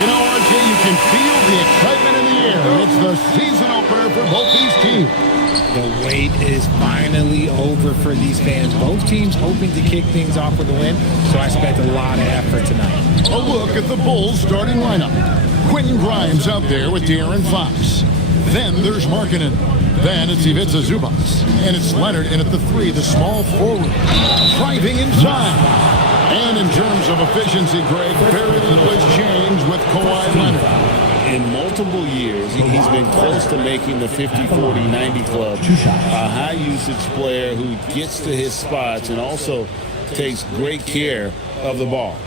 You know, RJ, you can feel the excitement in the air. It's the season opener for both these teams. The wait is finally over for these fans. Both teams hoping to kick things off with a win, so I expect a lot of effort tonight. A look at the Bulls starting lineup. Quentin Grimes out there with De'Aaron Fox. Then there's Markkanen. Then it's Ivica Zubac. And it's Leonard in at the 3, the small forward. Driving inside. And in terms of efficiency, Greg, very little has changed with Kawhi Leonard. In multiple years, he's been close to making the 50-40-90 club. A high-usage player who gets to his spots and also takes great care of the ball.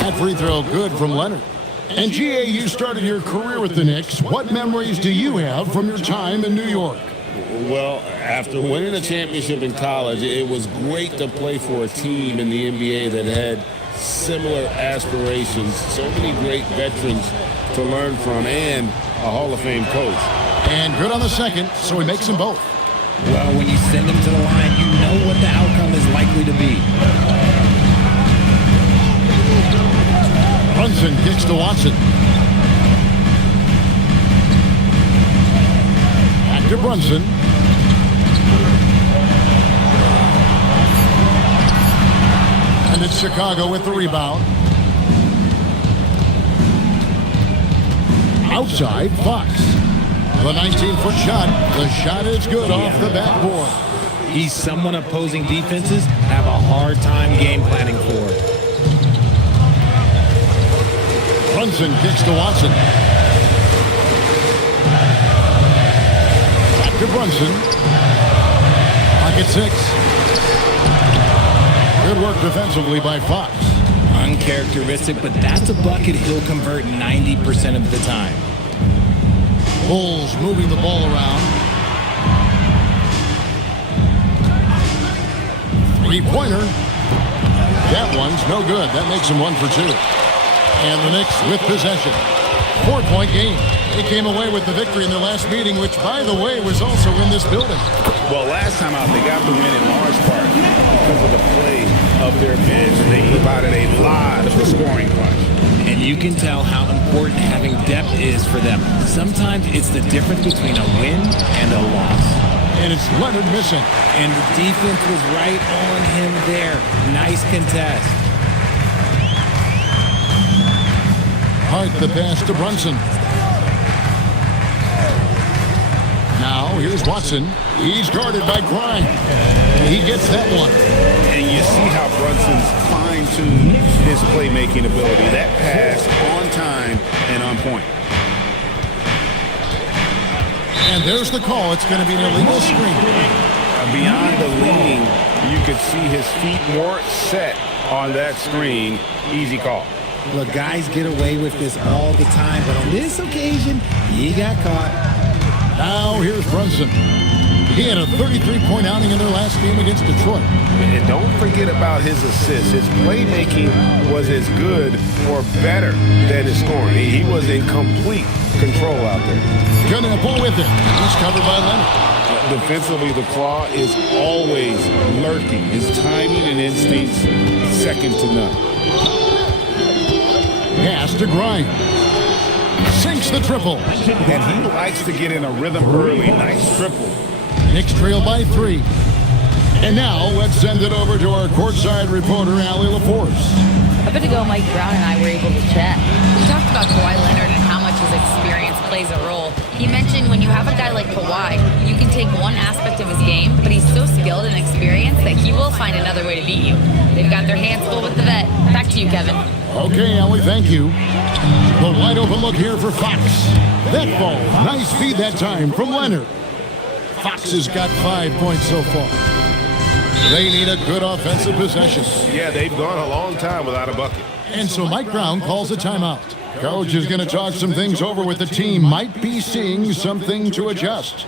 That free throw good from Leonard. And GA, you started your career with the Knicks. What memories do you have from your time in New York? Well, after winning a championship in college, it was great to play for a team in the NBA that had similar aspirations. So many great veterans to learn from and a Hall of Fame coach. And good on the second, so he makes them both. Well, when you send them to the line, you know what the outcome is likely to be. Brunson kicks to Watson. Back to Brunson. And it's Chicago with the rebound. Outside, Fox. The 19-foot shot. The shot is good off the backboard. He's someone opposing defenses have a hard time game planning for. Brunson kicks to Watson. Back to Brunson. Pocket 6. Good work defensively by Fox. Uncharacteristic, but that's a bucket he'll convert 90% of the time. Bulls moving the ball around. Three-pointer. That one's no good. That makes him 1 for 2. And the Knicks with possession. 4-point game. They came away with the victory in their last meeting, which, by the way, was also in this building. Well, last time out, they got the win in large part because of the play of their bench. They provided a lot of the scoring punch. And you can tell how important having depth is for them. Sometimes it's the difference between a win and a loss. And it's Leonard missing. And the defense was right on him there. Nice contest. Hart the pass to Brunson. Now here's Watson. He's guarded by Grimes. He gets that one. And you see how Brunson's fine-tuned his playmaking ability. That pass on time and on point. And there's the call. It's going to be an illegal screen. Beyond the leaning, you could see his feet weren't set on that screen. Easy call. Look, guys get away with this all the time, but on this occasion, he got caught. Now here's Brunson. He had a 33-point outing in their last game against Detroit. And don't forget about his assists. His playmaking was as good or better than his scoring. He was in complete control out there. Gunnaple with it. He's covered by Leonard. Defensively, the claw is always lurking. His timing and instincts, second to none. Pass to Grimes. Sinks the triple. And he likes to get in a rhythm early. Nice triple. Knicks trail by 3. And now let's send it over to our courtside reporter, Allie LaForce. A bit ago, Mike Brown and I were able to chat. We talked about Kawhi Leonard and how much his experience plays a role. He mentioned when you have a guy like Kawhi, you can take one aspect of his game, but he's so skilled and experienced that he will find another way to beat you. They've got their hands full with the vet. Back to you, Kevin. Okay, Allie, thank you. The wide open look here for Fox. That ball, nice feed that time from Leonard. Fox has got 5 points so far. They need a good offensive possession. Yeah, they've gone a long time without a bucket. And so Mike Brown calls a timeout. Coach is going to talk some things over with the team. Might be seeing something to adjust.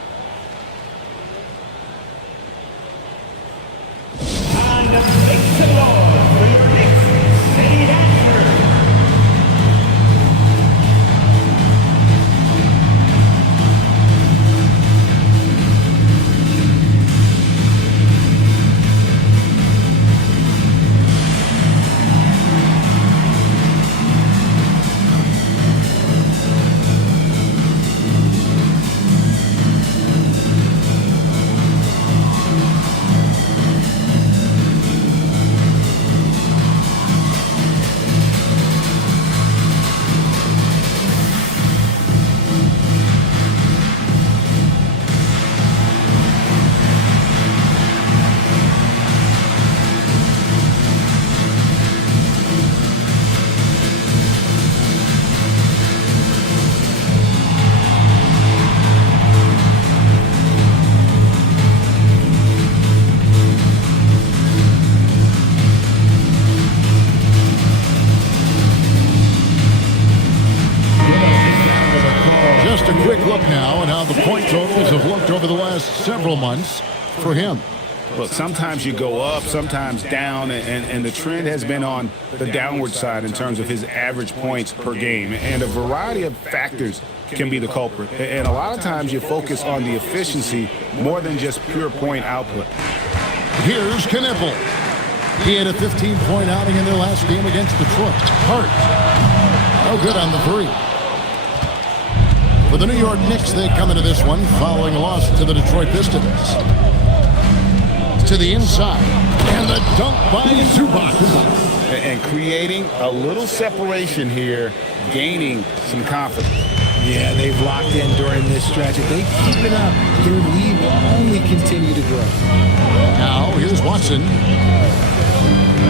A quick look now at how the point totals have looked over the last several months for him. Look, sometimes you go up, sometimes down, and the trend has been on the downward side in terms of his average points per game. And a variety of factors can be the culprit. And a lot of times you focus on the efficiency more than just pure point output. Here's Knippel. He had a 15-point outing in their last game against Detroit. Hart. No good on the three. For the New York Knicks, they come into this one following a loss to the Detroit Pistons. To the inside. And the dunk by Zubac. And creating a little separation here, gaining some confidence. Yeah, they've locked in during this stretch. If they keep it up, their lead will only continue to grow. Now, here's Watson.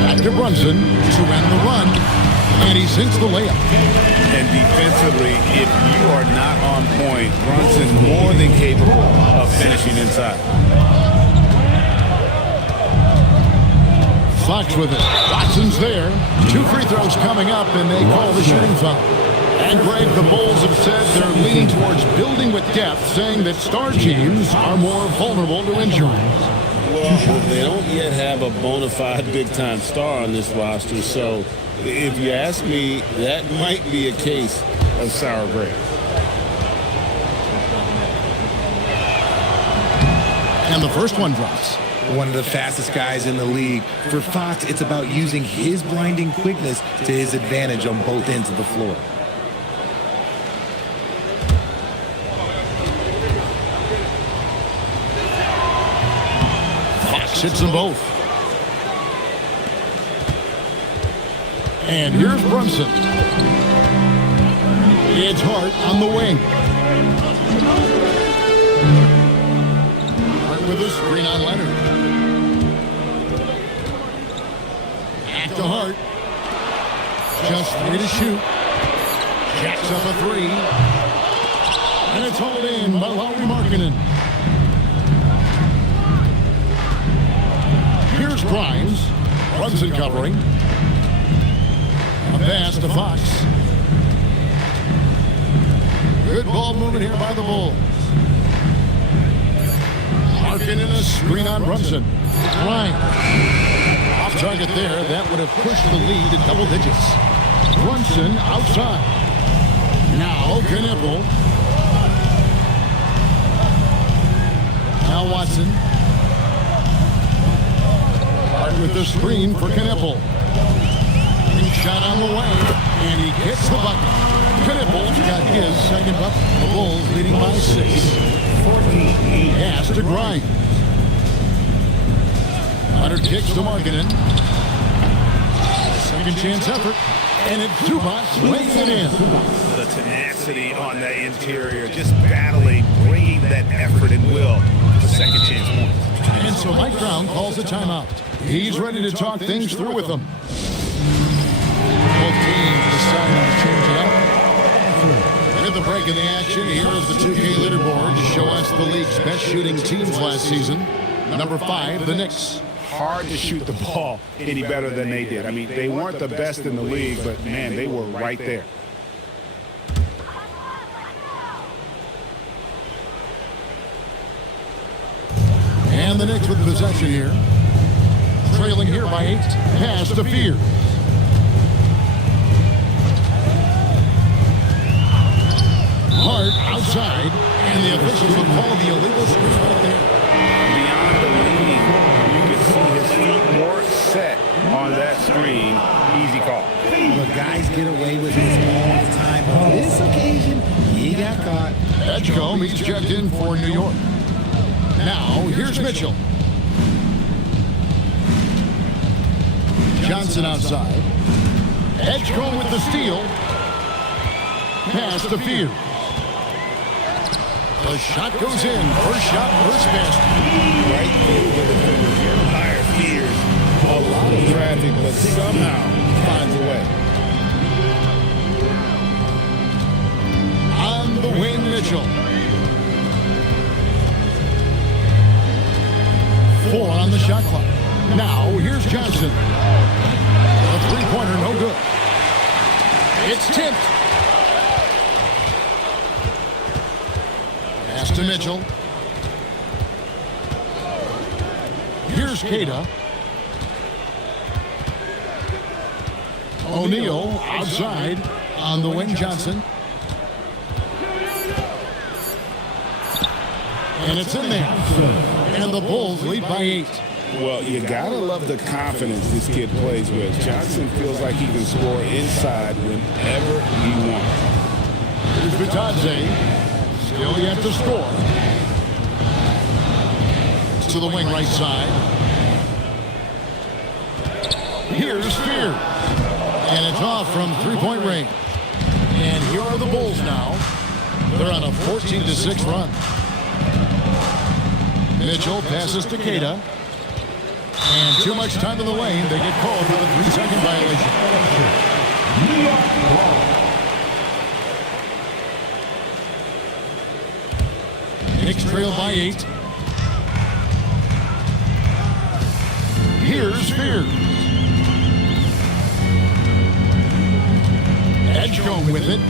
Back to Brunson to end the run. And he sinks the layup. And defensively, if you are not on point, Brunson's more than capable of finishing inside. Fox with it. Watson's there. 2 free throws coming up, and they call the shooting foul. And Greg, the Bulls have said they're leaning towards building with depth, saying that star teams are more vulnerable to injury. Well, they don't yet have a bona fide big-time star on this roster, so if you ask me, that might be a case of sour grapes. And the first one drops. One of the fastest guys in the league. For Fox, it's about using his blinding quickness to his advantage on both ends of the floor. Fox hits them both. And here's Brunson. It's Hart on the wing. Hart with a screen on Leonard. Back to Hart. Just 3 to shoot. Jacks up a 3. And it's hauled in by Lauri Markkanen. Here's Grimes. Brunson covering. A pass to Fox. Good ball movement here by the Bulls. Markkanen a screen on Brunson. Grimes. Off target there. That would have pushed the lead to double digits. Brunson outside. Now Knippel. Now Watson. Hart with the screen for Knippel. Shot on the way, and he gets the bucket. Knippel's got his second bucket. The Bulls leading by 6. 14. Pass to Grimes. Leonard kicks to Markkanen. Second chance effort, and it's Zubac laying it in. The tenacity on the interior, just battling, bringing that effort and will to second chance points. And so Mike Brown calls a timeout. He's ready to talk things through with them. Both teams deciding to change it up. With the break in the action, here is the 2K leaderboard to show us the league's best shooting teams last season. Number 5, the Knicks. Hard to shoot the ball any better than they did. I mean, they weren't the best in the league, but, man, they were right there. And the Knicks with possession here. Trailing here by 8. Pass to Fear. Hart outside, and the officials will call the illegal screen right there. Beyond the lead, you can see his feet more set on that screen. Easy call. The guys get away with this all the time. On this occasion, he got caught. Edgecombe, he's checked in for New York. Now, here's Mitchell. Johnson outside. Edgecombe with the steal. Pass to Fear. The shot goes in. First shot, first basket. Right through the defender here. Fire Fears. A lot of traffic, but somehow finds a way. On the wing, Mitchell. 4 on the shot clock. Now, here's Johnson. A three-pointer, no good. It's tipped. to Mitchell. Here's Cada. O'Neal outside on the wing, Johnson. And it's in there. And the Bulls lead by 8. Well, you gotta love the confidence this kid plays with. Johnson feels like he can score inside whenever he wants. Here's Vitadze. Still yet to score. To the wing right side. Here's Spear. And it's off from three-point range. And here are the Bulls now. They're on a 14-6 run. Mitchell passes to Cada. And too much time in the lane. They get called for the 3-second violation. Knicks trail by 8. Here's Spears. Edgecombe with it.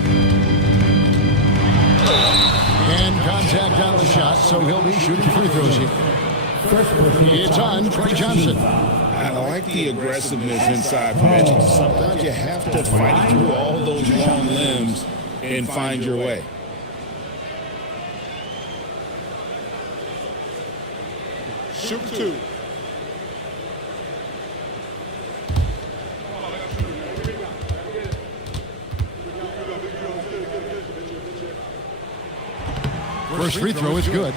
And contact on the shot, so he'll be shooting free throws here. It's on Trey Johnson. I like the aggressiveness inside from Edgecombe. Sometimes you have to fight through all those long limbs and find your way. Shoot 2. First free throw is good.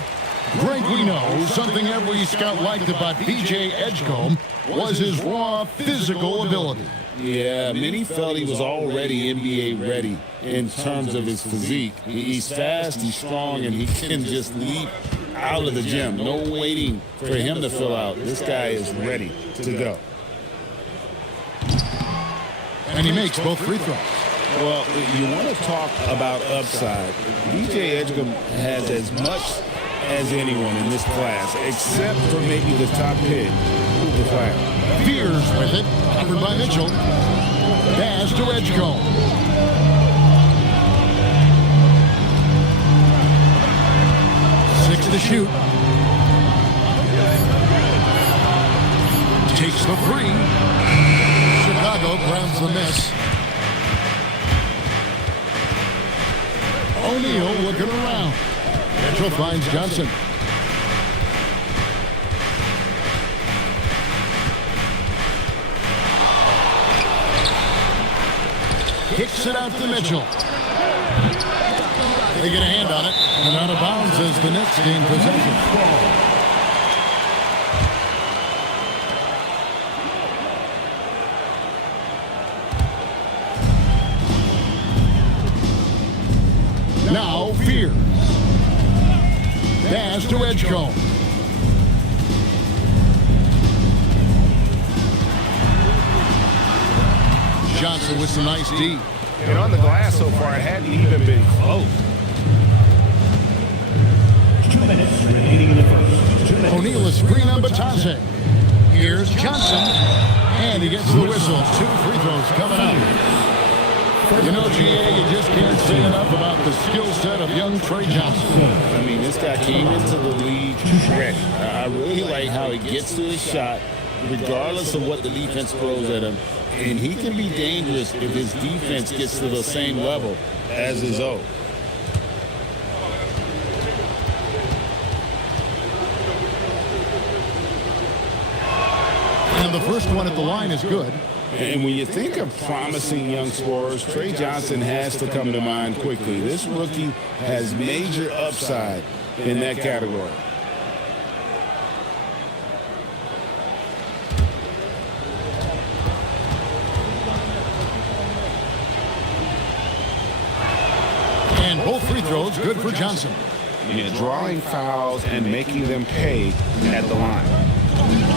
Greg, we know something every scout liked about B.J. Edgecombe was his raw physical ability. Yeah, many felt he was already NBA ready in terms of his physique. He's fast, he's strong, and he can just leap out of the gym. No waiting for him to fill out. This guy is ready to go. And he makes both free throws. Well, you want to talk about upside. B.J. Edgecombe has as much as anyone in this class, except for maybe the top pick of the class. Fears with it, covered by Mitchell. Pass to Edgecombe. Six to shoot. Takes the three. Chicago grabs the miss. O'Neal looking around. Mitchell finds Johnson. Kicks it out to Mitchell. They get a hand on it, and out of bounds as the Knicks gain possession. Now Fears. Pass to Edgecombe. Johnson with some nice D. And on the glass so far, it hadn't even been close. 2 minutes remaining in the first. O'Neal is screen on Batase. Here's Johnson. And he gets the whistle. 2 free throws coming up. You know, GA, you just can't say enough about the skill set of young Trey Johnson. I mean, this guy came into the league ready. I really like how he gets to his shot, regardless of what the defense throws at him. And he can be dangerous if his defense gets to the same level as his own. And the first one at the line is good. And when you think of promising young scorers, Trey Johnson has to come to mind quickly. This rookie has major upside in that category. And both free throws good for Johnson. Drawing fouls and making them pay at the line.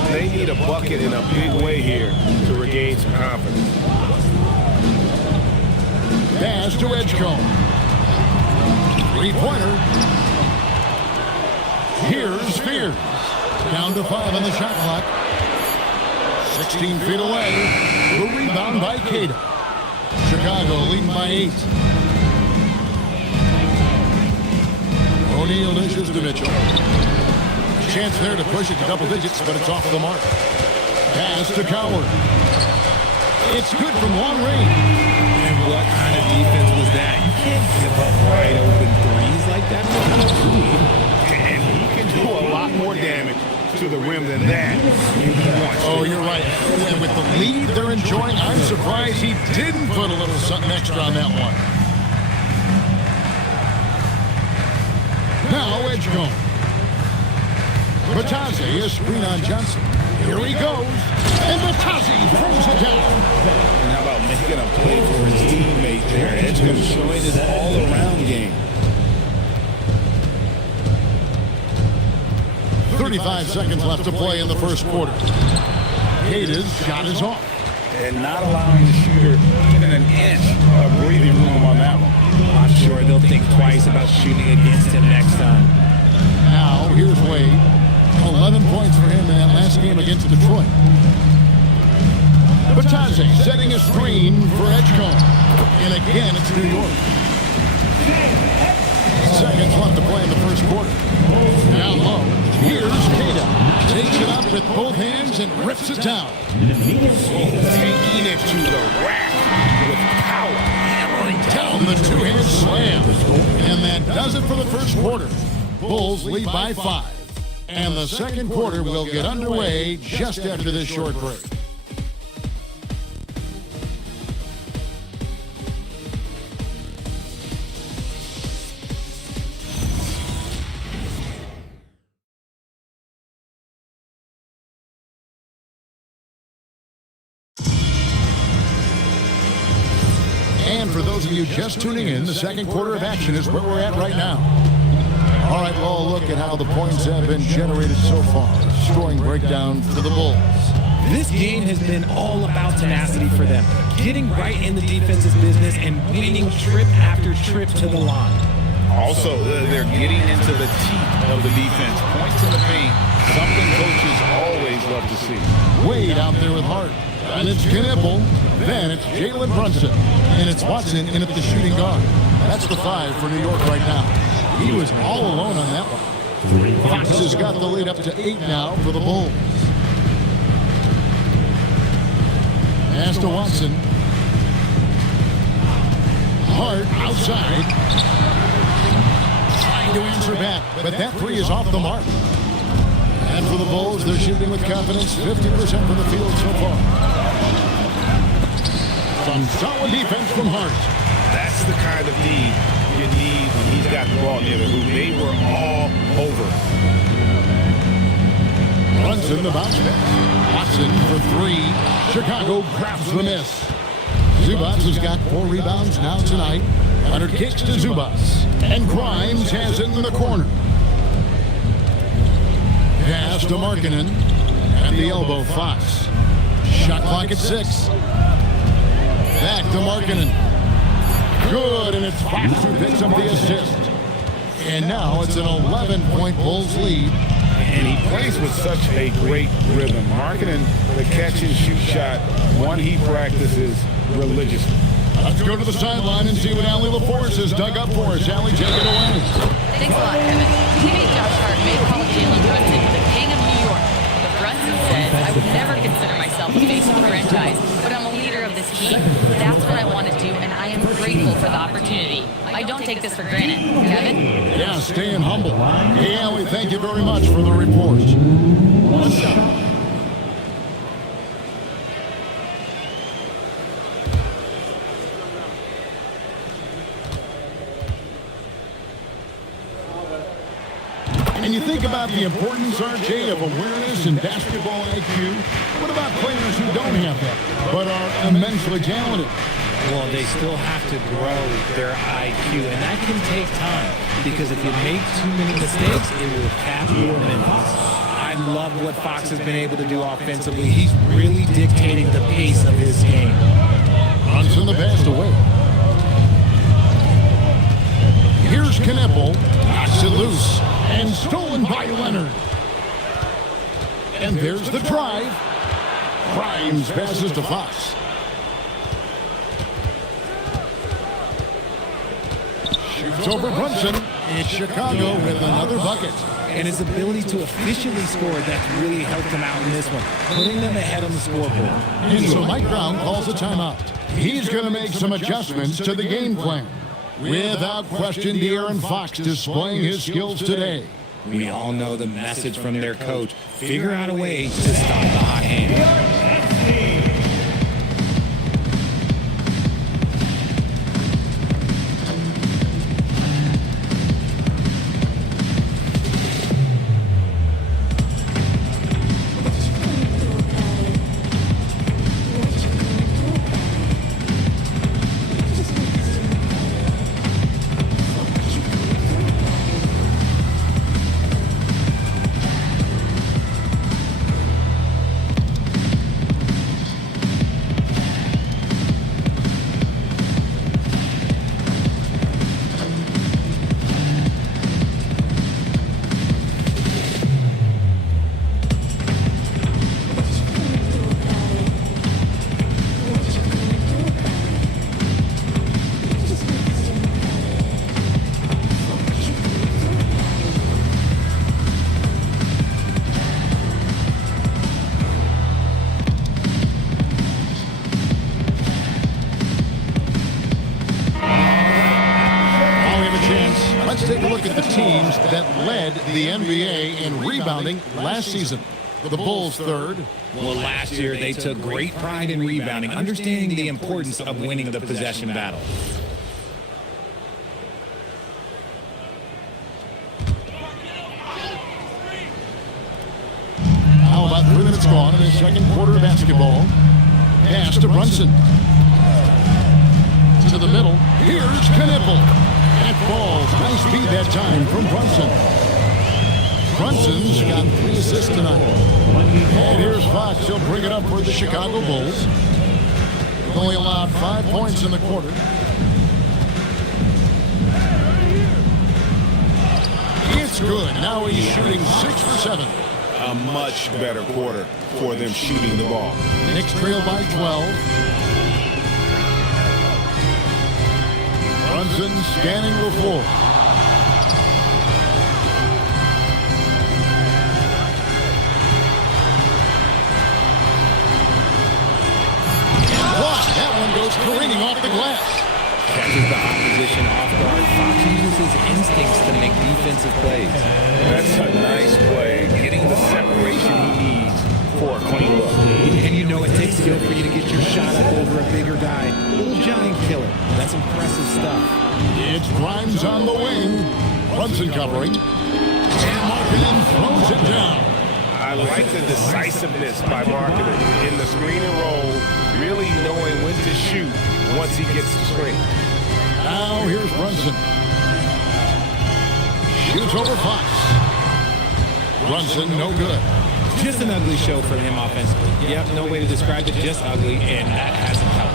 They need a bucket in a big way here to regain some confidence. Pass to Edgecombe. Three-pointer. Here's Spears. Down to 5 on the shot clock. 16 feet away. The rebound by Cada. Chicago leading by 8. O'Neal dishes to Mitchell. Chance there to push it to double digits, but it's off the mark. Pass to Coward. It's good from long range. And what kind of defense was that? You can't give up wide open threes like that. And he can do a lot more damage to the rim than that. Oh, you're right. And with the lead they're enjoying, I'm surprised he didn't put a little something extra on that one. Now Edgecombe. Batazzi, a screen on Johnson. Here he goes. And Batazzi throws it down. And how about making a play for his teammate there? Edgecombe showing his all-around game. 35 seconds left to play in the first quarter. Hayden's shot is off. And not allowing the shooter even an inch of breathing room on that one. I'm sure they'll think twice about shooting against him next time. Now, here's Wade. 11 points for him in that last game against Detroit. Batazzi setting a screen for Edgecombe. And again, it's New York. Seconds left to play in the first quarter. Down low. Here's Kada. Takes it up with both hands and rips it down. Taking it to the rack with power. Hammering down the two-hand slam. And that does it for the first quarter. Bulls lead by 5. And the second quarter will get underway just after this short break. And for those of you just tuning in, the second quarter of action is where we're at right now. All right, well, look at how the points have been generated so far. Scoring breakdown for the Bulls. This game has been all about tenacity for them. Getting right in the defense's business and winning trip after trip to the line. Also, they're getting into the teeth of the defense. Points in the paint, something coaches always love to see. Wade out there with Hart. And it's Knipple. Then it's Jalen Brunson. And it's Watson in at the shooting guard. That's the 5 for New York right now. He was all alone on that one. Fox has got the lead up to 8 now for the Bulls. Pass to Watson. Hart outside. Trying to answer back, but that 3 is off the mark. And for the Bulls, they're shooting with confidence, 50% from the field so far. Some solid defense from Hart. That's the kind of need you need when he's got the ball near the hoop. They were all over. Brunson the bounce pass. Watson for 3. Chicago grabs the miss. Zubats has got 4 rebounds now tonight. Leonard kicks to Zubats. And Grimes has it in the corner. Pass to Markkanen. And the elbow, Fox. Shot clock at 6. Back to Markkanen. Good, and it's Fox who picks up the assist. And now it's an 11-point Bulls lead. And he plays with such a great rhythm. Markkanen, the catch-and-shoot shot, one he practices religiously. Let's go to the sideline and see what Allie LaForce has dug up for us. Allie, take it away. Thanks a lot, Kevin. Teammate Josh Hart may call Jalen Brunson the king of New York. But Brunson says, I would never consider myself the face of the franchise, but I'm a leader of this team. That's what I want to do, and I am grateful for the opportunity. I don't take this for granted. Kevin? Yeah, staying humble. Hey, Allie, thank you very much for the report. What's up? And you think about the importance, RJ, of awareness and basketball IQ. What about players who don't have that, but are immensely talented? Well, they still have to grow their IQ, and that can take time because if you make too many mistakes, it will cap your minutes. I love what Fox has been able to do offensively. He's really dictating the pace of his game. Brunson the pass away. Here's Knipple, knocks it loose, and stolen by Leonard. And there's the drive. Grimes passes to Fox. Shoots over Brunson. It's Chicago with another bucket. And his ability to efficiently score, that's really helped him out in this one, putting them ahead on the scoreboard. And so Mike Brown calls a timeout. He's going to make some adjustments to the game plan. Without question, De'Aaron Fox displaying his skills today. We all know the message from their coach. Figure out a way to stop the hot hand. Let's take a look at the teams that led the NBA in rebounding last season. The Bulls third. Well, last year they took great pride in rebounding, understanding the importance of winning the possession battle. How about 3 minutes gone in the second quarter of basketball? Pass to Brunson. To the middle. Here's Knipple. That falls. Nice beat that time from Brunson. Brunson's got 3 assists tonight. And here's Fox. He'll bring it up for the Chicago Bulls. Only allowed 5 points in the quarter. It's good. Now he's shooting 6 for 7. A much better quarter for them shooting the ball. Knicks trail by 12. Brunson scanning the floor. What? That one goes careening off the glass. Catches the opposition off guard. Fox uses his instincts to make defensive plays. That's a nice play. Getting the separation he needs for a clean look. And you know it takes skill for you to get your shot up over a bigger guy. Little giant killer. That's impressive stuff. It's Grimes on the wing. Brunson covering. And Markkanen throws it down. I like the decisiveness by Markkanen in the screen and roll, really knowing when to shoot once he gets the screen. Now here's Brunson. Shoots over Fox. Brunson, no good. Just an ugly show for him offensively. Yep, no way to describe it, just ugly, and that hasn't helped.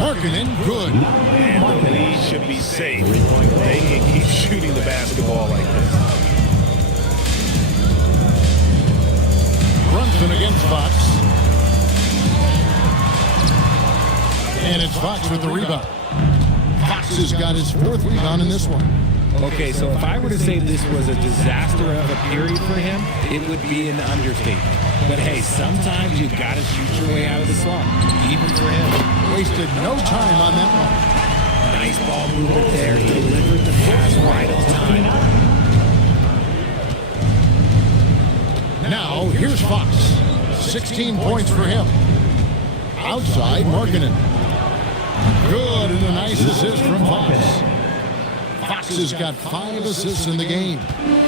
Markkanen, good. And the lead should be safe. They can keep shooting the basketball like this. Brunson against Fox. And it's Fox with the rebound. Fox has got his 4th rebound in this one. Okay, so if I were to say this was a disaster of a period for him, it would be an understatement. But hey, sometimes you gotta shoot your way out of the slump, even for him. Wasted no time on that one. Nice ball movement there, delivered the pass right on time. Now, here's Fox. 16 points for him. Outside, Markkanen. Good, and a nice assist from Fox. Fox has got 5 assists in the game.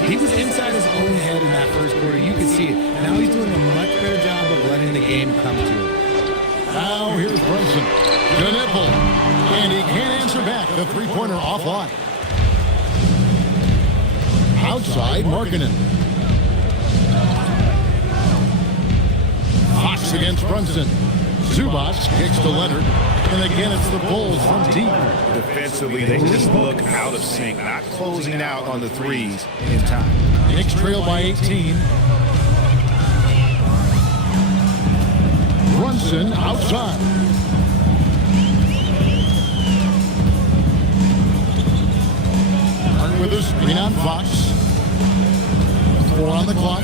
He was inside his own head in that first quarter. You could see it. Now he's doing a much better job of letting the game come to him. Now here's Brunson. Knipple. And he can't answer back. The 3-pointer offline. Outside, Markkanen. Fox against Brunson. Zubac kicks to Leonard. And again, it's the Bulls from deep. Defensively, they just look out of sync, not closing out on the threes in time. Knicks trail by 18. Brunson outside. With a screen on Fox. 4 on the clock.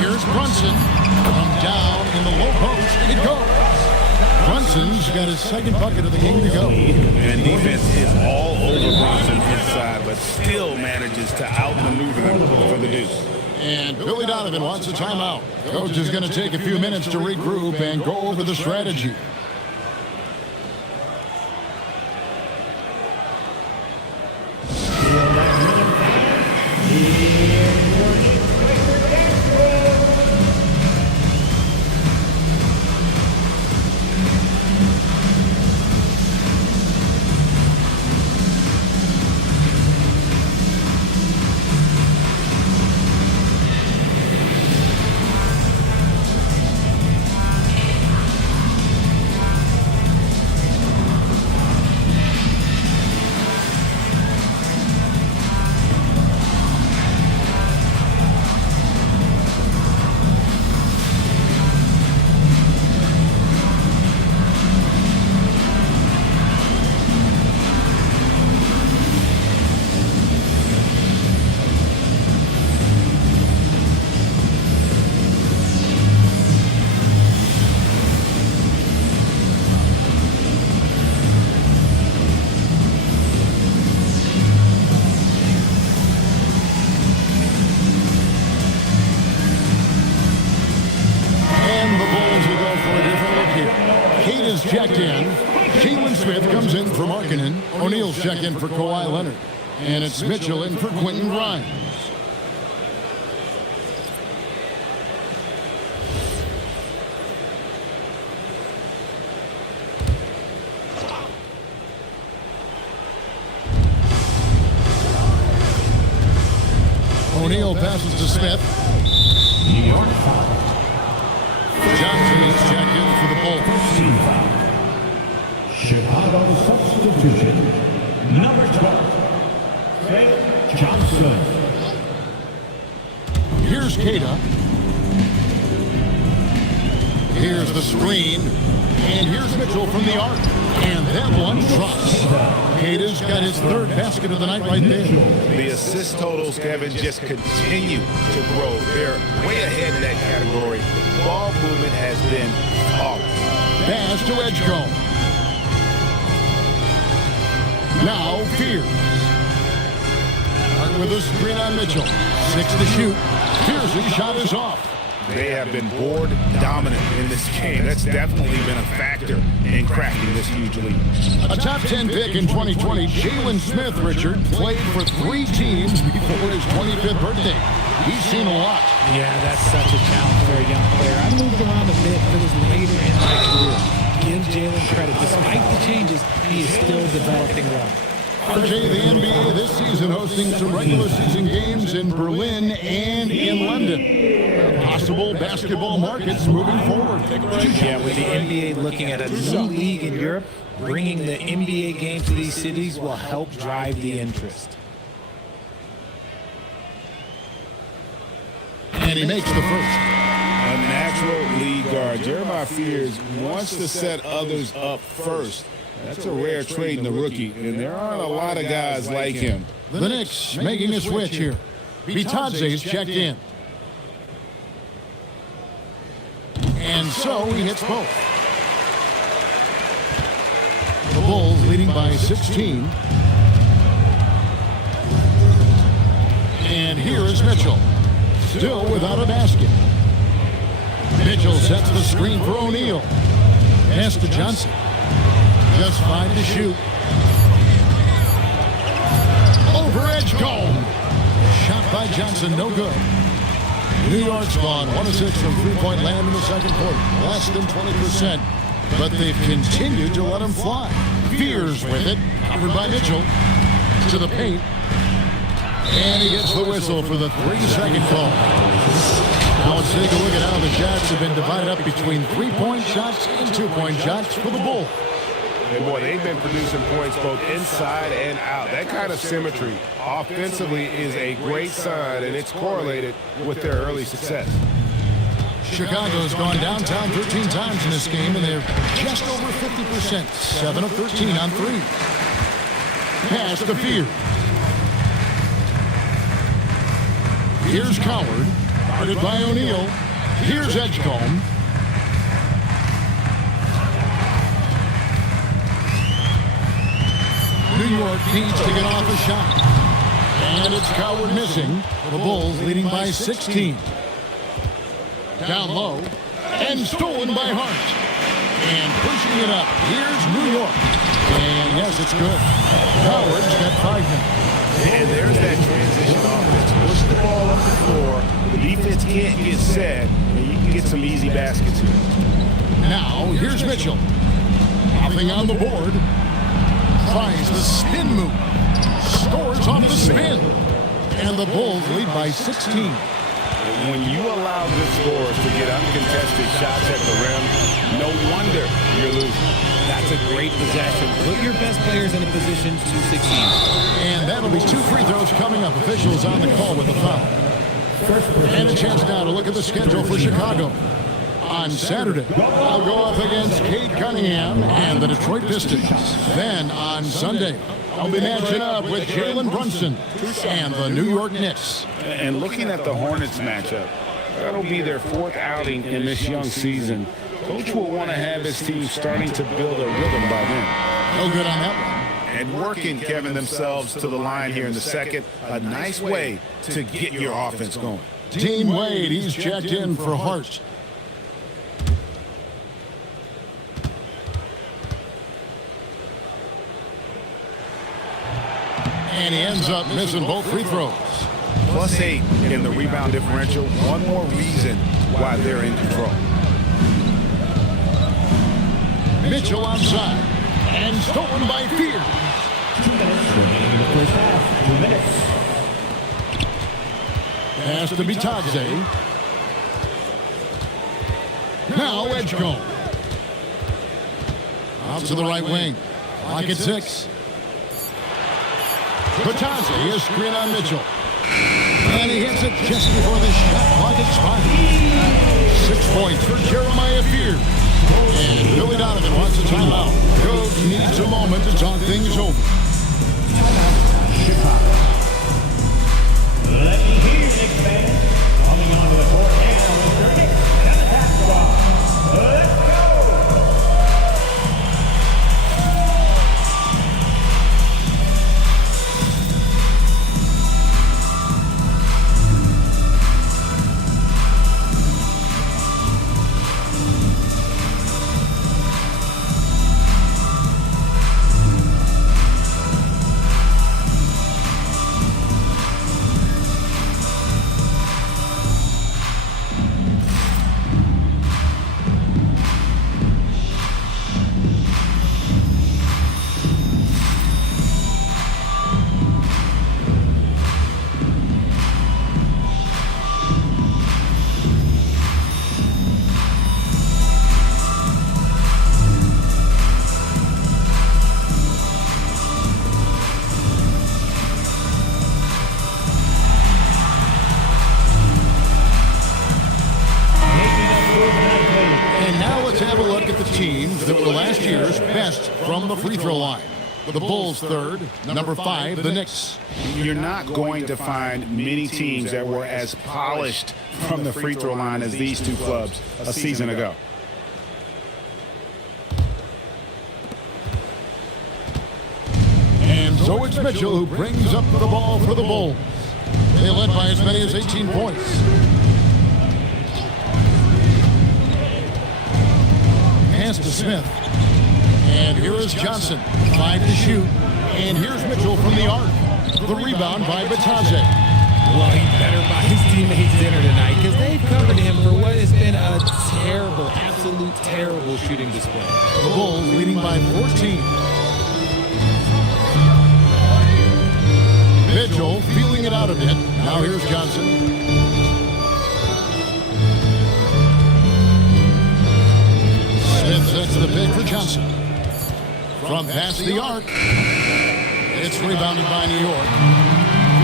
Here's Brunson. From down in the low post. It goes. Brunson's got his second bucket of the game to go. And defense is all over Brunson inside, but still manages to outmaneuver them for the deuce. And Billy Donovan wants a timeout. Coach is going to take a few minutes to regroup and go over the strategy. Checked in. Jalen Smith comes in for Markkanen. O'Neal's checked in for Kawhi Leonard. And it's Mitchell in for Quentin Grimes. O'Neal passes to Smith. Johnson is checked in for the Bulls. Chicago substitution, number 12, Phil Johnson. Here's Keita. Here's the screen. And here's Mitchell from the arc. And that one drops. Keita's got his third basket of the night right there. The assist totals, Kevin, just continue to grow. They're way ahead in that category. Ball movement has been flawless. Pass to Edgecombe. Now Fears. Hart with a screen on Mitchell. 6 to shoot. Fears' shot is off. They have been board dominant in this game. That's definitely been a factor in cracking this huge lead. A top 10 pick in 2020, Jalen Smith, Richard, played for 3 teams before his 25th birthday. He's seen a lot. Yeah, that's such a challenge for a young player. I moved around a bit, but it was later in my career. Give Jalen credit. Despite the changes, he is still developing well. RJ, the NBA this season hosting some regular season games in Berlin and in London. Possible basketball markets moving forward. Yeah, with the NBA looking at a new league in Europe, bringing the NBA game to these cities will help drive the interest. And he makes the first. A natural lead guard. Jeremiah Fears wants to set others up first. That's a rare trait in the rookie, and there aren't a lot of guys like him. The Knicks making a switch here. Bitadze is checked in. And so he hits both. The Bulls leading by 16. And here is Mitchell. Still without a basket. Mitchell sets the screen for O'Neal. Pass to Johnson. Just 5 to shoot. Over Edgecombe. Shot by Johnson, no good. New York's gone 1 of 6 from three-point land in the second quarter. Less than 20%. But they've continued to let him fly. Fears with it. Covered by Mitchell. To the paint. And he gets the whistle for the 3-second call. Now let's take a look at how the shots have been divided up between 3-point shots and 2-point shots for the Bulls. And boy, they've been producing points both inside and out. That kind of symmetry offensively is a great sign, and it's correlated with their early success. Chicago's gone downtown 13 times in this game, and they're just over 50%. 7 of 13 on 3. Pass to Fears. Here's Coward. Guarded by O'Neal. Here's Edgecombe. New York needs to get off a shot. And it's Coward missing. The Bulls leading by 16. Down low. And stolen by Hart. And pushing it up. Here's New York. And yes, it's good. Coward's got 5 now. And there's that transition offense. Push the ball up the floor. The defense can't get set, and you can get some easy baskets here. Now, here's Mitchell. Nothing on the board. Tries the spin move. Scores off the spin. And the Bulls lead by 16. When you allow good scores to get uncontested shots at the rim, no wonder you're losing. That's a great possession. Put your best players in a position to succeed. And that'll be 2 free throws coming up. Officials on the call with the foul. And a chance now to look at the schedule for Chicago. On Saturday, they'll go up against Cade Cunningham and the Detroit Pistons. Then on Sunday, they'll be matching up with Jalen Brunson and the New York Knicks. And looking at the Hornets matchup, that'll be their 4th outing in this young season. Coach will want to have his team starting to build a rhythm by then. No good on that one. And working, Kevin, themselves to the line here in the second. A nice way to get your offense going. Dean Wade, he's checked in for Hart. And he ends up missing both free throws. +8 in the rebound differential. One more reason why they're in control. Mitchell outside. And stolen by Fear. 2 minutes remaining in the first half. 2 minutes. Pass to Bitadze. Now Edgecombe. Out to the right wing. Clock at 6. Bitadze is screen on Mitchell. And he hits it just before the shot clock expires. 6 points for Jeremiah Fear. And Billy Donovan wants a timeout. Coach needs a moment to talk things over. Chicago. Let me hear you, Knicks fans. Coming onto the court now, Mr. Knicks and the attack squad. Let's go! Teams that were last year's best from the free throw line. The Bulls 3rd, number 5, the Knicks. You're not going to find many teams that were as polished from the free throw line as these two clubs a season ago. And so it's Mitchell who brings up the ball for the Bulls. They led by as many as 18 points. Pass to Smith. And here is Johnson. 5 to shoot. And here's Mitchell from the arc. The rebound by Bitadze. Well, he better buy his teammates dinner tonight because they've covered him for what has been a terrible, absolute terrible shooting display. The Bulls leading by 14. Mitchell feeling it out a bit. Now here's Johnson. Smith sets the pick for Johnson. From past the arc. It's rebounded by New York.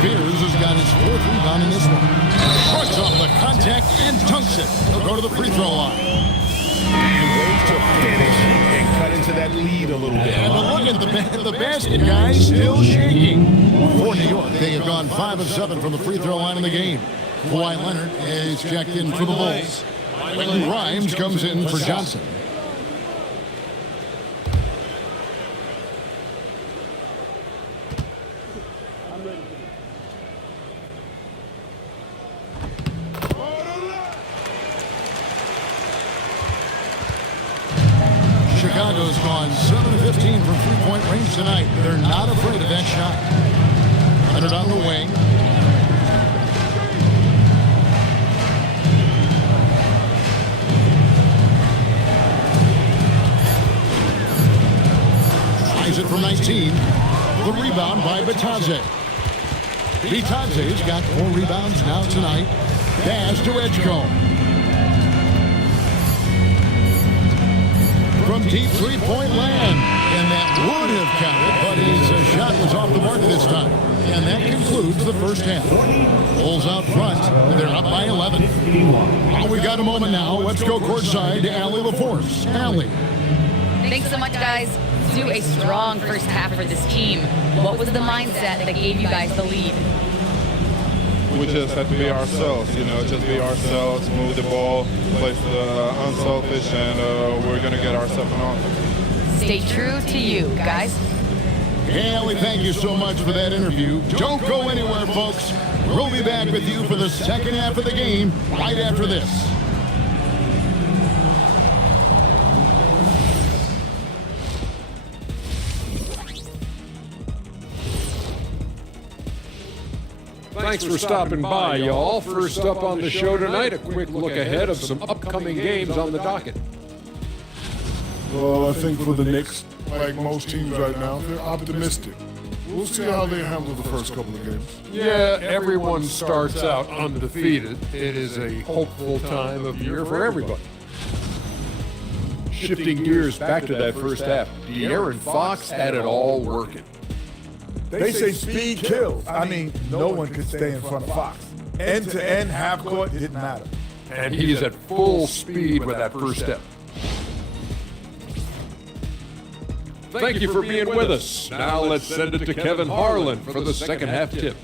Fears has got his 4th rebound in this one. Shrugs off the contact and dunks it. He'll go to the free throw line. And ways to finish and cut into that lead a little bit. And look at the basket, guys, still shaking. For New York, they have gone 5 of 7 from the free throw line in the game. Kawhi Leonard is checked in for the Bulls. Quentin Grimes comes in for Johnson. Chicago's gone 7-15 from three-point range tonight. They're not afraid of that shot. Leonard on the wing. Tries it from 19. The rebound by Bitadze. Bitadze's got 4 rebounds now tonight. Pass to Edgecombe. From deep three-point land. And that would have counted, but his shot was off the mark this time. And that concludes the first half. Bulls out front. They're up by 11. Well, we got a moment now. Let's go courtside to Allie LaForce. Allie. Thanks so much, guys. Do a strong first half for this team. What was the mindset that gave you guys the lead? We just have to be ourselves, just be ourselves, move the ball, play unselfish, and we're going to get ourselves an offense. Stay true to you, guys. Hey, Allie, thank you so much for that interview. Don't go anywhere, folks. We'll be back with you for the second half of the game right after this. Thanks for stopping by, y'all. First up on the show tonight, a quick look ahead of some upcoming games on the docket. Well, I think for the Knicks, like most teams right now, they're optimistic. We'll see how they handle the first couple of games. Yeah, everyone starts out undefeated. It is a hopeful time of year for everybody. Shifting gears back to that first half, De'Aaron Fox had it all working. They say speed kills. I mean, no one could stay in front of Fox. End-to-end, half-court, didn't matter. And he's at full speed with that first step. Thank you for being with us. Now let's send it to Kevin Harlan for the second half tip.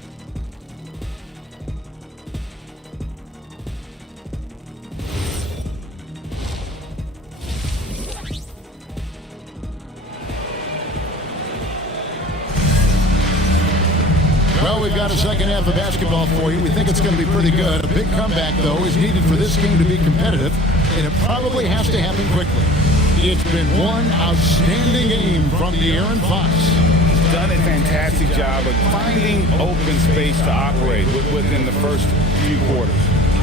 Well, we've got a second half of basketball for you. We think it's going to be pretty good. A big comeback, though, is needed for this game to be competitive, and it probably has to happen quickly. It's been one outstanding game from De'Aaron Fox. He's done a fantastic job of finding open space to operate within the first few quarters.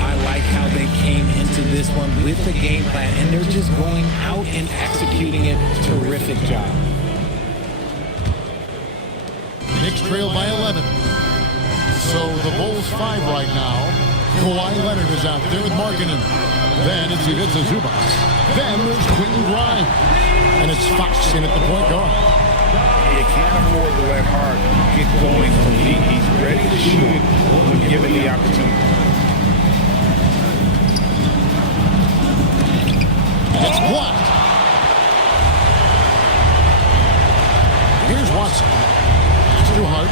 I like how they came into this one with the game plan, and they're just going out and executing it. Terrific job. Knicks trail by 11. So the Bulls 5 right now. Kawhi Leonard is out there with Markkanen. Then it's Ivica Zubac. Then there's Quentin Grimes. And it's Fox in at the point guard. You can't afford to let Hart get going from deep. He's ready to shoot it when given the opportunity. It's blocked. Here's Watson. It's too hard.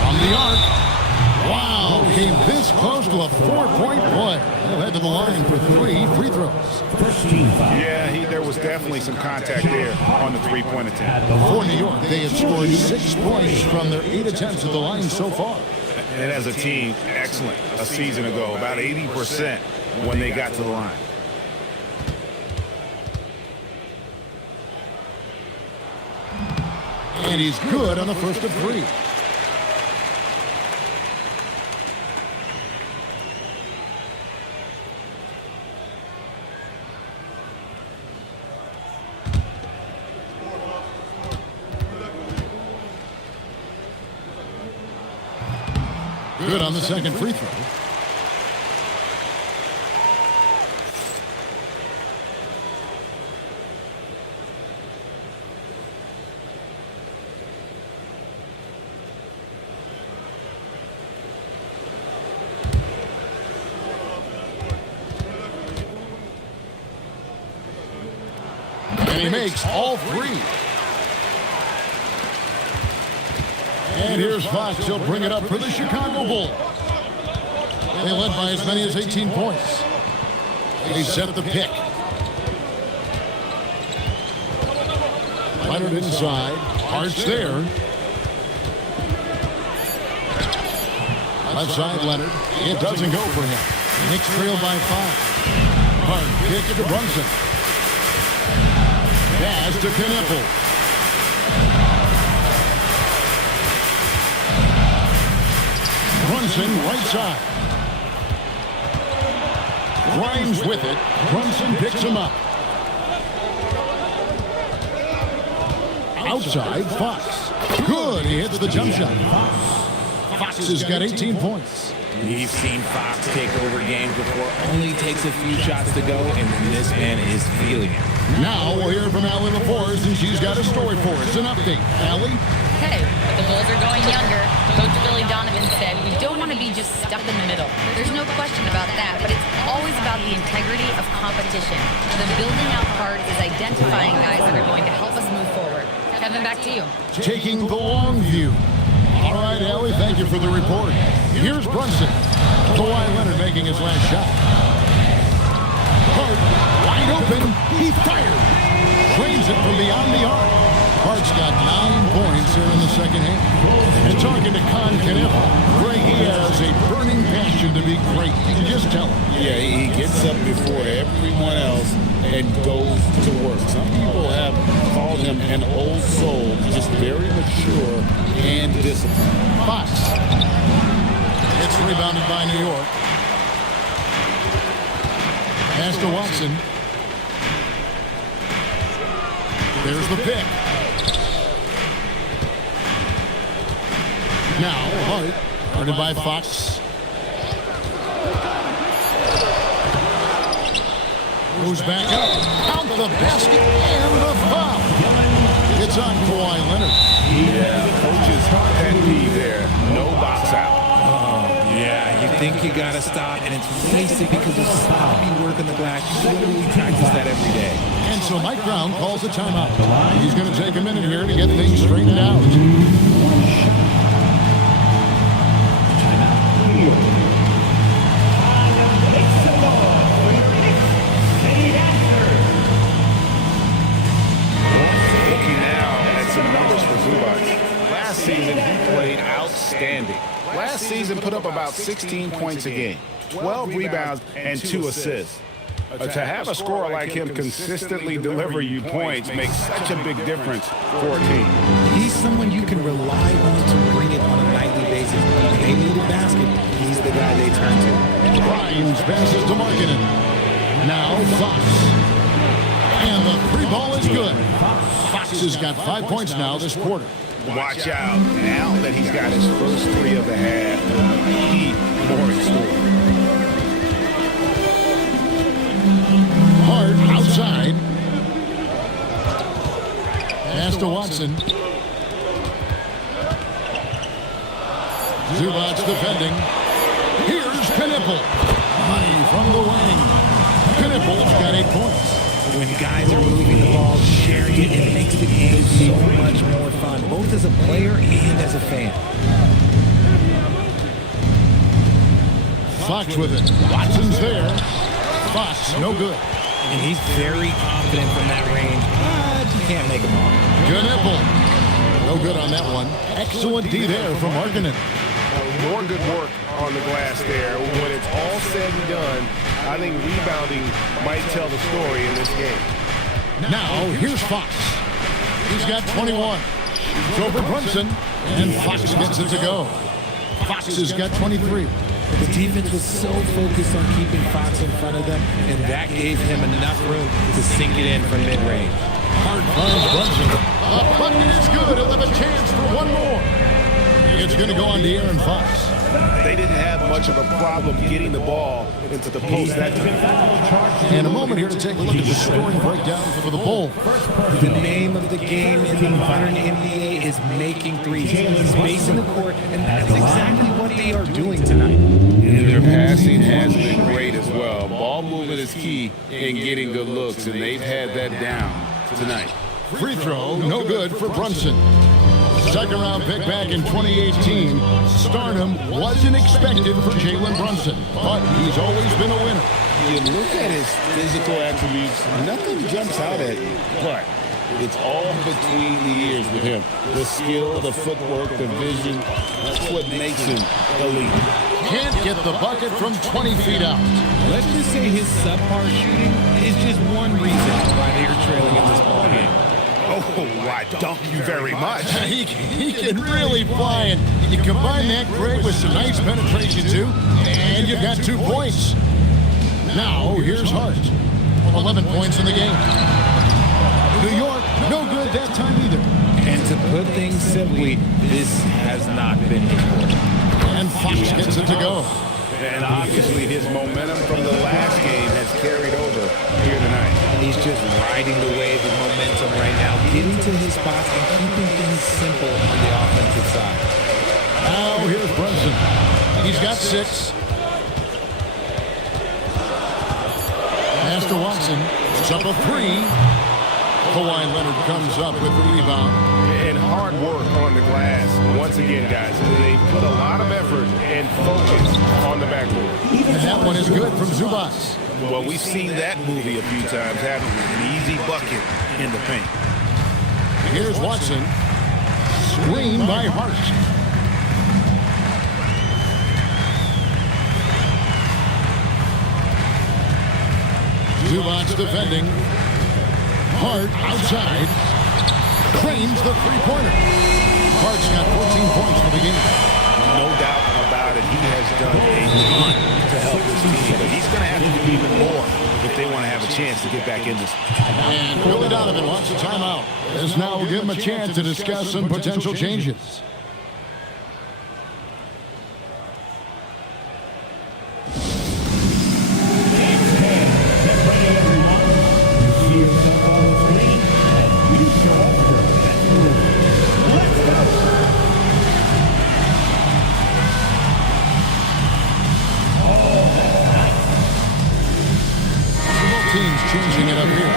From the arc. Wow, came this close to a 4-point play. They'll head to the line for 3 free throws. Yeah, there was definitely some contact there on the three-point attempt. For New York, they have scored 6 points from their 8 attempts at the line so far. And as a team, excellent. A season ago, about 80% when they got to the line. And he's good on the first of 3. Good on the second free throw. And he makes all 3. And here's Fox. He'll bring it up for the Chicago Bulls. They led by as many as 18 points. They set the pick. Leonard inside. Hart's there. Left side, Leonard. It doesn't go for him. Knicks trail by 5. Hart kick it to Brunson. Pass to Knippel. Brunson right side. Grimes with it. Brunson picks him up. Outside, Fox. Good, he hits the jump shot. Fox has got 18 points. We've seen Fox take over games before. Only takes a few shots to go, and this man is feeling it. Now we'll hear from Allie LaForest, and she's got a story for us. An update. Allie? Hey, the Bulls are going younger. Coach Billy Donovan said we don't want to be just stuck in the middle. There's no question about that, but it's always about the integrity of competition. The building out part is identifying guys that are going to help us move forward. Kevin, back to you. Taking the long view. All right, Allie, thank you for the report. Here's Brunson. Kawhi Leonard making his last shot. Hart, wide open. He fired. Frames it from beyond the arc. Hart's got 9 points here in the second half. And talking to Con Knippel, Greg, he has a burning passion to be great. You can just tell him. Yeah, he gets up before everyone else and goes to work. Some people have called him an old soul, just very mature and disciplined. Fox. It's rebounded by New York. Pass to Watson. There's the pick. Now, Hart, guarded by Fox. Goes back up. Count the basket and the foul. It's on Kawhi Leonard. Yeah, coach's pet peeve there. No box out. Yeah, you think you got to stop, and it's basic because of sloppy work on the glass. You literally practice that every day. And so Mike Brown calls a timeout. He's going to take a minute here to get things straightened out. Looking now at some numbers for Zubac. Last season, he played outstanding. Last season put up about 16 points a game, 12 rebounds, and 2 assists. To have a scorer like him consistently deliver you points makes such a big difference for a team. He's someone you can rely on to bring it on a nightly basis. When they need a basket, he's the guy they turn to. Grimes passes to Markkanen. Now Fox. And the free ball is good. Fox has got 5 points now this quarter. Watch out. Now that he's got his first 3 of the half, keep more in store. Hart outside. Pass to Watson. Zubac defending. Here's Knippel. Money from the wing. Knippel's got 8 points. When guys are moving the ball, sharing it, it makes the game so much more fun, both as a player and as a fan. Fox with it. Watson's there. Fox, no good. And he's very confident from that range, but you can't make him off. Knippel. No good on that one. Excellent D there from Markkanen. More good work on the glass there. When it's all said and done, I think rebounding might tell the story in this game. Now, here's Fox. He's got 21. It's over Brunson, and Fox gets it to go. Fox has got 23. The defense was so focused on keeping Fox in front of them, and that gave him enough room to sink it in from mid-range. Hart finds Brunson. A bucket is good. He'll have a chance for one more. It's going to go on to Aaron Fox. They didn't have much of a problem getting the ball into the post that time. And a moment here to take a look at the scoring breakdown for the Bulls. The name of the game in the modern NBA is making threes. Spacing the court, and that's exactly what they are doing tonight. Their passing has been great as well. Ball movement is key in getting good looks, and they've had that down tonight. Free throw, no good for Brunson. second-round pick back in 2018, stardom wasn't expected for Jalen Brunson, but he's always been a winner. You look at his physical attributes, nothing jumps out at you, but it's all between the ears with him. The skill, the footwork, the vision, that's what makes him elite. Can't get the bucket from 20 feet out. Let's just say his subpar shooting is just one reason why they're trailing in this ballgame. Oh, why, dunk you very much. He can really fly, and you combine that, Greg, with some nice penetration, too, and you've got 2 points. Now, here's Hart. 11 points in the game. New York, no good that time either. And to put things simply, this has not been his work. And Fox gets it to go. And obviously his momentum from the last game has carried over here tonight. He's just riding the wave of momentum right now, getting to his spots and keeping things simple on the offensive side. Now here's Brunson. He's got 6. Pass to Watson. It's up a 3. Kawhi Leonard comes up with the rebound. And hard work on the glass. Once again, guys, they put a lot of effort and focus on the backboard. And that one is good from Zubac. Well, we've seen that movie a few times, haven't we? An easy bucket in the paint. Here's Watson. Screen by Hart. Zubac defending. Hart outside. Cranes the three-pointer. Hart's got 14 points for the game. No doubt about it. He has done a ton to help this team, but he's going to have to do even more if they want to have a chance to get back in this. And Billy Donovan wants a timeout. As now we'll give him a chance to discuss some potential changes. Changing it up here.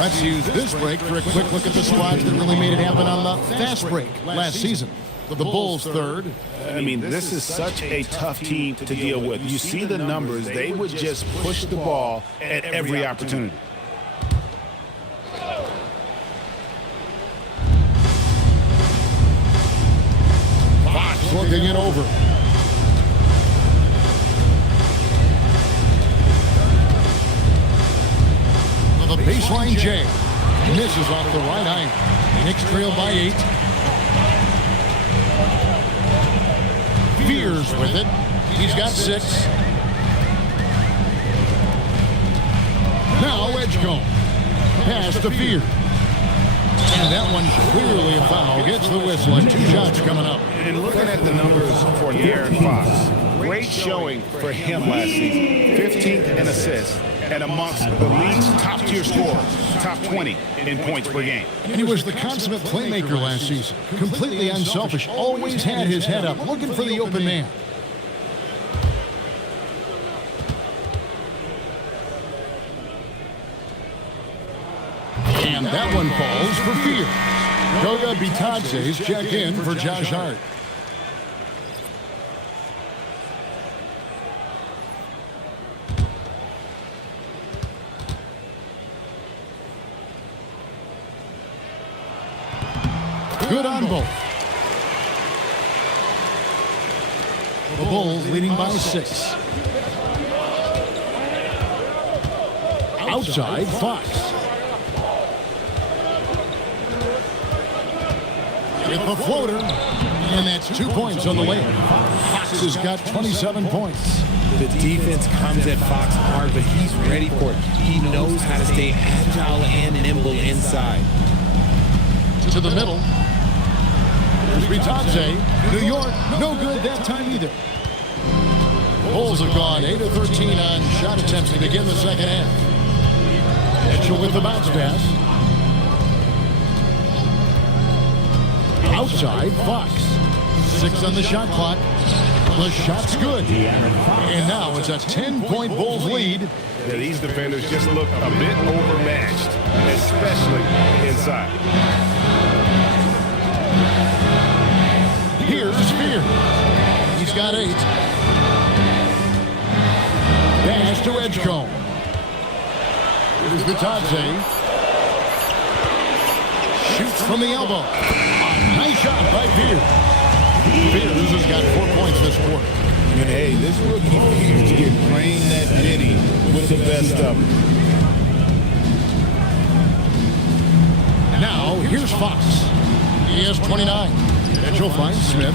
Let's use this break for a quick look at the squads that really made it happen on the fast break last season. The Bulls third. I mean, this is such a tough team to deal with. You see the numbers. They would just push the ball at every opportunity. Fox looking it over. The baseline J misses off the right iron. Knicks trail by 8. Fears with it. He's got 6. Now Edgecombe. Pass to Fear. And that one clearly a foul. Gets the whistle and 2 shots coming up. And looking at the numbers for De'Aaron Fox, great showing for him last season. 15th in assists and amongst the league's top-tier scorers, top 20 in points per game. And he was the consummate playmaker last season. Completely unselfish. Always had his head up, looking for the open man. And that one falls for Fear. Goga Bitadze's check in for Josh Hart. Good on both. The Bulls leading by 6. Outside, Fox. With the floater, and that's 2 points on the layup. Fox has got 27 points. The defense comes at Fox hard, but he's ready for it. He knows how to stay agile and nimble inside. To the middle. There's Bitadze. New York, no good that time either. Bulls have gone 8 of 13 on shot attempts to begin the second half. Mitchell with the bounce pass. Outside, Fox. 6 on the shot clock. The shot's good. And now it's a 10-point Bulls lead. Yeah, these defenders just look a bit overmatched, especially inside. Here's Spear. He's got 8. Pass to Edgecombe. Here's Vitadze. Shoots from the elbow. A nice shot by Pierce. Pierce has got 4 points this quarter. And hey, this rookie Pierce can bring that ditty with the best of them. Now, here's Fox. He has 29. Mitchell finds Smith.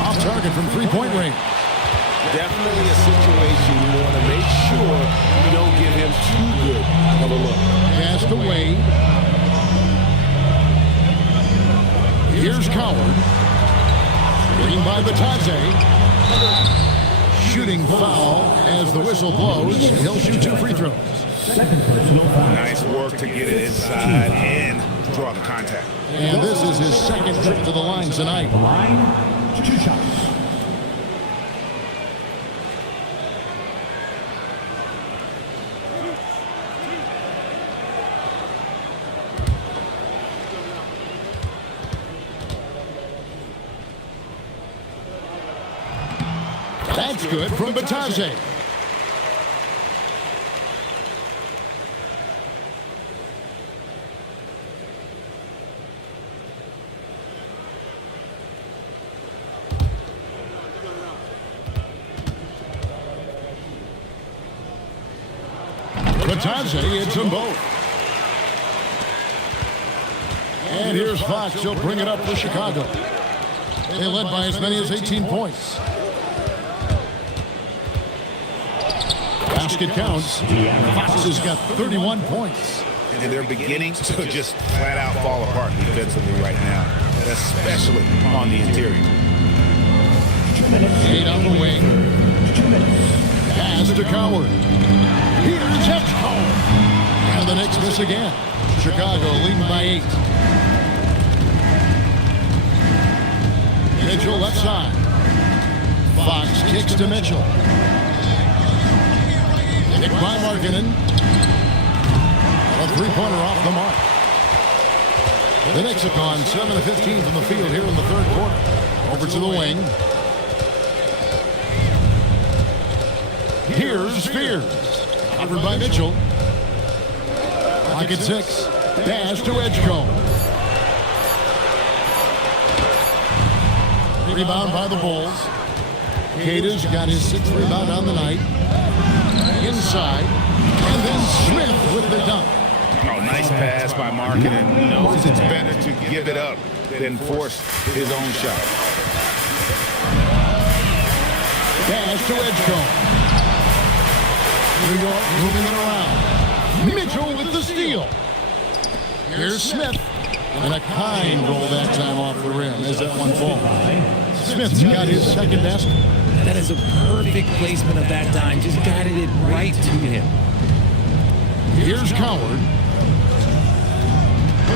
Off target from three-point range. Definitely a situation you want to make sure you don't give him too good of a look. Pass to Wade. Here's Coward. Screen by Vitadze. Shooting foul as the whistle blows. He'll shoot 2 free throws. Nice work to get it inside and draw the contact. And this is his second trip to the line tonight. Line, 2 shots. That's good from Vitadze. Vitadze hits them both. And here's Fox. He'll bring it up for Chicago. They led by as many as 18 points. Basket counts. Fox has got 31 points. And they're beginning to just flat out fall apart defensively right now, especially on the interior. 8 on the wing. Pass to Coward. Here's Edgecombe. And the Knicks miss again. Chicago leading by 8. Mitchell left side. Fox kicks to Mitchell. Nick by Markkanen. A three-pointer off the mark. The Knicks have gone 7 of 15 from the field here in the third quarter. Over to the wing. Here's Spears. Covered by Mitchell. Pocket 6. Dash to Edgecombe. Rebound by the Bulls. Cada's got his 6th rebound on the night. Inside. And then Smith with the dunk. Oh, nice pass by Markkanen. Knows it's better to give it up than force his own shot. Pass to Edgecombe. New York moving it around. Mitchell with the steal. Here's Smith. And a kind roll that time off the rim as that one falls. Smith's got his second basket. That is a perfect placement of that dime. Just guided it right to him. Here's Coward.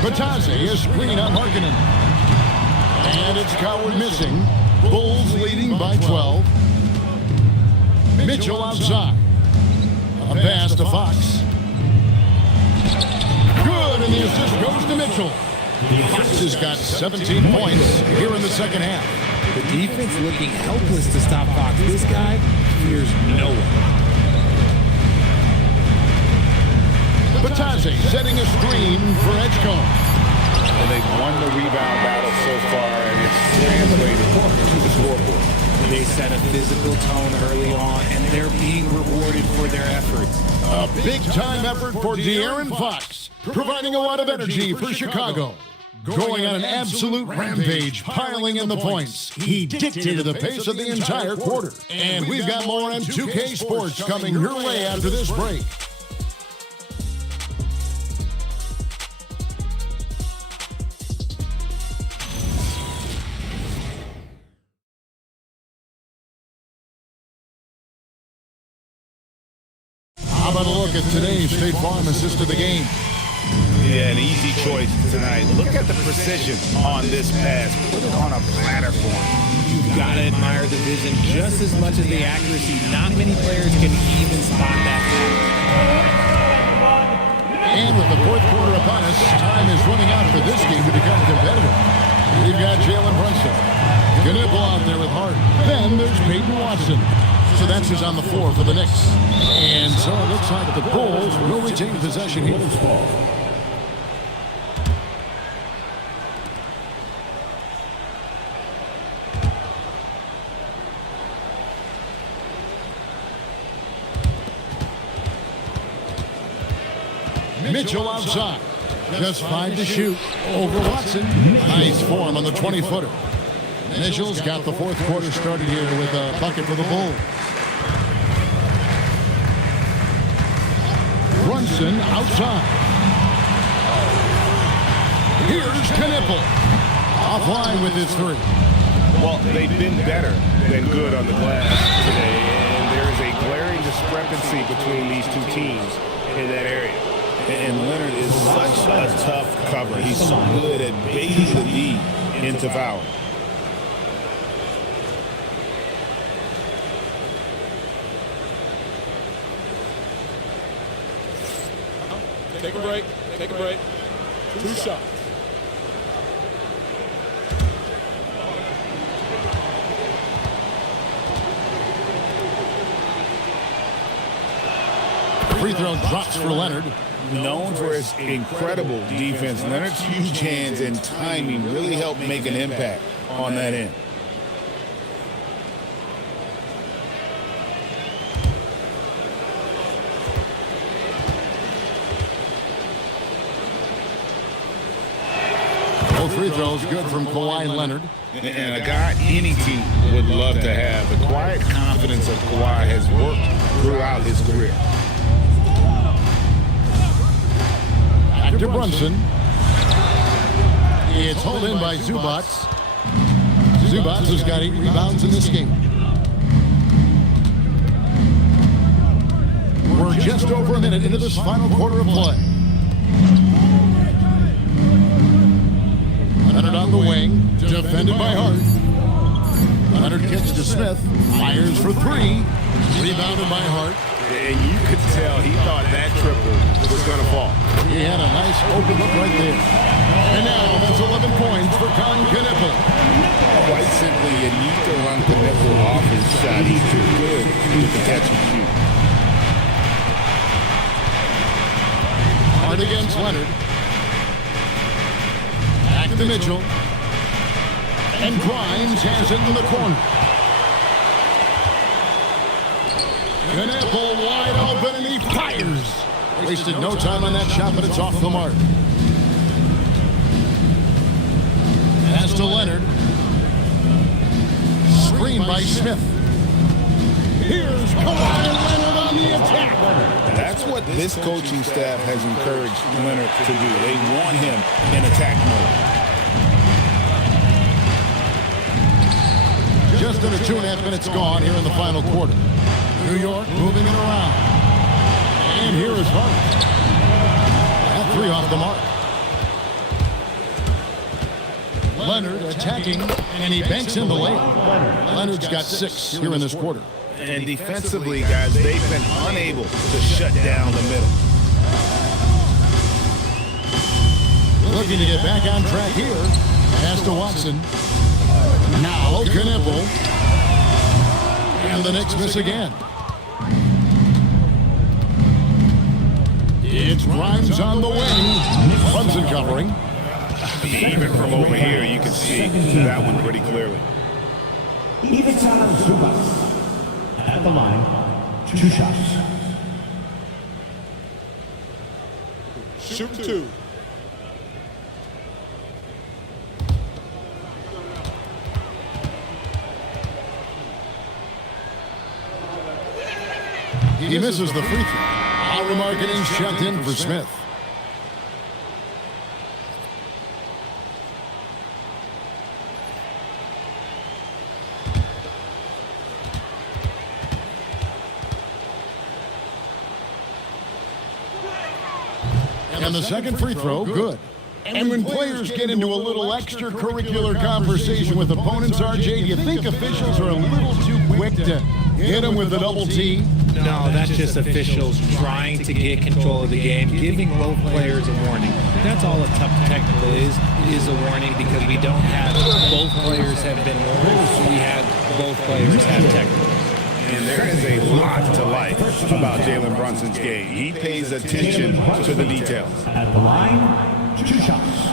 Vitadze is screen on Markkanen. And it's Coward missing. Bulls leading by 12. Mitchell outside. A pass to Fox. Good, and the assist goes to Mitchell. Fox has got 17 points here in the second half. The defense looking helpless to stop Fox. This guy fears no one. Vitadze setting a screen for Edgecombe. Well, they've won the rebound battle so far, and it's translated to the scoreboard. They set a physical tone early on, and they're being rewarded for their efforts. A big-time effort for De'Aaron Fox, providing a lot of energy for Chicago. Going on an absolute rampage, piling in the points. He dictated the pace of the entire quarter. And we've got more on 2K Sports coming your way after this break. How about a look at today's State Farm assist of the game? Yeah, an easy choice tonight. Look at the precision on this pass. Put it on a platter for him. You've got to admire the vision just as much as the accuracy. Not many players can even spot that. And with the fourth quarter upon us. Time is running out for this game to become competitive. We've got Jalen Brunson. Knipple out there with Hart. Then there's Peyton Watson. So that's who's on the floor for the Knicks. And so it looks like the Bulls will retain possession here. Mitchell outside. Just 5 to shoot. Over Watson. Nice form on the 20-footer. Mitchell's got the fourth quarter started here with a bucket for the Bulls. Brunson outside. Here's Knipple. Offline with his three. Well, they've been better than good on the glass today, and there is a glaring discrepancy between these two teams in that area. And Leonard is such a tough cover. He's so good at baiting the D into foul. Take a break. Take a break. 2 shots. Free throw drops for Leonard. Known for his incredible defense, Leonard's huge hands and timing really helped make an impact on that end. Both free throws good from Kawhi Leonard. And a guy any team would love to have. The quiet confidence of Kawhi has worked throughout his career. Back to Brunson. It's hauled in by Zubac. Zubac has got 8 rebounds in this game. We're just over a minute into this final quarter of play. Leonard on the wing, defended by Hart. Leonard kicks to Smith, fires for 3, rebounded by Hart. And you could tell he thought that triple was going to fall. He had a nice open look right there. And now that's 11 points for Knipple. Quite simply, you need to run Knipple off his shot. He's too good to catch and shoot. Hart against Leonard. Back to Mitchell. And Grimes has it in the corner. Knipple wide open and he fires. Wasted no time on that shot, but it's off the mark. Pass to Leonard. Screen by Smith. Here's Kawhi Leonard on the attack. That's what this coaching staff has encouraged Leonard to do. They want him in attack mode. Just under 2.5 minutes gone here in the final quarter. New York moving it around. And here is Hart. That 3 off the mark. Leonard attacking, and he banks in the lane. Leonard's got 6 here in this quarter. And defensively, guys, they've been unable to shut down the middle. Looking to get back on track here. Pass to Watson. Now Knipple. And the Knicks miss again. It's Grimes on the wing. Brunson covering. Even from over here, you can see that one pretty clearly. Ivica Zubac at the line, 2 shots. Shoot 2. He misses the free throw. Our marketing's checked in for Smith. And the second free throw, good. And when players get into a little extracurricular conversation with opponents, RJ, do you think officials are a little too quick to hit them with the double T? No, that's just officials trying to get control of the game, giving both players a warning. That's all a tough technical is a warning because we don't have both players have been warned. We have both players have technicals. And there is a lot to like about Jalen Brunson's game. He pays attention to the details. At the line, 2 shots.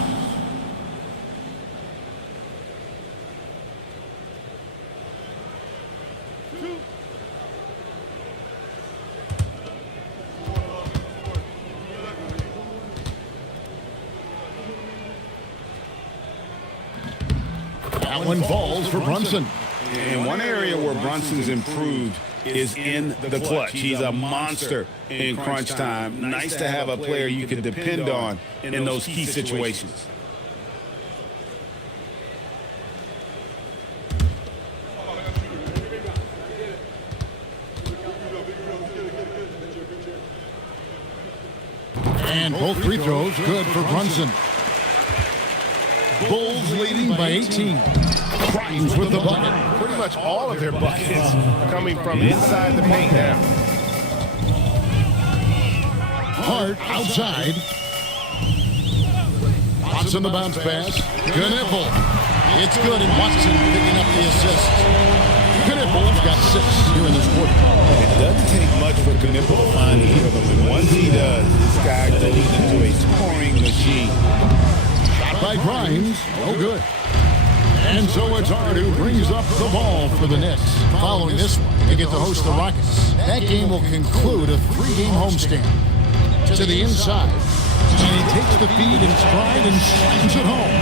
That one falls for Brunson. And one area where Brunson's improved is in the clutch. He's a monster in crunch time. Nice to have a player you can depend on in those key situations. And both free throws good for Brunson. Bulls leading by 18. Grimes with the bucket. Pretty much all of their buckets coming from inside the paint now. Hart outside. Watson the bounce pass. Knippel. It's good, and Watson picking up the assist. Knippel's got 6 here in this quarter. It doesn't take much for Knippel to find the rhythm, and once he does, this guy goes into a scoring machine. Shot by Grimes. Oh, good. And so it's Hart who brings up the ball for the Knicks. Following this one, they get to host the Rockets. That game will conclude a 3-game homestand. To the inside, and he takes the feed in stride and slams it home.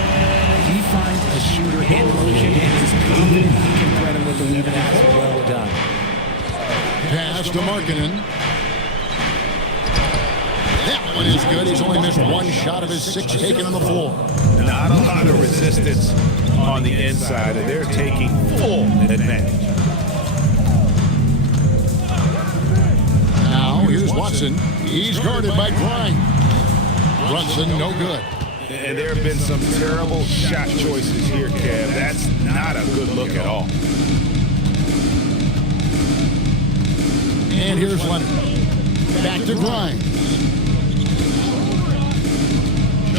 He finds a shooter in motion and is confident he can thread him with the lead, and that's well done. Pass to Markkanen. That one is good. He's only missed 1 shot of his 6 taken on the floor. Not a lot of resistance on the inside, and they're taking full advantage. Now here's Watson. He's guarded by Grimes. Brunson, no good. And there have been some terrible shot choices here, Kev. That's not a good look at all. And here's Leonard. Back to Grimes.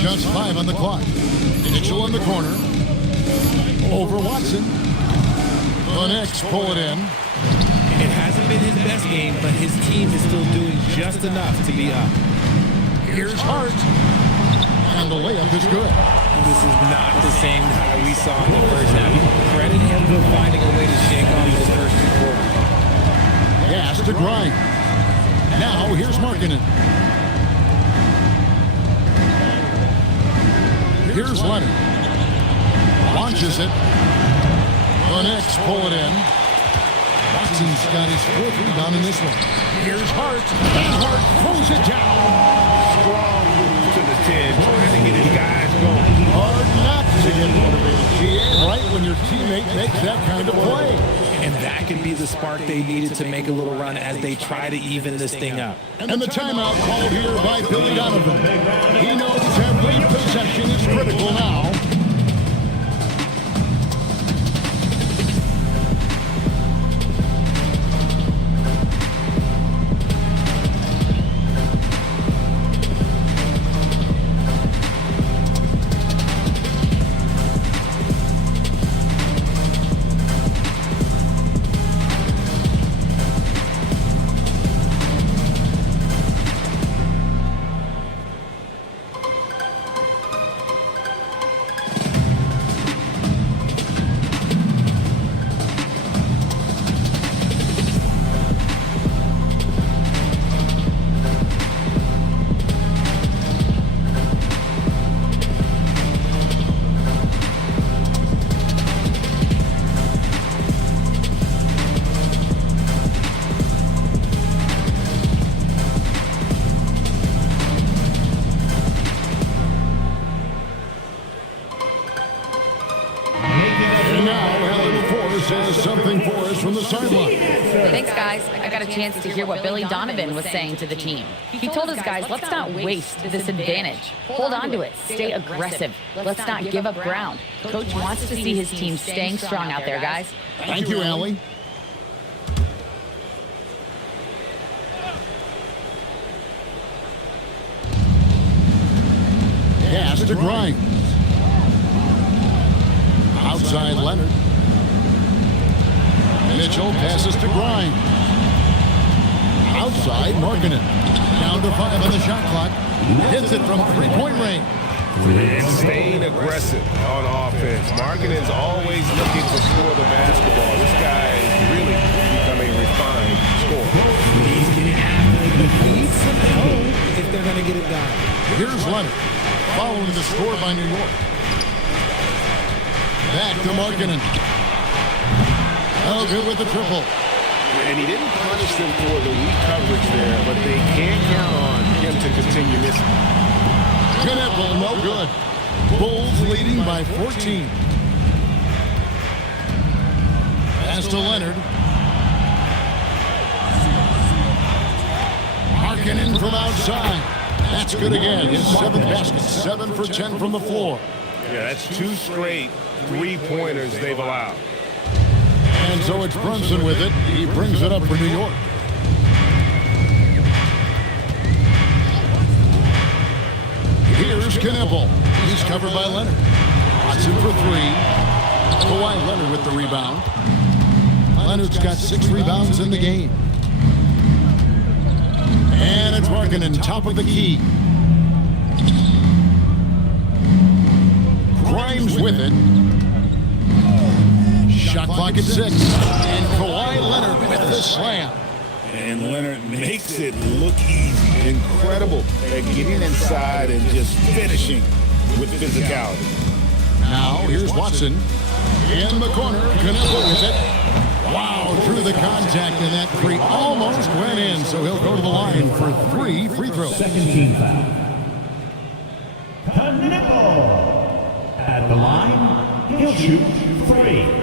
Just 5 on the clock. Mitchell in the corner. Over Watson. The Knicks pull it in. It hasn't been his best game, but his team is still doing just enough to be up. Here's Hart. And the layup is good. This is not the same high we saw in the first half. Credit him for finding a way to shake off those first 2 quarters. Pass to Grimes. Now here's Markkanen. Here's Leonard. Launches it. The Knicks pull it in. Watson's got his 4th rebound in this one. Here's Hart. And Hart throws it down. Strong move to the 10, trying to get his guys going. Hard not to get motivated, GA, right when your teammate makes that kind of play. And that could be the spark they needed to make a little run as they try to even this thing up. And the timeout called here by Billy Donovan. He knows every possession is critical now. Says something for us from the sideline. Thanks, guys. I got a chance to hear what Billy Donovan was saying to the team. He told his guys, let's not waste this advantage. Hold on to it. Stay aggressive. Let's not give up ground. Coach wants to see his team staying strong out there, guys. Thank you, Allie. to Grimes. Outside Leonard. Mitchell passes to Grimes. Outside Markkanen. Down to 5 on the shot clock. Hits it from three-point range. And staying aggressive on offense. Markkanen's always looking to score the basketball. This guy is really becoming a refined scorer. He's getting after it, but needs some help if they're going to get it done. Here's Leonard, following the score by New York. Back to Markkanen. Oh, good with the triple. And he didn't punish them for the weak coverage there, but they can't count on him to continue missing. Knipple, no good. Bulls leading by 14. Pass to Leonard. Markkanen from outside. That's good again. His 7th basket. 7 for 10 from the floor. Yeah, that's 2 straight three-pointers they've allowed. And so it's Brunson with it. He brings it up for New York. Here's Knipple. He's covered by Leonard. Watson for 3. Kawhi Leonard with the rebound. Leonard's got 6 rebounds in the game. And it's Markkanen, top of the key. Grimes with it. Shot clock at 6. And Kawhi Leonard with the slam. And Leonard makes it look easy. Incredible at getting inside and just finishing with physicality. Now, here's Watson. In the corner, Knipple with it. Wow, through the contact, and that three almost went in, so he'll go to the line for 3 free throws. Second team foul. Knipple. At the line, he'll shoot 3.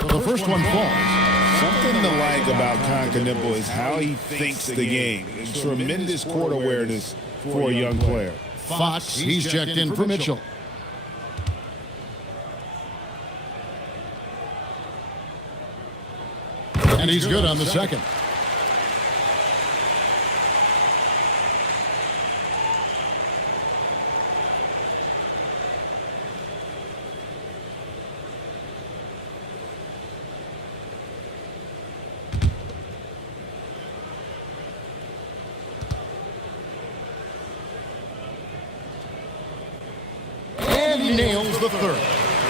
The first one falls. Something to like about Knipple is how he thinks the game. Tremendous court awareness for a young player. Fox, he's checked in for Mitchell. And he's good on the second. Nails the third.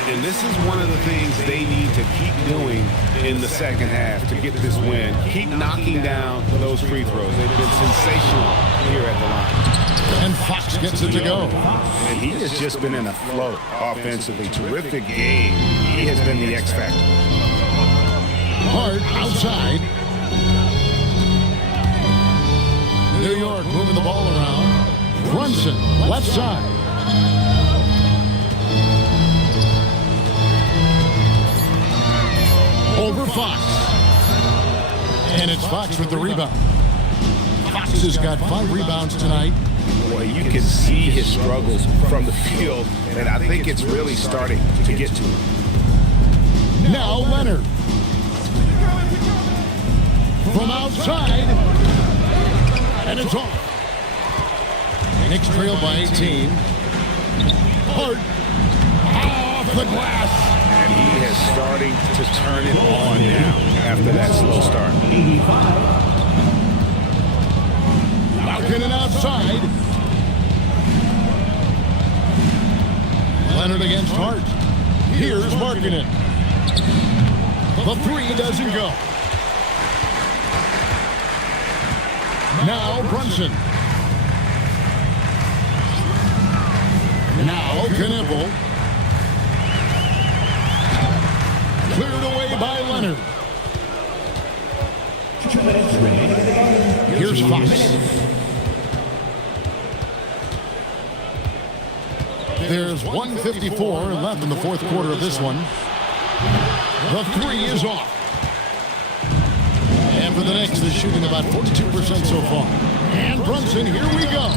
And this is one of the things they need to keep doing in the second half to get this win. Keep knocking down those free throws. They've been sensational here at the line. And Fox gets it to go. And he has just been in a flow offensively. Terrific game. He has been the X factor. Hart outside. New York moving the ball around. Brunson, left side. Over Fox. And it's Fox with the rebound. Fox has got 5 rebounds tonight. Boy, you can see his struggles from the field, and I think it's really starting to get to him. Now Leonard. From outside. And it's off. Knicks trail by 18. Hart. Off the glass. And he is starting to turn it on now after that slow start. 85. Markkanen outside. Leonard against Hart. Here's Markkanen. The 3 doesn't go. Now Brunson. Now Knipple. Cleared away by Leonard. 2 minutes remaining in the game. Here's Fox. There's 1:54 left in the fourth quarter of this one. The 3 is off. And for the Knicks is shooting about 42% so far. And Brunson, here we go.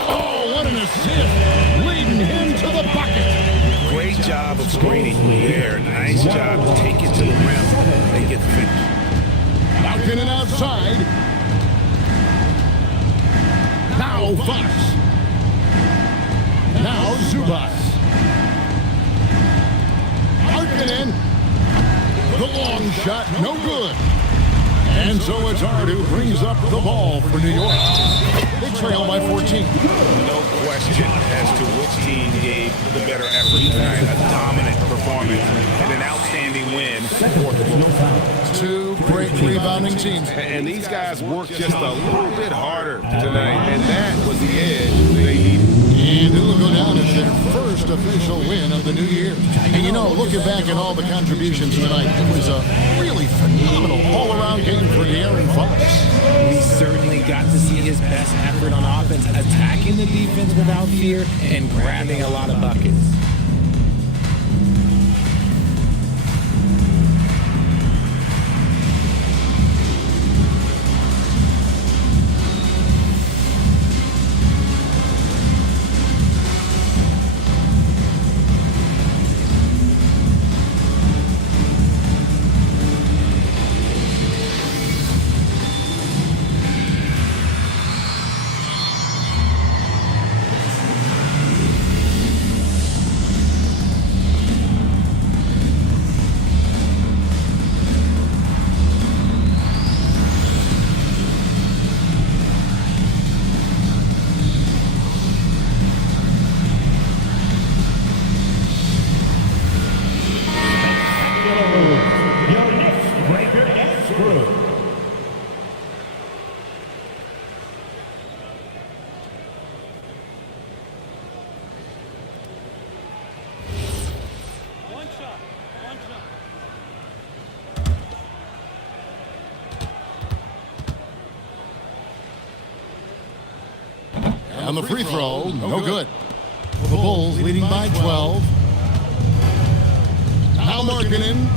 Oh, what an assist. Leading him to the bucket. Great job of screening there. Nice job to take it to the rim and get the finish. Malkin outside. Now Fox. Now Zubas. Markkinen. The long shot, no good. And so it's Hard who brings up the ball for New York. They trail by 14. No question as to which team gave the better effort tonight. A dominant performance and an outstanding win for the Bulls. Two great rebounding teams. And these guys worked just a little bit harder tonight, and that was the edge they needed. And it will go down as their first official win of the new year. And you know, looking back at all the contributions tonight, it was a really phenomenal all-around game for De'Aaron Fox. We certainly got to see his best effort on offense, attacking the defense without fear and grabbing a lot of buckets. Your next record and screw. On the free throw, no good. The Bulls leading by 12. Now Markkinen.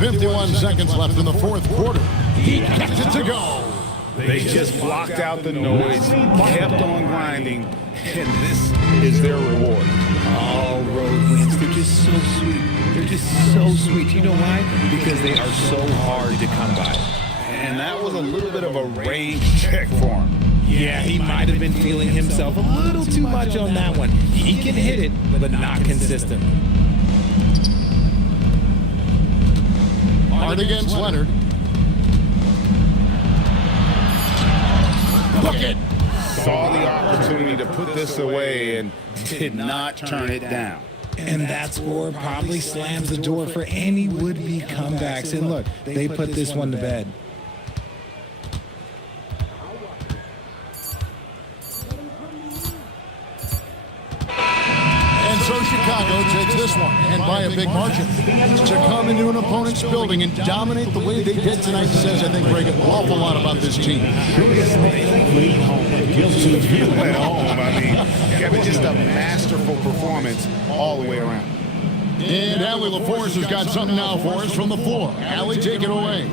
51 seconds left in the fourth quarter. He gets it to go. They just blocked out the noise, kept on grinding, and this is their reward. All road wins. They're just so sweet. They're just so sweet. You know why? Because they are so hard to come by. And that was a little bit of a range check for him. Yeah, he might have been feeling himself a little too much on that one. He can hit it, but not consistent. Hard against Leonard. Bucket. Saw the opportunity to put this away and did not turn it down. And that score probably slams the door for any would-be comebacks. And look, they put this one to bed. So Chicago takes this one, and by a big margin. To come into an opponent's building and dominate the way they did tonight says, I think, Greg, an awful lot about this team. You went home. I mean, Kevin, just a masterful performance all the way around. And Allie LaForce has got something now for us from the floor. Allie, take it away.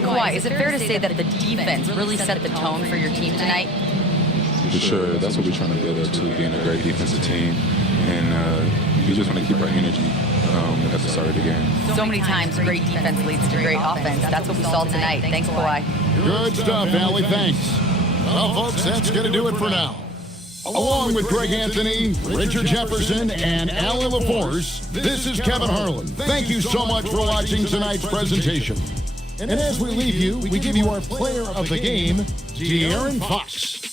Kawhi, is it fair to say that the defense really set the tone for your team tonight? For sure, that's what we're trying to build up to, being a great defensive team, and we just want to keep our energy at the start of the game. So many times, great defense leads to great offense. That's what we saw tonight. Thanks, Kawhi. Good stuff, Allie. Thanks. Well, folks, that's going to do it for now. Along with Greg Anthony, Richard Jefferson, and Allie LaForce, this is Kevin Harlan. Thank you so much for watching tonight's presentation. And as we leave you, we give you our player of the game, De'Aaron Fox.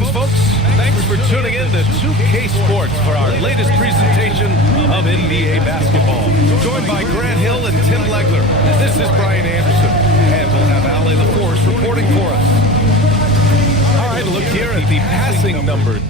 Greetings, folks. Thanks for tuning in to 2K Sports for our latest presentation of NBA basketball. Joined by Grant Hill and Tim Legler. This is Brian Anderson, and we'll have Ali LaForce reporting for us. All right, look here at the passing number.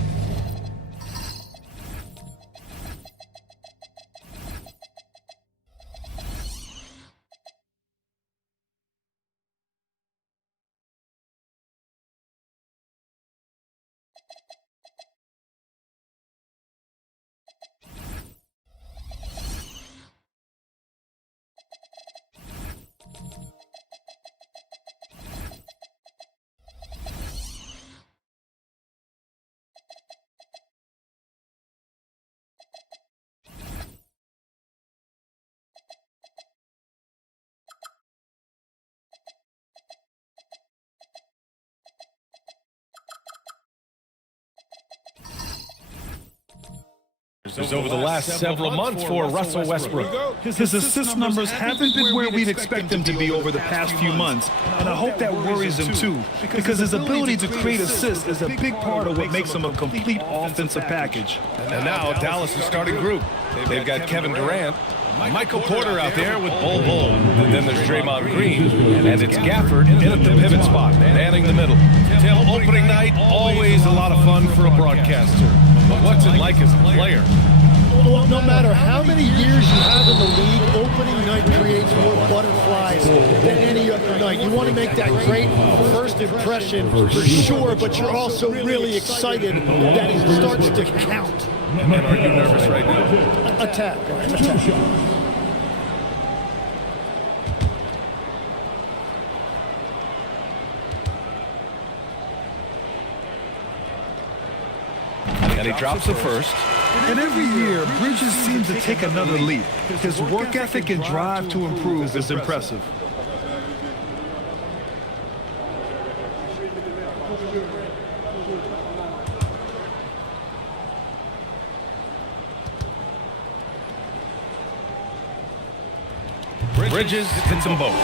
Over the last several months for Russell Westbrook. His assist numbers haven't been where we'd expect them to be over the past few months, and I hope that worries him too, because his ability to create assists is a big part of what makes him a complete offensive package. And now Dallas' starting group. They've got Kevin Durant, Michael Porter out there with Bol Bol. And then there's Draymond Green, and it's Gafford in at the pivot spot, manning the middle. Tim, opening night, always a lot of fun for a broadcaster. But what's it like as a player? Well, no matter how many years you have in the league, opening night creates more butterflies than any other night. You want to make that great first impression for sure, but you're also really excited that it starts to count. And are you nervous right now? Attack. Attack. And he drops the first. And every year, Bridges seems to take another leap. His work ethic and drive to improve is impressive. Bridges hits them both.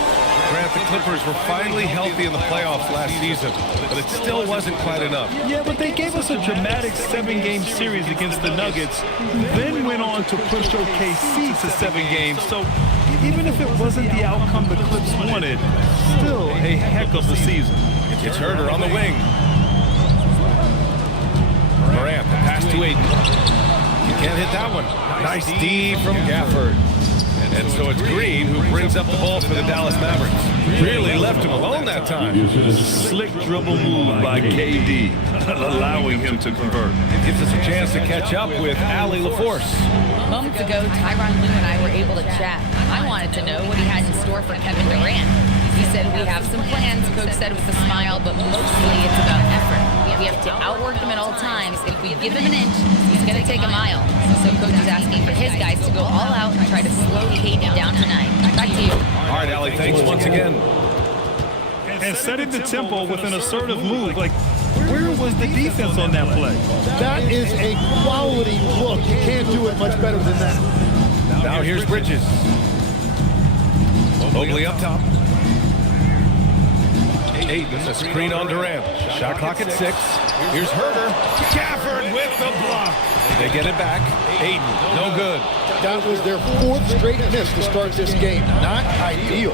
Grant, the Clippers were finally healthy in the playoffs last season, but it still wasn't quite enough. Yeah, but they gave us a dramatic 7-game series against the Nuggets, who then went on to push OKC to 7 games. So even if it wasn't the outcome the Clips wanted, still a heck of a season. It's Herder on the wing. Morant, the pass to Aiden. You can't hit that one. Nice D from Gafford. And so it's Green who brings up the ball for the Dallas Mavericks. Really left him alone that time. Slick dribble move by KD, allowing him to convert. It gives us a chance to catch up with Ali LaForce. Moments ago, Tyronn Lue and I were able to chat. I wanted to know what he had in store for Kevin Durant. He said, we have some plans, Coach said with a smile, but mostly it's about effort. We have to outwork him at all times. If we give him an inch, he's going to take a mile. So Coach is asking for his guys to go all out and try to slow KD down tonight. Back to you. All right, Ali, thanks once again. And setting the tempo with an assertive move. Like, where was the defense on that play? That is a quality look. You can't do it much better than that. Now here's Bridges. Mobley up top. Aiden, a screen on Durant. Shot clock at 6. Here's Herder. Gafford with the block. They get it back. Aiden, no good. That was their 4th straight miss to start this game. Not ideal.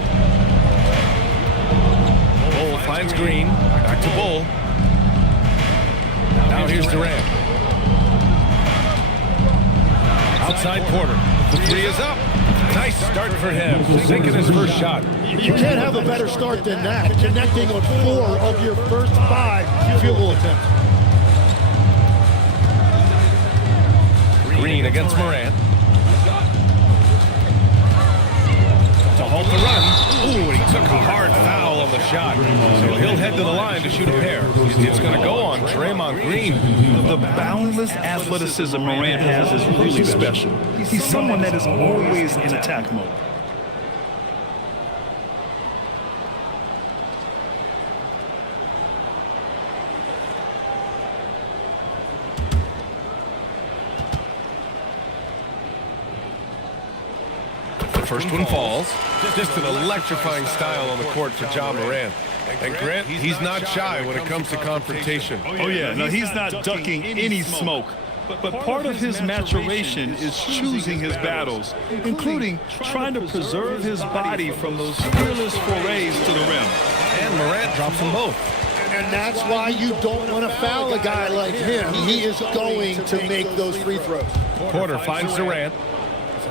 Bull finds Green. Back to Bull. Now here's Durant. Outside Porter. The 3 is up. Nice start for him. Sinking his first shot. You can't have a better start than that. Connecting on 4 of your first 5 field goal attempts. Green against Morant. To halt the run. Ooh, and he took a hard foul on the shot. So he'll head to the line to shoot a pair. It's going to go on Draymond Green. The boundless athleticism Morant has is really special. He's someone that is always in attack mode. First one falls. Just an electrifying style on the court for John Morant. And Grant, he's not shy when it comes to confrontation. Oh, yeah. No, he's not ducking any smoke. But part of his maturation is choosing his battles, including trying to preserve his body from those fearless forays to the rim. And Morant drops them both. And that's why you don't want to foul a guy like him. He is going to make those free throws. Porter finds Durant.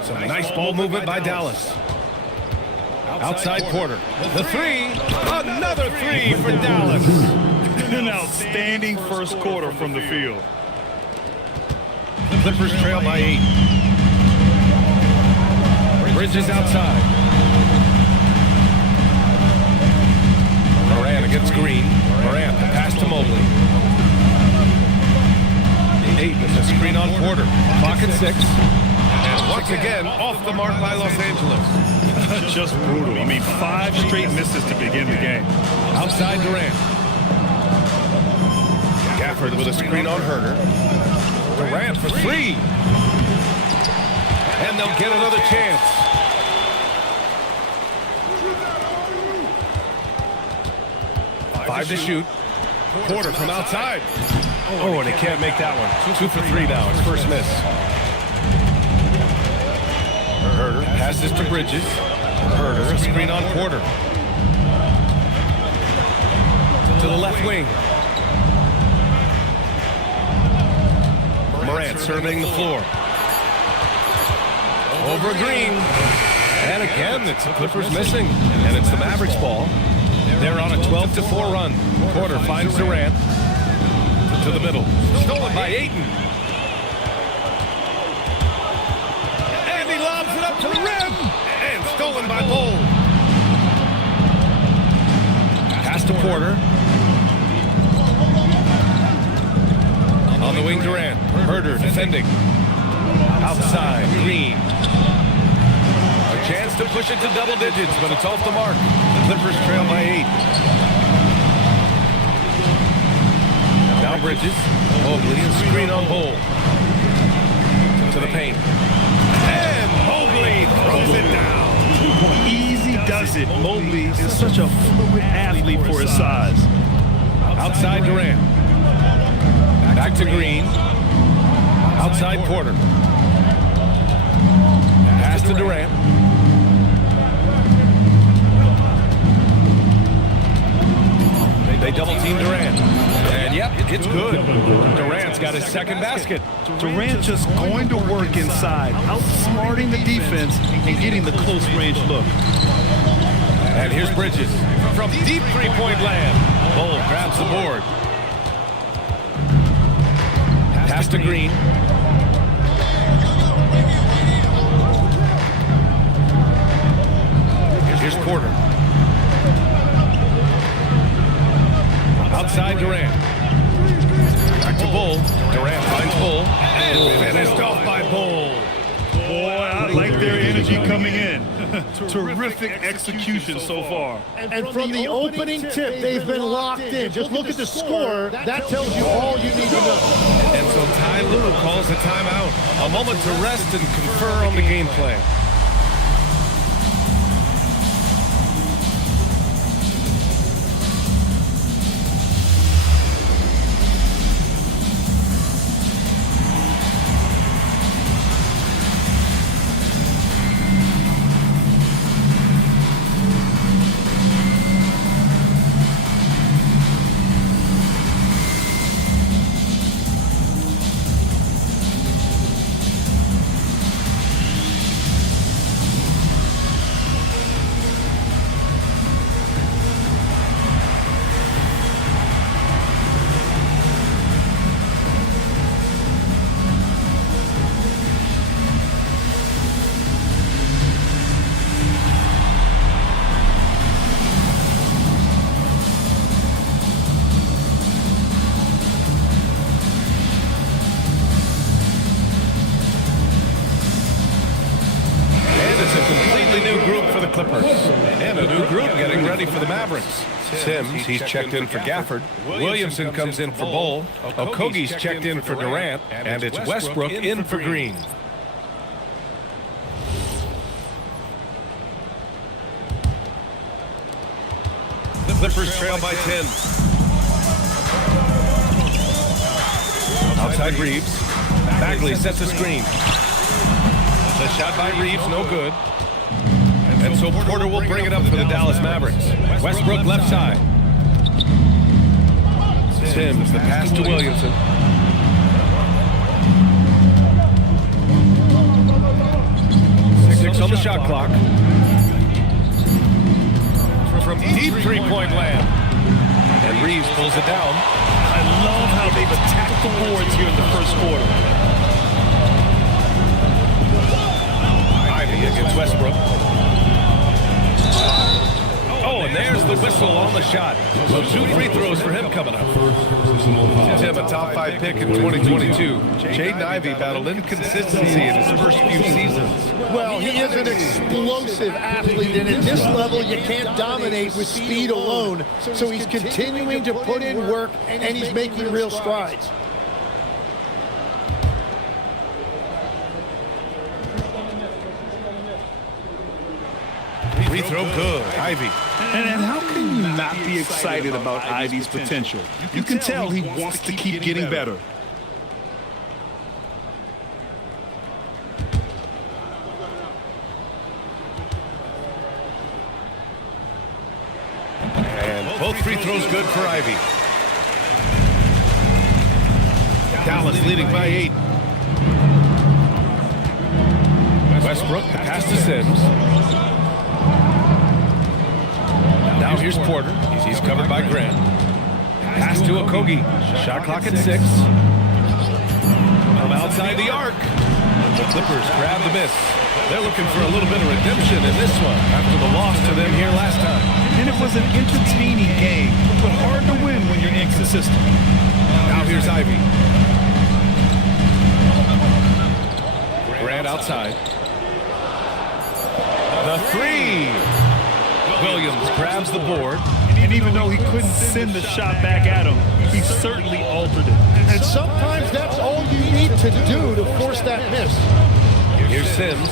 Some nice ball movement by Dallas. Outside Porter. The three. Another three for Dallas. An outstanding first quarter from the field. The Clippers trail by 8. Bridges outside. Morant against Green. Morant, the pass to Mobley. 8 with a screen on Porter. Clock at 6. And once again, off the mark by Los Angeles. Just brutal. I mean, 5 straight misses to begin the game. Outside Durant. Gafford with a screen on Herder. Durant for 3. And they'll get another chance. Five to shoot. Porter from outside. Oh, and he can't make that one. 2 for 3 now. His first miss. Herder passes to Bridges. Herder, a screen on Porter. To the left wing. Morant surveying the floor. Over Green. And again, it's the Clippers missing. And it's the Mavericks ball. They're on a 12-4 run. Porter finds Durant. To the middle. Stolen by Ayton. And he lobs it up to the rim. And stolen by Bull. Pass to Porter. On the wing, Durant. Herder defending. Outside, Green. A chance to push it to double digits, but it's off the mark. The Clippers trail by 8. Now Bridges. Mobley, a screen on Bull. To the paint. And Mobley throws it down. Easy does it. Mobley is such a fluid athlete for his size. Outside Durant. Back to Green. Outside Porter. Pass to Durant. They double team Durant. And yep, it's good. Durant's got his second basket. Durant just going to work inside, outsmarting the defense and getting the close range look. And here's Bridges from deep three-point land. Bull grabs the board. Pass to Green. Here's Porter. Outside Durant. Back to Bull. Durant finds Bull. And finished off by Bull. Boy, I like their energy coming in. Terrific execution so far. And from the opening tip, they've been locked in. Just look at the score. That tells you all you need to know. And so Ty Lue calls a timeout. A moment to rest and confer on the game plan. Clippers. And a new group getting ready for the Mavericks. Sims, he's checked in for Gafford. Williamson comes in for Bull. Okogie's checked in for Durant. And it's Westbrook in for Green. Clippers trail by 10. Outside Reeves. Bagley sets a screen. The shot by Reeves, no good. And so Porter will bring it up for the Dallas Mavericks. Westbrook left side. Sims, the pass to Williamson. Six on the shot clock. From deep three-point land. And Reeves pulls it down. I love how they've attacked the boards here in the first quarter. Ivy against Westbrook. Oh, and there's the whistle on the shot. So 2 free throws for him coming up. Tim, a top 5 pick in 2022. Jaden Ivey battled inconsistency in his first few seasons. Well, he is an explosive athlete, and at this level, you can't dominate with speed alone. So he's continuing to put in work, and he's making real strides. Free throw good. Ivy. And how can you not be excited about Ivy's potential? You can tell he wants to keep getting better. And both free throws good for Ivy. Dallas leading by 8. Westbrook, the pass to Sims. Now here's Porter. He's covered by Grant. Pass to Okogie. Shot clock at 6. From outside the arc. The Clippers grab the miss. They're looking for a little bit of redemption in this one after the loss to them here last time. And it was an entertaining game, but hard to win when you're inconsistent. Now here's Ivy. Grant outside. The 3. Williams grabs the board. And even though he couldn't send the shot back at him, he certainly altered it. And sometimes that's all you need to do to force that miss. Here's Sims.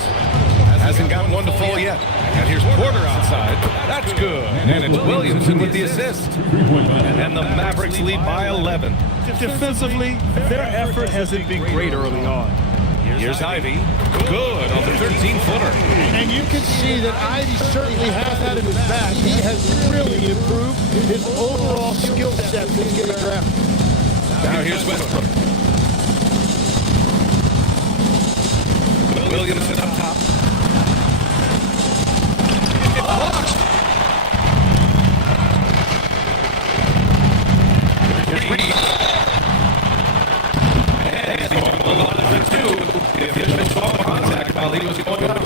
Hasn't gotten one to fall yet. And here's Porter outside. That's good. And it's Williamson with the assist. And the Mavericks lead by 11. Defensively, their effort hasn't been great early on. Here's Ivy. Good on the 13-footer. And you can see that Ivy certainly has that in his back. He has really improved his overall skill set since getting drafted. Now here's Westbrook. Williamson up top. Here's Reeves. And he's going to the line for 2. The official saw contact while he was going up.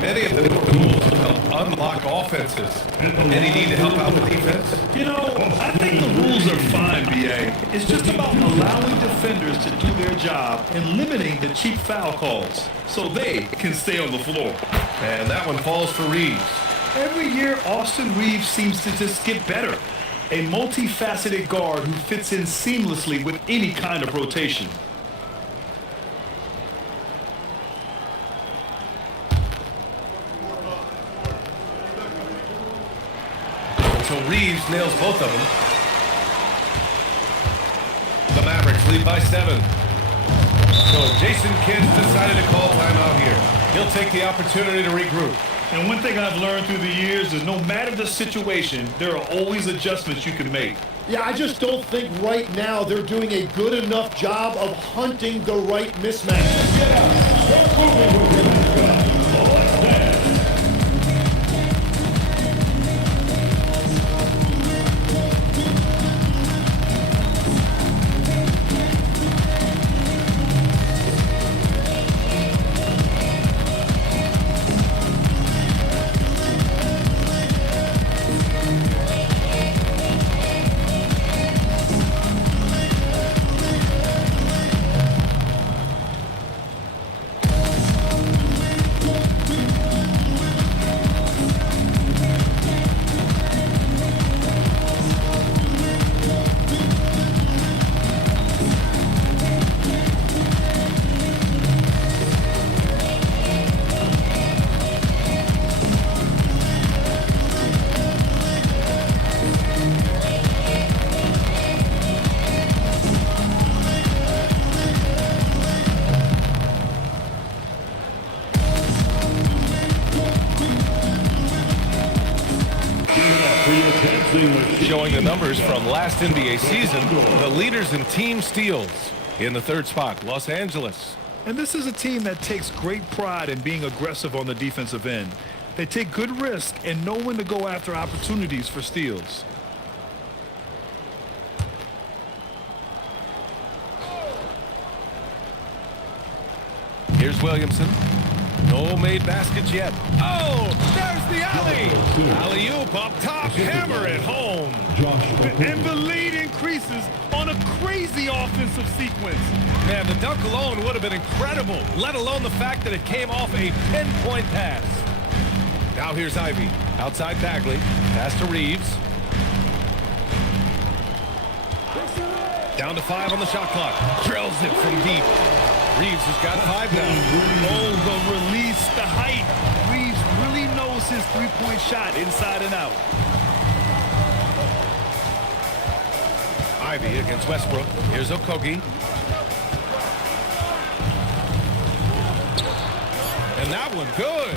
Many of the rules will help unlock offenses. Any need to help out the defense? You know, I think the rules are fine, B.A. It's just about allowing defenders to do their job and limiting the cheap foul calls so they can stay on the floor. And that one falls for Reeves. Every year, Austin Reeves seems to just get better. A multifaceted guard who fits in seamlessly with any kind of rotation. So Reeves nails both of them. The Mavericks lead by 7. So Jason Kidd's decided to call timeout here. He'll take the opportunity to regroup. And one thing I've learned through the years is no matter the situation, there are always adjustments you can make. Yeah, I just don't think right now they're doing a good enough job of hunting the right mismatch. Showing the numbers from last NBA season, the leaders in team steals. In the third spot, Los Angeles. And this is a team that takes great pride in being aggressive on the defensive end. They take good risk and know when to go after opportunities for steals. Here's Williamson. No made baskets yet. Oh, there's the alley. Alley-oop up top, hammer it home. And the lead increases on a crazy offensive sequence. Man, the dunk alone would have been incredible, let alone the fact that it came off a pinpoint pass. Now here's Ivy. Outside Bagley. Pass to Reeves. Down to 5 on the shot clock. Drills it from deep. Reeves has got 5 now. Oh, the release, the height. Reeves really knows his three-point shot inside and out. Ivy against Westbrook. Here's Okogie. And that one good.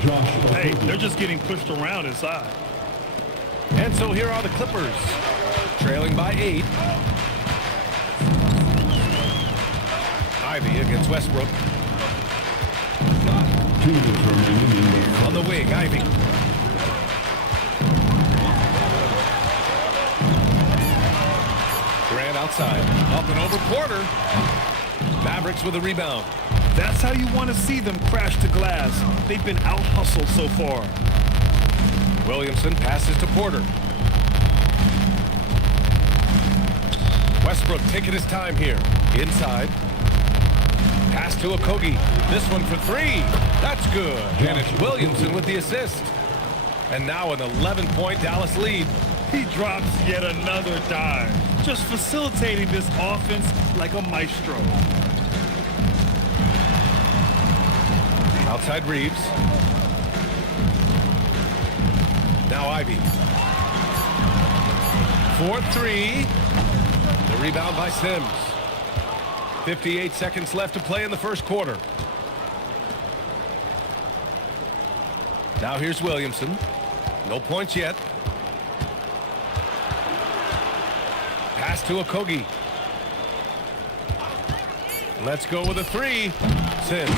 Hey, they're just getting pushed around inside. And so here are the Clippers. Trailing by 8. Ivy against Westbrook. On the wing, Ivy. Grant outside. Up and over Porter. Mavericks with a rebound. That's how you want to see them crash to glass. They've been out-hustled so far. Williamson passes to Porter. Westbrook taking his time here. Inside. Pass to Okogie. This one for 3. That's good. And it's Williamson with the assist. And now an 11-point Dallas lead. He drops yet another dime. Just facilitating this offense like a maestro. Outside Reeves. Now Ivy. 4-3. The rebound by Sims. 58 seconds left to play in the first quarter. Now here's Williamson. No points yet. Pass to Okogie. Let's go with a 3. Sims.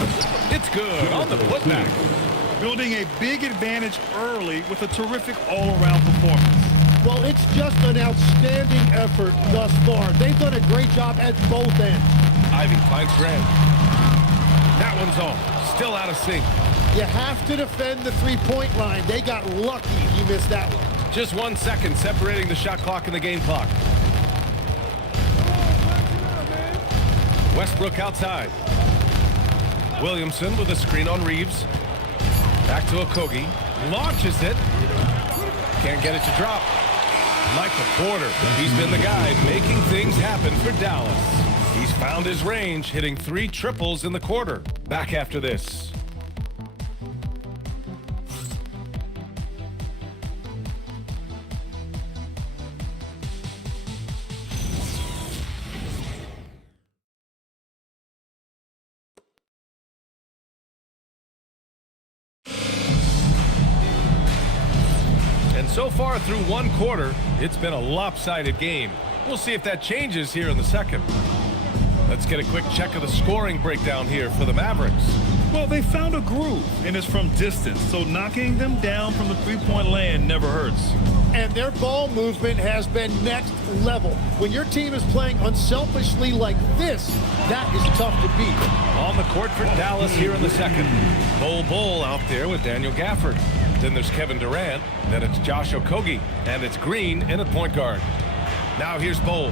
It's good on the putback. Building a big advantage early with a terrific all-around performance. Well, it's just an outstanding effort thus far. They've done a great job at both ends. Ivy finds Grant. That one's off. Still out of sync. You have to defend the three-point line. They got lucky you missed that one. Just 1 second separating the shot clock and the game clock. Westbrook outside. Williamson with a screen on Reeves. Back to Okogie. Launches it. Can't get it to drop. Michael Porter. He's been the guy making things happen for Dallas. He's found his range, hitting 3 triples in the quarter. Back after this. And so far through 1 quarter, it's been a lopsided game. We'll see if that changes here in the second. Let's get a quick check of the scoring breakdown here for the Mavericks. Well, they found a groove, and it's from distance, so knocking them down from the three-point land never hurts. And their ball movement has been next level. When your team is playing unselfishly like this, that is tough to beat. On the court for Dallas here in the second. Bol out there with Daniel Gafford. Then there's Kevin Durant. Then it's Josh Okogie. And it's Green in at point guard. Now here's Bol.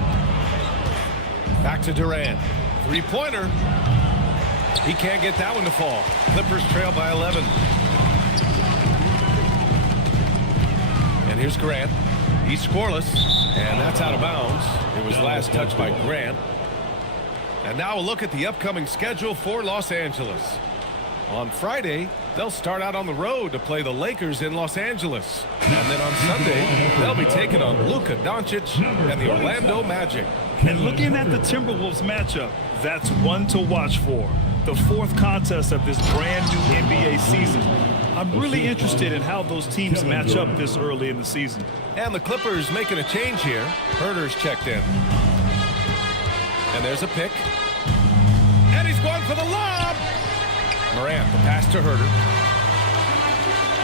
Back to Durant. 3-pointer. He can't get that one to fall. Clippers trail by 11. And here's Grant. He's scoreless. And that's out of bounds. It was last touched by Grant. And now a look at the upcoming schedule for Los Angeles. On Friday, they'll start out on the road to play the Lakers in Los Angeles. And then on Sunday, they'll be taking on Luka Doncic and the Orlando Magic. And looking at the Timberwolves matchup, that's one to watch for. The 4th contest of this brand new NBA season. I'm really interested in how those teams match up this early in the season. And the Clippers making a change here. Herder's checked in. And there's a pick. And he's going for the lob. Morant, the pass to Herder.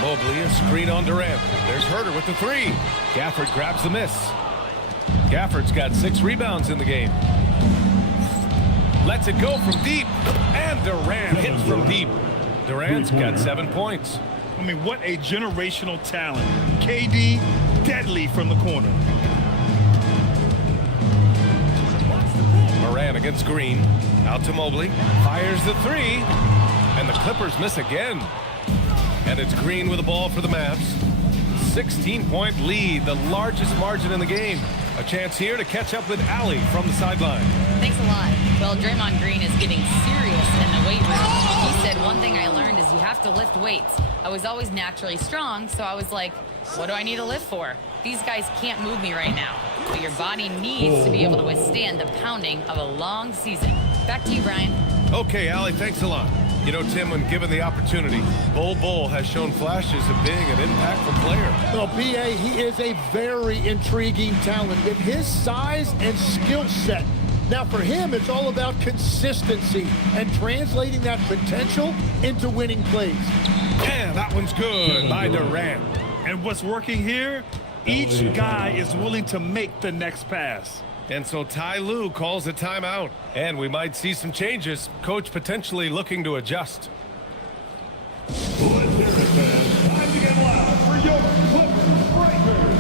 Mobley, a screen on Durant. There's Herder with the three. Gafford grabs the miss. Gafford's got 6 rebounds in the game. Lets it go from deep. And Durant hits from deep. Durant's got 7 points. I mean, what a generational talent. KD, deadly from the corner. Morant against Green. Out to Mobley. Fires the three. And the Clippers miss again. And it's Green with the ball for the Mavs. 16-point lead, the largest margin in the game. A chance here to catch up with Allie from the sideline. Thanks a lot. Well, Draymond Green is getting serious in the weight room. He said, one thing I learned is you have to lift weights. I was always naturally strong, so I was like, what do I need to lift for? These guys can't move me right now. But your body needs to be able to withstand the pounding of a long season. Back to you, Brian. Okay, Allie, thanks a lot. You know, Tim, when given the opportunity, Bol has shown flashes of being an impactful player. Well, B.A., he is a very intriguing talent with his size and skill set. Now, for him, it's all about consistency and translating that potential into winning plays. Yeah, that one's good by Durant. And what's working here? Each guy is willing to make the next pass. And so Ty Lue calls a timeout. And we might see some changes. Coach potentially looking to adjust. Time to get loud for your Clippers Breakers.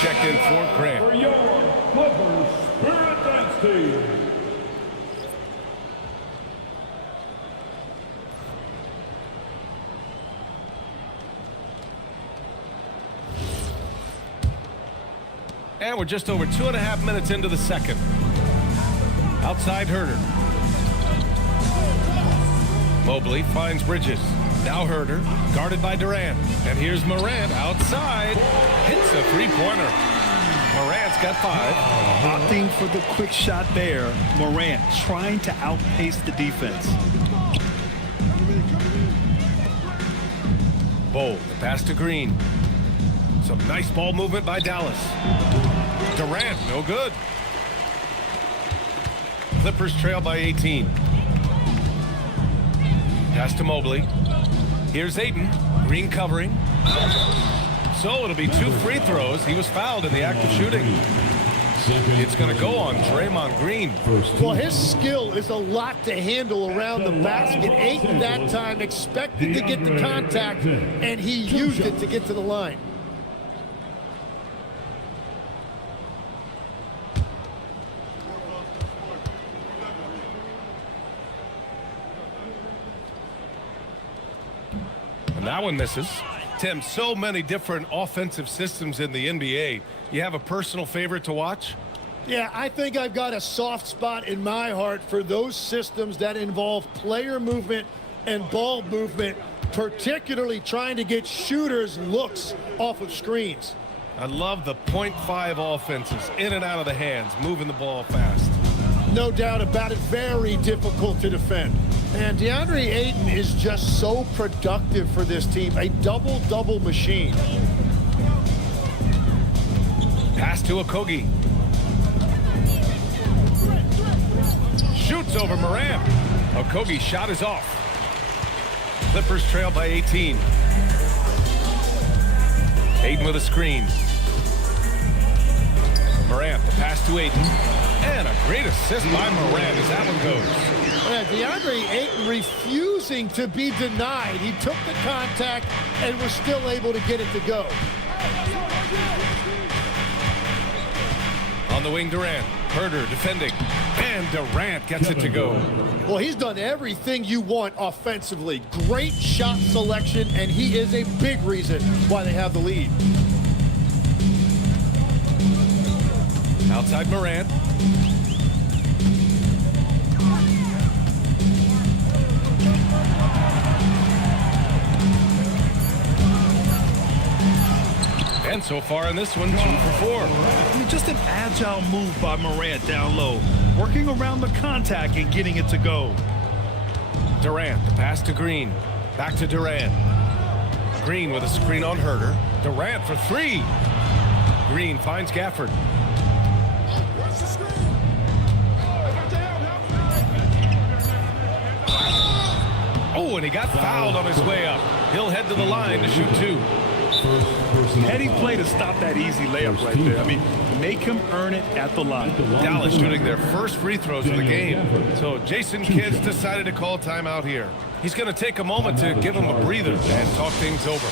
Checked in for Grant. For your Clippers Spirit Dance Team. And we're just over 2.5 minutes into the second. Outside Herder. Mobley finds Bridges. Now Herder, guarded by Durant. And here's Morant outside. Hits a three-pointer. Morant's got 5. Opting for the quick shot there. Morant trying to outpace the defense. Bol, the pass to Green. Some nice ball movement by Dallas. Durant, no good. Clippers trail by 18. Pass to Mobley. Here's Ayton. Green covering. So it'll be 2 free throws. He was fouled in the act of shooting. It's going to go on Draymond Green. Well, his skill is a lot to handle around the basket. Ayton that time expected to get the contact, and he used it to get to the line. And that one misses. Tim, so many different offensive systems in the NBA. You have a personal favorite to watch? Yeah, I think I've got a soft spot in my heart for those systems that involve player movement and ball movement, particularly trying to get shooters looks off of screens. I love the .5 offenses, in and out of the hands, moving the ball fast. No doubt about it, very difficult to defend. And DeAndre Ayton is just so productive for this team, a double-double machine. Pass to Okogie. Shoots over Morant. Okogie's shot is off. Clippers trail by 18. Ayton with a screen. Morant, the pass to Ayton. And a great assist by Morant as that one goes. Yeah, DeAndre Ayton refusing to be denied. He took the contact and was still able to get it to go. On the wing, Durant. Herder defending. And Durant gets it to go. Well, he's done everything you want offensively. Great shot selection, and he is a big reason why they have the lead. Outside Morant. And so far in this one, 2 for 4. I mean, just an agile move by Morant down low, working around the contact and getting it to go. Durant, the pass to Green. Back to Durant. Green with a screen on Herder. Durant for 3. Green finds Gafford. Oh, and he got fouled on his way up. He'll head to the line to shoot 2. Heady play to stop that easy layup right there. I mean, make him earn it at the line. Dallas shooting their first free throws of the game. So Jason Kidd's decided to call timeout here. He's going to take a moment to give him a breather and talk things over.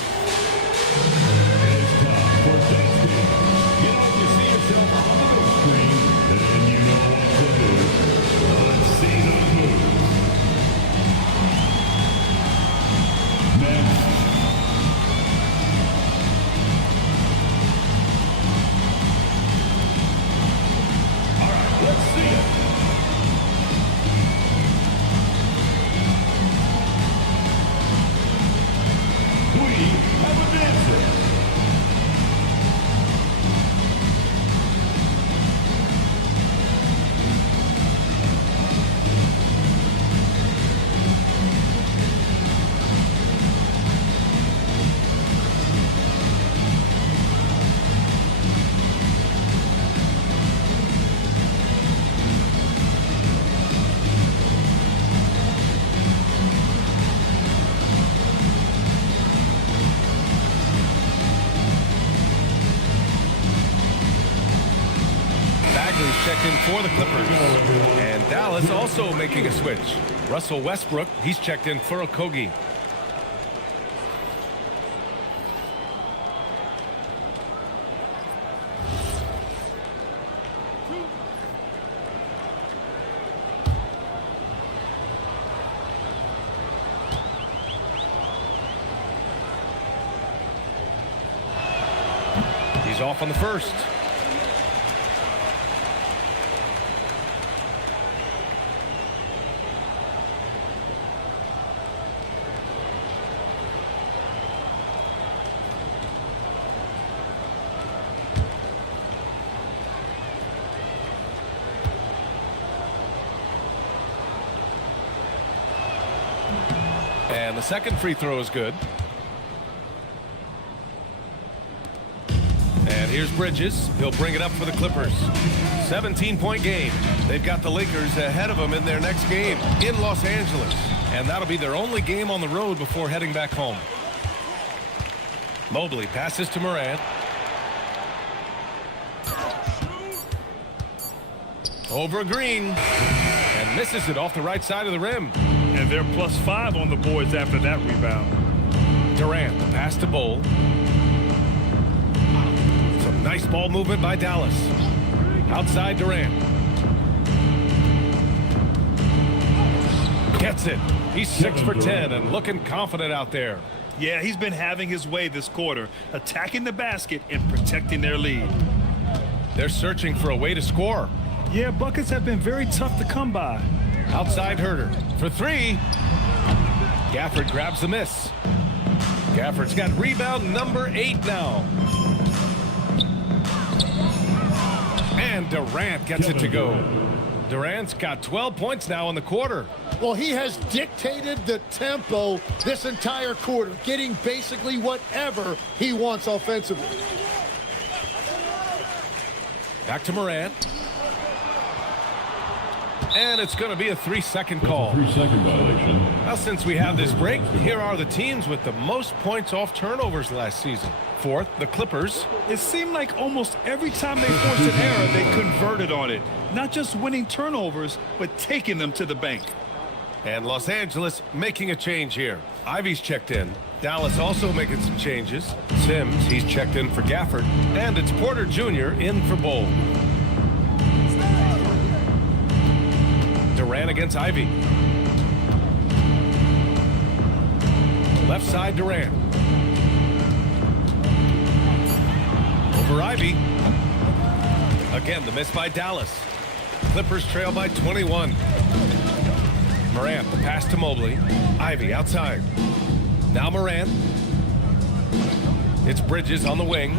Checked in for the Clippers. And Dallas also making a switch. Russell Westbrook, he's checked in for Okogie. He's off on the first. And the second free throw is good. And here's Bridges. He'll bring it up for the Clippers. 17-point game. They've got the Lakers ahead of them in their next game in Los Angeles. And that'll be their only game on the road before heading back home. Mobley passes to Morant. Over Green. And misses it off the right side of the rim. And they're +5 on the boards after that rebound. Durant, the pass to Bowl. Some nice ball movement by Dallas. Outside Durant. Gets it. He's 6 for 10 and looking confident out there. Yeah, he's been having his way this quarter, attacking the basket and protecting their lead. They're searching for a way to score. Yeah, buckets have been very tough to come by. Outside Herder for 3. Gafford grabs the miss. Gafford's got rebound number 8 now. And Durant gets it to go. Durant's got 12 points now in the quarter. Well, he has dictated the tempo this entire quarter, getting basically whatever he wants offensively. Back to Morant. And it's going to be a 3-second call. 3-second violation. Now, since we have this break, here are the teams with the most points off turnovers last season. Fourth, the Clippers. It seemed like almost every time they forced an error, they converted on it. Not just winning turnovers, but taking them to the bank. And Los Angeles making a change here. Ivy's checked in. Dallas also making some changes. Sims, he's checked in for Gafford. And it's Porter Jr. in for Bowl. Durant against Ivy. Left side, Durant. Over Ivy. Again, the miss by Dallas. Clippers trail by 21. Morant, the pass to Mobley. Ivy outside. Now Morant. It's Bridges on the wing.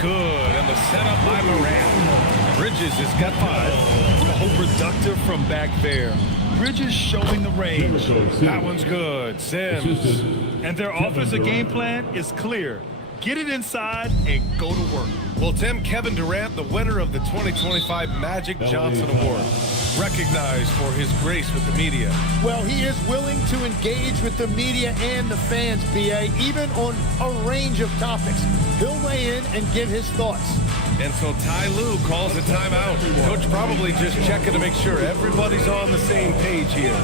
Good, and the setup by Morant. Bridges has got 5. Oh, productive from back there. Bridges showing the range. That one's good. Sims. And their offensive game plan is clear. Get it inside and go to work. Well, Tim, Kevin Durant, the winner of the 2025 Magic Johnson Award, recognized for his grace with the media. Well, he is willing to engage with the media and the fans, B.A., even on a range of topics. He'll weigh in and give his thoughts. And so Ty Lue calls a timeout. Coach probably just checking to make sure everybody's on the same page here.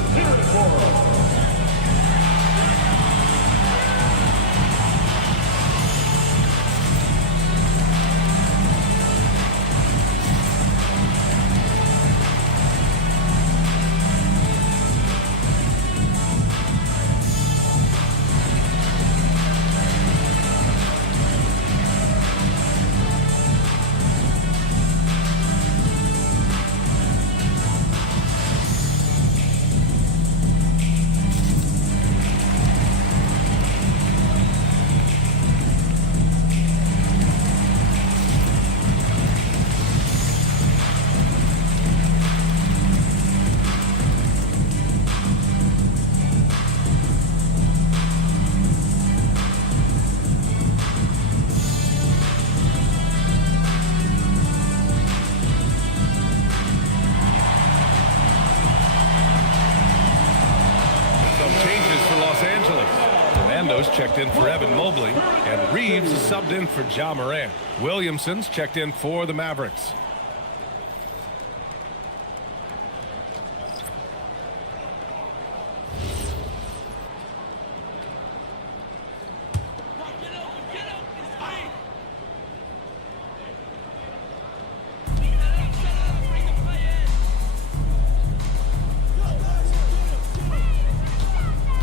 Checked in for Evan Mobley, and Reeves is subbed in for Ja Morant. Williamson's checked in for the Mavericks.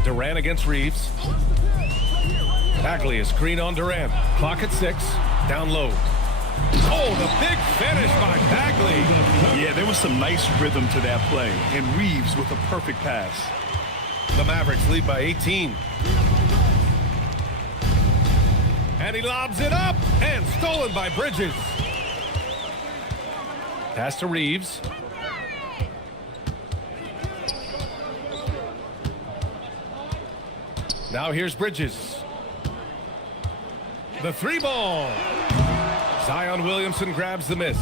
Durant against Reeves. Bagley is screen on Durant. Clock at 6. Down low. Oh, the big finish by Bagley. Yeah, there was some nice rhythm to that play. And Reeves with a perfect pass. The Mavericks lead by 18. And he lobs it up. And stolen by Bridges. Pass to Reeves. Now here's Bridges. The 3-ball. Zion Williamson grabs the miss.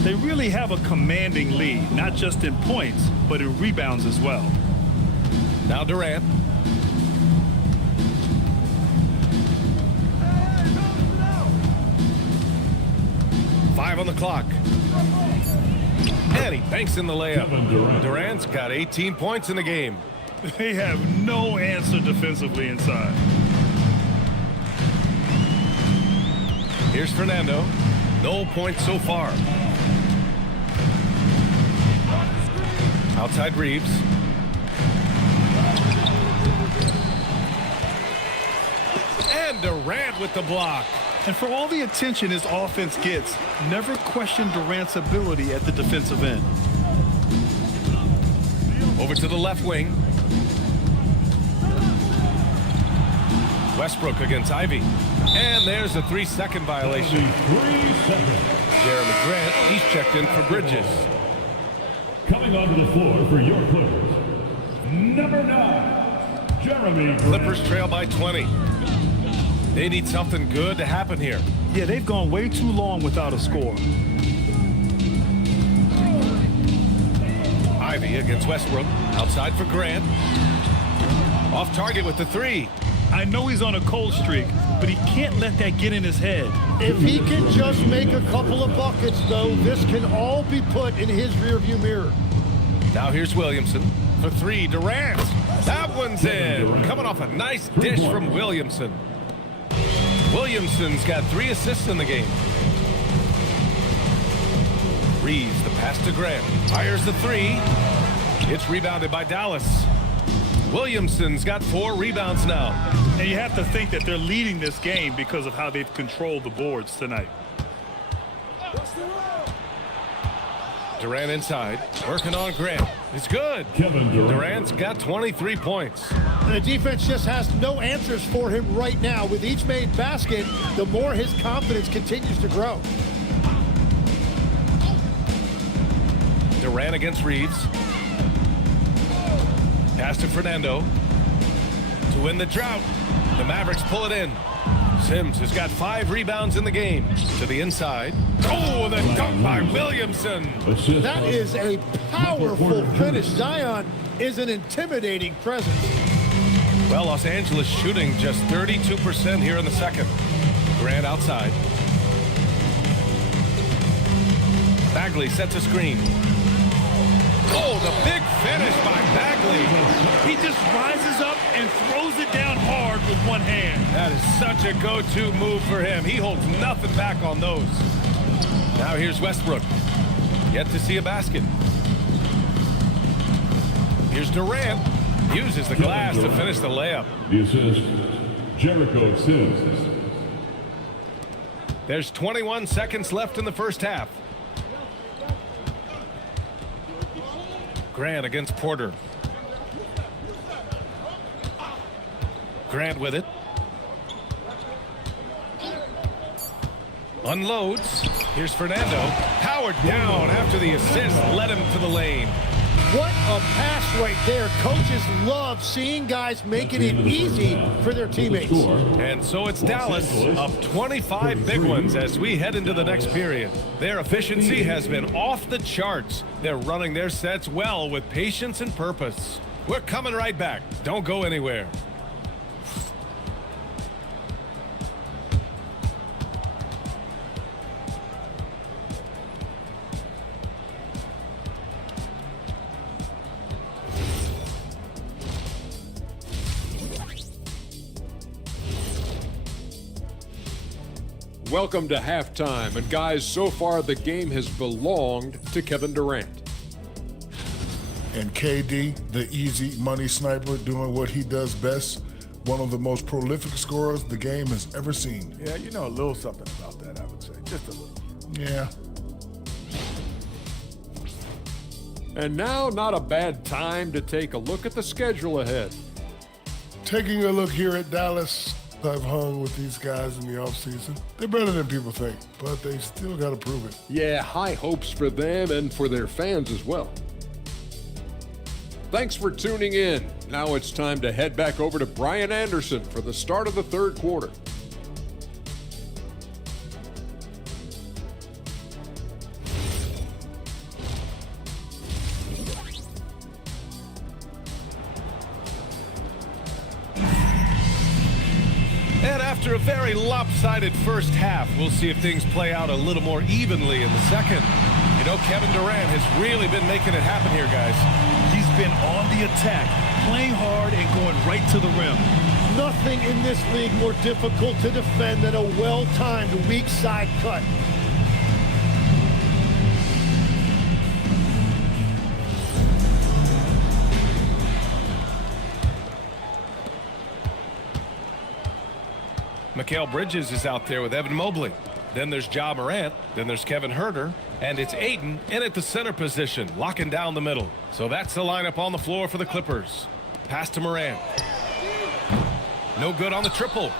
They really have a commanding lead, not just in points, but in rebounds as well. Now Durant. Five on the clock. And he banks in the layup. Durant's got 18 points in the game. They have no answer defensively inside. Here's Fernando. No points so far. Outside Reeves. And Durant with the block. And for all the attention his offense gets, never question Durant's ability at the defensive end. Over to the left wing. Westbrook against Ivy. And there's a 3-second violation. 3 seconds. Jeremy Grant, he's checked in for Bridges. Coming onto the floor for your Clippers, number 9, Jeremy Grant. Clippers trail by 20. They need something good to happen here. Yeah, they've gone way too long without a score. Ivy against Westbrook. Outside for Grant. Off target with the three. I know he's on a cold streak, but he can't let that get in his head. If he can just make a couple of buckets, though, this can all be put in his rearview mirror. Now here's Williamson for three. Durant. That one's in. Coming off a nice dish from Williamson. Williamson's got 3 assists in the game. Reeves, the pass to Grant. Fires the three. It's rebounded by Dallas. Williamson's got 4 rebounds now. And you have to think that they're leading this game because of how they've controlled the boards tonight. Durant inside, working on Grant. It's good. Durant's got 23 points. And the defense just has no answers for him right now. With each made basket, the more his confidence continues to grow. Durant against Reeves. Pass to Fernando. To win the drought. The Mavericks pull it in. Sims has got 5 rebounds in the game. To the inside. Oh, the dunk by Williamson. That is a powerful finish. Zion is an intimidating presence. Well, Los Angeles shooting just 32% here in the second. Grant outside. Bagley sets a screen. Oh, the big finish by Bagley. He just rises up and throws it down hard with one hand. That is such a go-to move for him. He holds nothing back on those. Now here's Westbrook. Yet to see a basket. Here's Durant. Uses the glass to finish the layup. The assist, Jericho Sims. There's 21 seconds left in the first half. Grant against Porter. Grant with it. Unloads. Here's Fernando. Powered down after the assist led him to the lane. What a pass right there. Coaches love seeing guys making it easy for their teammates. And so it's Dallas up 25 big ones as we head into the next period. Their efficiency has been off the charts. They're running their sets well with patience and purpose. We're coming right back. Don't go anywhere. Welcome to halftime, and guys, so far the game has belonged to Kevin Durant. And KD, the easy money sniper, doing what he does best. One of the most prolific scorers the game has ever seen. Yeah, you know a little something about that, I would say. Just a little. Yeah. And now, not a bad time to take a look at the schedule ahead. Taking a look here at Dallas, I've hung with these guys in the offseason. They're better than people think, but they still got to prove it. Yeah, high hopes for them and for their fans as well. Thanks for tuning in. Now it's time to head back over to Brian Anderson for the start of the third quarter. And after a very lopsided first half, we'll see if things play out a little more evenly in the second. You know, Kevin Durant has really been making it happen here, guys. He's been on the attack, playing hard and going right to the rim. Nothing in this league more difficult to defend than a well-timed weak side cut. Mikal Bridges is out there with Evan Mobley. Then there's Ja Morant. Then there's Kevin Huerter. And it's Ayton in at the center position, locking down the middle. So that's the lineup on the floor for the Clippers. Pass to Morant. No good on the triple.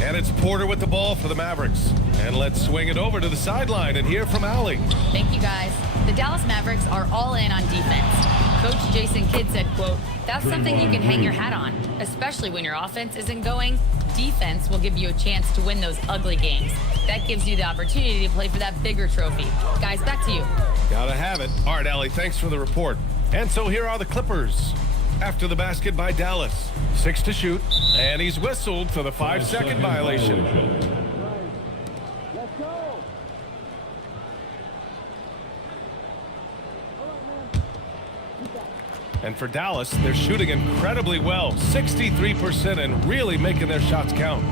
And it's Porter with the ball for the Mavericks. And let's swing it over to the sideline and hear from Allie. Thank you, guys. The Dallas Mavericks are all in on defense. Coach Jason Kidd said, quote, "That's something you can hang your hat on, especially when your offense isn't going. Defense will give you a chance to win those ugly games. That gives you the opportunity to play for that bigger trophy." Guys, back to you. Gotta have it. All right, Allie, thanks for the report. And so here are the Clippers. After the basket by Dallas. 6 to shoot. And he's whistled for the 5-second violation. Let's go. And for Dallas, they're shooting incredibly well. 63% and really making their shots count.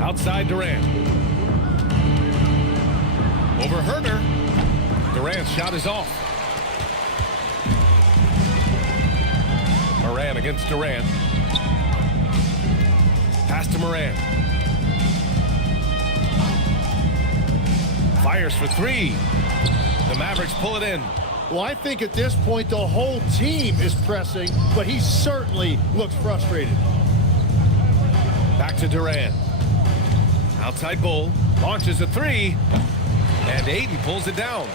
Outside Durant. Over Herder. Durant's shot is off. Moran against Durant. Pass to Moran. Fires for 3. The Mavericks pull it in. Well, I think at this point the whole team is pressing, but he certainly looks frustrated. Back to Durant. Outside Bull. Launches a 3. And Ayton pulls it down.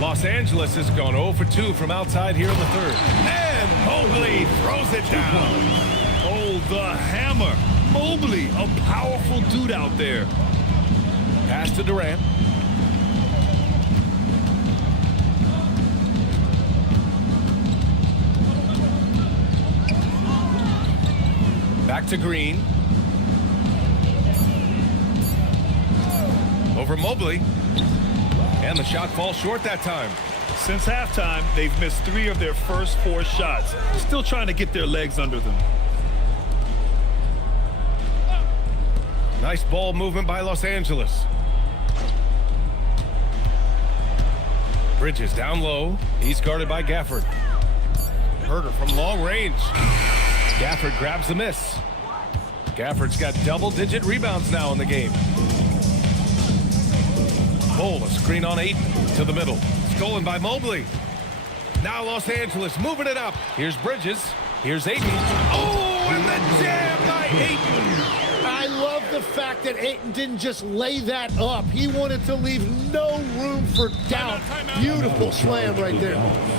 Los Angeles has gone 0 for 2 from outside here in the third. And Mobley throws it down. Oh, the hammer. Mobley, a powerful dude out there. Pass to Durant. Back to Green. Over Mobley. And the shot falls short that time. Since halftime, they've missed 3 of their first 4 shots. Still trying to get their legs under them. Nice ball movement by Los Angeles. Bridges down low. He's guarded by Gafford. Herder from long range. Gafford grabs the miss. Gafford's got double-digit rebounds now in the game. Bull, a screen on Ayton to the middle. Stolen by Mobley. Now Los Angeles moving it up. Here's Bridges. Here's Ayton. Oh, and the jam by Ayton. I love the fact that Ayton didn't just lay that up. He wanted to leave no room for doubt. Beautiful slam right there.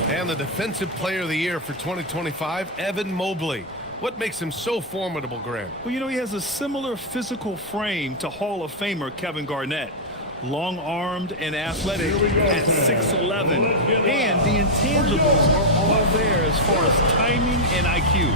And the Defensive Player of the Year for 2025, Evan Mobley. What makes him so formidable, Grant? Well, you know, he has a similar physical frame to Hall of Famer Kevin Garnett. Long-armed and athletic at 6'11". And the intangibles are all there as far as timing and IQ.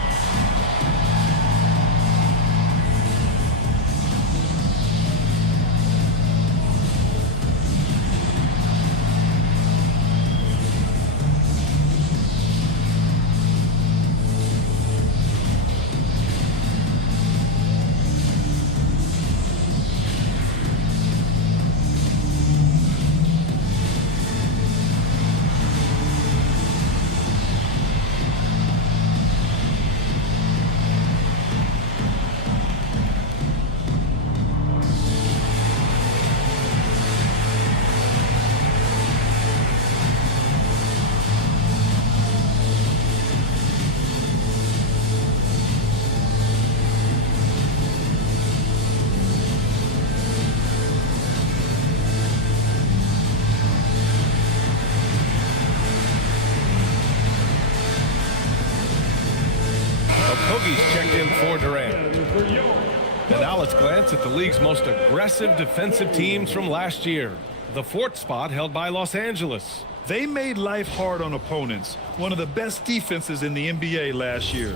Okogie's checked in for Durant. And now let's glance at the league's most aggressive defensive teams from last year. The 4th spot held by Los Angeles. They made life hard on opponents. One of the best defenses in the NBA last year.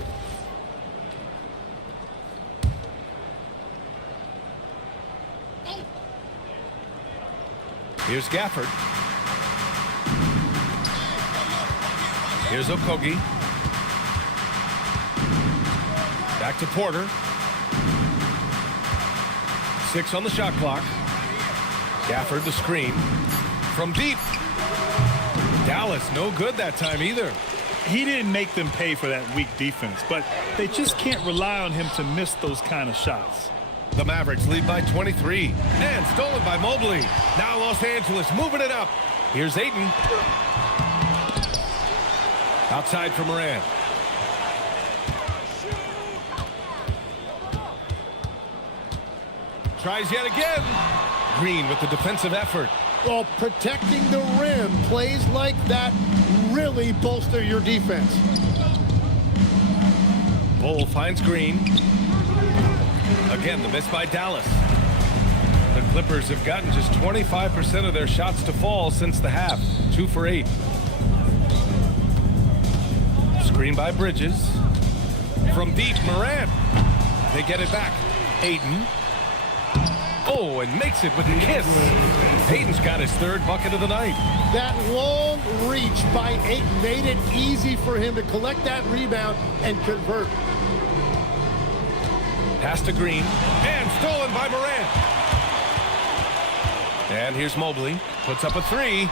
Here's Gafford. Here's Okogie. Back to Porter. 6 on the shot clock. Gafford the screen. From deep. Dallas no good that time either. He didn't make them pay for that weak defense, but they just can't rely on him to miss those kind of shots. The Mavericks lead by 23. And stolen by Mobley. Now Los Angeles moving it up. Here's Ayton. Outside for Moran. Tries yet again. Green with the defensive effort. Well, protecting the rim, plays like that really bolster your defense. Bull finds Green. Again, the miss by Dallas. The Clippers have gotten just 25% of their shots to fall since the half. 2 for 8. Screen by Bridges. From deep, Morant. They get it back. Ayton. Oh, and makes it with the kiss. Ayton's got his 3rd bucket of the night. That long reach by Ayton made it easy for him to collect that rebound and convert. Pass to Green. And stolen by Morant. And here's Mobley. Puts up a 3.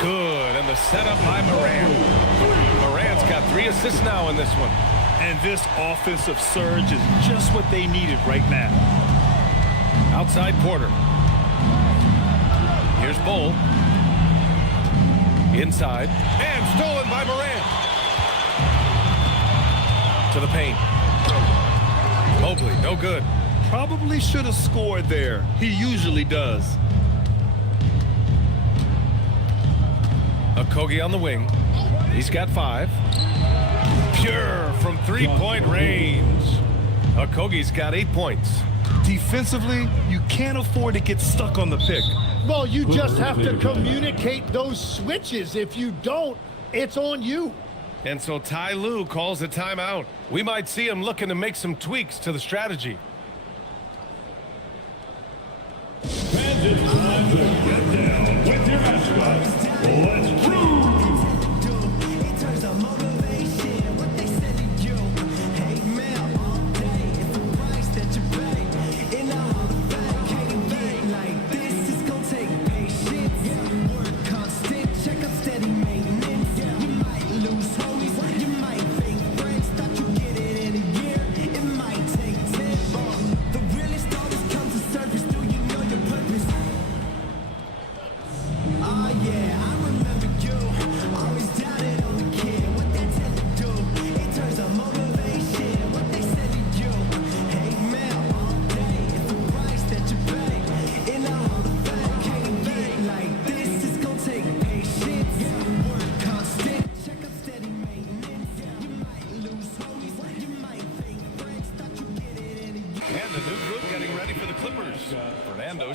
Good. And the setup by Morant. Morant's got 3 assists now in this one. And this offensive surge is just what they needed right now. Outside Porter. Here's Bull. Inside. And stolen by Morant. To the paint. Mobley, no good. Probably should have scored there. He usually does. Okogie on the wing. He's got 5. Pure from 3-point range. Okogie's got 8 points. Defensively, you can't afford to get stuck on the pick. Well, you just have to communicate those switches. If you don't, it's on you. And so Ty Lue calls a timeout. We might see him looking to make some tweaks to the strategy. Fans, it's time to get down with your mascots. Let's prove.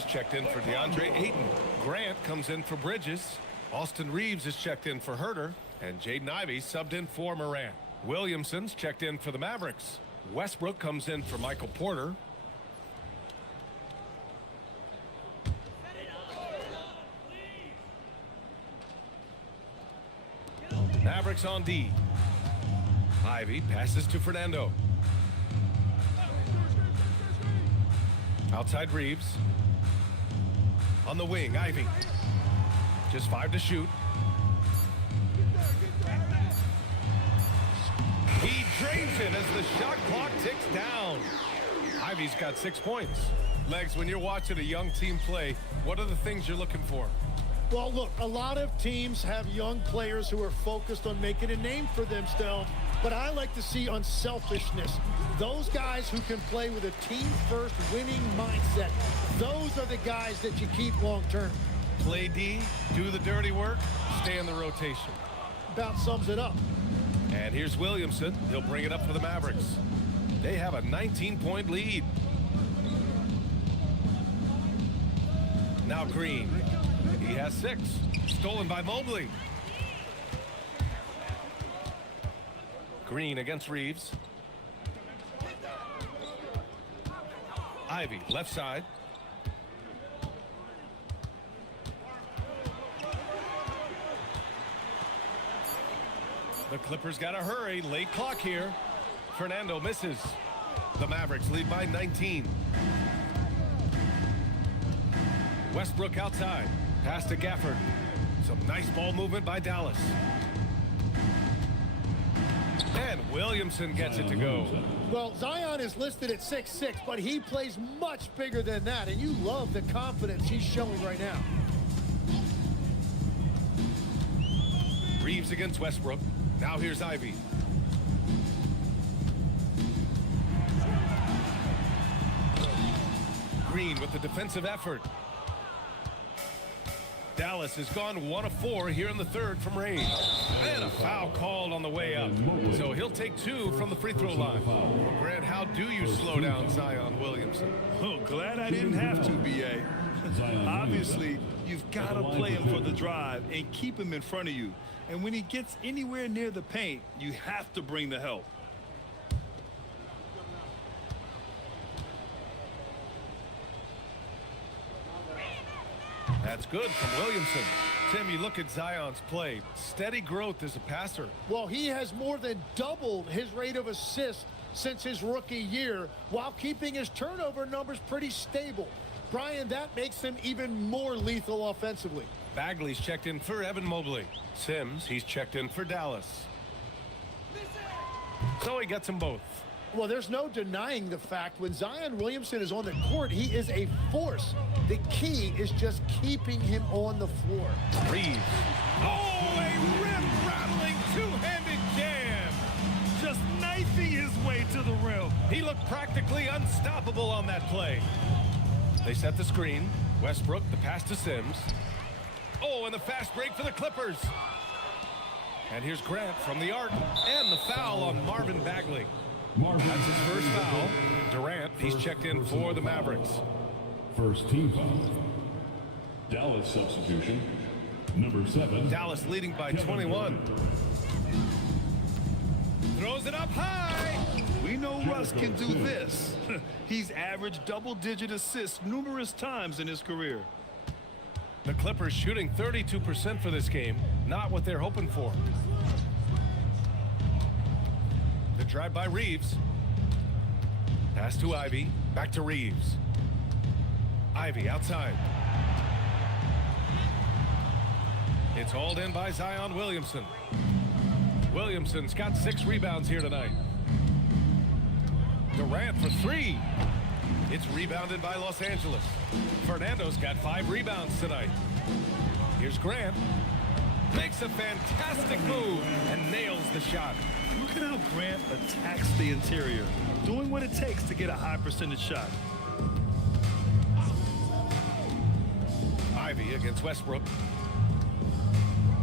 Checked in for DeAndre Ayton. Grant comes in for Bridges. Austin Reeves is checked in for Herter. And Jaden Ivey subbed in for Morant. Williamson's checked in for the Mavericks. Westbrook comes in for Michael Porter. Mavericks on D. Ivey passes to Fernando. Outside Reeves. On the wing, Ivey. Just 5 to shoot. He drains it as the shot clock ticks down. Ivey's got 6 points. Legs, when you're watching a young team play, what are the things you're looking for? Well, look, a lot of teams have young players who are focused on making a name for themselves, but I like to see unselfishness. Those guys who can play with a team-first winning mindset, those are the guys that you keep long-term. Play D, do the dirty work, stay in the rotation. About sums it up. And here's Williamson. He'll bring it up for the Mavericks. They have a 19-point lead. Now Green. He has 6. Stolen by Mobley. Green against Reeves. Ivey, left side. The Clippers got to hurry. Late clock here. Fernando misses. The Mavericks lead by 19. Westbrook outside. Pass to Gafford. Some nice ball movement by Dallas. And Williamson gets it to go. Well, Zion is listed at 6'6", but he plays much bigger than that, and you love the confidence he's showing right now. Reeves against Westbrook. Now here's Ivey. Green with the defensive effort. Dallas has gone 1 of 4 here in the third from range. And a foul called on the way up. So he'll take 2 from the free throw line. Grant, how do you slow down Zion Williamson? Oh, glad I didn't have to, B.A. Obviously, you've got to play him for the drive and keep him in front of you. And when he gets anywhere near the paint, you have to bring the help. That's good from Williamson. Tim, you look at Zion's play. Steady growth as a passer. Well, he has more than doubled his rate of assists since his rookie year while keeping his turnover numbers pretty stable. Brian, that makes him even more lethal offensively. Bagley's checked in for Evan Mobley. Sims, he's checked in for Dallas. So he gets them both. Well, there's no denying the fact when Zion Williamson is on the court, he is a force. The key is just keeping him on the floor. Reeves. Oh, a rim-rattling two-handed jam. Just knifing his way to the rim. He looked practically unstoppable on that play. They set the screen. Westbrook, the pass to Sims. Oh, and the fast break for the Clippers. And here's Grant from the arc. And the foul on Marvin Bagley. That's his first foul. Durant, he's checked in for the Mavericks. First team foul. Dallas substitution, number 7. Dallas leading by 21. Throws it up high. We know Russ can do this. He's averaged double-digit assists numerous times in his career. The Clippers shooting 32% for this game. Not what they're hoping for. The drive by Reeves. Pass to Ivy. Back to Reeves. Ivy outside. It's hauled in by Zion Williamson. Williamson's got 6 rebounds here tonight. Durant for 3. It's rebounded by Los Angeles. Fernando's got 5 rebounds tonight. Here's Grant. Makes a fantastic move and nails the shot. Look at how Grant attacks the interior, doing what it takes to get a high percentage shot. Ivy against Westbrook.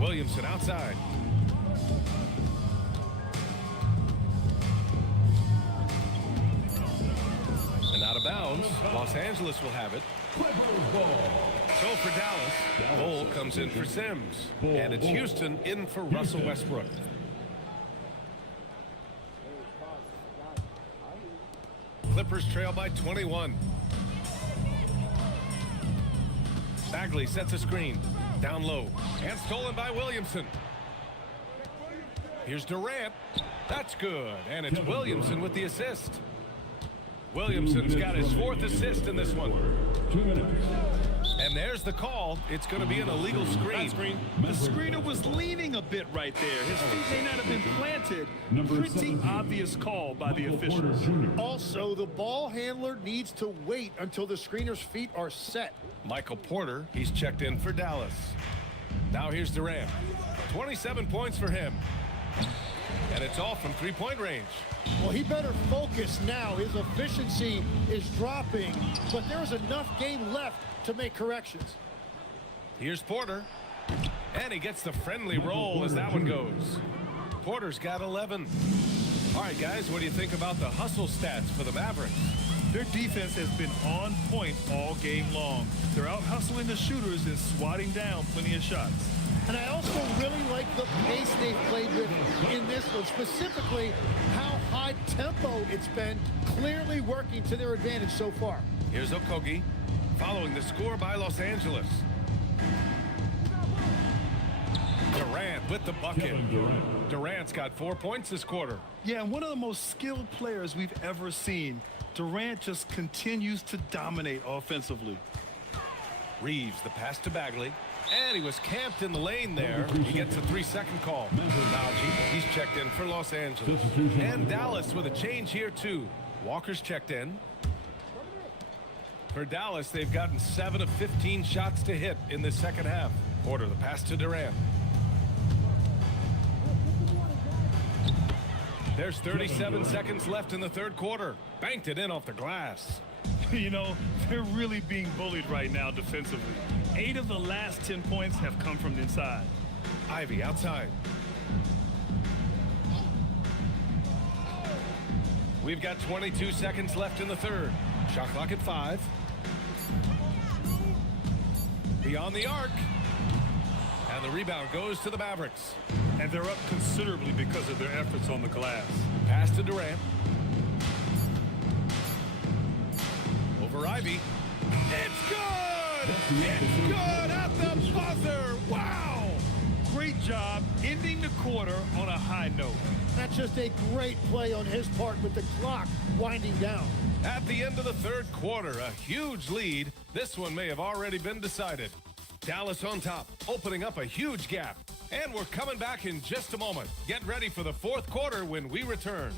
Williamson outside. And out of bounds. Los Angeles will have it. So for Dallas, Bol comes in for Sims. And it's Houston in for Russell Westbrook. Clippers trail by 21. Bagley sets a screen. Down low. And stolen by Williamson. Here's Durant. That's good. And it's Williamson with the assist. Williamson's got his 4th assist in this one. 2 minutes. And there's the call. It's going to be an illegal screen. The screener was leaning a bit right there. His feet may not have been planted. Pretty obvious call by the officials. Also, the ball handler needs to wait until the screener's feet are set. Michael Porter, he's checked in for Dallas. Now here's Durant. 27 points for him. And it's off from 3-point range. Well, he better focus now. His efficiency is dropping, but there's enough game left to make corrections. Here's Porter. And he gets the friendly roll as that one goes. Porter's got 11. All right, guys, what do you think about the hustle stats for the Mavericks? Their defense has been on point all game long. They're out hustling the shooters and swatting down plenty of shots. And I also really like the pace they've played with in this one, specifically how high tempo it's been, clearly working to their advantage so far. Here's Okogie, following the score by Los Angeles. Durant with the bucket. Durant's got 4 points this quarter. Yeah, and one of the most skilled players we've ever seen. Durant just continues to dominate offensively. Reeves, the pass to Bagley. And he was camped in the lane there. He gets a 3-second call. Najee, he's checked in for Los Angeles. And Dallas with a change here, too. Walker's checked in. For Dallas, they've gotten 7 of 15 shots to hit in this second half. Porter, the pass to Durant. There's 37 seconds left in the third quarter. Banked it in off the glass. You know, they're really being bullied right now defensively. 8 of the last 10 points have come from the inside. Ivy outside. We've got 22 seconds left in the third. Shot clock at 5. Beyond the arc. And the rebound goes to the Mavericks. And they're up considerably because of their efforts on the glass. Pass to Durant. Over Ivy. It's good! It's good at the buzzer! Wow! Great job ending the quarter on a high note. That's just a great play on his part with the clock winding down. At the end of the third quarter, a huge lead. This one may have already been decided. Dallas on top, opening up a huge gap. And we're coming back in just a moment. Get ready for the fourth quarter when we return.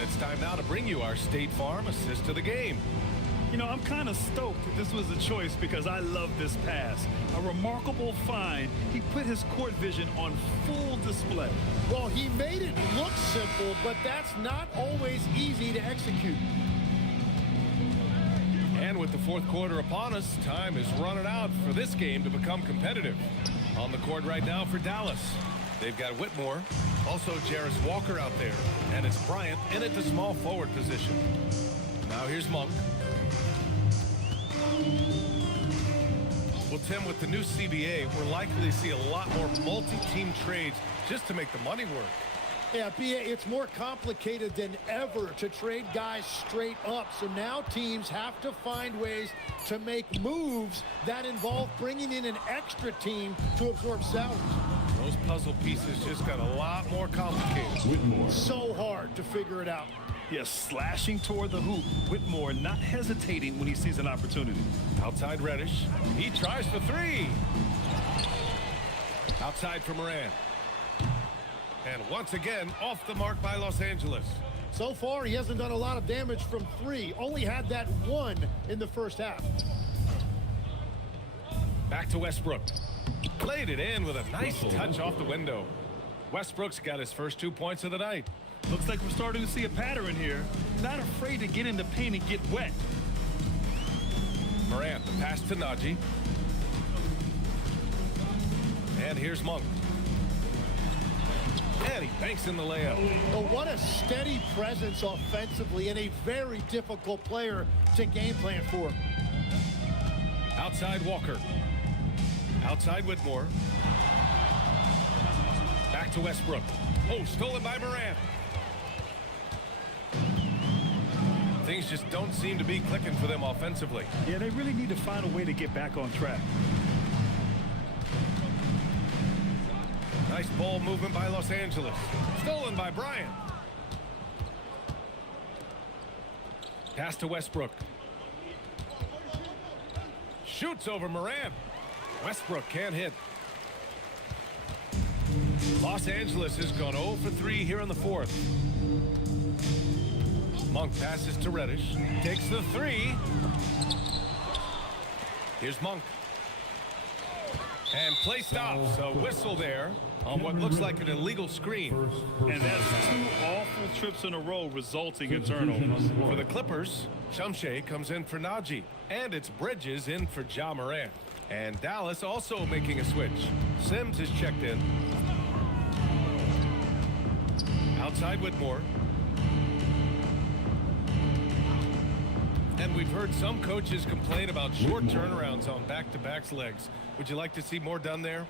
It's time now to bring you our State Farm assist to the game. You know, I'm kind of stoked that this was a choice because I love this pass. A remarkable find. He put his court vision on full display. Well, he made it look simple, but that's not always easy to execute. And with the fourth quarter upon us, time is running out for this game to become competitive. On the court right now for Dallas, they've got Whitmore. Also, Jarris Walker out there, and it's Bryant in at the small forward position. Now here's Monk. Well, Tim, with the new CBA, we're likely to see a lot more multi-team trades just to make the money work. Yeah, BA, it's more complicated than ever to trade guys straight up. So now teams have to find ways to make moves that involve bringing in an extra team to absorb salaries. Those puzzle pieces just got a lot more complicated. Whitmore. So hard to figure it out. Yes, slashing toward the hoop. Whitmore not hesitating when he sees an opportunity. Outside Reddish. He tries for 3. Outside for Moran. And once again, off the mark by Los Angeles. So far, he hasn't done a lot of damage from 3. Only had that 1 in the first half. Back to Westbrook. Played it in with a nice touch off the window. Westbrook's got his first 2 points of the night. Looks like we're starting to see a pattern here. Not afraid to get in the paint and get wet. Morant, the pass to Najee. And here's Monk. And he banks in the layup. But what a steady presence offensively and a very difficult player to game plan for. Outside Walker. Outside Whitmore. Back to Westbrook. Oh, stolen by Morant. Things just don't seem to be clicking for them offensively. Yeah, they really need to find a way to get back on track. Nice ball movement by Los Angeles. Stolen by Bryant. Pass to Westbrook. Shoots over Morant. Westbrook can't hit. Los Angeles has gone 0 for 3 here in the fourth. Monk passes to Reddish. Takes the 3. Here's Monk. And play stops. A whistle there on what looks like an illegal screen. And that's 2 awful trips in a row resulting in turnovers. For the Clippers, Shumshay comes in for Najee. And it's Bridges in for Ja Morant. And Dallas also making a switch. Sims is checked in. Outside Whitmore. And we've heard some coaches complain about short turnarounds on back-to-backs legs. Would you like to see more done there?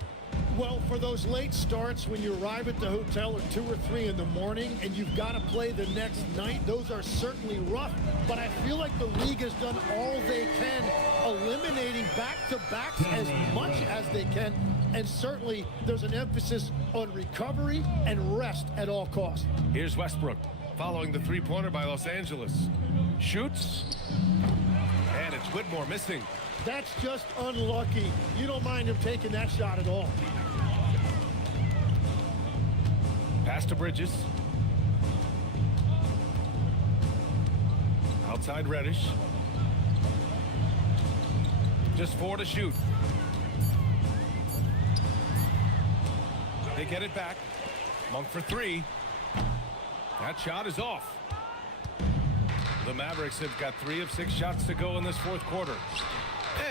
Well, for those late starts when you arrive at the hotel at 2 or 3 in the morning and you've got to play the next night, those are certainly rough. But I feel like the league has done all they can, eliminating back-to-backs as much as they can. And certainly there's an emphasis on recovery and rest at all costs. Here's Westbrook following the three-pointer by Los Angeles. Shoots. And it's Whitmore missing. That's just unlucky. You don't mind him taking that shot at all. Pass to Bridges. Outside Reddish. Just 4 to shoot. They get it back. Monk for 3. That shot is off. The Mavericks have got 3 of 6 shots to go in this fourth quarter.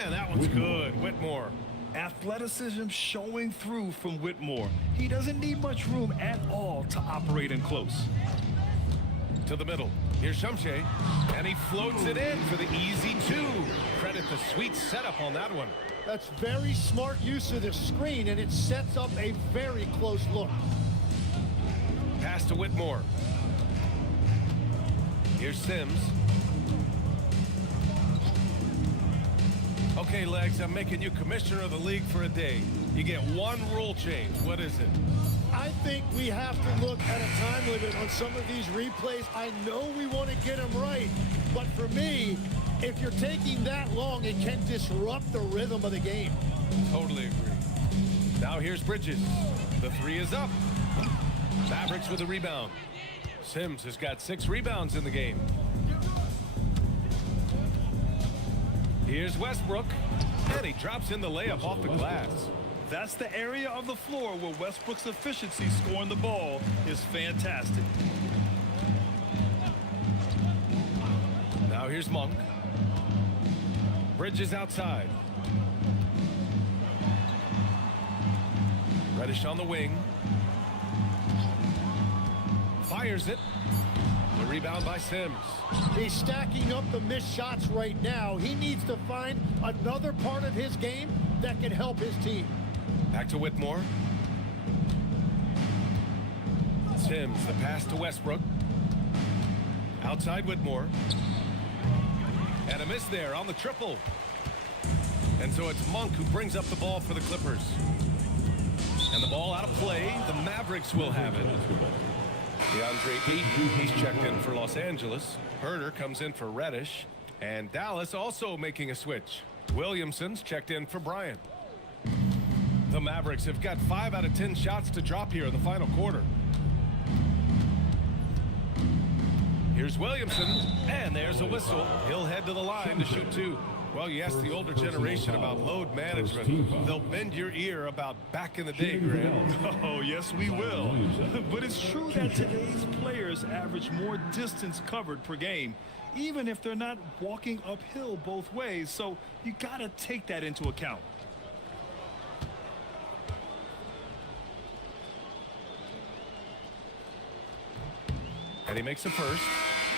And that one's good. Whitmore. Athleticism showing through from Whitmore. He doesn't need much room at all to operate in close. To the middle. Here's Shumshay. And he floats it in for the easy 2. Credit the sweet setup on that one. That's very smart use of the screen, and it sets up a very close look. Pass to Whitmore. Here's Sims. Okay, Legs, I'm making you commissioner of the league for a day. You get 1 rule change. What is it? I think we have to look at a time limit on some of these replays. I know we want to get them right, but for me, if you're taking that long, it can disrupt the rhythm of the game. Totally agree. Now here's Bridges. The 3 is up. Mavericks with a rebound. Sims has got 6 rebounds in the game. Here's Westbrook, and he drops in the layup off the glass. That's the area of the floor where Westbrook's efficiency scoring the ball is fantastic. Now here's Monk. Bridges outside. Reddish on the wing. Fires it. The rebound by Sims. He's stacking up the missed shots right now. He needs to find another part of his game that can help his team. Back to Whitmore. Sims, the pass to Westbrook. Outside Whitmore. And a miss there on the triple. And so it's Monk who brings up the ball for the Clippers. And the ball out of play. The Mavericks will have it. DeAndre Ayton, he's checked in for Los Angeles. Herder comes in for Reddish. And Dallas also making a switch. Williamson's checked in for Bryant. The Mavericks have got 5 out of 10 shots to drop here in the final quarter. Here's Williamson, and there's a whistle. He'll head to the line to shoot 2. Well, you ask the older generation about load management. They'll bend your ear about back in the day, Graham. Oh, yes, we will. But it's true that today's players average more distance covered per game, even if they're not walking uphill both ways. So you got to take that into account. And he makes the first.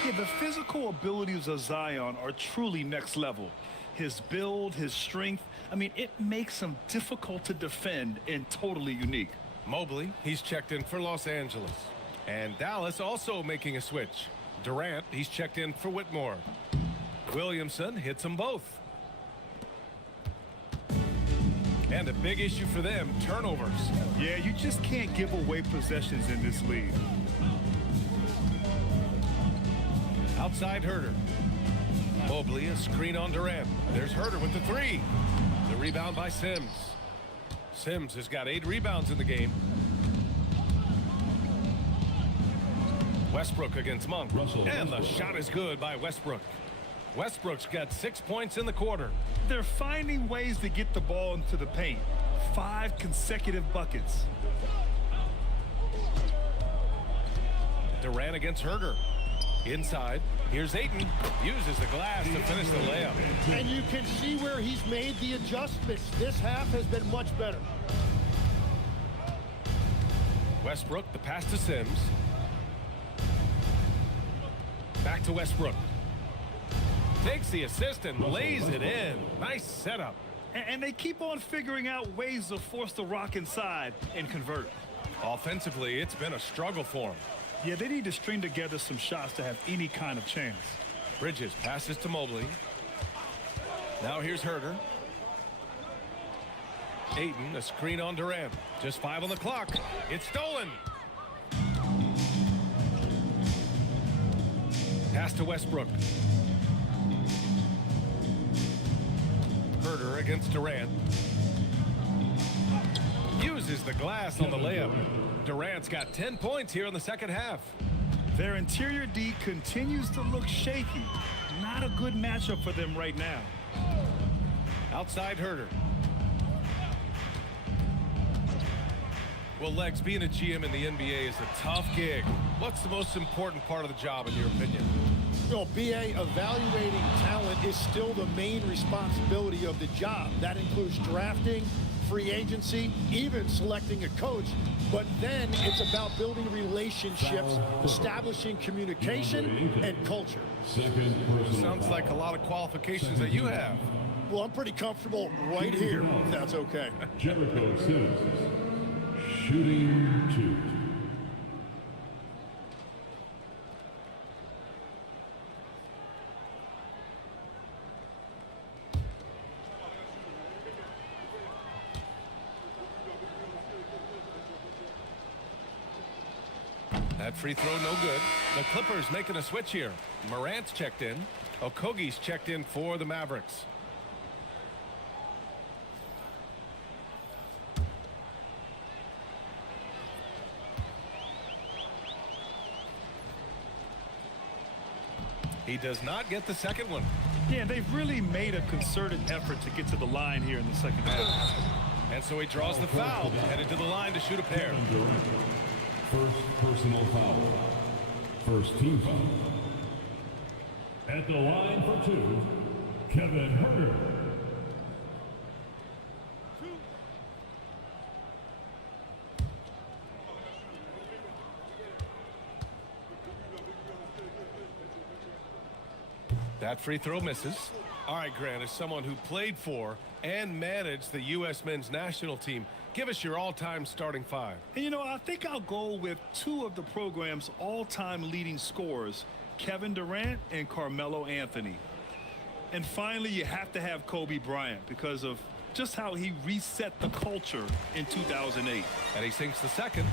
Yeah, the physical abilities of Zion are truly next level. His build, his strength, I mean, it makes him difficult to defend and totally unique. Mobley, he's checked in for Los Angeles. And Dallas also making a switch. Durant, he's checked in for Whitmore. Williamson hits them both. And a big issue for them, turnovers. Yeah, you just can't give away possessions in this league. Outside Herder. Mobley, a screen on Durant. There's Herder with the 3. The rebound by Sims. Sims has got 8 rebounds in the game. Westbrook against Monk. And the shot is good by Westbrook. Westbrook's got 6 points in the quarter. They're finding ways to get the ball into the paint. 5 consecutive buckets. Durant against Herder. Inside, here's Ayton. Uses the glass to finish the layup. And you can see where he's made the adjustments. This half has been much better. Westbrook, the pass to Sims. Back to Westbrook. Takes the assist and lays it in. Nice setup. And they keep on figuring out ways to force the rock inside and convert. Offensively, it's been a struggle for him. Yeah, they need to string together some shots to have any kind of chance. Bridges passes to Mobley. Now here's Herder. Ayton, a screen on Durant. Just 5 on the clock. It's stolen. Pass to Westbrook. Herder against Durant. Uses the glass on the layup. Durant's got 10 points here in the second half. Their interior D continues to look shaky. Not a good matchup for them right now. Outside Herder. Well, Legs, being a GM in the NBA is a tough gig. What's the most important part of the job, in your opinion? BA, evaluating talent is still the main responsibility of the job. That includes drafting, free agency, even selecting a coach. But then it's about building relationships, establishing communication and culture. Sounds like a lot of qualifications that you have. Well, I'm pretty comfortable right here, if that's okay. Jericho Sims, shooting 2. That free throw no good. The Clippers making a switch here. Morant's checked in. Okogie's checked in for the Mavericks. He does not get the second one. Yeah, they've really made a concerted effort to get to the line here in the second half. And so he draws the foul, headed to the line to shoot a pair. First personal foul. First team foul. At the line for 2, Kevin Herder. That free throw misses. All right, Grant, as someone who played for and managed the U.S. men's national team, give us your all-time starting 5. And, I think I'll go with 2 of the program's all-time leading scorers, Kevin Durant and Carmelo Anthony. And finally, you have to have Kobe Bryant because of just how he reset the culture in 2008. And he sinks the second.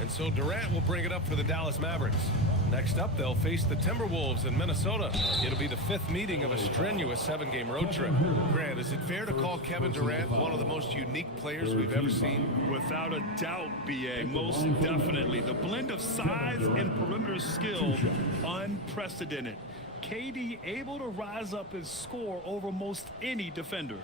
And so Durant will bring it up for the Dallas Mavericks. Next up, they'll face the Timberwolves in Minnesota. It'll be the 5th meeting of a strenuous 7-game road trip. Grant, is it fair to call Kevin Durant one of the most unique players we've ever seen? Without a doubt, BA, most definitely. The blend of size and perimeter skill, unprecedented. KD able to rise up and score over most any defender.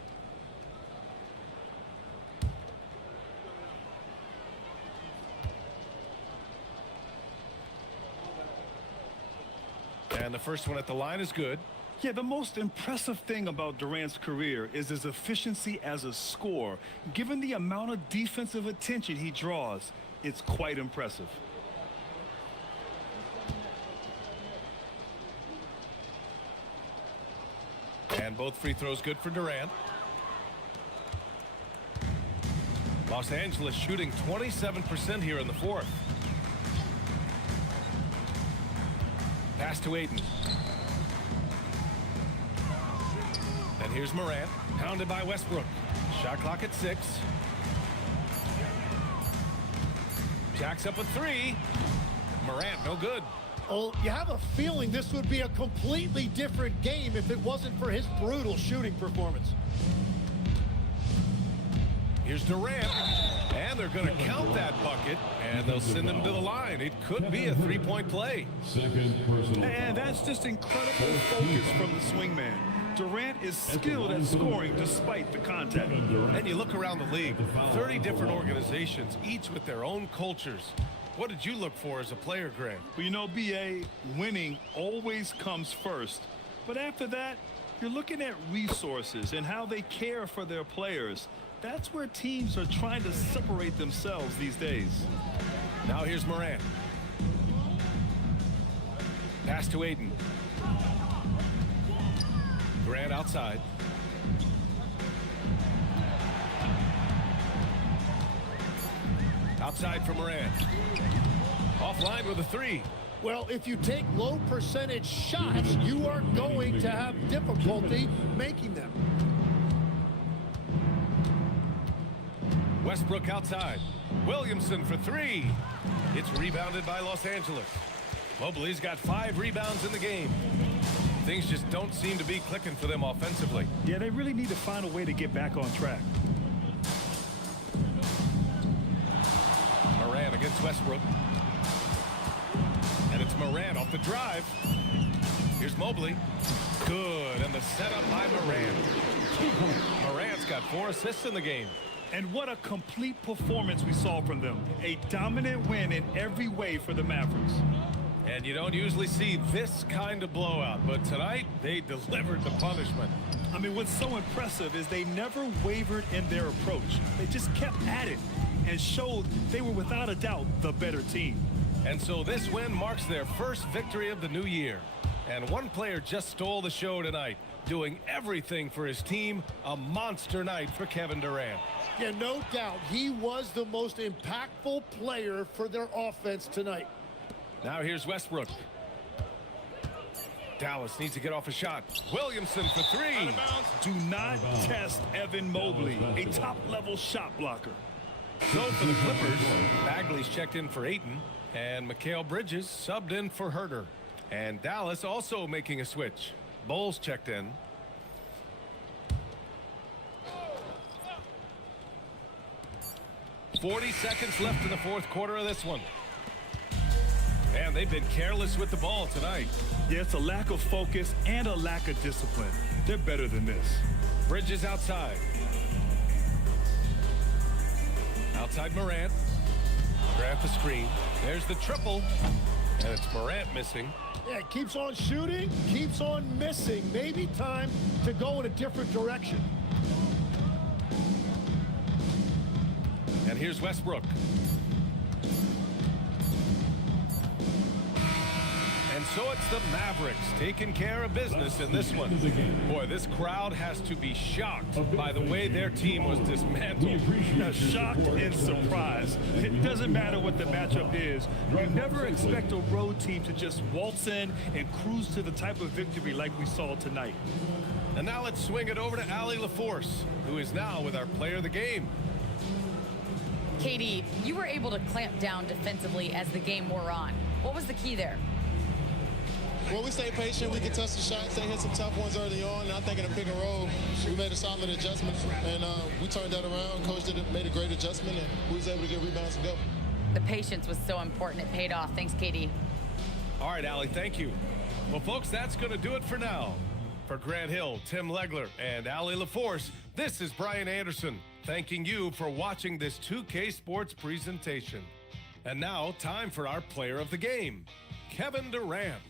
And the first one at the line is good. Yeah, the most impressive thing about Durant's career is his efficiency as a scorer. Given the amount of defensive attention he draws, it's quite impressive. And both free throws good for Durant. Los Angeles shooting 27% here in the 4th. Pass to Ayton. And here's Morant, pounded by Westbrook. Shot clock at 6. Jacks up a 3. Morant, no good. Oh, you have a feeling this would be a completely different game if it wasn't for his brutal shooting performance. Here's Durant, and they're going to count that bucket, and they'll send him to the line. It could be a 3-point play. Second personal. And that's just incredible focus from the swingman. Durant is skilled at scoring despite the contact. And you look around the league, 30 different organizations, each with their own cultures. What did you look for as a player, Grant? Well, BA, winning always comes first. But after that, you're looking at resources and how they care for their players. That's where teams are trying to separate themselves these days. Now here's Morant. Pass to Ayton. Grant outside. Outside for Morant. Offline with a 3. Well, if you take low percentage shots, you are going to have difficulty making them. Westbrook outside. Williamson for 3. It's rebounded by Los Angeles. Mobley's got 5 rebounds in the game. Things just don't seem to be clicking for them offensively. Yeah, they really need to find a way to get back on track. against Westbrook. And it's Morant off the drive. Here's Mobley. Good, and the setup by Morant. Morant's got 4 assists in the game. And what a complete performance we saw from them. A dominant win in every way for the Mavericks. And you don't usually see this kind of blowout, but tonight they delivered the punishment. I mean, what's so impressive is they never wavered in their approach. They just kept at it and showed they were without a doubt the better team. And so this win marks their first victory of the new year. And one player just stole the show tonight, doing everything for his team. A monster night for Kevin Durant. Yeah, no doubt. He was the most impactful player for their offense tonight. Now here's Westbrook. Dallas needs to get off a shot. Williamson for 3. Do not test Evan Mobley, a top-level shot blocker. So for the Clippers, Bagley's checked in for Ayton, and Mikal Bridges subbed in for Herter. And Dallas also making a switch. Bowles checked in. "40 seconds left in the fourth quarter of this one. And they've been careless with the ball tonight. Yeah, it's a lack of focus and a lack of discipline. They're better than this. Bridges outside. Outside Morant. Grab the screen. There's the triple. And it's Morant missing. Yeah, keeps on shooting, keeps on missing. Maybe time to go in a different direction. And here's Westbrook. And so it's the Mavericks taking care of business in this one. Boy, this crowd has to be shocked by the way their team was dismantled. Now, shocked and surprised. It doesn't matter what the matchup is. You never expect a road team to just waltz in and cruise to the type of victory like we saw tonight. And now let's swing it over to Allie LaForce, who is now with our player of the game. KD, you were able to clamp down defensively as the game wore on. What was the key there? Well, we stayed patient. We could touch the shots. They hit some tough ones early on. And I think in the pick and roll, we made a solid adjustment. And we turned that around. Coach made a great adjustment. And we was able to get rebounds and go. The patience was so important. It paid off. Thanks, KD. All right, Allie, thank you. Well, folks, that's going to do it for now. For Grant Hill, Tim Legler, and Allie LaForce, this is Brian Anderson, thanking you for watching this 2K Sports presentation. And now, time for our player of the game, Kevin Durant.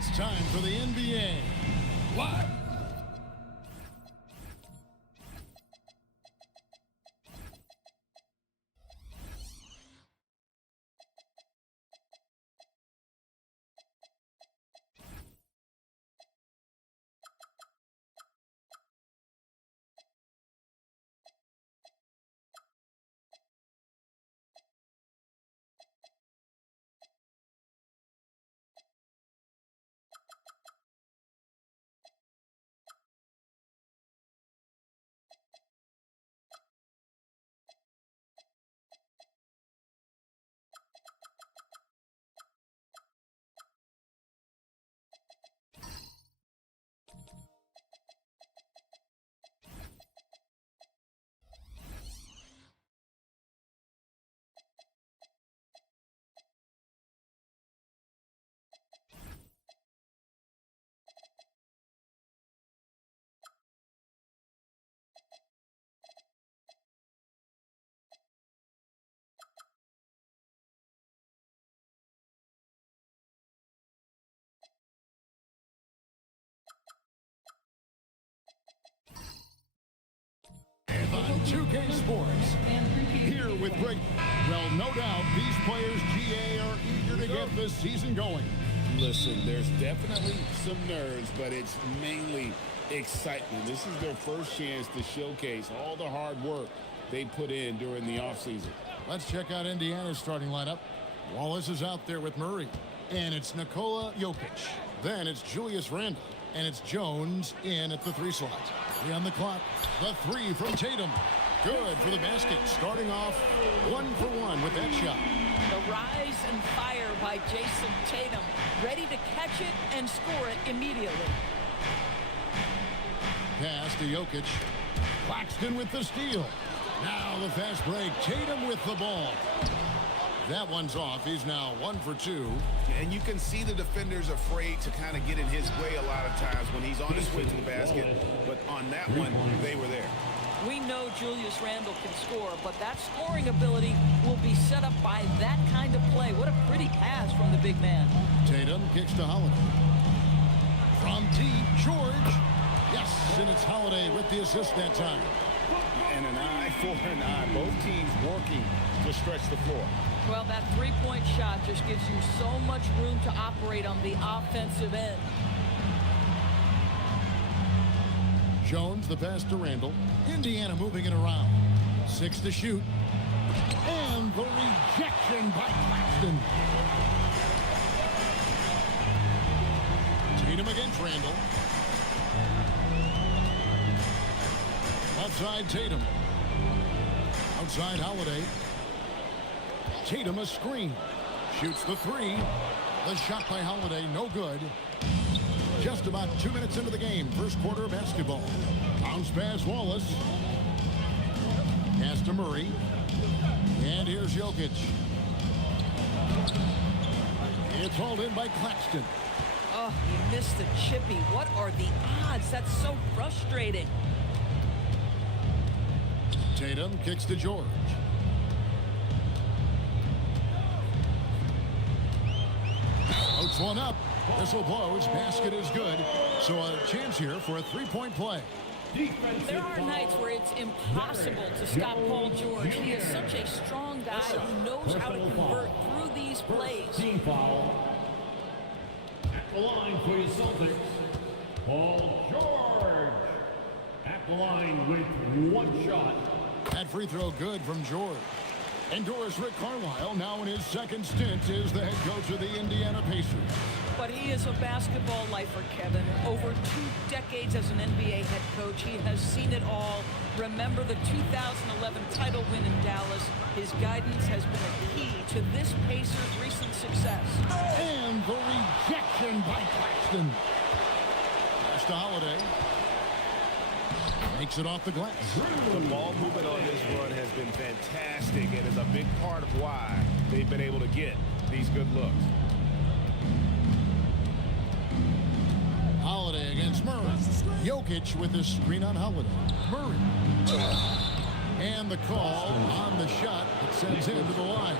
It's time for the NBA Live. On 2K Sports, here with Greg. Well, no doubt these players, GA, are eager to get this season going. Listen, there's definitely some nerves, but it's mainly excitement. This is their first chance to showcase all the hard work they put in during the offseason. Let's check out Indiana's starting lineup. Wallace is out there with Murray, and it's Nikola Jokic. Then it's Julius Randle, and it's Jones in at the 3 slot. 3 on the clock. The 3 from Tatum. Good for the basket. Starting off 1 for 1 with that shot. The rise and fire by Jason Tatum. Ready to catch it and score it immediately. Pass to Jokic. Claxton with the steal. Now the fast break. Tatum with the ball. That one's off. He's now 1 for 2. And you can see the defenders afraid to kind of get in his way a lot of times when he's on his way to the basket. But on that one, they were there. We know Julius Randle can score, but that scoring ability will be set up by that kind of play. What a pretty pass from the big man. Tatum kicks to Holiday. From deep, George. Yes, and it's Holiday with the assist that time. And an eye for an eye. Both teams working to stretch the floor. Well, that three-point shot just gives you so much room to operate on the offensive end. Jones, the pass to Randle. Indiana moving it around. 6 to shoot. And the rejection by Claxton. Tatum against Randle. Outside Tatum. Outside Holiday. Tatum a screen. Shoots the 3. The shot by Holiday, no good. Just about 2 minutes into the game. First quarter of basketball. Bounce pass Wallace. Pass to Murray. And here's Jokic. It's hauled in by Claxton. Oh, he missed the chippy. What are the odds? That's so frustrating. Tatum kicks to George. Floats one up. Whistle blows. Basket is good. So a chance here for a three-point play. There are nights where it's impossible to stop Paul George. He is such a strong guy who knows how to convert through these plays. Team foul. At the line for your Celtics, Paul George. At the line with 1 shot. That free throw good from George. And Doris Rick Carlisle, now in his second stint, is the head coach of the Indiana Pacers. But he is a basketball lifer, Kevin. Over 2 decades as an NBA head coach, he has seen it all. Remember the 2011 title win in Dallas. His guidance has been a key to this Pacers' recent success. And the rejection by Claxton. Pass to Holiday. Makes it off the glass. The ball movement on this run has been fantastic and is a big part of why they've been able to get these good looks. Holiday against Murray. Jokic with the screen on Holiday. Murray. And the call on the shot that sends him to the line.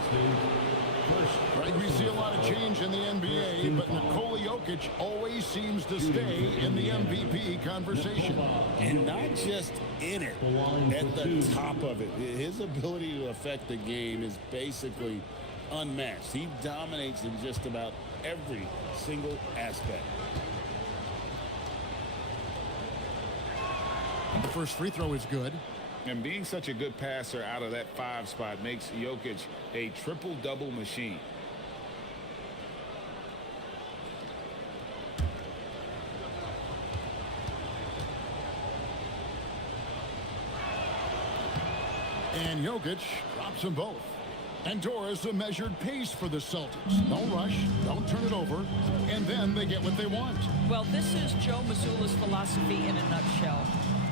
Right, we see a lot of change in the NBA, but Nikola Jokic always seems to stay in the MVP conversation. And not just in it, at the top of it. His ability to affect the game is basically unmatched. He dominates in just about every single aspect. The first free throw is good. And being such a good passer out of that 5 spot makes Jokic a triple-double machine. And Jokic drops them both. And Doris a measured pace for the Celtics. No rush, don't turn it over, and then they get what they want. Well, this is Joe Mazzulla's philosophy in a nutshell.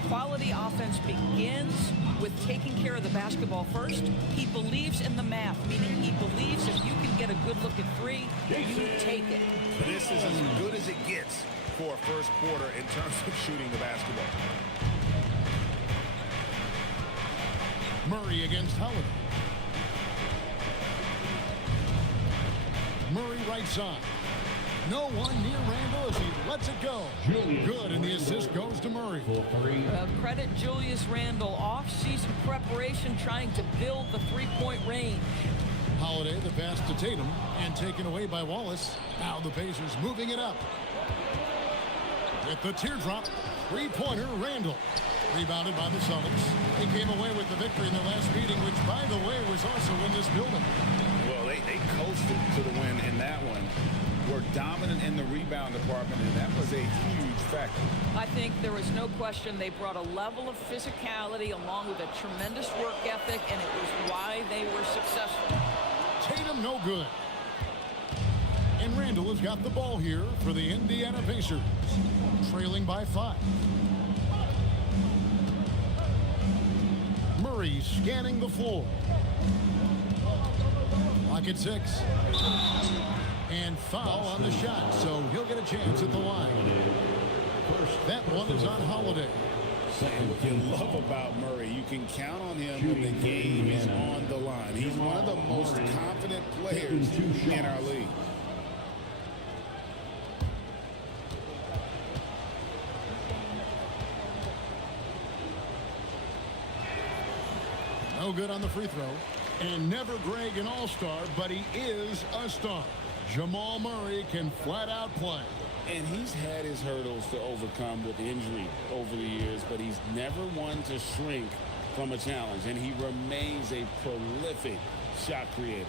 Quality offense begins with taking care of the basketball first. He believes in the math, meaning he believes if you can get a good look at three, you take it. This is as good as it gets for a first quarter in terms of shooting the basketball. Murray against Holiday. Murray right side. No one near Randall as he lets it go. Good, and the assist goes to Murray. Credit Julius Randle. Off-season preparation trying to build the three-point range. Holiday, the pass to Tatum, and taken away by Wallace. Now the Pacers moving it up. With the teardrop, three-pointer, Randall. Rebounded by the Celtics. They came away with the victory in their last meeting, which, by the way, was also in this building. Well, they coasted to the win in that one. Were dominant in the rebound department, and that was a huge factor. I think there was no question they brought a level of physicality along with a tremendous work ethic, and it was why they were successful. Tatum no good. And Randall has got the ball here for the Indiana Pacers, trailing by 5. Murray scanning the floor. Clock at 6. And foul on the shot, so he'll get a chance at the line. That one is on Holiday. And what you love about Murray, you can count on him when the game is on the line. He's one of the most confident players in our league. No good on the free throw. And never Greg an all-star, but he is a star. Jamal Murray can flat out play. And he's had his hurdles to overcome with injury over the years, but he's never one to shrink from a challenge, and he remains a prolific shot creator.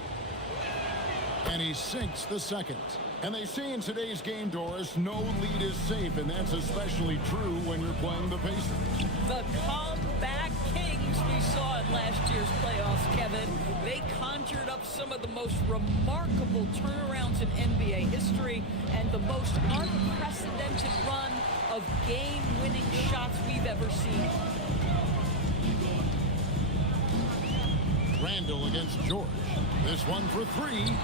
And he sinks the second. And they say in today's game, Doris, no lead is safe, and that's especially true when you're playing the Pacers. The comeback kings we saw in last year's playoffs, Kevin. They conjured up some of the most remarkable turnarounds in NBA history and the most unprecedented run of game-winning shots we've ever seen. Randall against George. This one for 3.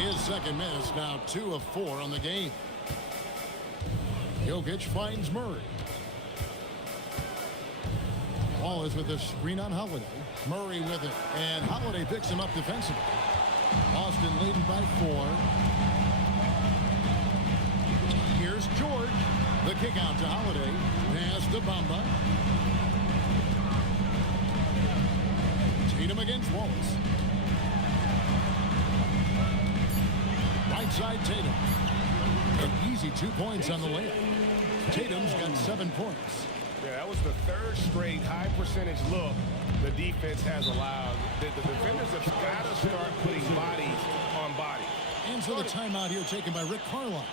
His second miss, now 2 of 4 on the game. Jokic finds Murray. Wallace with a screen on Holiday. Murray with it, and Holiday picks him up defensively. Boston leading by 4. Here's George. The kick out to Holiday. Pass to Bamba. Tatum against Wallace. Right side Tatum. An easy 2 points on the layup. Tatum's got 7 points. Yeah, that was the third straight high percentage look the defense has allowed. The defenders have got to start putting bodies on bodies. And so the timeout here taken by Rick Carlisle.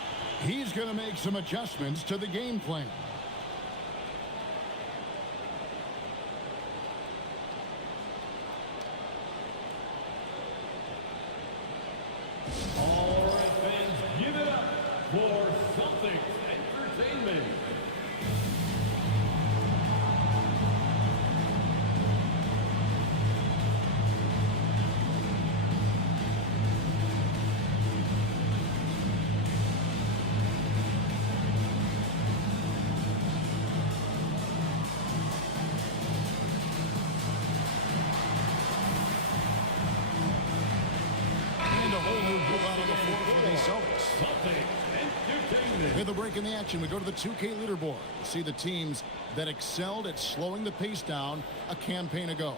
He's going to make some adjustments to the game plan. All right, fans, give it up for Celtics Entertainment. for the Celtics. With a break in the action, we go to the 2K leaderboard. See the teams that excelled at slowing the pace down a campaign ago.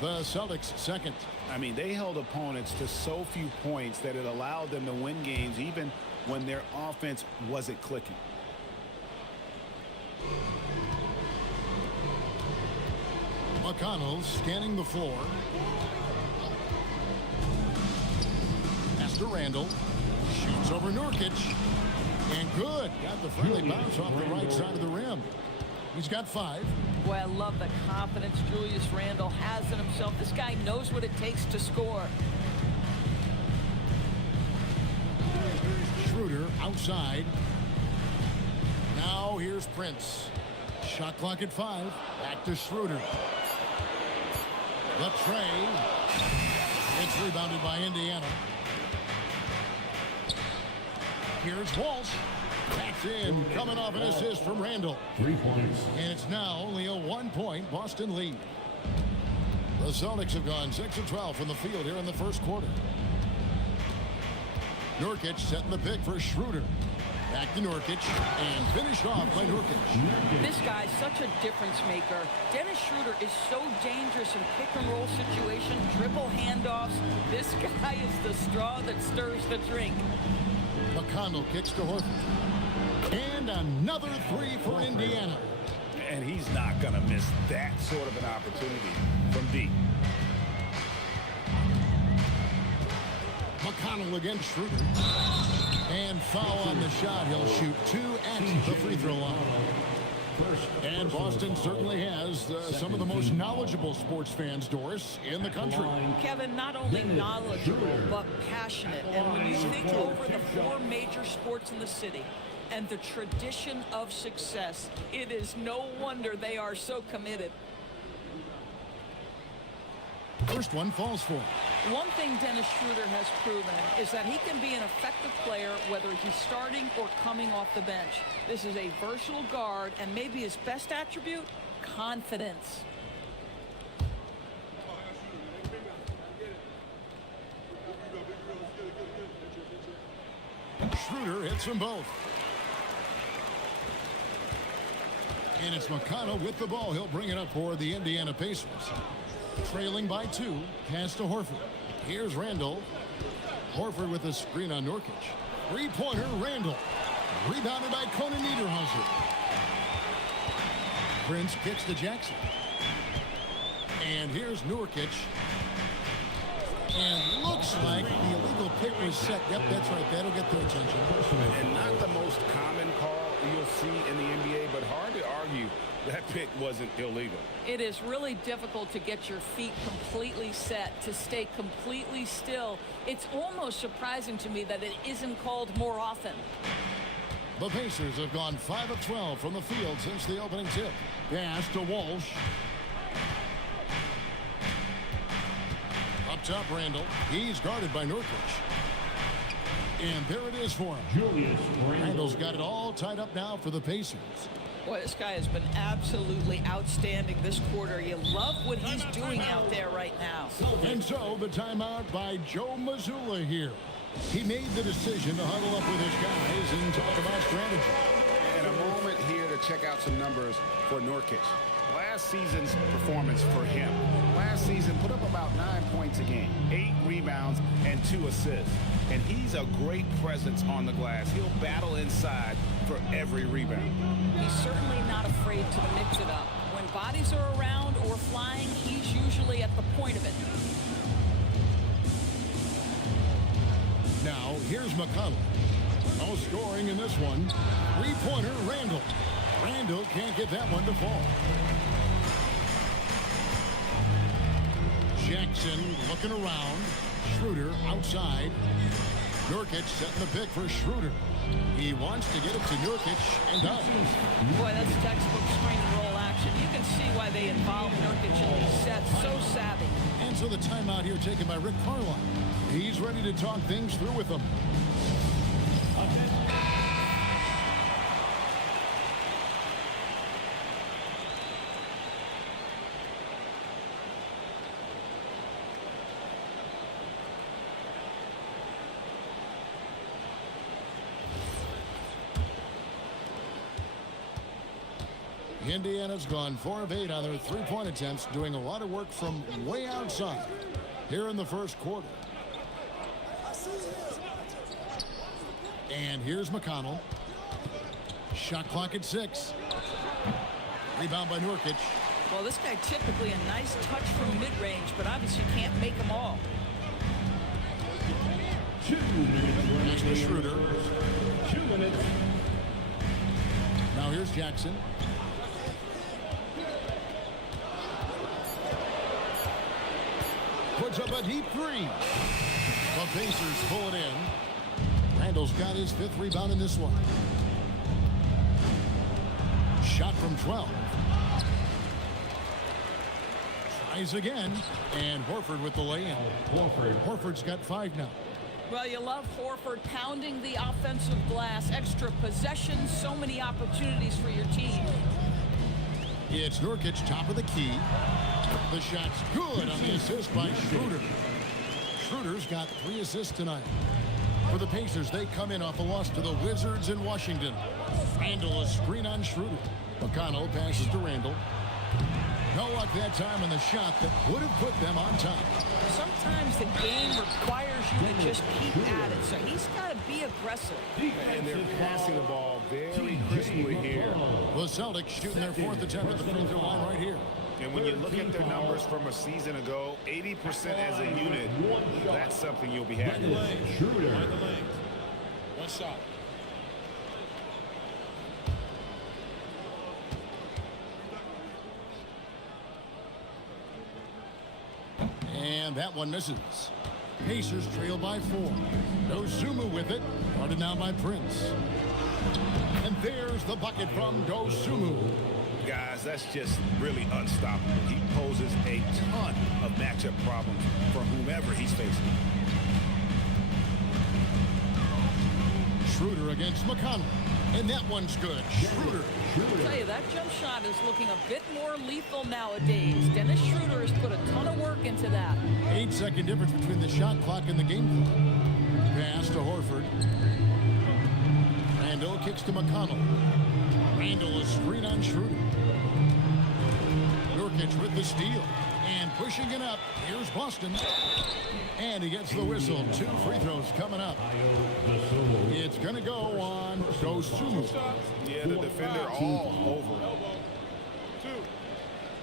The Celtics second. I mean, they held opponents to so few points that it allowed them to win games even when their offense wasn't clicking. McConnell scanning the floor. Pass to Randall. Shoots over Nurkic. And good. Got the friendly bounce off the right side of the rim. He's got 5. Boy, I love the confidence Julius Randle has in himself. This guy knows what it takes to score. Schroeder outside. Now here's Prince. Shot clock at 5. Back to Schroeder. The tray. It's rebounded by Indiana. Here's Walsh. That's in. Coming off an assist from Randall. 3 points. And it's now only a 1-point Boston lead. The Celtics have gone 6 of 12 from the field here in the first quarter. Nurkic setting the pick for Schroeder. Back to Nurkic and finished off by Nurkic. This guy's such a difference maker. Dennis Schroeder is so dangerous in pick-and-roll situation, dribble handoffs. This guy is the straw that stirs the drink. McConnell kicks to Horford. And another 3 for Indiana. And he's not going to miss that sort of an opportunity from deep. McConnell against Schroeder. And foul on the shot. He'll shoot 2 at the free throw line. And Boston certainly has some of the most knowledgeable sports fans, Doris, in the country. Kevin, not only knowledgeable, but passionate. And when you think over the 4 major sports in the city and the tradition of success, it is no wonder they are so committed. First one falls for him. One thing Dennis Schroeder has proven is that he can be an effective player whether he's starting or coming off the bench. This is a versatile guard, and maybe his best attribute, confidence. Schroeder hits them both. And it's McConnell with the ball. He'll bring it up for the Indiana Pacers. Trailing by 2, pass to Horford. Here's Randall. Horford with a screen on Nurkic. 3-pointer, Randall. Rebounded by Conan Niederhauser. Prince kicks to Jackson. And here's Nurkic. And looks like the illegal pick was set. Yep, that's right. That'll get their attention. And not the most common call you'll see in the NBA, but hard to argue that pick wasn't illegal. It is really difficult to get your feet completely set, to stay completely still. It's almost surprising to me that it isn't called more often. The Pacers have gone 5 of 12 from the field since the opening tip. Pass to Walsh. Up top, Randall. He's guarded by Nurkic. And there it is for him. Julius Randall's got it all tied up now for the Pacers. Boy, this guy has been absolutely outstanding this quarter. You love what he's doing out there right now. And so the timeout by Joe Mazzulla here. He made the decision to huddle up with his guys and talk about strategy. And a moment here to check out some numbers for Nurkic. Last season's performance for him. Last season put up about 9 points a game, 8 rebounds, and 2 assists. And he's a great presence on the glass. He'll battle inside for every rebound. He's certainly not afraid to mix it up. When bodies are around or flying, he's usually at the point of it. Now, here's McConnell. No scoring in this one. 3-pointer, Randall. Randall can't get that one to fall. Jackson looking around. Schroeder outside. Nurkic setting the pick for Schroeder. He wants to get it to Nurkic and does. Boy, that's textbook screen and roll action. You can see why they involve Nurkic in these sets. So savvy. And so the timeout here taken by Rick Carlisle. He's ready to talk things through with them. Indiana's gone 4 of 8 on their three-point attempts, doing a lot of work from way outside here in the first quarter. And here's McConnell. Shot clock at 6. Rebound by Nurkic. Well, this guy typically a nice touch from mid-range, but obviously can't make them all. Next to Schroeder. 2 minutes. Now here's Jackson. Puts up a deep 3. The Pacers pull it in. Randall's got his 5th rebound in this one. Shot from 12. Tries again. And Horford with the lay-in. Horford's got 5 now. Well, you love Horford pounding the offensive glass. Extra possessions, so many opportunities for your team. It's Nurkic, top of the key. The shot's good on the assist by Schroeder. Schroeder's got 3 assists tonight. For the Pacers, they come in off a loss to the Wizards in Washington. Randall a screen on Schroeder. McConnell passes to Randall. No luck that time on the shot that would have put them on top. Sometimes the game requires you to just keep at it, so he's got to be aggressive. And they're passing the ball very crisply here. The Celtics shooting their 4th attempt at the free throw line right here. And when you look at their numbers from a season ago, 80% as a unit, that's something you'll be happy with. Schroeder. One shot. And that one misses. Pacers trail by 4. Dosunmu with it. Guarded now by Prince. And there's the bucket from Dosunmu. Guys, that's just really unstoppable. He poses a ton of matchup problems for whomever he's facing. Schroeder against McConnell. And that one's good. Schroeder. I'll tell you, that jump shot is looking a bit more lethal nowadays. Dennis Schroeder has put a ton of work into that. 8-second difference between the shot clock and the game clock. Pass to Horford. Randall kicks to McConnell. Randall a screen on Schroeder. Nurkic with the steal. And pushing it up. Here's Boston. And he gets the whistle. 2 free throws coming up. It's going to go on Dosunmu. Yeah, the defender all over.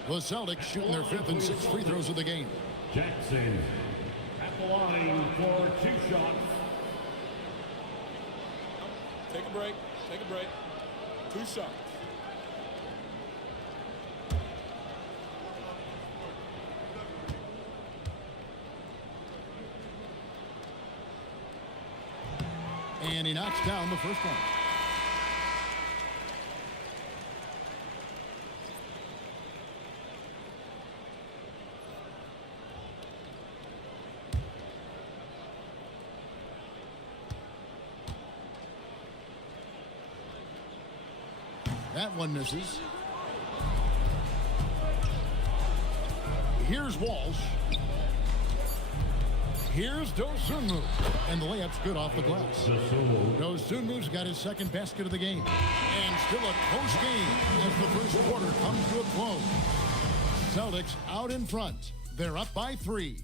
The Celtics shooting their 5th and 6th free throws of the game. Jackson at the line for 2 shots. Take a break. Take a break. 2 shots. And he knocks down the first one. That one misses. Here's Walsh. Here's Dosunmu. And the layup's good off the glass. Dosunmu's got his 2nd basket of the game. And still a close game as the first quarter comes to a close. Celtics out in front. They're up by 3.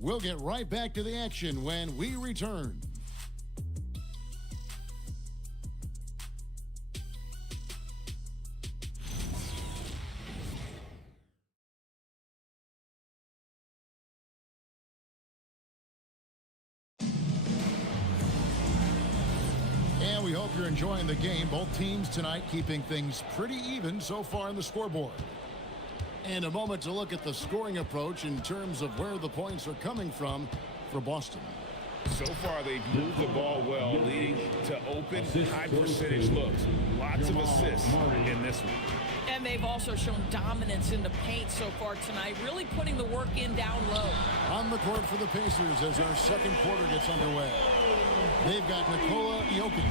We'll get right back to the action when we return. And we hope you're enjoying the game. Both teams tonight keeping things pretty even so far on the scoreboard. And a moment to look at the scoring approach in terms of where the points are coming from for Boston. So far, they've moved the ball well, leading to open, high-percentage looks. Lots of assists in this one. And they've also shown dominance in the paint so far tonight, really putting the work in down low. On the court for the Pacers as our second quarter gets underway. They've got Nikola Jokic.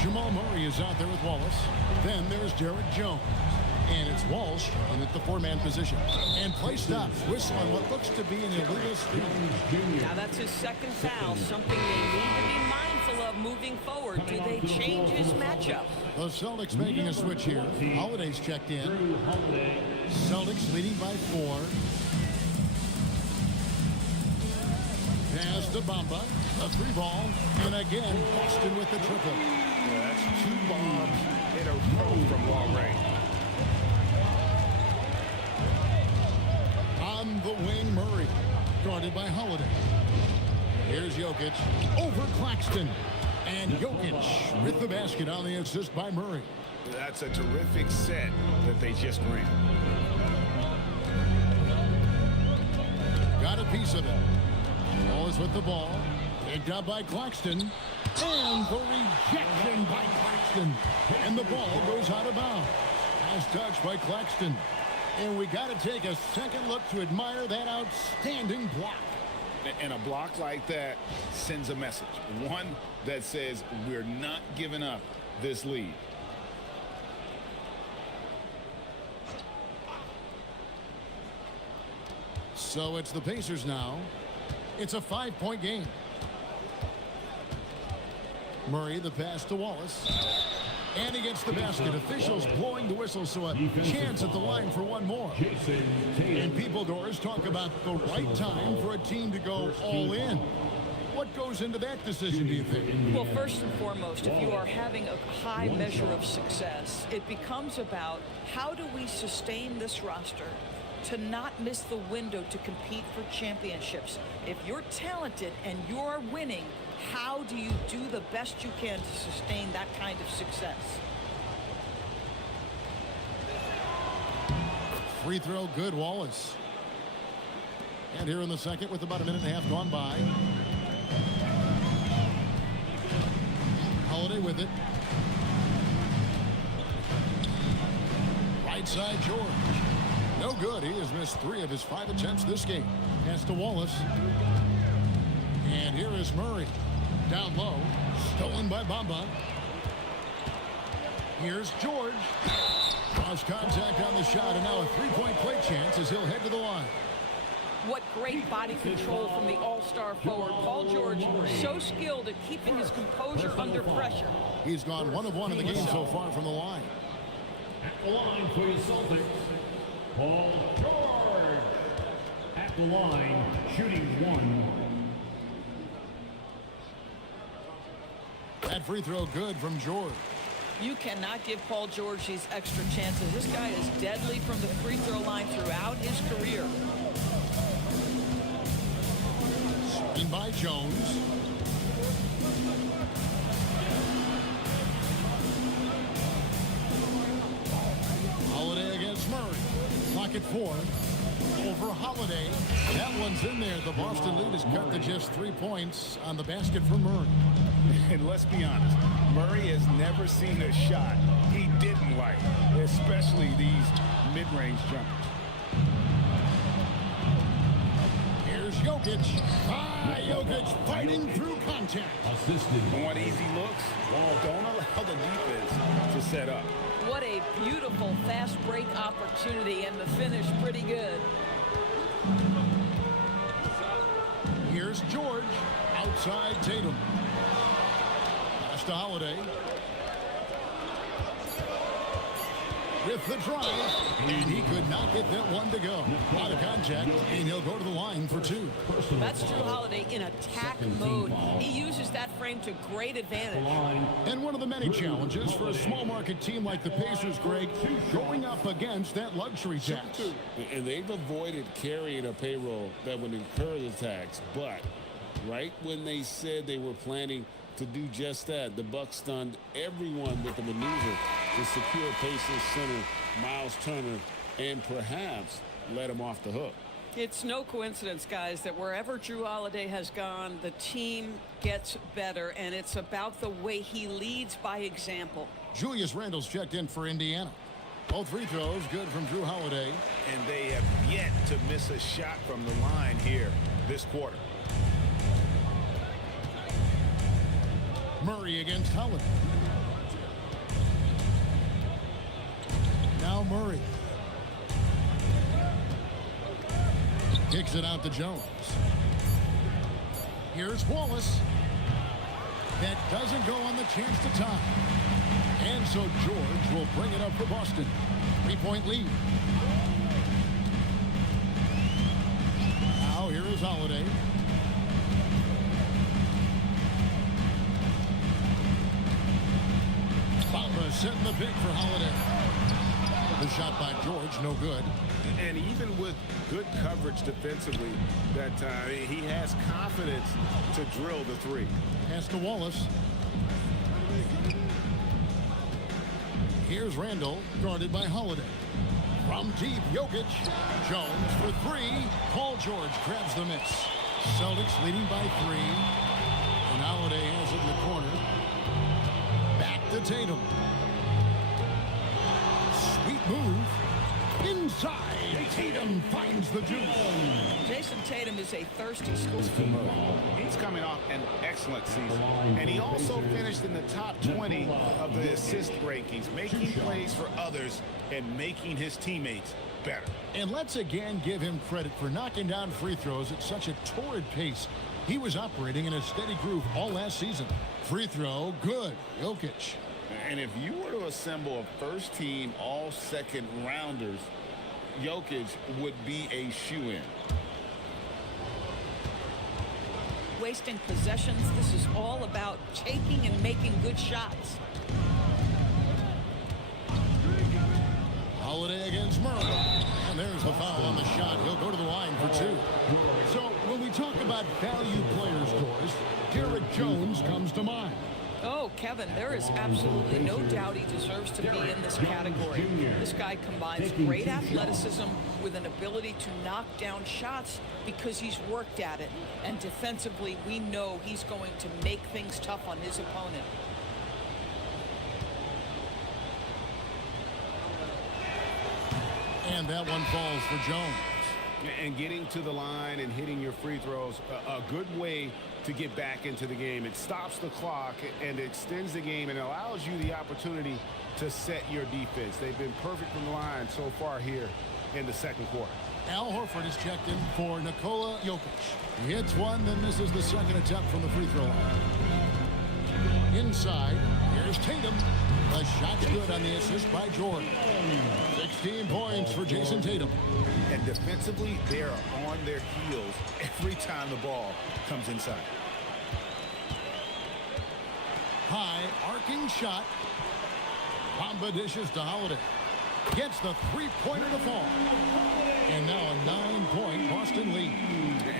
Jamal Murray is out there with Wallace. Then there's Derek Jones. And it's Walsh in at the 4-man position. And play stops. Whistle on what looks to be an illegal steal. Now that's his 2nd foul, something they need to be mindful of of moving forward? Do they change his matchup? The Celtics making a switch here. Holiday's checked in. Celtics leading by 4. Pass to Bamba. A 3-ball. And again, Boston with the triple. Yeah, that's 2 bombs in a row from long range. On the wing, Murray. Guarded by Holiday. Here's Jokic. Over Claxton. And Jokic with the basket on the assist by Murray. That's a terrific set that they just ran. Got a piece of it. Wallace with the ball. Picked up by Claxton. And the rejection by Claxton. And the ball goes out of bounds. Nice touch by Claxton. And we got to take a second look to admire that outstanding block. And a block like that sends a message. One that says we're not giving up this lead. So it's the Pacers now. It's a 5-point game. Murray, the pass to Wallace. And he gets the basket. Officials blowing the whistle, so a chance at the line for one more. And people doors talk about the right time for a team to go all in. What goes into that decision, do you think? Well, first and foremost, if you are having a high measure of success, it becomes about how do we sustain this roster to not miss the window to compete for championships. If you're talented and you're winning, how do you do the best you can to sustain that kind of success? Free throw, good, Wallace. And here in the second with about a minute and a half gone by. Holiday with it. Right side, George. No good. He has missed 3 of his 5 attempts this game. Pass to Wallace. And here is Murray. Down low. Stolen by Bamba. Here's George. Cross contact on the shot, and now a 3-point play chance as he'll head to the line. What great body control from the all-star forward. Paul George, so skilled at keeping his composure under pressure. He's gone 1 of 1 in the game so far from the line. At the line for your Celtics, Paul George. At the line, shooting 1. That free throw good from George. You cannot give Paul George these extra chances. This guy is deadly from the free throw line throughout his career. Screen by Jones. Holiday against Murray. Clock at 4. Over Holiday. That one's in there. The Boston lead is cut to just 3 points on the basket for Murray. And let's be honest, Murray has never seen a shot he didn't like, especially these mid-range jumpers. Here's Jokic. Jokic fighting through contact. Want easy looks? Don't allow the defense to set up. What a beautiful fast break opportunity, and the finish pretty good. Here's George. Outside Tatum. Pass to Holiday. With the drive, and he could not get that one to go. Out of contact, and he'll go to the line for 2. That's Drew Holiday in attack mode. He uses that frame to great advantage. And one of the many challenges for a small market team like the Pacers, Greg, going up against that luxury tax. And they've avoided carrying a payroll that would incur the tax, but right when they said they were planning to do just that, the Bucks stunned everyone with the maneuver to secure Pacers center Miles Turner and perhaps let him off the hook. It's no coincidence, guys, that wherever Drew Holiday has gone, the team gets better, and it's about the way he leads by example. Julius Randle's checked in for Indiana. Both free throws good from Drew Holiday. And they have yet to miss a shot from the line here this quarter. Murray against Holiday. Now Murray. Kicks it out to Jones. Here's Wallace. That doesn't go on the chance to tie. And so George will bring it up for Boston. 3-point lead. Now here is Holiday. Bamba setting the pick for Holiday. The shot by George, no good. And even with good coverage defensively that time, he has confidence to drill the three. Pass to Wallace. Here's Randall, guarded by Holiday. From deep, Jokic. Jones for three. Paul George grabs the miss. Celtics leading by 3. And Holiday has it in the corner. Back to Tatum. Sweet move. Inside. Tatum finds the juice. Jason Tatum is a thirsty scorer. He's coming off an excellent season. And he also finished in the top 20 of the assist rankings, making plays for others and making his teammates better. And let's again give him credit for knocking down free throws at such a torrid pace. He was operating in a steady groove all last season. Free throw, good. Jokic. And if you were to assemble a first-team all-second rounders, Jokic would be a shoo-in. Wasting possessions. This is all about taking and making good shots. Holiday against Murray. And there's the foul on the shot. He'll go to the line for 2. So when we talk about value players, Doris, Derek Jones comes to mind. Oh, Kevin, there is absolutely no doubt he deserves to be in this category. This guy combines great athleticism with an ability to knock down shots because he's worked at it. And defensively, we know he's going to make things tough on his opponent. And that one falls for Jones. And getting to the line and hitting your free throws, a good way to get back into the game. It stops the clock and extends the game and allows you the opportunity to set your defense. They've been perfect from the line so far here in the second quarter. Al Horford is checked in for Nikola Jokic. He hits one, then misses the second attempt from the free throw line. Inside, here's Tatum. The shot's good on the assist by Jordan. 16 points for Jason Tatum. And defensively, they are on their heels every time the ball comes inside. High, arcing shot. Bamba dishes to Holiday. Gets the three-pointer to fall. And now a 9-point Boston lead.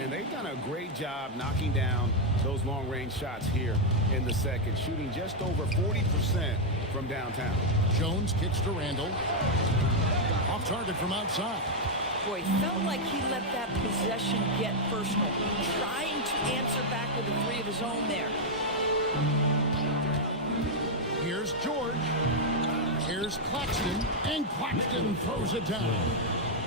And they've done a great job knocking down those long-range shots here in the second, shooting just over 40% from downtown. Jones kicks to Randall. Off target from outside. Boy, felt like he let that possession get personal. Trying to answer back with a three of his own there. Here's George. Here's Claxton. And Claxton throws it down.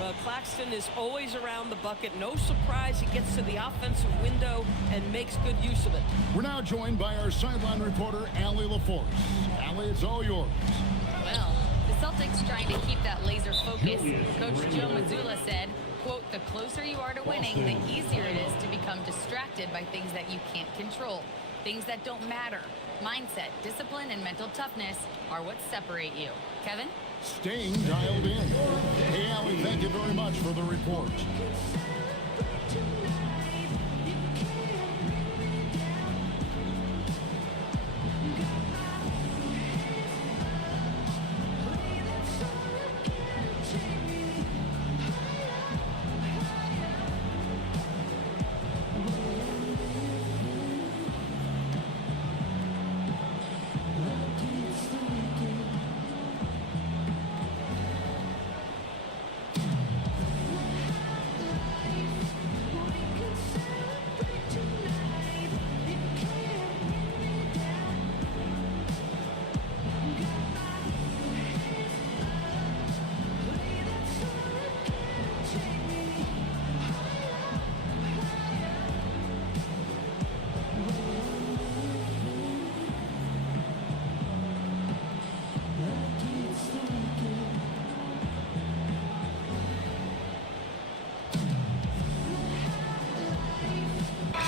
Well, Claxton is always around the bucket. No surprise he gets to the offensive window and makes good use of it. We're now joined by our sideline reporter, Allie LaForce. Allie, it's all yours. Well, the Celtics trying to keep that laser focus. Coach Joe Mazzulla said, quote, "The closer you are to winning, the easier it is to become distracted by things that you can't control, things that don't matter. Mindset, discipline, and mental toughness are what separate you." Kevin? Staying dialed in. Hey, Allie, thank you very much for the report.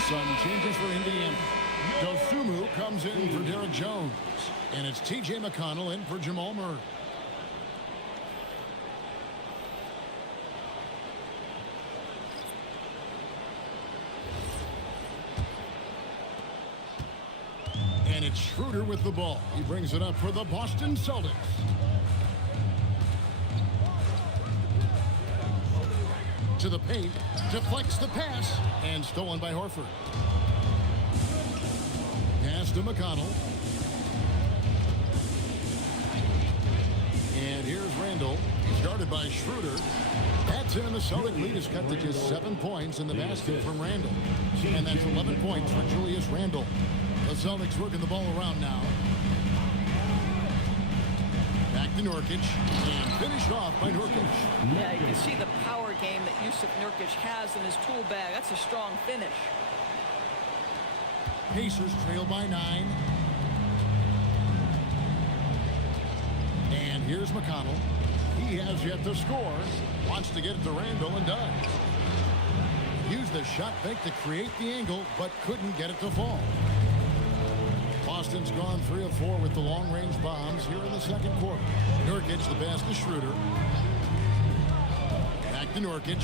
Sun changes for Indiana. Dosumu comes in for Derek Jones. And it's T.J. McConnell in for Jamal Murray. And it's Schroeder with the ball. He brings it up for the Boston Celtics. To the paint, deflects the pass, and stolen by Horford. Pass to McConnell. And here's Randall, started by Schroeder. That's in. The Celtic lead is cut to just 7 points in the basket from Randall. And that's 11 points for Julius Randall. The Celtics working the ball around now. Back to Nurkic, and finished off by Nurkic. Yeah, you can see the power game that Yusuf Nurkic has in his tool bag. That's a strong finish. Pacers trail by 9. And here's McConnell. He has yet to score. Wants to get it to Randall and does. Used the shot fake to create the angle, but couldn't get it to fall. Boston's gone 3 of 4 with the long-range bombs here in the second quarter. Nurkic the pass to Schroeder. Back to Nurkic.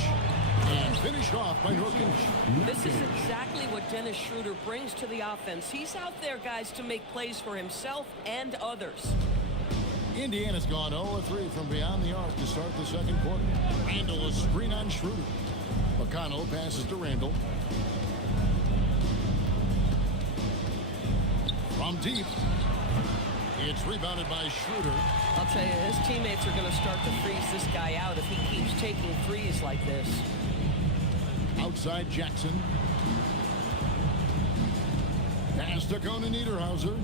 And finished off by Nurkic. This is exactly what Dennis Schroeder brings to the offense. He's out there, guys, to make plays for himself and others. Indiana's gone 0 of 3 from beyond the arc to start the second quarter. Randall a screen on Schroeder. McConnell passes to Randall. From deep, it's rebounded by Schroeder. I'll tell you, his teammates are going to start to freeze this guy out if he keeps taking threes like this. Outside Jackson. Pass to Conan Niederhauser.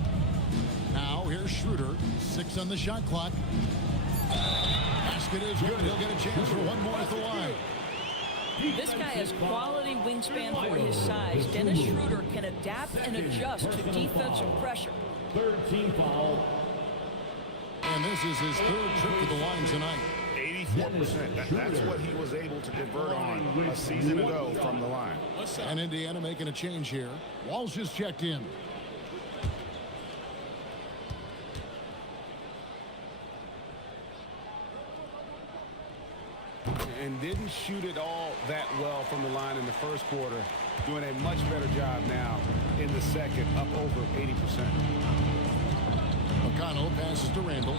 Now here's Schroeder. 6 on the shot clock. Basket is good. He'll get a chance for one more at the line. This guy has quality wingspan for his size. Dennis Schroeder can adapt and adjust to defensive pressure. Third team foul. And this is his 3rd trip to the line tonight. 84%. That's what he was able to convert on a season ago from the line. And Indiana making a change here. Walsh is checked in. And didn't shoot it all that well from the line in the first quarter. Doing a much better job now in the second, up over 80%. McConnell passes to Randall.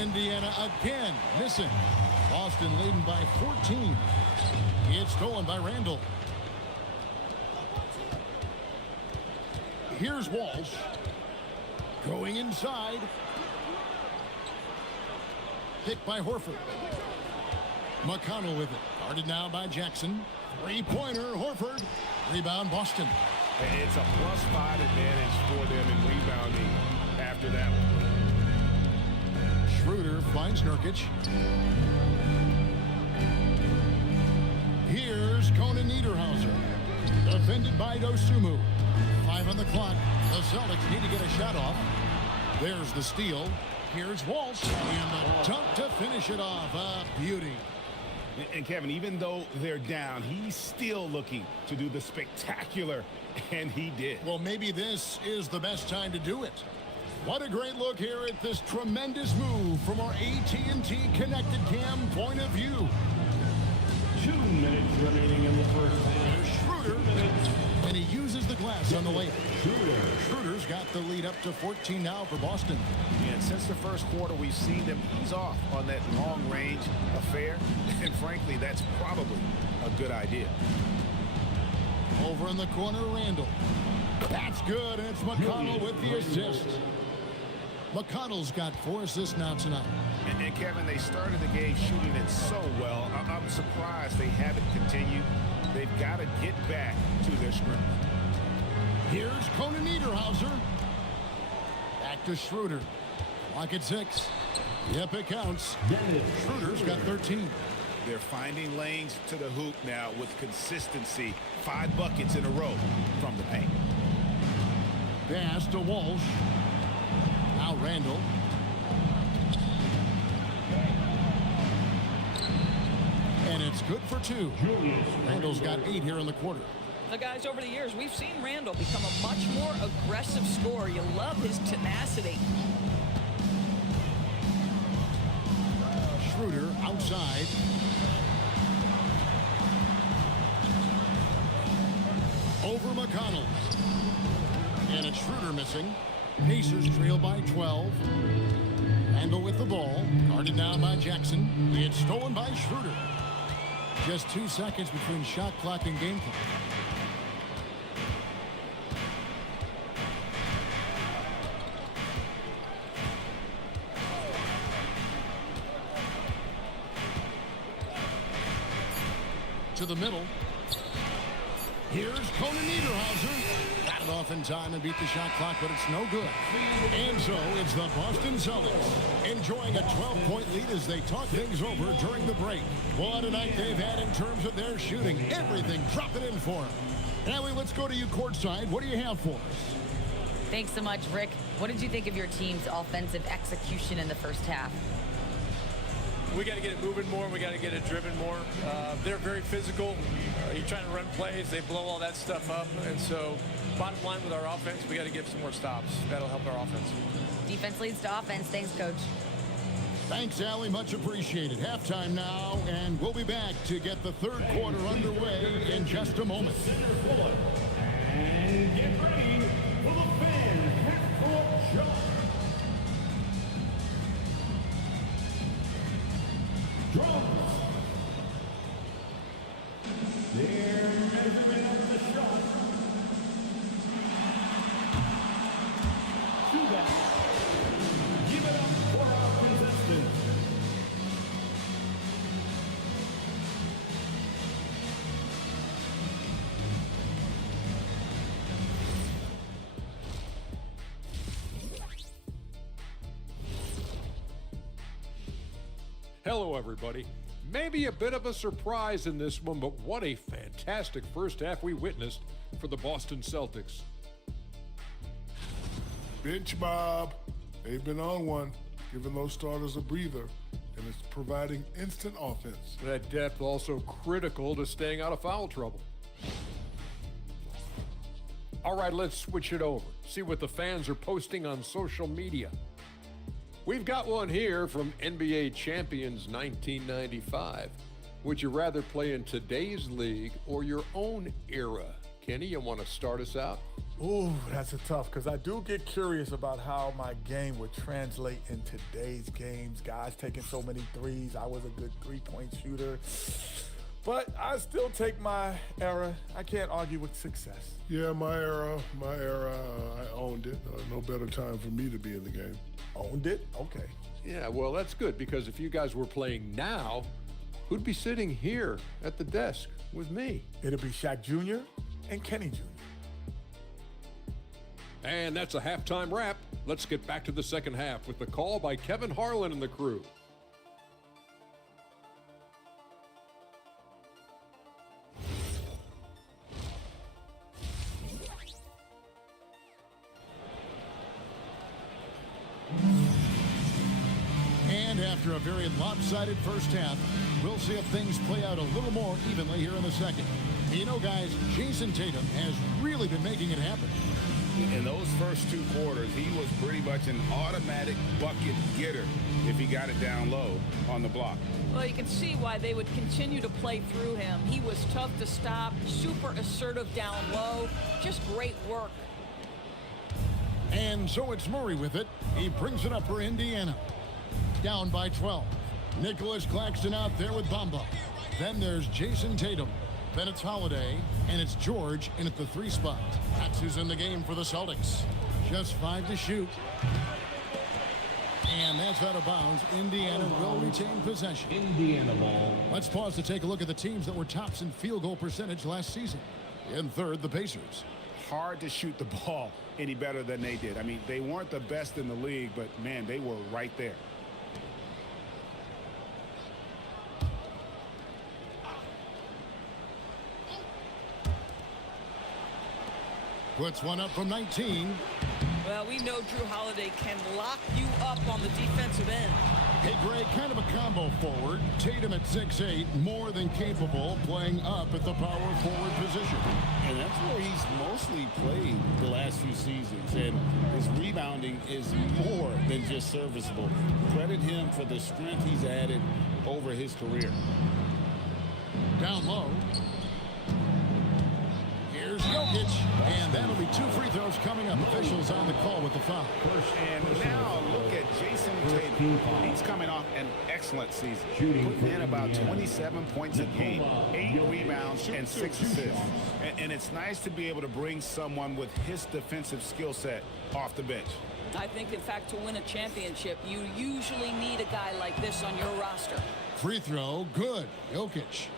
Indiana again missing. Boston leading by 14. It's stolen by Randall. Here's Walsh. Going inside. Picked by Horford. McConnell with it. Guarded now by Jackson. 3-pointer, Horford. Rebound, Boston. It's a +5 advantage for them in rebounding after that one. Schroeder finds Nurkic. Here's Conan Niederhauser. Defended by Dosumu. 5 on the clock. The Celtics need to get a shot off. There's the steal. Here's Walsh. And the dunk to finish it off. A beauty. And Kevin, even though they're down, he's still looking to do the spectacular, and he did. Well, maybe this is the best time to do it. What a great look here at this tremendous move from our AT&T Connected Cam point of view. 2 minutes remaining in the first half. There's Schroeder, and he uses the glass on the layup. Schroeder's got the lead up to 14 now for Boston. And since the first quarter, we've seen them ease off on that long-range affair, and frankly, that's probably a good idea. Over in the corner, Randall. That's good, and it's McConnell with the assist. McConnell's got 4 assists now tonight. And Kevin, they started the game shooting it so well. I'm surprised they haven't continued. They've got to get back to their scrimmage. Here's Conan Niederhauser. Back to Schroeder. Clock at 6. Yep, it counts. Schroeder's got 13. They're finding lanes to the hoop now with consistency. 5 buckets in a row from the paint. Pass to Walsh. Now Randall. And it's good for 2. Randall's got 8 here in the quarter. The guys, over the years, we've seen Randall become a much more aggressive scorer. You love his tenacity. Schroeder outside. Over McConnell. And it's Schroeder missing. Pacers trail by 12. Randall with the ball. Guarded down by Jackson. It's stolen by Schroeder. Just 2 seconds between shot clock and game clock. To the middle. Here's Conan Niederhauser. Got it off in time and beat the shot clock, but it's no good. And so it's the Boston Celtics enjoying a 12-point lead as they talk things over during the break. What a night they've had in terms of their shooting. Everything dropping in for them. Allie, let's go to you courtside. What do you have for us? Thanks so much, Rick. What did you think of your team's offensive execution in the first half? We got to get it moving more. We got to get it driven more. They're very physical. You're trying to run plays. They blow all that stuff up. And so bottom line with our offense, we got to give some more stops. That'll help our offense. Defense leads to offense. Thanks, Coach. Thanks, Allie. Much appreciated. Halftime now, and we'll be back to get the third quarter underway in just a moment. And get ready for the fan half-court jump. Drums. Their measurement of the shot. To that. Give it up for our contestants. Hello, everybody. Maybe a bit of a surprise in this one, but what a fantastic first half we witnessed for the Boston Celtics. Bench Bob. They've been on one, giving those starters a breather, and it's providing instant offense. That depth also critical to staying out of foul trouble. All right, let's switch it over. See what the fans are posting on social media. We've got one here from NBA Champions 1995. Would you rather play in today's league or your own era? Kenny, you want to start us out? Ooh, that's a tough, because I do get curious about how my game would translate in today's games. Guys taking so many threes. I was a good three-point shooter. But I still take my era. I can't argue with success. Yeah, my era, I owned it. No better time for me to be in the game. Owned it? Okay. Yeah, well, that's good, because if you guys were playing now, who'd be sitting here at the desk with me? It'd be Shaq Jr. and Kenny Jr. And that's a halftime wrap. Let's get back to the second half with the call by Kevin Harlan and the crew. And after a very lopsided first half, we'll see if things play out a little more evenly here in the second. You know, guys, Jason Tatum has really been making it happen. In those first two quarters, he was pretty much an automatic bucket getter if he got it down low on the block. Well, you can see why they would continue to play through him. He was tough to stop, super assertive down low, just great work. And so it's Murray with it. He brings it up for Indiana. Down by 12. Nicholas Claxton out there with Bamba. Then there's Jason Tatum. Then it's Holiday, and it's George in at the 3 spot. That's who's in the game for the Celtics. Just 5 to shoot. And that's out of bounds. Indiana will retain possession. Indiana ball. Let's pause to take a look at the teams that were tops in field goal percentage last season. In third, the Pacers. Hard to shoot the ball any better than they did. I mean, they weren't the best in the league, but, man, they were right there. Puts one up from 19. Well, we know Drew Holiday can lock you up on the defensive end. Hey, Greg, kind of a combo forward. Tatum at 6'8", more than capable, playing up at the power forward position. And that's where he's mostly played the last few seasons. And his rebounding is more than just serviceable. Credit him for the strength he's added over his career. Down low. Here's Jokic, and that'll be 2 free throws coming up. Officials on the call with the foul. And now look at Jason Tatum. He's coming off an excellent season, putting in about 27 points a game, 8 rebounds, and 6 assists. And it's nice to be able to bring someone with his defensive skill set off the bench. I think, in fact, to win a championship, you usually need a guy like this on your roster. Free throw, good. Jokic.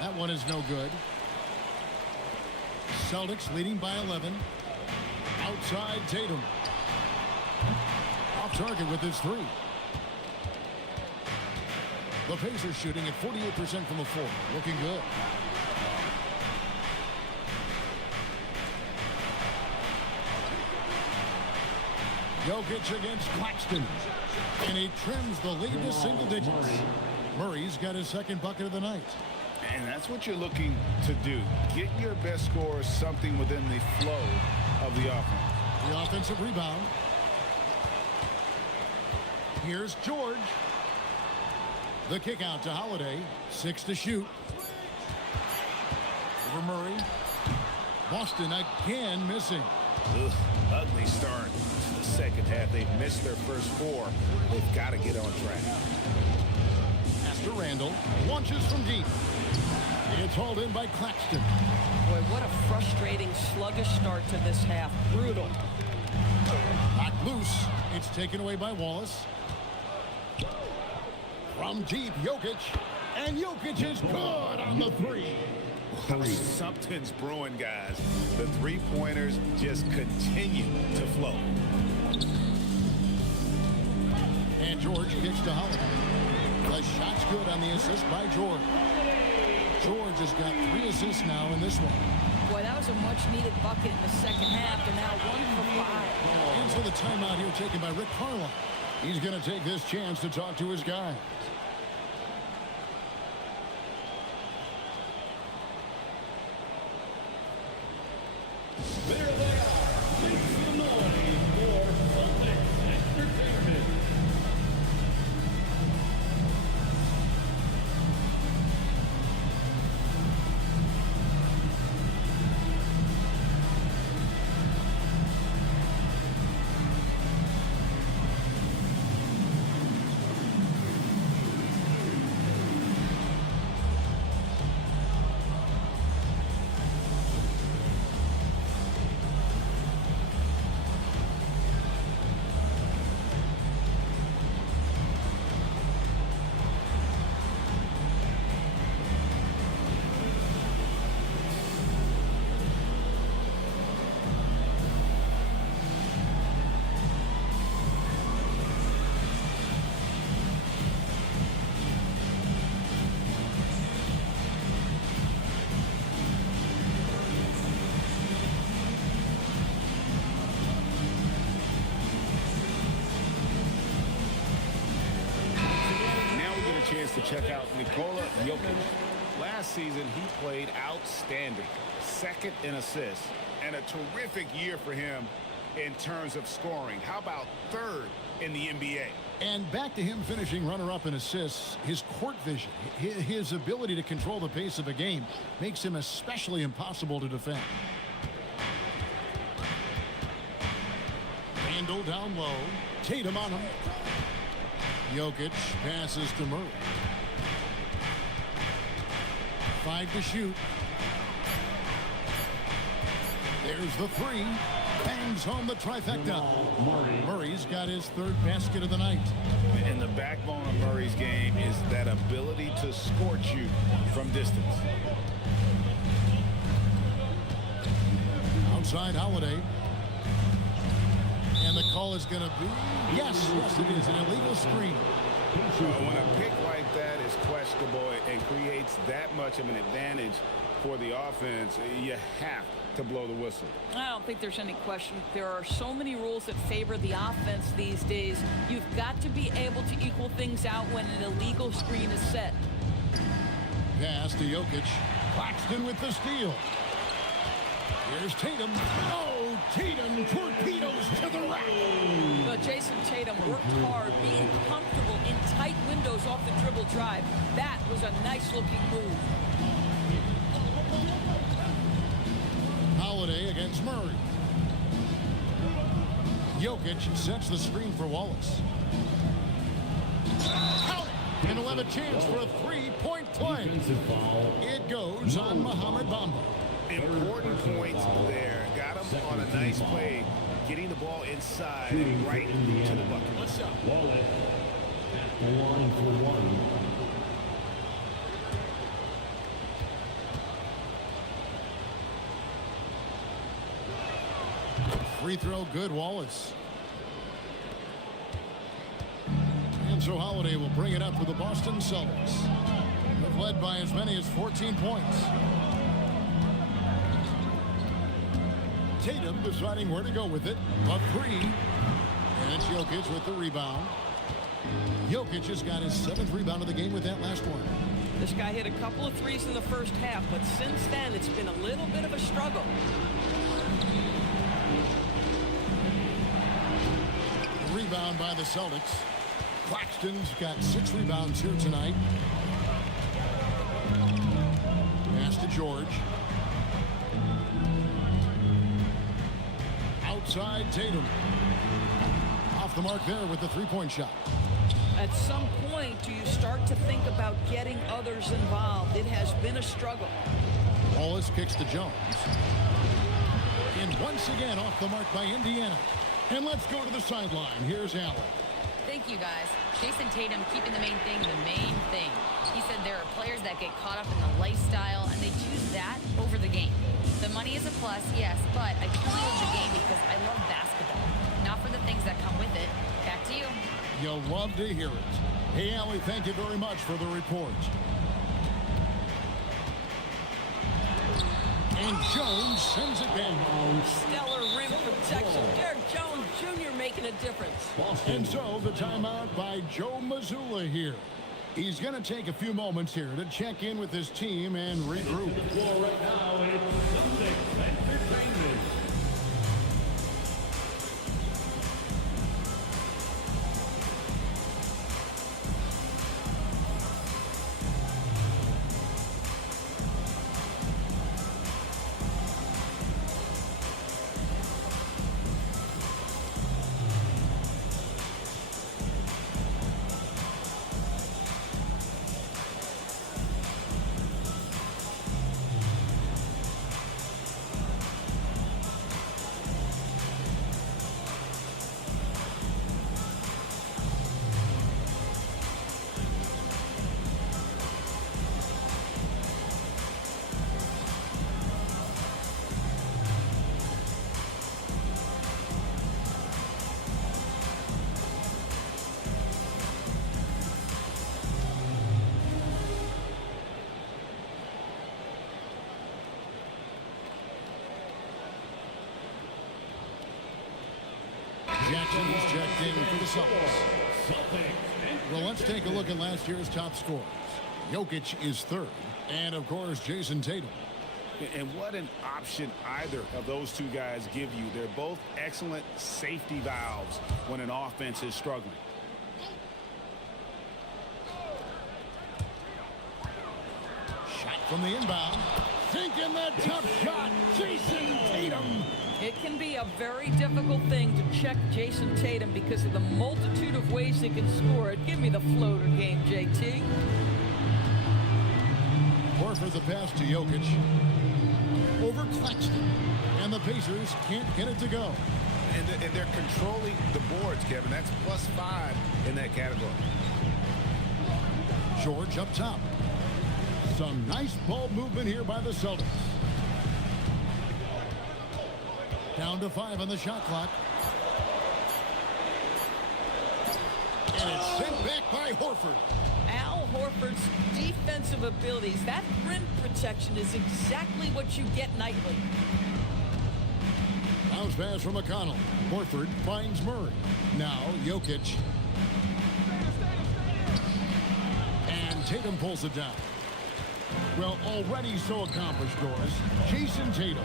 That one is no good. Celtics leading by 11. Outside Tatum. Off target with his 3. The Pacers shooting at 48% from the floor. Looking good. Jokic against Claxton. And he trims the lead to single digits. Murray's got his second bucket of the night. And that's what you're looking to do. Get your best scorers something within the flow of the offense. The offensive rebound. Here's George. The kick out to Holiday. 6 to shoot. Over Murray. Boston again missing. Ugly start. The second half, they've missed their first 4. They've got to get on track. Master Randall launches from deep. It's hauled in by Claxton. Boy, what a frustrating, sluggish start to this half. Brutal. Knocked loose. It's taken away by Wallace. From deep, Jokic. And Jokic is good on the 3. Something's brewing, guys. The three-pointers just continue to flow. And George kicks to Holiday. The shot's good on the assist by George. George has got 3 assists now in this one. Boy, that was a much-needed bucket in the second half, and now 1 for 5. And so the timeout here taken by Rick Carlisle. He's going to take this chance to talk to his guy. There they are. Make some noise for Celtics Entertainment. To check out Nikola Jokic. Last season, he played outstanding. 2nd in assists, and a terrific year for him in terms of scoring. How about 3rd in the NBA? And back to him finishing runner-up in assists. His court vision, his ability to control the pace of a game makes him especially impossible to defend. Randall down low. Tatum on him. Jokic passes to Murray. 5 to shoot. There's the 3. Bangs home the trifecta. Murray's got his 3rd basket of the night. And the backbone of Murray's game is that ability to scorch you from distance. Outside Holiday. And the call is going to be, yes, it is, an illegal screen. When a pick like that is questionable and creates that much of an advantage for the offense, you have to blow the whistle. I don't think there's any question. There are so many rules that favor the offense these days. You've got to be able to equal things out when an illegal screen is set. Pass to Jokic. Claxton with the steal. Here's Tatum. Oh, Tatum torpedoes to the rack. But Jason Tatum worked hard, being comfortable in tight windows off the dribble drive. That was a nice-looking move. Holiday against Murray. Jokic sets the screen for Wallace. Count it! And he'll have a chance for a three-point play. It goes on Mohamed Bamba. Important points there. Got him on a nice play, getting the ball inside and right to the bucket. What's up? Wallace at the line for one. Free throw good, Wallace. And so Holiday will bring it up for the Boston Celtics. They've led by as many as 14 points. Tatum deciding where to go with it. A three. And it's Jokic with the rebound. Jokic has got his 7th rebound of the game with that last one. This guy hit a couple of threes in the first half, but since then it's been a little bit of a struggle. Rebound by the Celtics. Claxton's got 6 rebounds here tonight. Pass to George. Outside Tatum. Off the mark there with the three-point shot. At some point, do you start to think about getting others involved? It has been a struggle. Wallace kicks to Jones. And once again off the mark by Indiana. And let's go to the sideline. Here's Allen. Thank you, guys. Jason Tatum keeping the main thing the main thing. He said there are players that get caught up in the lifestyle, and they choose that over the game. The money is a plus, yes, but I truly love the game because I love basketball, not for the things that come with it. Back to you. You'll love to hear it. Hey, Allie, thank you very much for the report. And Jones sends it down. Stellar rim protection. Derek Jones Jr. making a difference. And so the timeout by Joe Mazzulla here. He's going to take a few moments here to check in with his team and regroup. The floor right now, it's Celtics Entertainment. Jackson is checked in for the Celtics. Well, let's take a look at last year's top scorers. Jokic is 3rd. And, of course, Jason Tatum. And what an option either of those two guys give you. They're both excellent safety valves when an offense is struggling. Shot from the inbound. Thinking that tough shot. Jason Tatum. It can be a very difficult thing to check Jason Tatum because of the multitude of ways he can score it. Give me the floater game, JT. Horford the pass to Jokic. Over Claxton. And the Pacers can't get it to go. And they're controlling the boards, Kevin. That's +5 in that category. George up top. Some nice ball movement here by the Celtics. Down to 5 on the shot clock. And it's sent back by Horford. Al Horford's defensive abilities, that rim protection is exactly what you get nightly. Bounce pass from McConnell. Horford finds Murray. Now Jokic. And Tatum pulls it down. Well, already so accomplished, Doris. Jason Tatum.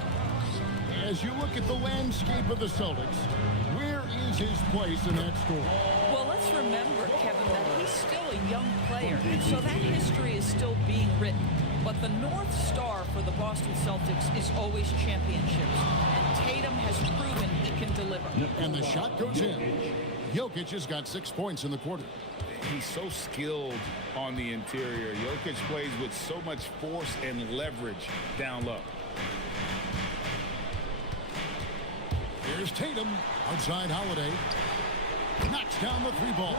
As you look at the landscape of the Celtics, where is his place in that story? Well, let's remember, Kevin, that he's still a young player, and so that history is still being written. But the North Star for the Boston Celtics is always championships, and Tatum has proven he can deliver. And the shot goes in. Jokic has got 6 points in the quarter. He's so skilled on the interior. Jokic plays with so much force and leverage down low. Here's Tatum outside Holiday. Knocks down the 3-ball.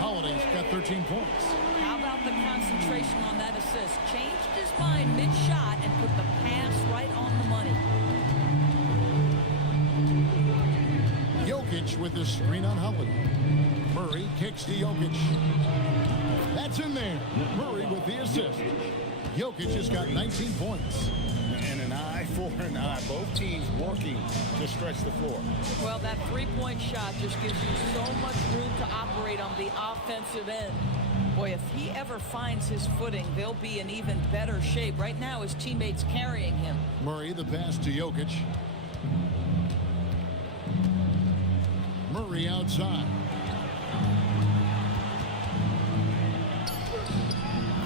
Holiday's got 13 points. How about the concentration on that assist? Changed his mind mid-shot and put the pass right on the money. Jokic with the screen on Holiday. Murray kicks to Jokic. That's in there. Murray with the assist. Jokic has got 19 points. And an eye for an eye. Both teams working to stretch the floor. Well, that three-point shot just gives you so much room to operate on the offensive end. Boy, if he ever finds his footing, they'll be in even better shape. Right now, his teammates carrying him. Murray, the pass to Jokic. Murray outside.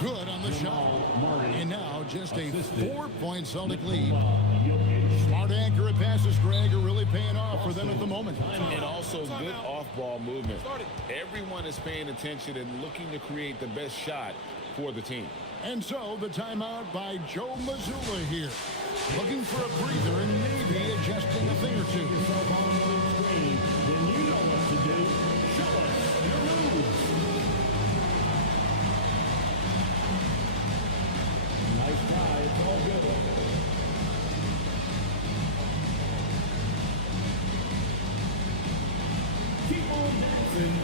Good on the shot. And now just a 4-point Celtic lead. Smart, accurate passes, Greg, are really paying off for them at the moment. And also good off-ball movement. Everyone is paying attention and looking to create the best shot for the team. And so the timeout by Joe Mazzulla here. Looking for a breather and maybe adjusting a thing or two. Then you know what to do. Show us your moves. Nice try. It's all good. Keep on dancing.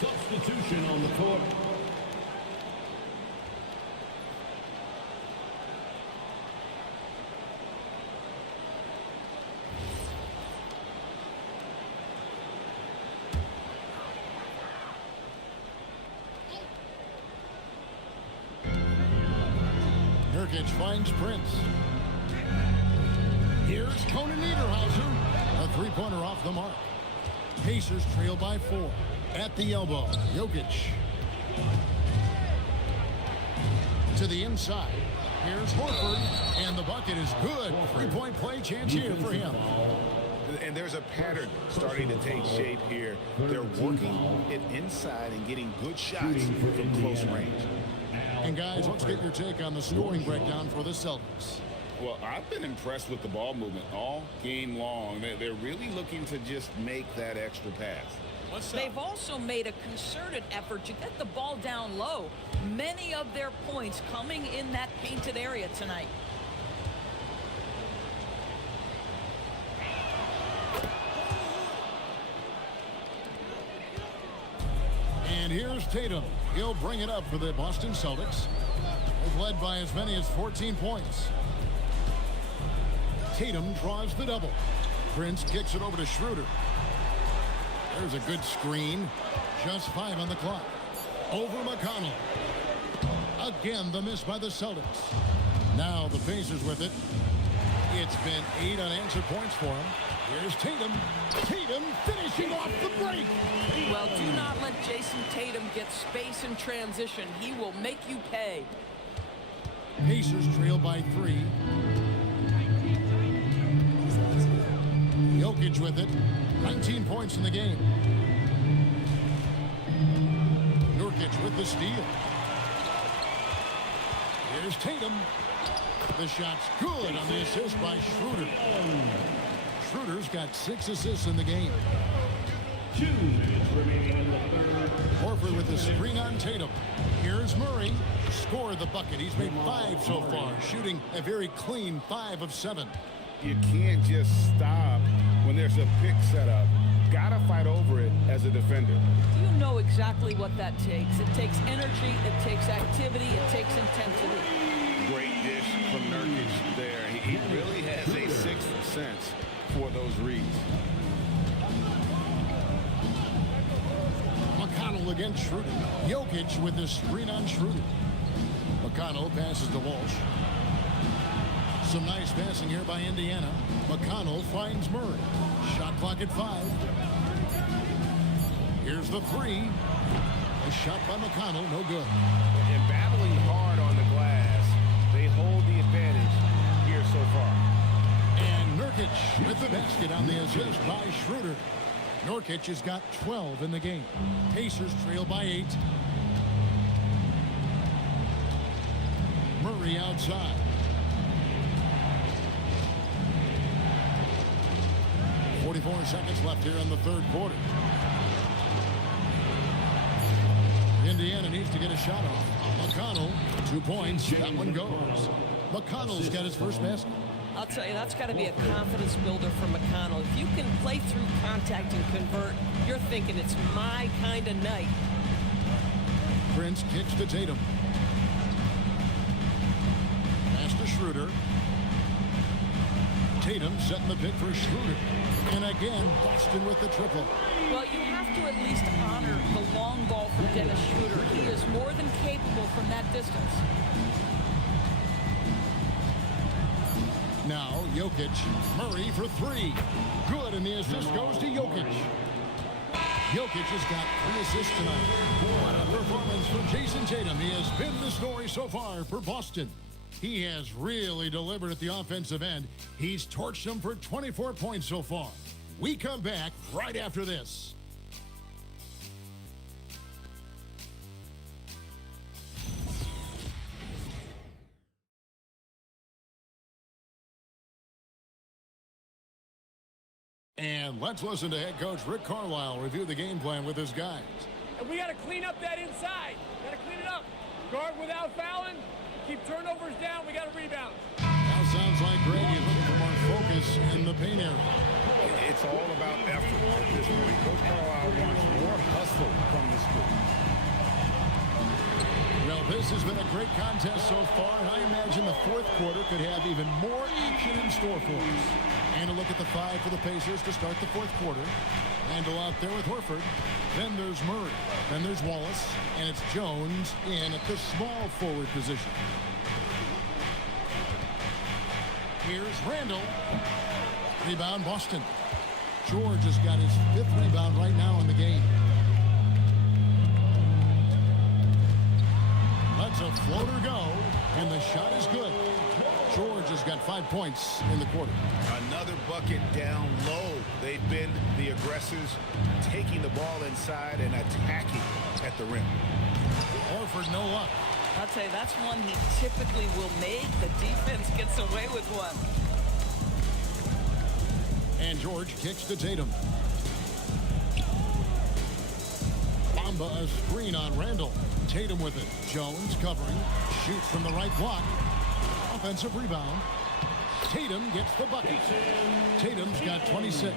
Substitution on the court. Nurkic finds Prince. Here's Conan Niederhauser. A three-pointer off the mark. Pacers trail by 4. At the elbow, Jokic. To the inside. Here's Horford. And the bucket is good. Three-point play chance here for him. And there's a pattern starting to take shape here. They're working it inside and getting good shots from close range. And guys, let's get your take on the scoring breakdown for the Celtics. Well, I've been impressed with the ball movement all game long. They're really looking to just make that extra pass. They've also made a concerted effort to get the ball down low. Many of their points coming in that painted area tonight. And here's Tatum. He'll bring it up for the Boston Celtics. They've led by as many as 14 points. Tatum draws the double. Prince kicks it over to Schroeder. There's a good screen. Just 5 on the clock. Over McConnell. Again, the miss by the Celtics. Now the Pacers with it. It's been 8 unanswered points for him. Here's Tatum. Tatum finishing off the break. Well, do not let Jason Tatum get space in transition. He will make you pay. Pacers trail by 3. Jokic with it. 19 points in the game. Nurkic with the steal. Here's Tatum. The shot's good on the assist by Schroeder. Schroeder's got 6 assists in the game. 2 minutes remaining in the third. Horford with the screen on Tatum. Here's Murray. Scored the bucket. He's made 5 so far, shooting a very clean 5 of 7. You can't just stop when there's a pick set up. Gotta fight over it as a defender. You know exactly what that takes. It takes energy, it takes activity, it takes intensity. Great dish from Nurkic there. He really has a sixth sense for those reads. McConnell against Schroeder. Jokic with the screen on Schroeder. McConnell passes to Walsh. Some nice passing here by Indiana. McConnell finds Murray. Shot clock at 5. Here's the 3. A shot by McConnell, no good. And battling hard on the glass, they hold the advantage here so far. And Nurkic with the basket on the assist by Schroeder. Nurkic has got 12 in the game. Pacers trail by 8. Murray outside. 44 seconds left here in the third quarter. Indiana needs to get a shot off. McConnell, 2 points. That one goes. McConnell's got his first basket. I'll tell you, that's got to be a confidence builder for McConnell. If you can play through contact and convert, you're thinking it's my kind of night. Prince kicks to Tatum. Pass to Schroeder. Tatum setting the pick for Schroeder. And again, Boston with the triple. Well, you have to at least honor the long ball from Dennis Schroeder. He is more than capable from that distance. Now, Jokic. Murray for 3. Good, and the assist goes to Jokic. Jokic has got 3 assists tonight. What a performance from Jason Tatum. He has been the story so far for Boston. He has really delivered at the offensive end. He's torched them for 24 points so far. We come back right after this. And let's listen to head coach Rick Carlisle review the game plan with his guys. And we got to clean up that inside. Got to clean it up. Guard without fouling. Keep turnovers down. We got to rebound. Now sounds like Greg is looking for more focus in the paint area. It's all about effort at this point. Coach Carlisle wants more hustle from this group. Well, this has been a great contest so far, and I imagine the fourth quarter could have even more action in store for us. And a look at the 5 for the Pacers to start the fourth quarter. Handle out there with Horford. Then there's Murray. Then there's Wallace. And it's Jones in at the small forward position. Here's Randall. Rebound, Boston. George has got his 5th rebound right now in the game. Lets a floater go, and the shot is good. George has got 5 points in the quarter. Another bucket down low. They've been the aggressors, taking the ball inside and attacking at the rim. Horford, no luck. I'll tell you, that's one he typically will make. The defense gets away with one. And George kicks to Tatum. Bamba a screen on Randall. Tatum with it. Jones covering. Shoots from the right block. Offensive rebound. Tatum gets the bucket. Tatum's got 26.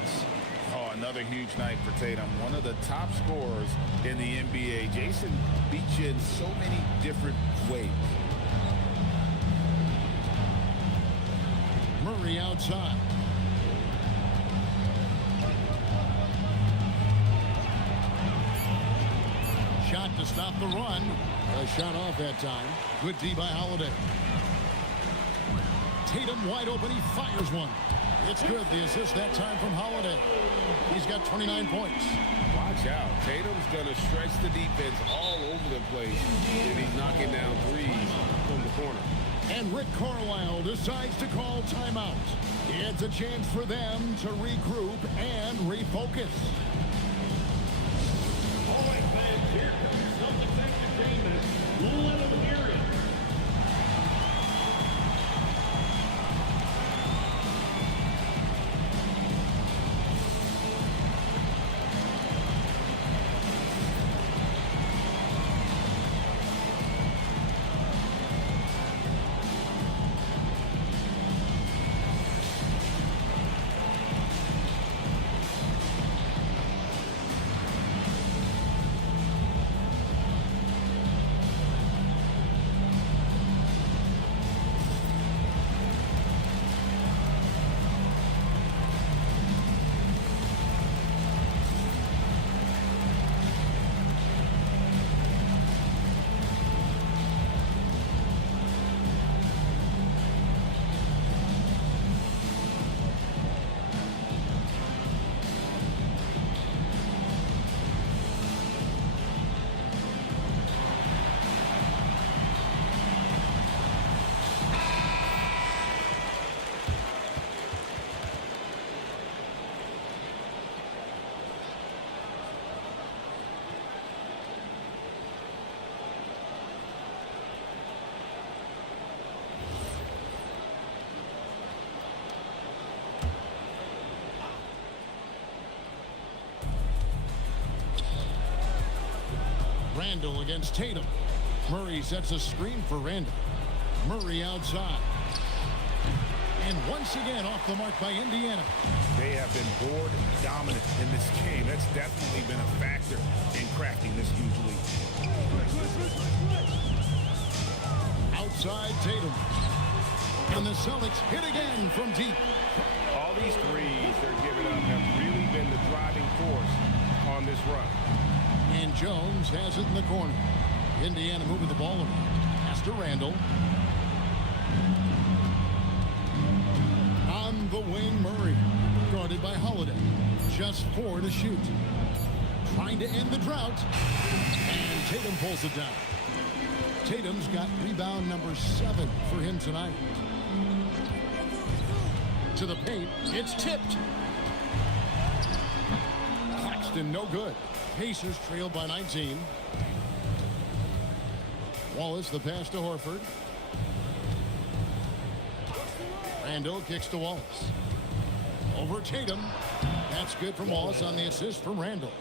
Oh, another huge night for Tatum. One of the top scorers in the NBA. Jason beats you in so many different ways. Murray outside. Shot to stop the run. A shot off that time. Good D by Holiday. Tatum wide open. He fires one. It's good. The assist that time from Holiday. He's got 29 points. Watch out. Tatum's going to stretch the defense all over the place, and he's knocking down threes from the corner. And Rick Carlisle decides to call timeout. It's a chance for them to regroup and refocus. All right, fans, here comes Celtics Entertainment. Let them hear it. Randall against Tatum. Murray sets a screen for Randall. Murray outside. And once again off the mark by Indiana. They have been board dominant in this game. That's definitely been a factor in crafting this huge lead. Outside Tatum. And the Celtics hit again from deep. All these threes they're giving up have really been the driving force on this run. And Jones has it in the corner. Indiana moving the ball around. Pass to Randall. On the wing, Murray. Guarded by Holiday. Just 4 to shoot. Trying to end the drought. And Tatum pulls it down. Tatum's got rebound number 7 for him tonight. To the paint. It's tipped. Claxton no good. Pacers trailed by 19. Wallace the pass to Horford. Randall kicks to Wallace. Over Tatum. That's good from Wallace on the assist from Randall.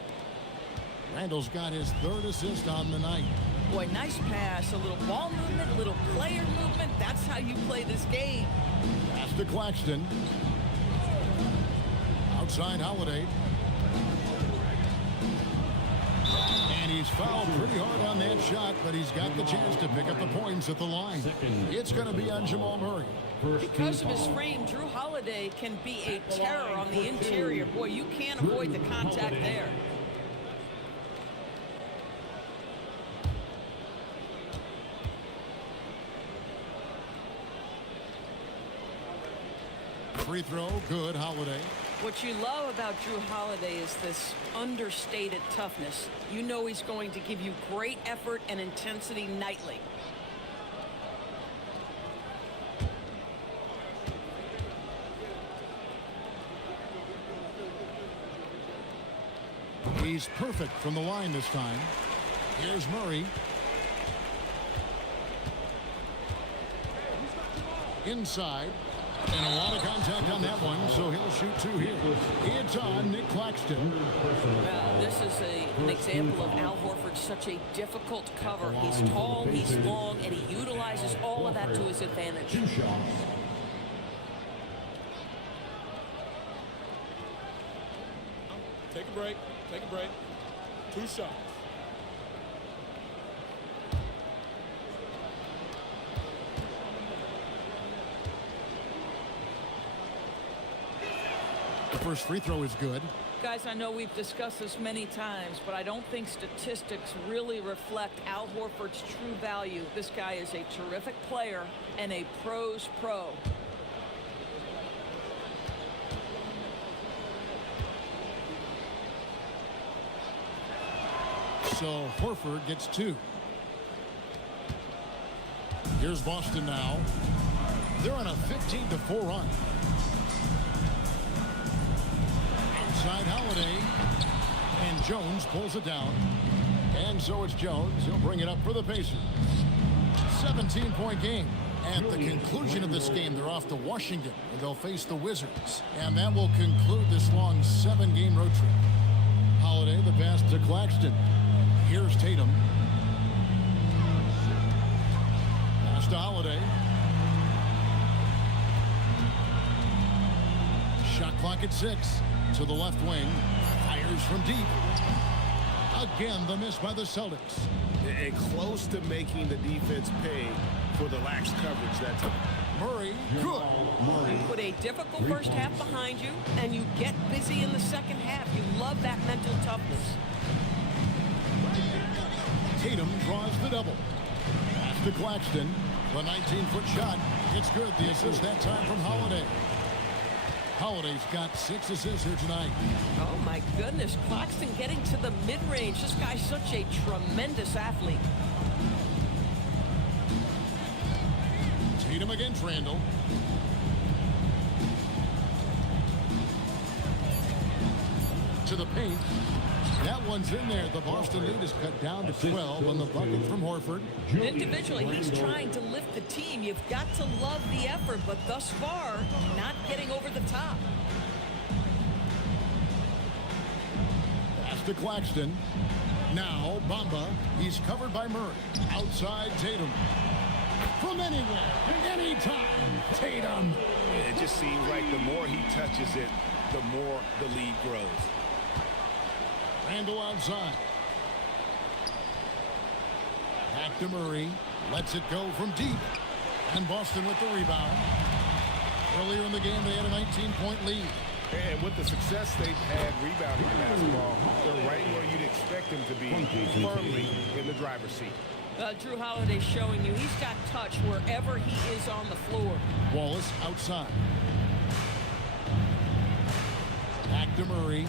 Randall's got his 3rd assist on the night. Boy, nice pass. A little ball movement, a little player movement. That's how you play this game. Pass to Claxton. Outside Holiday. And he's fouled pretty hard on that shot, but he's got the chance to pick up the points at the line. It's going to be on Jamal Murray. Because of his frame, Drew Holiday can be a terror on the interior. Boy, you can't avoid the contact there. Free throw, good, Holiday. What you love about Drew Holiday is this understated toughness. You know he's going to give you great effort and intensity nightly. He's perfect from the line this time. Here's Murray. Inside. And a lot of contact on that one, so he'll shoot 2 here. It's on Nick Claxton. This is an example of Al Horford, such a difficult cover. He's tall, he's long, and he utilizes all of that to his advantage. 2 shots. Take a break. Take a break. 2 shots. The first free throw is good. Guys, I know we've discussed this many times, but I don't think statistics really reflect Al Horford's true value. This guy is a terrific player and a pro's pro. so Horford gets 2. Here's Boston now. They're on a 15-4 run. Outside Holiday. And Jones pulls it down. And so it's Jones. He'll bring it up for the Pacers. 17-point game. At the conclusion of this game, they're off to Washington, where they'll face the Wizards. And that will conclude this long 7-game road trip. Holiday, the pass to Claxton. Here's Tatum. Pass to Holiday. Shot clock at 6. To the left wing. Fires from deep. Again, the miss by the Celtics. And close to making the defense pay for the lax coverage that time. Murray, good. You put a difficult first half behind you, and you get busy in the second half. You love that mental toughness. Tatum draws the double. Pass to Claxton. The 19-foot shot. It's good. The assist that time from Holiday. Holiday's got 6 assists here tonight. Oh, my goodness. Claxton getting to the mid-range. This guy's such a tremendous athlete. Tatum against Randall. To the paint. That one's in there. The Boston lead is cut down to 12 on the bucket from Horford. Individually, he's trying to lift the team. You've got to love the effort, but thus far, not getting over the top. Pass to Claxton. Now, Bamba. He's covered by Murray. Outside Tatum. From anywhere, anytime, Tatum. It just seems like the more he touches it, the more the lead grows. Randall outside. Back to Murray. Lets it go from deep. And Boston with the rebound. Earlier in the game, they had a 19-point lead. And with the success they've had rebounding basketball, they're right where you'd expect them to be, firmly in the driver's seat. Drew Holiday showing you he's got touch wherever he is on the floor. Wallace outside. Back to Murray.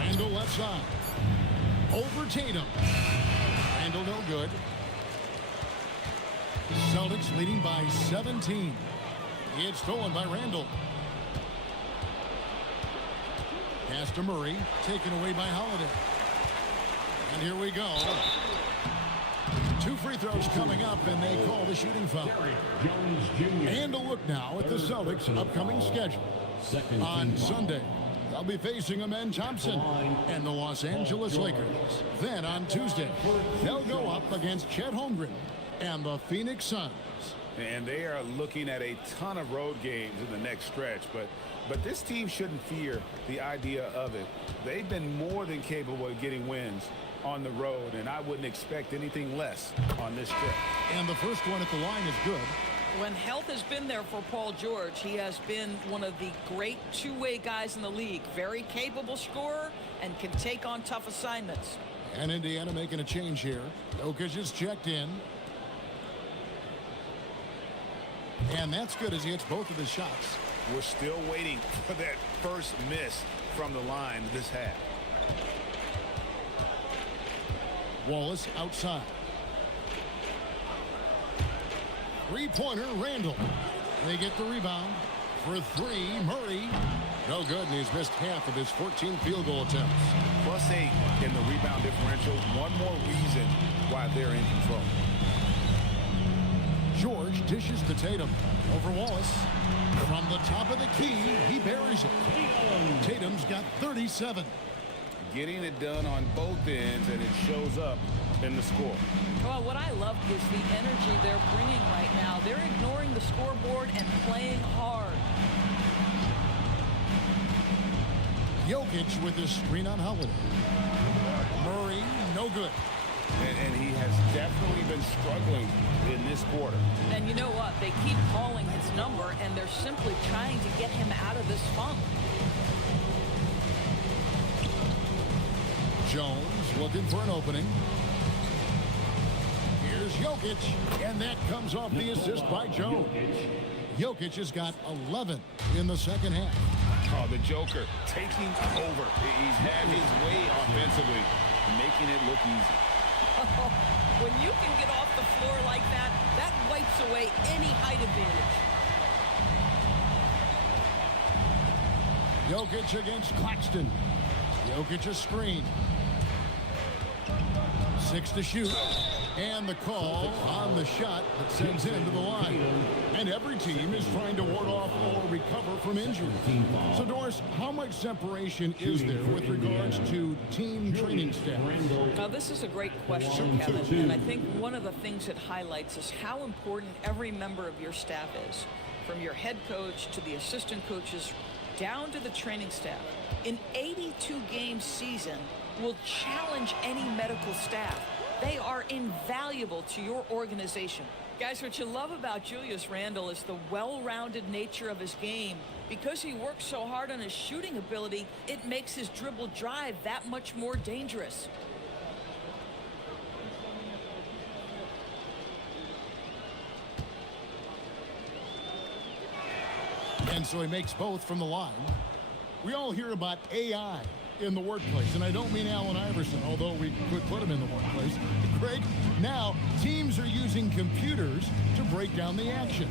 Randall left side. Over Tatum. Randall no good. Celtics leading by 17. It's stolen by Randall. Pass to Murray, taken away by Holiday. And here we go. 2 free throws coming up, and they call the shooting foul. And a look now at the Celtics' upcoming schedule. On Sunday, they'll be facing Amen Thompson and the Los Angeles Lakers. Then on Tuesday, they'll go up against Chet Holmgren and the Phoenix Suns. And they are looking at a ton of road games in the next stretch, but this team shouldn't fear the idea of it. They've been more than capable of getting wins on the road, and I wouldn't expect anything less on this trip. And the first one at the line is good. When health has been there for Paul George, he has been one of the great two-way guys in the league. Very capable scorer and can take on tough assignments. And Indiana making a change here. Jokic is checked in. And that's good as he hits both of his shots. We're still waiting for that first miss from the line this half. Wallace outside. Three-pointer, Randall. They get the rebound. For 3, Murray. No good, and he's missed half of his 14 field goal attempts. +8 in the rebound differential. One more reason why they're in control. George dishes to Tatum. Over Wallace. From the top of the key, he buries it. Tatum's got 37. Getting it done on both ends, and it shows up in the score. Well, what I love is the energy they're bringing right now. They're ignoring the scoreboard and playing hard. Jokic with his screen on Holiday. Murray, no good. And he has definitely been struggling in this quarter. And you know what? They keep calling his number, and they're simply trying to get him out of this funk. Jones looking for an opening. Here's Jokic, and that comes off the assist by Jones. Jokic has got 11 in the second half. Oh, the Joker taking over. He's had his way offensively, making it look easy. When you can get off the floor like that, that wipes away any height advantage. Jokic against Claxton. Jokic a screen. 6 to shoot. And the call on the shot that sends him to the line. And every team is trying to ward off or recover from injury. So, Doris, how much separation is there with regards to team training staff? Now, this is a great question, Kevin, and I think one of the things it highlights is how important every member of your staff is, from your head coach to the assistant coaches down to the training staff. An 82-game season will challenge any medical staff. They are invaluable to your organization. Guys, what you love about Julius Randle is the well-rounded nature of his game. Because he works so hard on his shooting ability, it makes his dribble drive that much more dangerous. And so he makes both from the line. We all hear about AI in the workplace, and I don't mean Allen Iverson, although we could put him in the workplace. Greg, now teams are using computers to break down the action.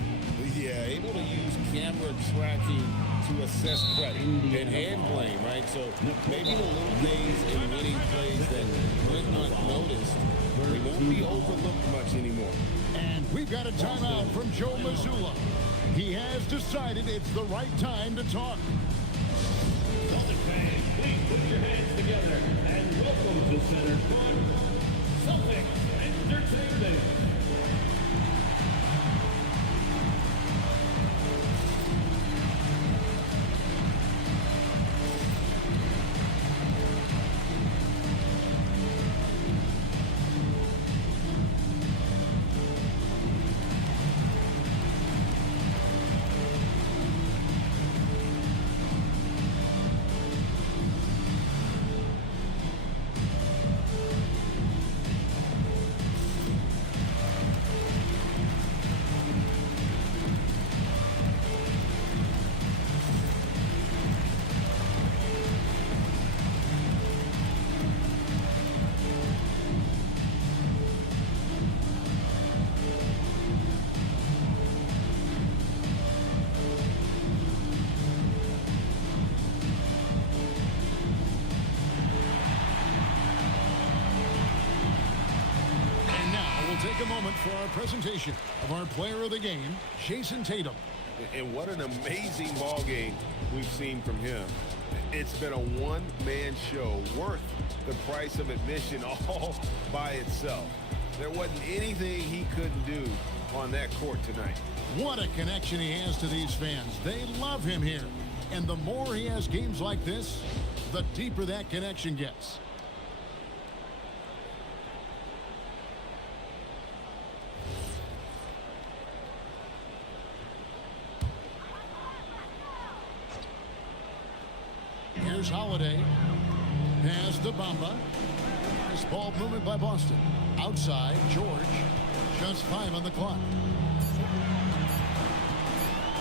Yeah, able to use camera tracking to assess credit and hand blame, right? So maybe the little things in winning plays that went unnoticed, they won't be overlooked much anymore. And we've got a timeout from Joe Mazzulla. He has decided it's the right time to talk. Celtic fans, please put your hands together and welcome to Center Court, Celtics Entertainment. Take a moment for our presentation of our player of the game, Jason Tatum. And what an amazing ball game we've seen from him. It's been a one-man show worth the price of admission all by itself. There wasn't anything he couldn't do on that court tonight. What a connection he has to these fans. They love him here. And the more he has games like this, the deeper that connection gets. Here's Holiday. Pass to Bamba. Nice ball movement by Boston. Outside, George. Just 5 on the clock.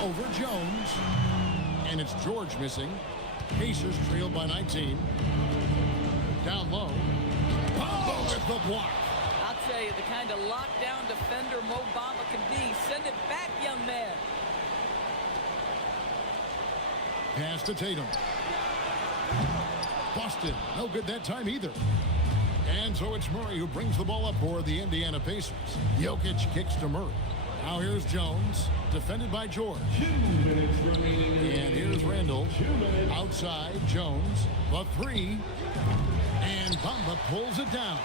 Over Jones. And it's George missing. Pacers trailed by 19. Down low. Bamba with the block. I'll tell you, the kind of lockdown defender Mo Bamba can be. Send it back, young man. Pass to Tatum. Boston, no good that time either. And so it's Murray who brings the ball up for the Indiana Pacers. Jokic kicks to Murray. Now here's Jones, defended by George. 2 minutes remaining. And here's Randle. Outside, Jones, the 3. And Bamba pulls it down.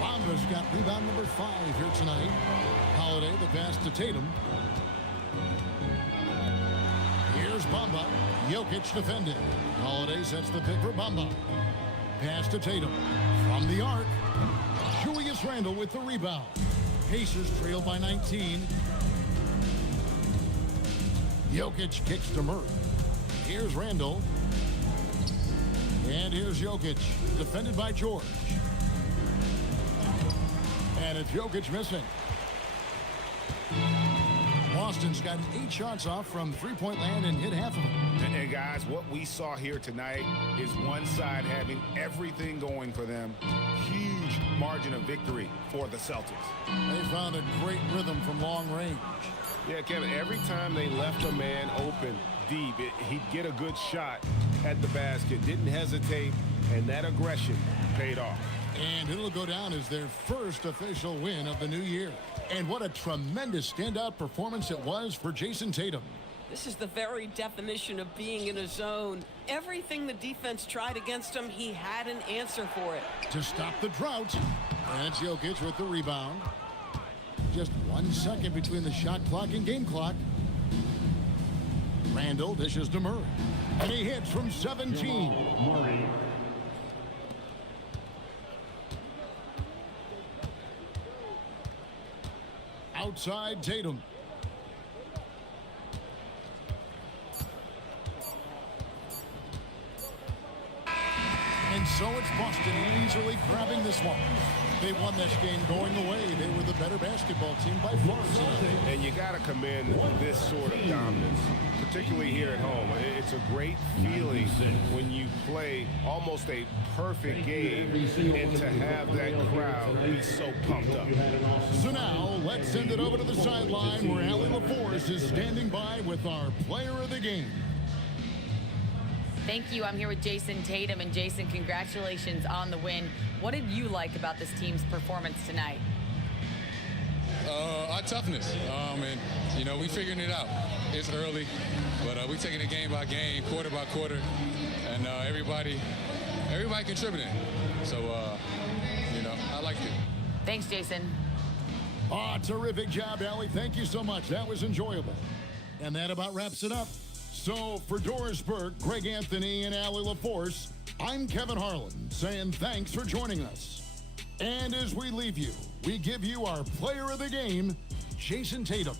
Bamba's got rebound number 5 here tonight. Holiday, the pass to Tatum. Here's Bamba. Jokic defended. Holiday sets the pick for Bamba. Pass to Tatum. From the arc. Julius Randle with the rebound. Pacers trail by 19. Jokic kicks to Murray. Here's Randle. And here's Jokic. Defended by George. And it's Jokic missing. Boston's got 8 shots off from three-point land and hit half of them. And guys, what we saw here tonight is one side having everything going for them. Huge margin of victory for the Celtics. They found a great rhythm from long range. Yeah, Kevin, every time they left a man open deep, he'd get a good shot at the basket, didn't hesitate, and that aggression paid off. And it'll go down as their first official win of the new year. And what a tremendous standout performance it was for Jason Tatum. This is the very definition of being in a zone. Everything the defense tried against him, he had an answer for it. To stop the drought, and it's Jokic with the rebound. Just 1 second between the shot clock and game clock. Randall dishes to Murray. And he hits from 17. Murray. Outside Tatum. And so it's Boston easily grabbing this one. They won this game going away. They were the better basketball team by far. And you got to commend this sort of dominance, particularly here at home. It's a great feeling when you play almost a perfect game and to have that crowd be so pumped up. So now let's send it over to the sideline where Allie LaForce is standing by with our player of the game. Thank you. I'm here with Jason Tatum. And Jason, congratulations on the win. What did you like about this team's performance tonight? Our toughness. And, you know, we figuring it out. It's early, but we taking it game by game, quarter by quarter, and everybody contributing. So, you know, I liked it. Thanks, Jason. Terrific job, Allie. Thank you so much. That was enjoyable. And that about wraps it up. So for Doris Burke, Greg Anthony, and Allie LaForce, I'm Kevin Harlan saying thanks for joining us. And as we leave you, we give you our player of the game, Jason Tatum.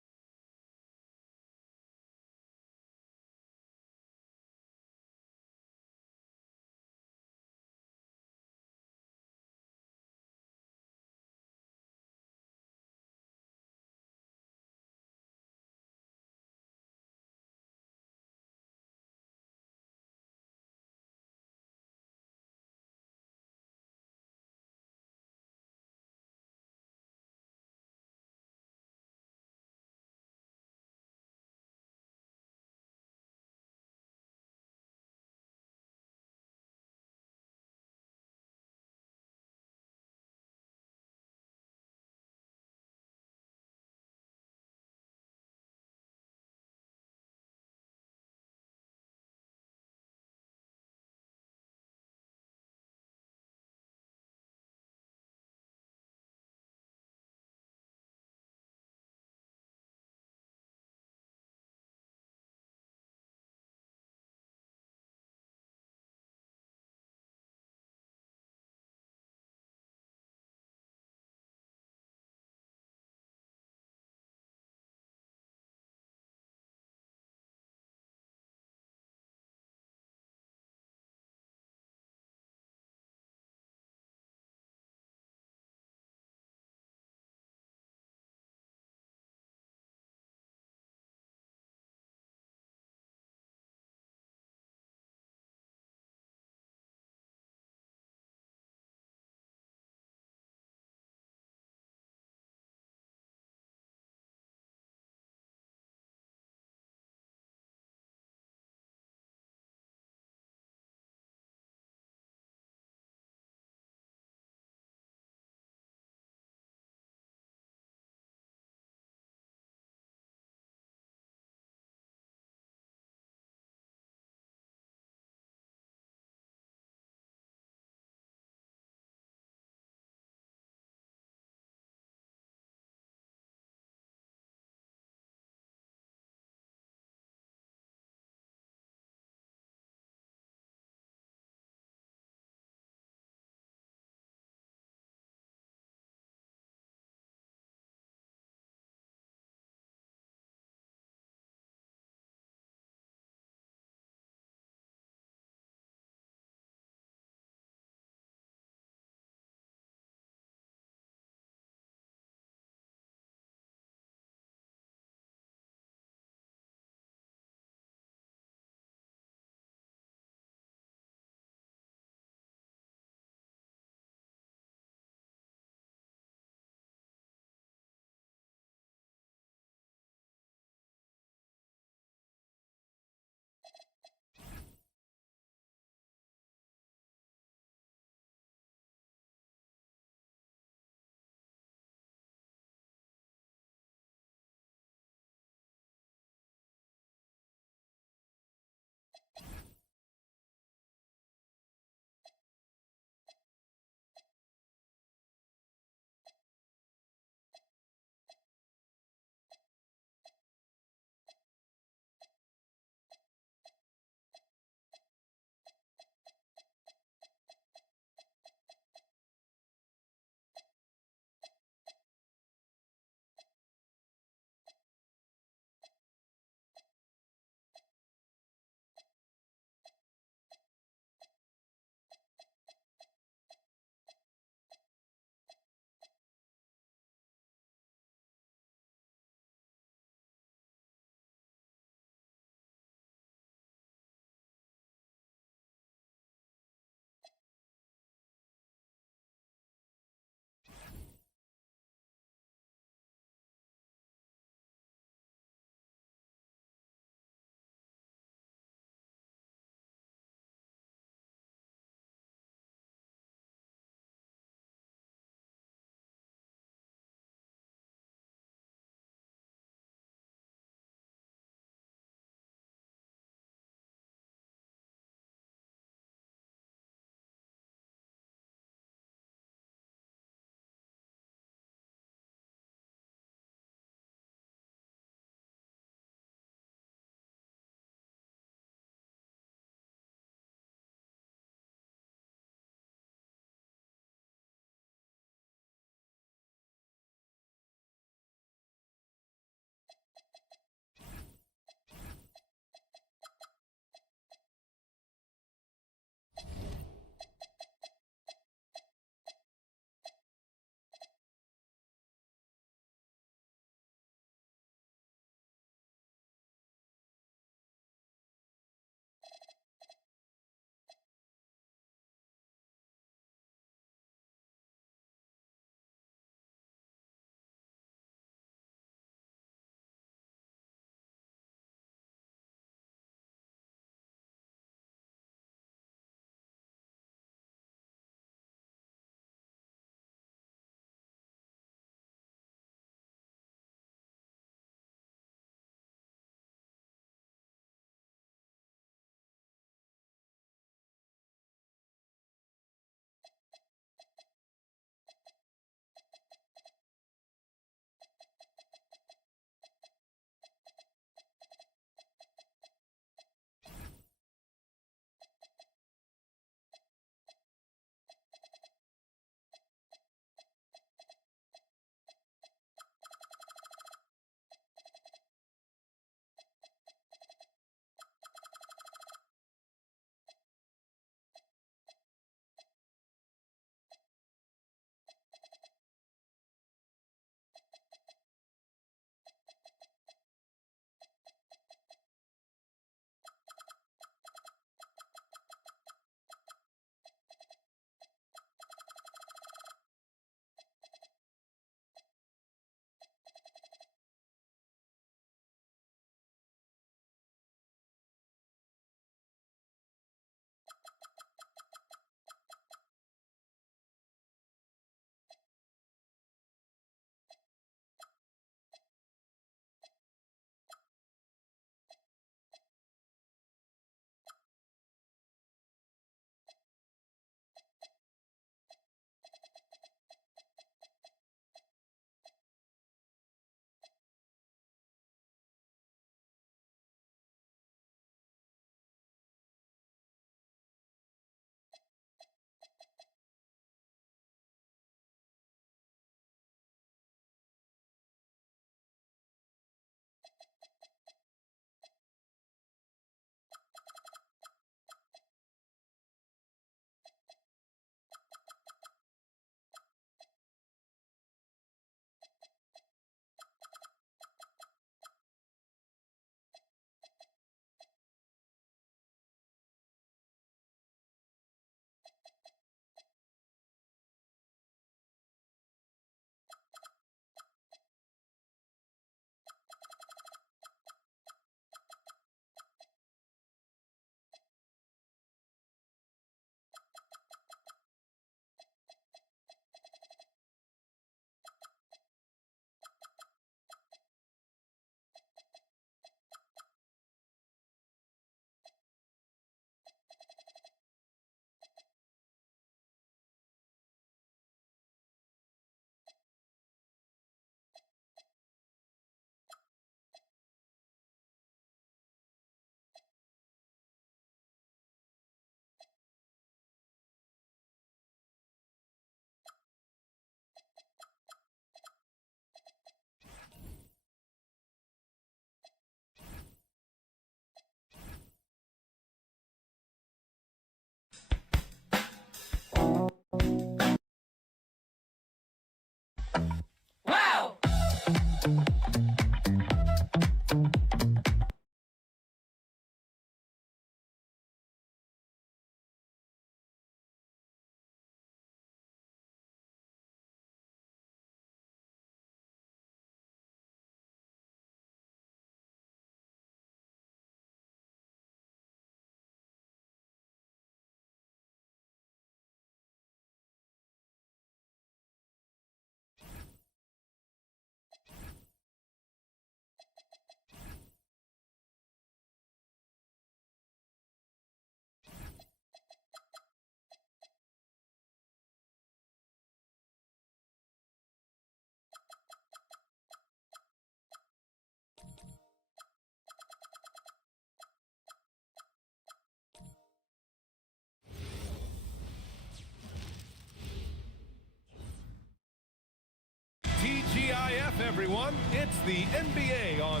everyone. It's the NBA on...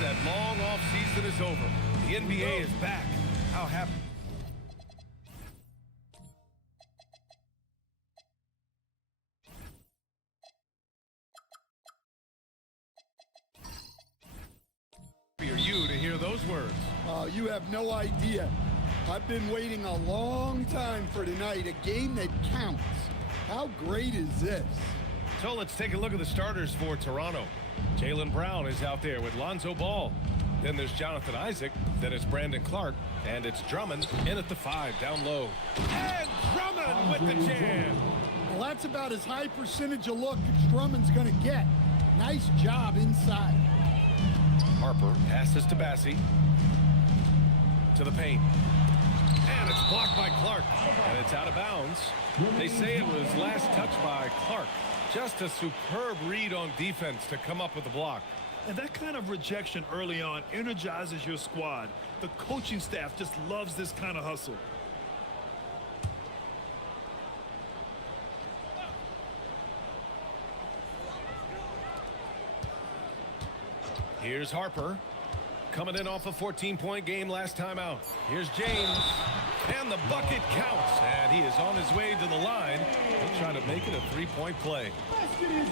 That long off season is over. The NBA is back. How happy. Are you to hear those words? You have no idea. I've been waiting a long time for tonight, a game that counts. How great is this? So let's take a look at the starters for Toronto. Jaylen Brown is out there with Lonzo Ball. Then there's Jonathan Isaac. Then it's Brandon Clark. And it's Drummond in at the 5 down low. And Drummond with the jam. Well, that's about as high percentage of look as Drummond's going to get. Nice job inside. Harper passes to Bassie. To the paint. And it's blocked by Clark. And it's out of bounds. They say it was last touched by Clark. Just a superb read on defense to come up with the block. And that kind of rejection early on energizes your squad. The coaching staff just loves this kind of hustle. Here's Harper. Coming in off a 14-point game last time out. Here's James. And the bucket counts. And he is on his way to the line. He'll try to make it a three-point play.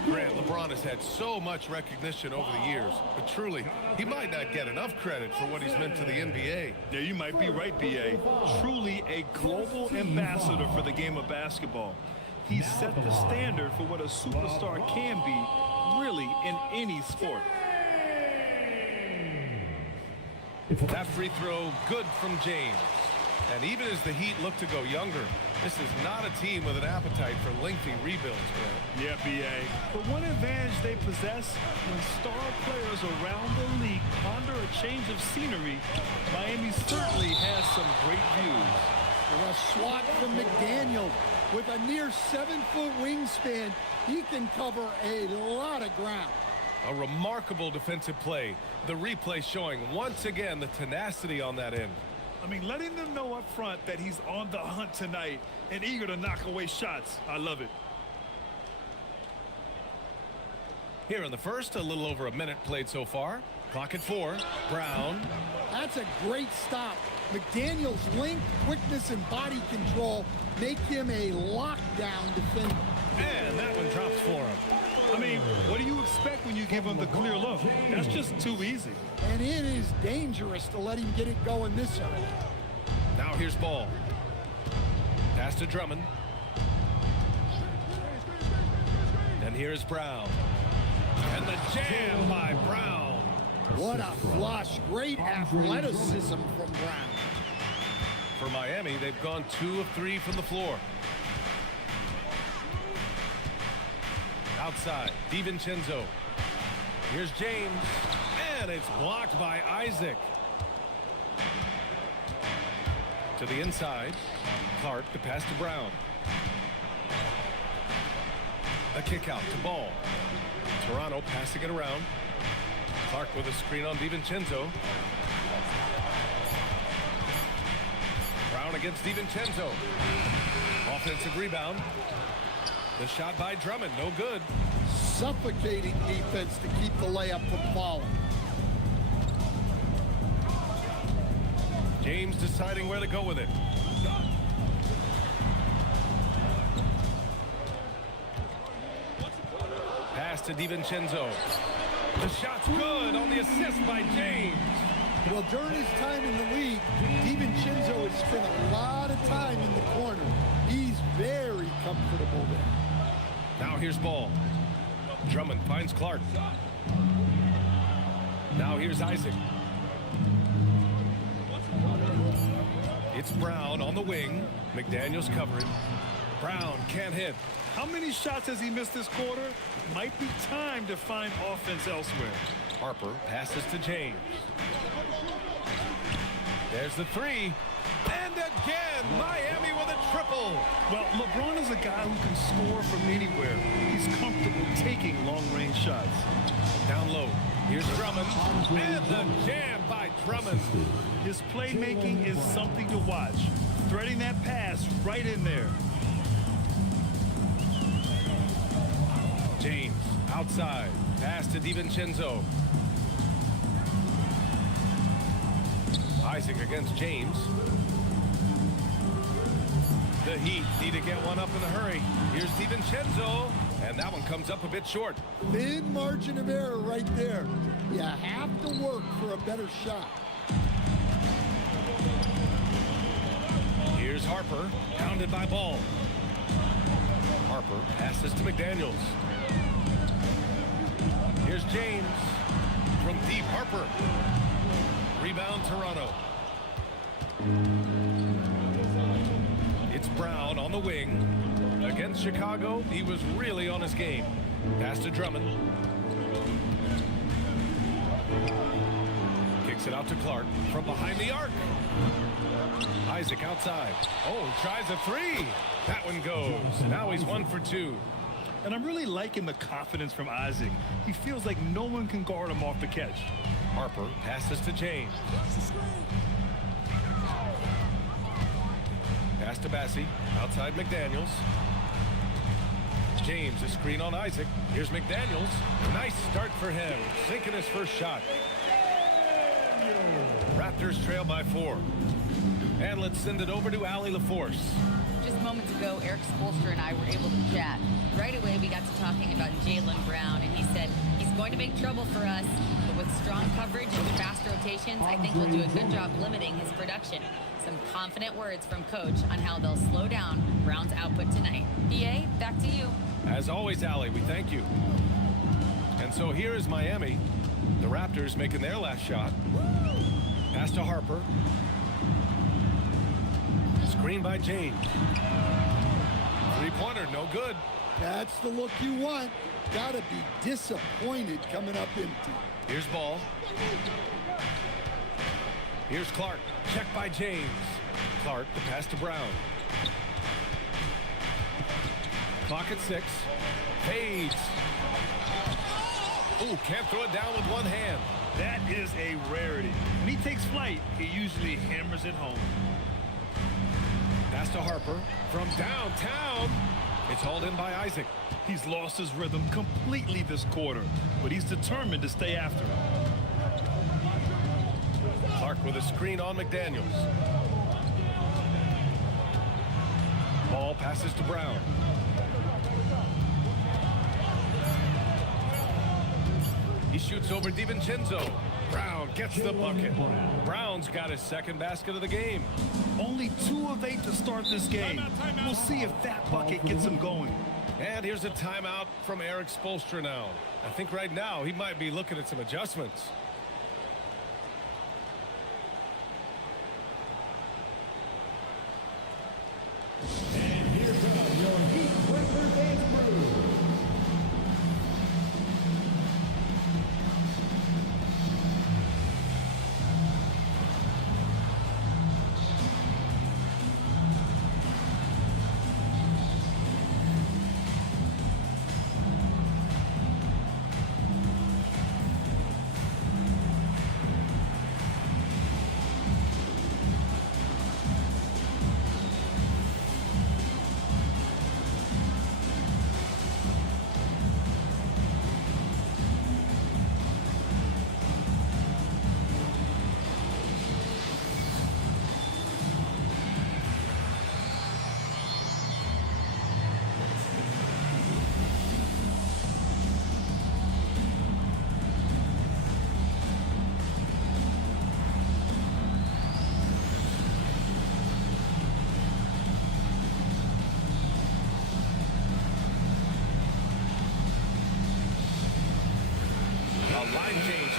Grant, LeBron has had so much recognition over the years. But truly, he might not get enough credit for what he's meant to the NBA. Yeah, you might be right, B.A. Truly a global ambassador for the game of basketball. He set the standard for what a superstar can be, really, in any sport. That free throw good from James. And even as the Heat look to go younger, this is not a team with an appetite for lengthy rebuilds, man. Yeah, B.A. But one advantage they possess, when star players around the league ponder a change of scenery, Miami certainly has some great views. A swat from McDaniel. With a near 7-foot wingspan, he can cover a lot of ground. A remarkable defensive play. The replay showing once again the tenacity on that end. I mean, letting them know up front that he's on the hunt tonight and eager to knock away shots. I love it. Here in the first, a little over a minute played so far. Clock at 4. Brown. That's a great stop. McDaniel's length, quickness, and body control make him a lockdown defender. And that one drops for him. I mean, what do you expect when you give him the clear look? That's just too easy. And it is dangerous to let him get it going this early. Now here's Ball. Pass to Drummond. And here's Brown. And the jam by Brown. What a flush. Great athleticism from Brown. For Miami, they've gone 2 of 3 from the floor. Outside, DiVincenzo. Here's James. And it's blocked by Isaac. To the inside. Clark to pass to Brown. A kick out to Ball. Toronto passing it around. Clark with a screen on DiVincenzo. Brown against DiVincenzo. Offensive rebound. The shot by Drummond, no good. suffocating defense to keep the layup from falling. James deciding where to go with it. Pass to DiVincenzo. The shot's good on the assist by James. Well, during his time in the league, DiVincenzo has spent a lot of time in the corner. He's very comfortable there. Now here's Ball. Drummond finds Clark. Now here's Isaac. It's Brown on the wing. McDaniels covering. Brown can't hit. How many shots has he missed this quarter? Might be time to find offense elsewhere. Harper passes to James. There's the three. And again, Miami with a triple. Well, LeBron is a guy who can score from anywhere. He's comfortable taking long-range shots. Down low. Here's Drummond. And the jam by Drummond. His playmaking is something to watch. Threading that pass right in there. James outside. Pass to DiVincenzo. Isaac against James. The Heat need to get one up in a hurry. Here's DiVincenzo. And that one comes up a bit short. Thin margin of error right there. You have to work for a better shot. Here's Harper. Pounded by Ball. Harper passes to McDaniels. Here's James. From deep, Harper. Rebound, Toronto. It's Brown on the wing. Against Chicago, he was really on his game. Pass to Drummond. Kicks it out to Clark from behind the arc. Isaac outside. Oh, tries a three. That one goes. Now he's 1 for 2. And I'm really liking the confidence from Isaac. He feels like no one can guard him off the catch. Harper passes to James. Pass to Bassie. Outside McDaniels. James, a screen on Isaac. Here's McDaniels. Nice start for him. Sinking his first shot. Raptors trail by 4. And let's send it over to Allie LaForce. Just moments ago, Eric Spoelstra and I were able to chat. Right away, we got to talking about Jaylen Brown, and he said he's going to make trouble for us, but with strong coverage and fast rotations, I think he'll do a good job limiting his production. Some confident words from Coach on how they'll slow down Brown's output tonight. BA, back to you. As always, Allie, we thank you. And so here is Miami. The Raptors making their last shot. Pass to Harper. Screen by James. Three-pointer, no good. That's the look you want. Gotta be disappointed coming up empty. Here's Ball. Here's Clark. Check by James. Clark, the pass to Brown. Clock at 6. Fades. Ooh, can't throw it down with one hand. That is a rarity. When he takes flight, he usually hammers it home. Pass to Harper from downtown. It's hauled in by Isaac. He's lost his rhythm completely this quarter, but he's determined to stay after it. Clark with a screen on McDaniels. Ball passes to Brown. He shoots over DiVincenzo. Brown gets the bucket. Brown's got his second basket of the game. Only 2 of 8 to start this game. We'll see if that bucket gets him going. And here's a timeout from Eric Spoelstra now. I think right now he might be looking at some adjustments. And here come your Heat breakers and brews.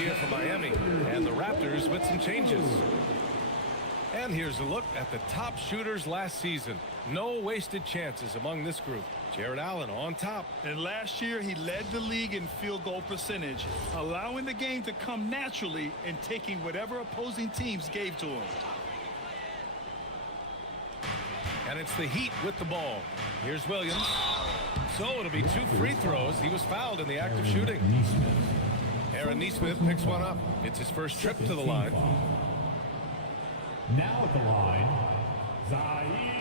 here for Miami, and the Raptors with some changes. And here's a look at the top shooters last season. No wasted chances among this group. Jared Allen on top. And last year, he led the league in field goal percentage, allowing the game to come naturally and taking whatever opposing teams gave to him. And it's the Heat with the ball. Here's Williams. So it'll be 2 free throws. He was fouled in the act of shooting. Aaron Nesmith picks one up. It's his first trip to the line. Now at the line, Zaire Williams.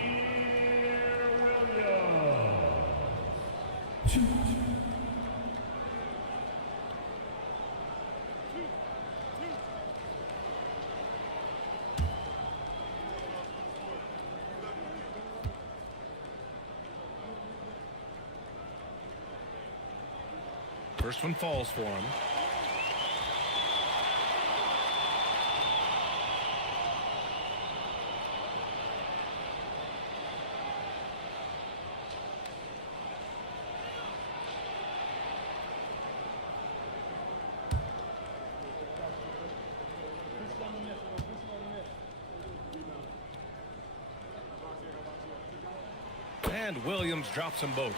First one falls for him. And Williams drops them both.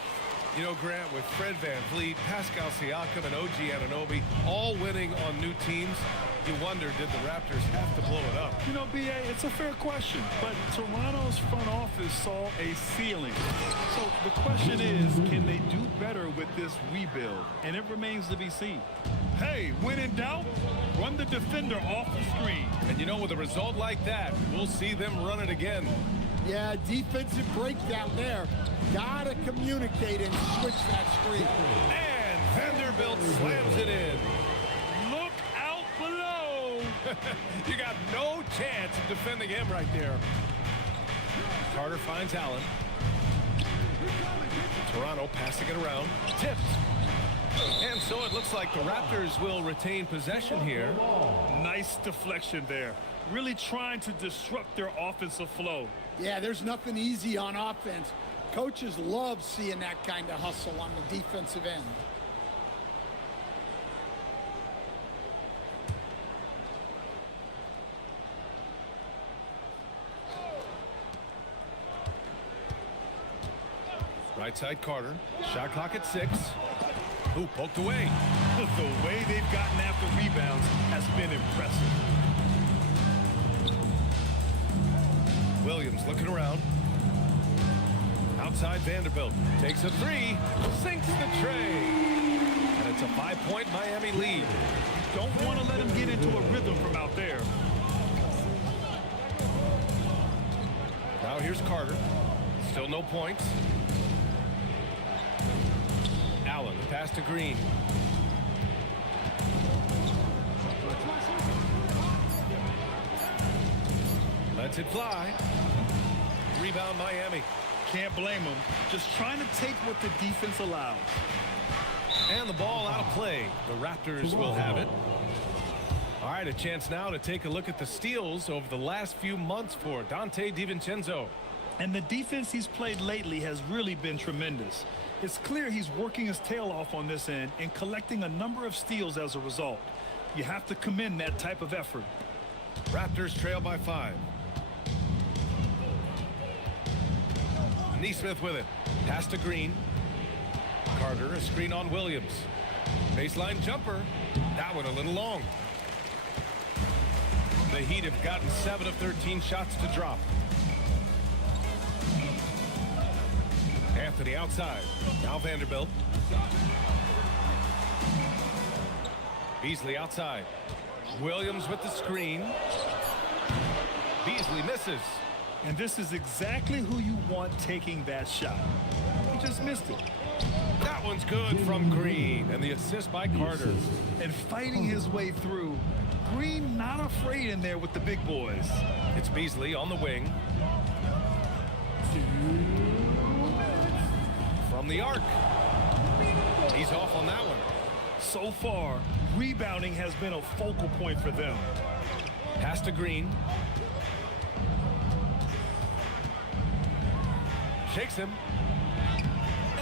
You know, Grant, with Fred VanVleet, Pascal Siakam, and OG Anunoby all winning on new teams, you wonder, did the Raptors have to blow it up? You know, B.A., it's a fair question, but Toronto's front office saw a ceiling. So the question is, can they do better with this rebuild? And it remains to be seen. Hey, when in doubt, run the defender off the screen. And you know, with a result like that, we'll see them run it again. Yeah, defensive breakdown there. Gotta communicate and switch that screen. And Vanderbilt slams it in. Look out below. You got no chance of defending him right there. Carter finds Allen. Toronto passing it around. Tipped. And so it looks like the Raptors will retain possession here. Nice deflection there. Really trying to disrupt their offensive flow. Yeah, there's nothing easy on offense. Coaches love seeing that kind of hustle on the defensive end. Right side Carter. Shot clock at 6. Ooh, poked away. The way they've gotten after rebounds has been impressive. Williams looking around. Outside Vanderbilt. Takes a 3. Sinks the tray. And it's a 5-point Miami lead. Don't want to let him get into a rhythm from out there. Now here's Carter. Still no points. Allen, pass to Green. Lets it fly. Rebound Miami. Can't blame him. Just trying to take what the defense allows. And the ball out of play. The Raptors will have it. All right, a chance now to take a look at the steals over the last few months for Dante DiVincenzo. And the defense he's played lately has really been tremendous. It's clear he's working his tail off on this end and collecting a number of steals as a result. You have to commend that type of effort. Raptors trail by 5. Nesmith with it. Pass to Green. Carter, a screen on Williams. Baseline jumper. That one a little long. The Heat have gotten 7 of 13 shots to drop. Anthony outside. Now Vanderbilt. Beasley outside. Williams with the screen. Beasley misses. And this is exactly who you want taking that shot. He just missed it. That one's good from Green. And the assist by Carter. And fighting his way through. Green not afraid in there with the big boys. It's Beasley on the wing. From the arc. He's off on that one. So far, rebounding has been a focal point for them. Pass to Green. Shakes him.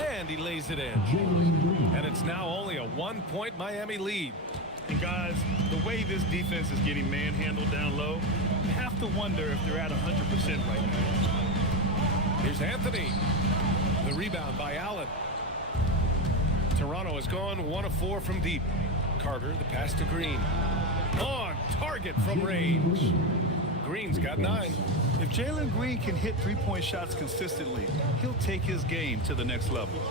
And he lays it in. And it's now only a 1-point Miami lead. And guys, the way this defense is getting manhandled down low, you have to wonder if they're at 100% right now. Here's Anthony. The rebound by Allen. Toronto has gone 1 of 4 from deep. Carter, the pass to Green. On target from range. Green's got 9. If Jalen Green can hit three-point shots consistently, he'll take his game to the next level.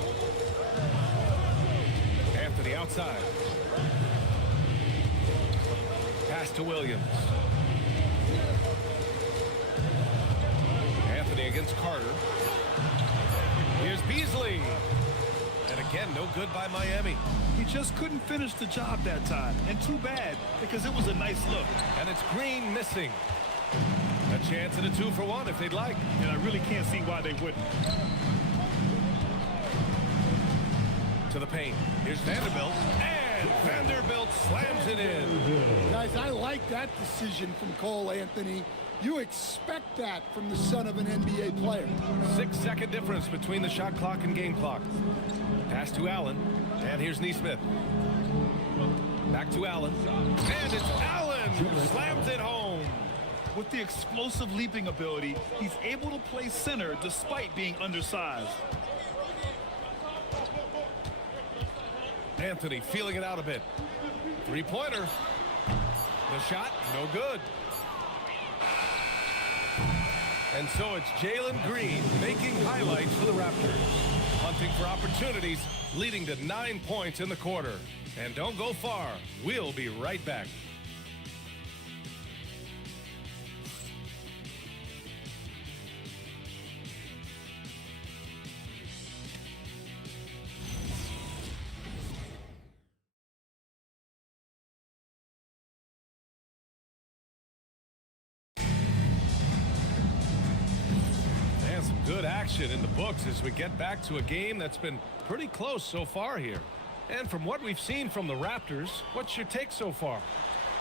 Anthony outside. Pass to Williams. Anthony against Carter. Here's Beasley. And again, no good by Miami. He just couldn't finish the job that time. And too bad, because it was a nice look. And it's Green missing. A chance at a 2-for-1 if they'd like. And I really can't see why they wouldn't. To the paint. Here's Vanderbilt. And Vanderbilt slams it in. Guys, I like that decision from Cole Anthony. You expect that from the son of an NBA player. 6-second difference between the shot clock and game clock. Pass to Allen. And here's Neesmith. Back to Allen. And it's Allen who slams it home. With the explosive leaping ability, he's able to play center despite being undersized. Anthony feeling it out a bit. Three-pointer. The shot, no good. And so it's Jalen Green making highlights for the Raptors. Hunting for opportunities, leading to 9 points in the quarter. And don't go far. We'll be right back. Some good action in the books as we get back to a game that's been pretty close so far here. And from what we've seen from the Raptors, what's your take so far?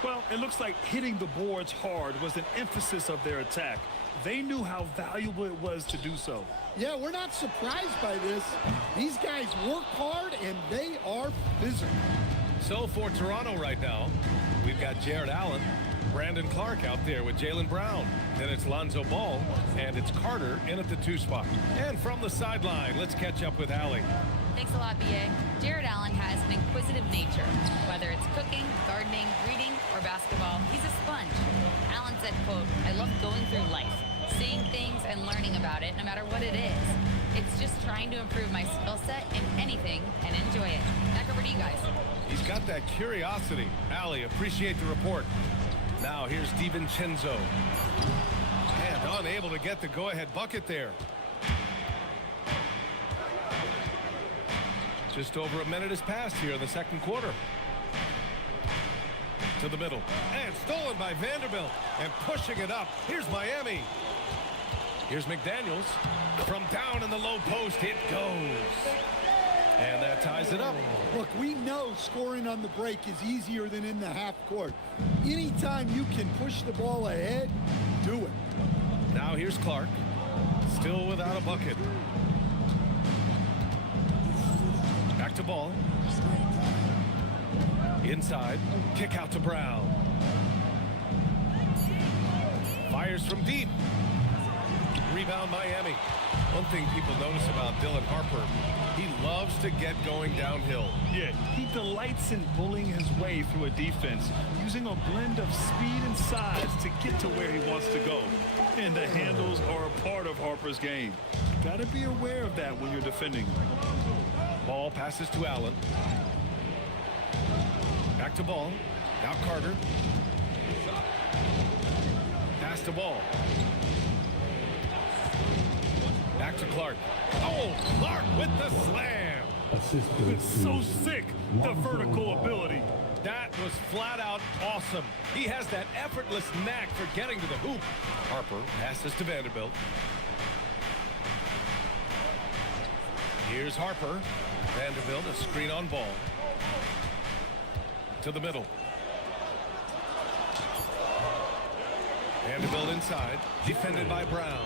Well, it looks like hitting the boards hard was an emphasis of their attack. They knew how valuable it was to do so. Yeah, we're not surprised by this. These guys work hard and they are physical. So for Toronto right now, we've got Jared Allen, Brandon Clark out there with Jaylen Brown. Then it's Lonzo Ball, and it's Carter in at the 2 spot. And from the sideline, let's catch up with Allie. Thanks a lot, B.A. Jared Allen has an inquisitive nature. Whether it's cooking, gardening, reading, or basketball, he's a sponge. Allen said, quote, "I love going through life, seeing things and learning about it no matter what it is. It's just trying to improve my skill set in anything and enjoy it." Back over to you guys. He's got that curiosity. Allie, appreciate the report. Now here's DiVincenzo. And unable to get the go-ahead bucket there. Just over a minute has passed here in the second quarter. To the middle. And stolen by Vanderbilt. And pushing it up. Here's Miami. Here's McDaniels. From down in the low post, it goes. And that ties it up. Look, we know scoring on the break is easier than in the half court. Anytime you can push the ball ahead, do it. Now here's Clark. Still without a bucket. Back to Ball. Inside. Kick out to Brown. Fires from deep. Rebound Miami. One thing people notice about Dylan Harper, he loves to get going downhill. Yeah, he delights in bullying his way through a defense, using a blend of speed and size to get to where he wants to go. And the handles are a part of Harper's game. Got to be aware of that when you're defending. Ball passes to Allen. Back to Ball. Now Carter. Pass to Ball. Back to Clark. Oh, Clark with the slam. It's so sick, the vertical ability. That was flat out awesome. He has that effortless knack for getting to the hoop. Harper passes to Vanderbilt. Here's Harper. Vanderbilt, a screen on Ball. To the middle. Vanderbilt inside, defended by Brown.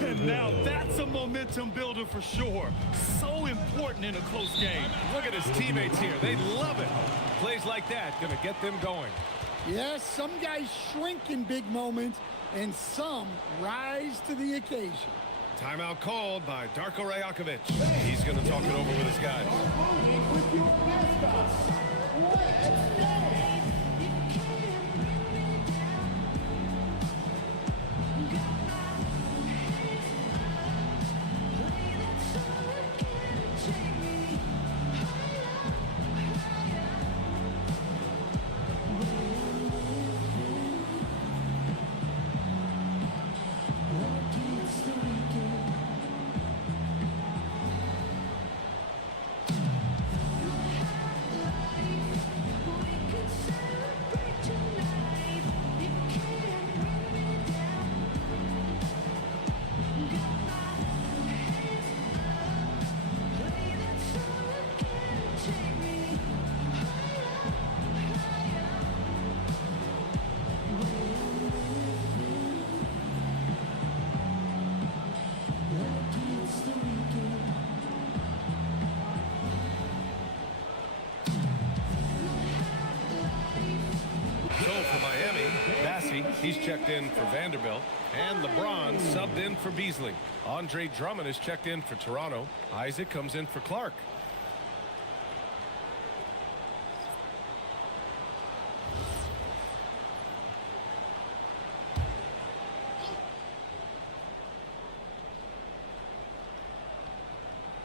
And now that's a momentum builder for sure. So important in a close game. Look at his teammates here. They love it. Plays like that going to get them going. Yes, some guys shrink in big moments, and some rise to the occasion. Timeout called by Darko Rajakovic. He's going to talk it over with his guys. He's checked in for Vanderbilt. And LeBron subbed in for Beasley. Andre Drummond is checked in for Toronto. Isaac comes in for Clark.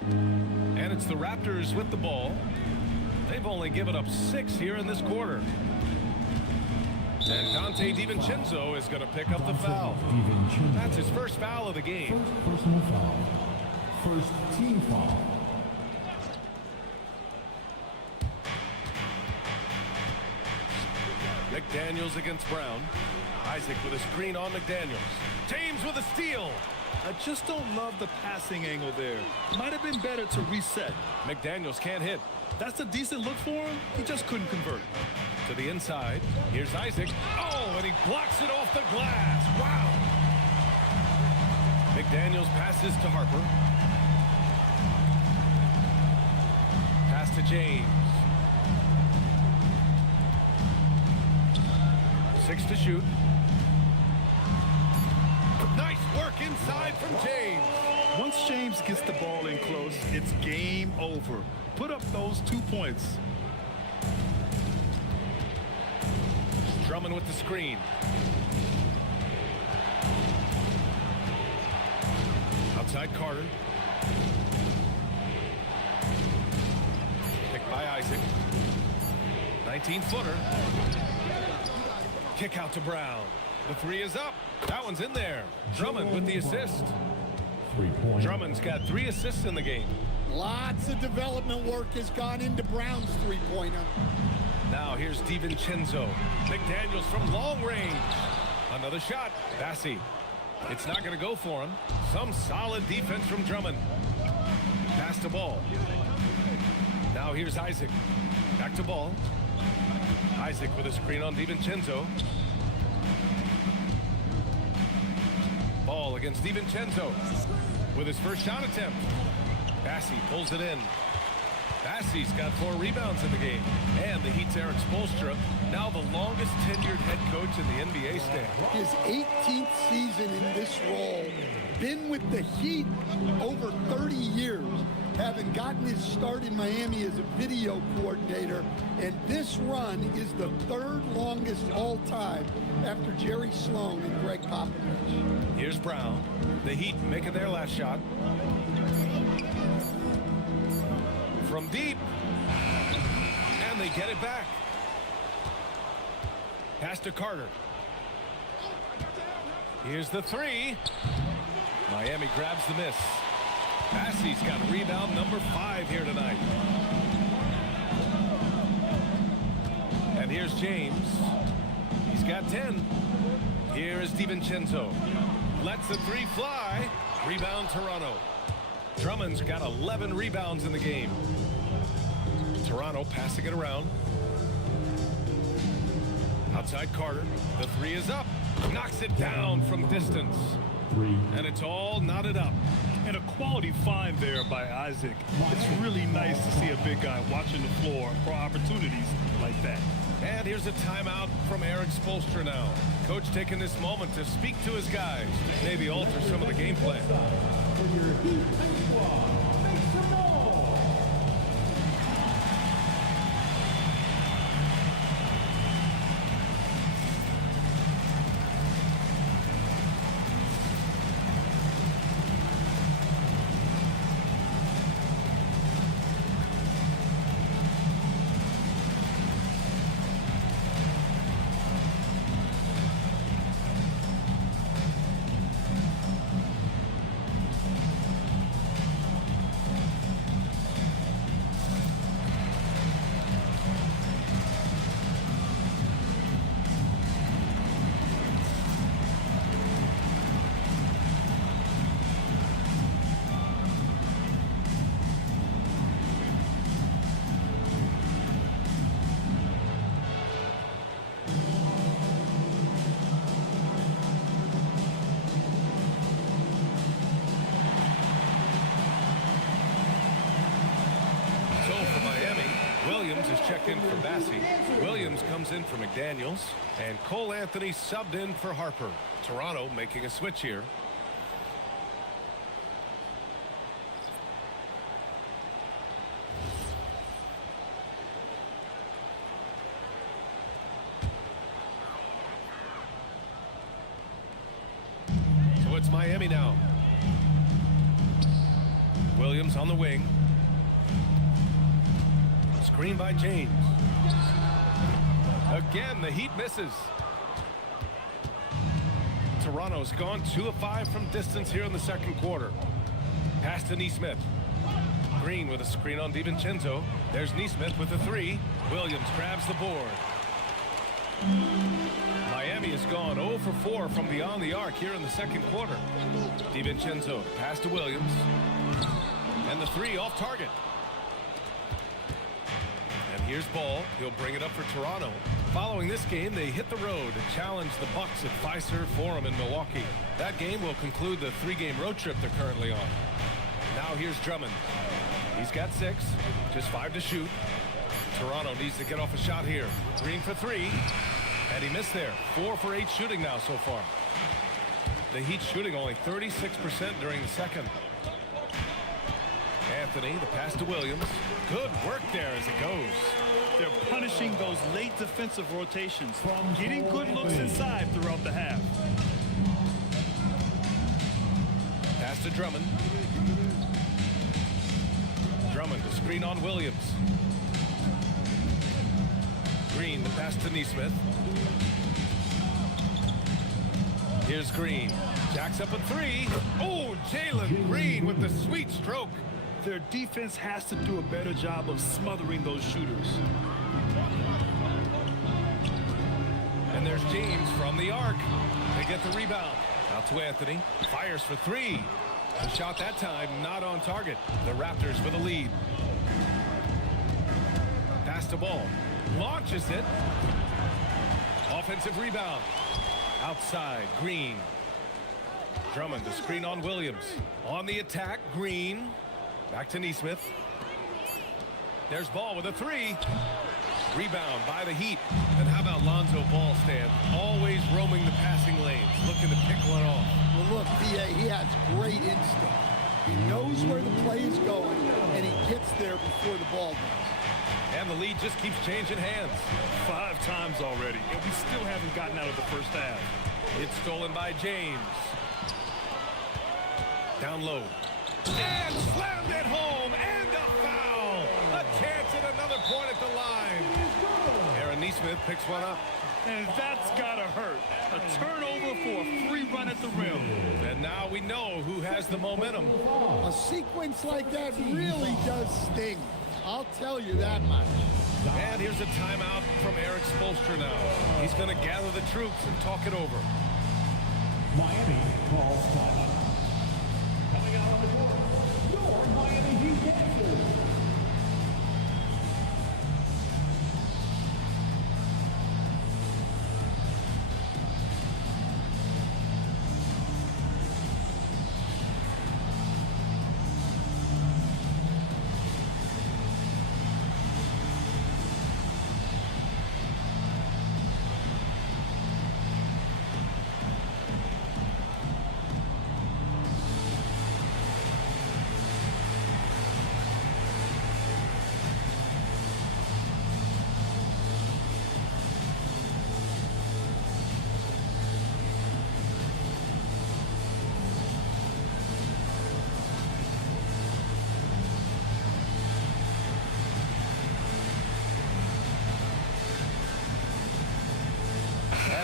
And it's the Raptors with the ball. They've only given up 6 here in this quarter. And Dante DiVincenzo is going to pick up the foul. That's his first foul of the game. First personal foul. First team foul. McDaniels against Brown. Isaac with a screen on McDaniels. James with a steal. I just don't love the passing angle there. Might have been better to reset. McDaniels can't hit. That's a decent look for him. He just couldn't convert. To the inside. Here's Isaac. Oh, and he blocks it off the glass. Wow. McDaniels passes to Harper. Pass to James. 6 to shoot. Nice work inside from James. Once James gets the ball in close, it's game over. Put up those 2 points. Drummond with the screen. Outside Carter. Picked by Isaac. 19-footer. Kick out to Brown. The 3 is up. That one's in there. Drummond with the assist. 3-point. Drummond's got 3 assists in the game. Lots of development work has gone into Brown's three-pointer. Now here's DiVincenzo. McDaniels from long range. Another shot. Bassi. It's not going to go for him. Some solid defense from Drummond. Pass to ball. Now here's Isaac. Back to ball. Isaac with a screen on DiVincenzo. Ball against DiVincenzo with his first shot attempt. Bassi pulls it in. Bassi's got 4 rebounds in the game. And the Heat's Eric Spoelstra, now the longest tenured head coach in the NBA stand. His 18th season in this role. Been with the Heat over 30 years. Having gotten his start in Miami as a video coordinator. And this run is the 3rd longest all time after Jerry Sloan and Greg Popovich. Here's Brown. The Heat making their last shot. From deep. And they get it back. Pass to Carter. Here's the 3. Miami grabs the miss. Bassi's got rebound number 5 here tonight. And here's James. He's got 10. Here is DiVincenzo. Lets the 3 fly. Rebound Toronto. Drummond's got 11 rebounds in the game. Toronto passing it around. Outside Carter. The 3 is up. Knocks it down from distance. And it's all knotted up. And a quality find there by Isaac. It's really nice to see a big guy watching the floor for opportunities like that. And here's a timeout from Eric Spoelstra now. Coach taking this moment to speak to his guys, maybe alter some of the game plan. Checked in for Bassie. Williams comes in for McDaniels. And Cole Anthony subbed in for Harper. Toronto making a switch here. So it's Miami now. Williams on the wing. Screen by James. Again, the Heat misses. Toronto's gone 2 of 5 from distance here in the second quarter. Pass to Nesmith. Green with a screen on DiVincenzo. There's Nesmith with a 3. Williams grabs the board. Miami has gone 0 for 4 from beyond the arc here in the second quarter. DiVincenzo pass to Williams. And the 3 off target. Here's Ball. He'll bring it up for Toronto. Following this game, they hit the road and challenge the Bucks at Fiserv Forum in Milwaukee. That game will conclude the 3-game road trip they're currently on. Now here's Drummond. He's got 6, just 5 to shoot. Toronto needs to get off a shot here. Green for 3, and he missed there. 4 for 8 shooting now so far. The Heat shooting only 36% during the second. Anthony, the pass to Williams. Good work there as it goes. They're punishing those late defensive rotations, getting good looks inside throughout the half. Pass to Drummond. Drummond, the screen on Williams. Green, the pass to Nesmith. Here's Green. Jacks up a 3. Oh, Jalen Green with the sweet stroke. Their defense has to do a better job of smothering those shooters. And there's James from the arc. They get the rebound. Out to Anthony. Fires for 3. The shot that time not on target. The Raptors with a lead. Pass to Ball. Launches it. Offensive rebound. Outside, Green. Drummond, the screen on Williams. On the attack, Green. Back to Nesmith. There's Ball with a 3. Rebound by the Heat. And how about Lonzo Ball, Stan? Always roaming the passing lanes, looking to pick one off. Well, look, he has great instinct. He knows where the play is going, and he gets there before the ball does. And the lead just keeps changing hands. 5 times already, and we still haven't gotten out of the first half. It's stolen by James. Down low. And slammed it home, and a foul. A chance at another point at the line. Aaron Nesmith picks one up. And that's gotta hurt. A turnover for a free run at the rim. And now we know who has the momentum. A sequence like that really does sting. I'll tell you that much. And here's a timeout from Eric Spoelstra now. He's going to gather the troops and talk it over. Miami calls timeout. Coming out on the court, your Miami Heat dancers.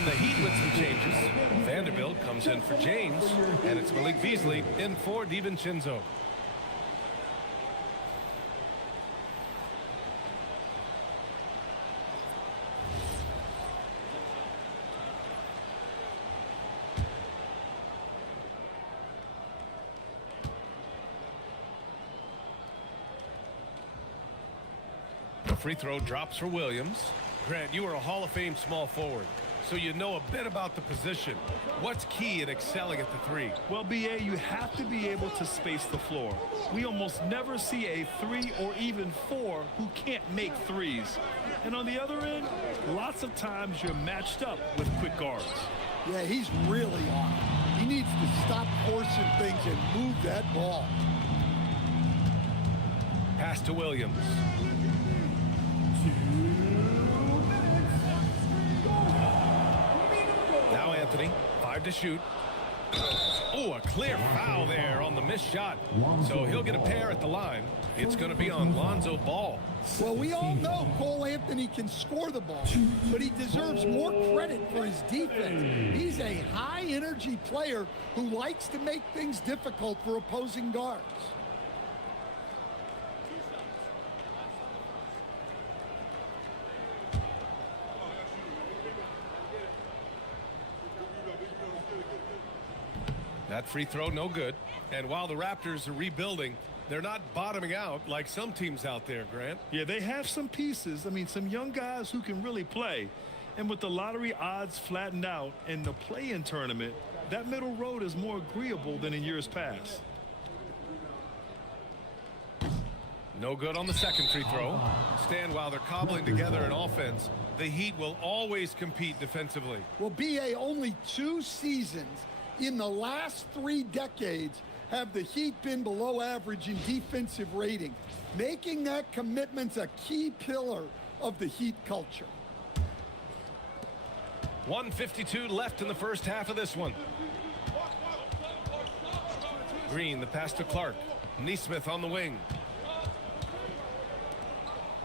And the Heat with some changes. Vanderbilt comes in for James, and it's Malik Beasley in for DiVincenzo. The free throw drops for Williams. Grant, you are a Hall of Fame small forward, so you know a bit about the position. What's key in excelling at the three? Well, BA, you have to be able to space the floor. We almost never see a 3 or even 4 who can't make threes. And on the other end, lots of times you're matched up with quick guards. Yeah, he's really on. He needs to stop forcing things and move that ball. Pass to Williams. Now Anthony, 5 to shoot. Oh, a clear foul there on the missed shot. So he'll get a pair at the line. It's going to be on Lonzo Ball. Well, we all know Cole Anthony can score the ball, but he deserves more credit for his defense. He's a high-energy player who likes to make things difficult for opposing guards. That free throw, no good. And while the Raptors are rebuilding, they're not bottoming out like some teams out there, Grant. Yeah, they have some pieces. I mean, some young guys who can really play. And with the lottery odds flattened out in the play-in tournament, that middle road is more agreeable than in years past. No good on the second free throw. Stan, while they're cobbling together an offense, the Heat will always compete defensively. Well, BA, only 2 seasons in the last 3 decades have the Heat been below average in defensive rating, making that commitment a key pillar of the Heat culture. 1:52 left in the first half of this one. Green, the pass to Clark. Neesmith on the wing.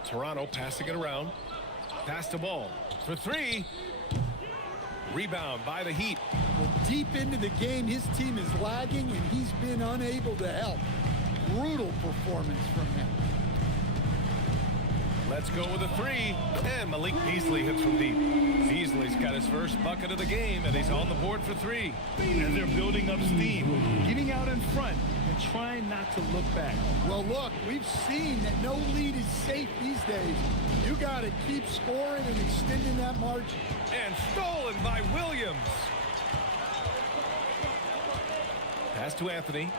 Toronto passing it around. Pass to Ball for 3. Rebound by the Heat. Well, deep into the game, his team is lagging, and he's been unable to help. Brutal performance from him. Let's go with a 3. And Malik Beasley hits from deep. Beasley's got his first bucket of the game, and he's on the board for 3. And they're building up steam, getting out in front and trying not to look back. Well, look, we've seen that no lead is safe these days. You got to keep scoring and extending that margin. And stolen by Williams. Pass to Anthony.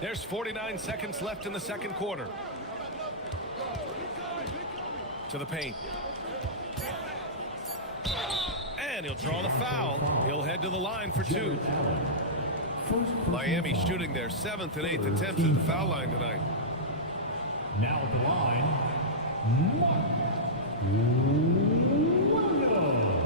There's 49 seconds left in the second quarter. To the paint. And he'll draw the foul. He'll head to the line for 2. Miami shooting their 7th and 8th attempts at the foul line tonight. Now at the line, Mark Williams.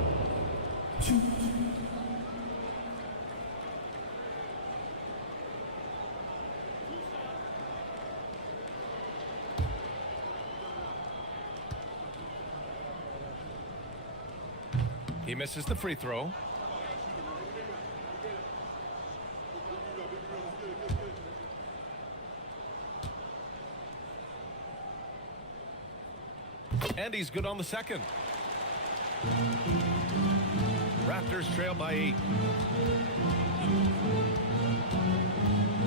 He misses the free throw. And he's good on the second. Raptors trail by 8.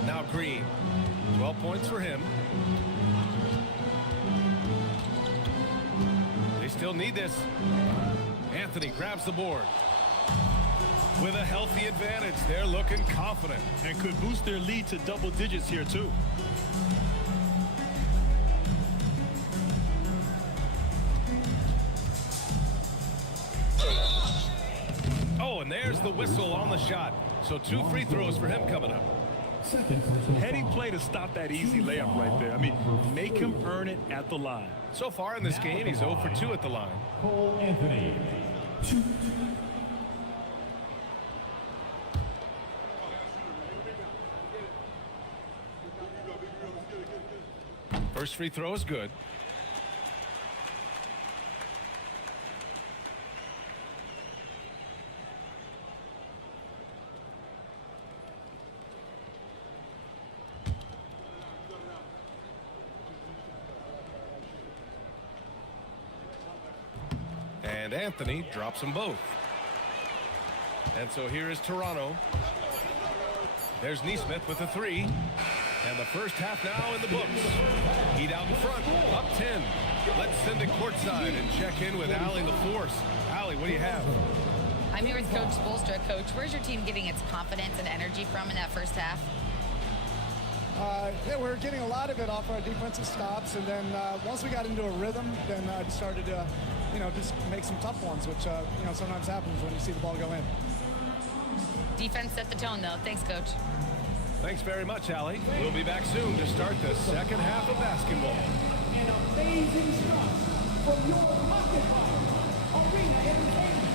Now Green. 12 points for him. They still need this. Anthony grabs the board. With a healthy advantage, they're looking confident. And could boost their lead to double digits here, too. Oh, and there's the whistle on the shot. So 2 free throws for him coming up. Heady play to stop that easy layup right there. I mean, make him earn it at the line. So far in this game, he's 0 for 2 at the line. Cole Anthony. First free throw is good. And Anthony drops them both. And so here is Toronto. There's Neesmith with a 3. And the first half now in the books. Heat out in front, up 10. Let's send it courtside and check in with Allie LaForce. Allie, what do you have? I'm here with Coach Spoelstra. Coach, where's your team getting its confidence and energy from in that first half? Yeah, we're getting a lot of it off our defensive stops, and then once we got into a rhythm, then I started to, just make some tough ones, which, sometimes happens when you see the ball go in. Defense set the tone, though. Thanks, Coach. Thanks very much, Allie. We'll be back soon to start the second half of basketball. And amazing stuff from your pocket arena entertainment.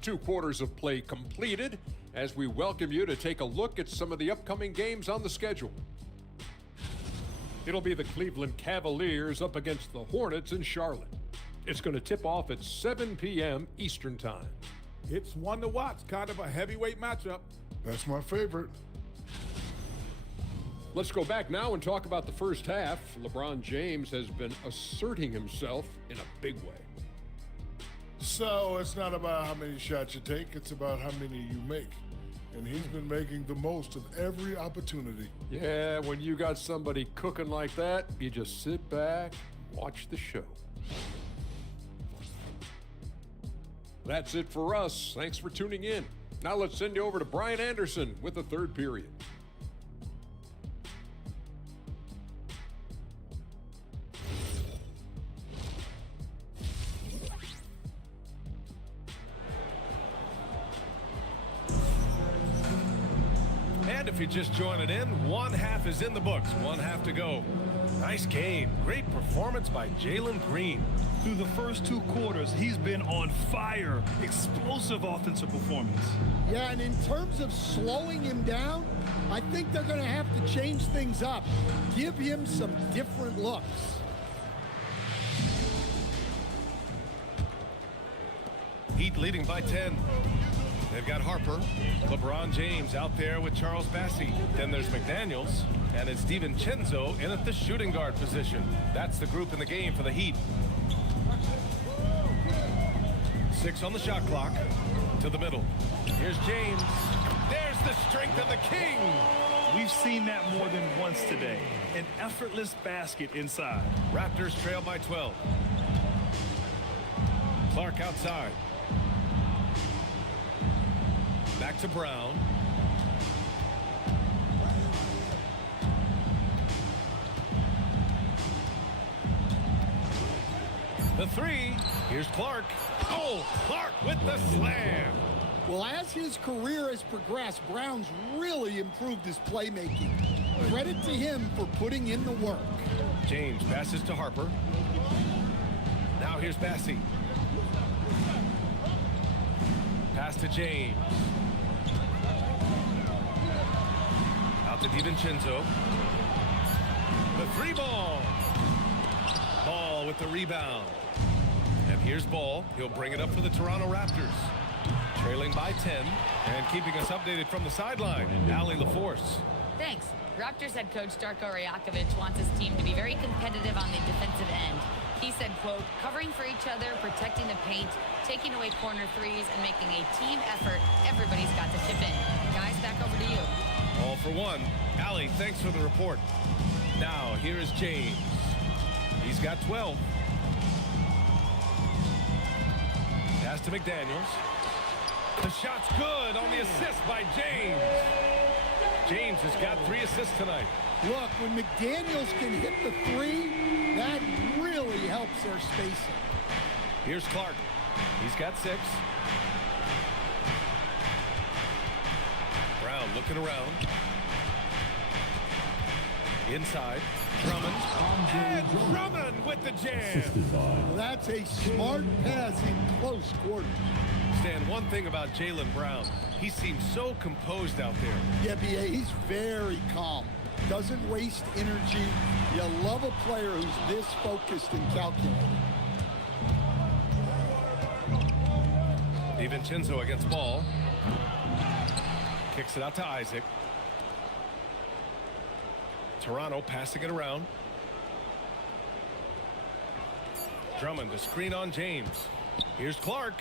Two quarters of play completed as we welcome you to take a look at some of the upcoming games on the schedule. It'll be the Cleveland Cavaliers up against the Hornets in Charlotte. It's going to tip off at 7 p.m. Eastern Time. It's one to watch, kind of a heavyweight matchup. That's my favorite. Let's go back now and talk about the first half. LeBron James has been asserting himself in a big way. So it's not about how many shots you take, it's about how many you make. And he's been making the most of every opportunity. Yeah, when you got somebody cooking like that, you just sit back, watch the show. That's it for us. Thanks for tuning in. Now let's send you over to Brian Anderson with the third period. And if you just joined in, one half is in the books, one half to go. Nice game. Great performance by Jalen Green. Through the first 2 quarters, he's been on fire. Explosive offensive performance. Yeah, and in terms of slowing him down, I think they're going to have to change things up. Give him some different looks. Heat leading by 10. They've got Harper, LeBron James out there with Charles Bassey. Then there's McDaniels, and it's DiVincenzo in at the shooting guard position. That's the group in the game for the Heat. 6 on the shot clock. To the middle. Here's James. There's the strength of the king. We've seen that more than once today. An effortless basket inside. Raptors trail by 12. Clark outside. Back to Brown. The 3. Here's Clark. Oh, Clark with the slam. Well, as his career has progressed, Brown's really improved his playmaking. Credit to him for putting in the work. James passes to Harper. Now here's Bassey. Pass to James. Out to DiVincenzo. The 3 ball. Ball with the rebound. And here's Ball. He'll bring it up for the Toronto Raptors. Trailing by 10 and keeping us updated from the sideline, Allie LaForce. Thanks. Raptors head coach Darko Rajakovic wants his team to be very competitive on the defensive end. He said, quote, covering for each other, protecting the paint, taking away corner threes, and making a team effort. Everybody's got to chip in. Guys, back over to you. All for one. Allie, thanks for the report. Now, here is James. He's got 12. Pass to McDaniels. The shot's good on the assist by James. James has got 3 assists tonight. Look, when McDaniels can hit the 3, that really helps their spacing. Here's Clark. He's got 6. Brown looking around. Inside. Drummond. And Drummond with the jam. Well, that's a smart pass in close quarters. Stan, one thing about Jaylen Brown, he seems so composed out there. Yeah, B.A., he's very calm. Doesn't waste energy. You love a player who's this focused and calculated. DiVincenzo against Ball. Kicks it out to Isaac. Toronto passing it around. Drummond, the screen on James. Here's Clark.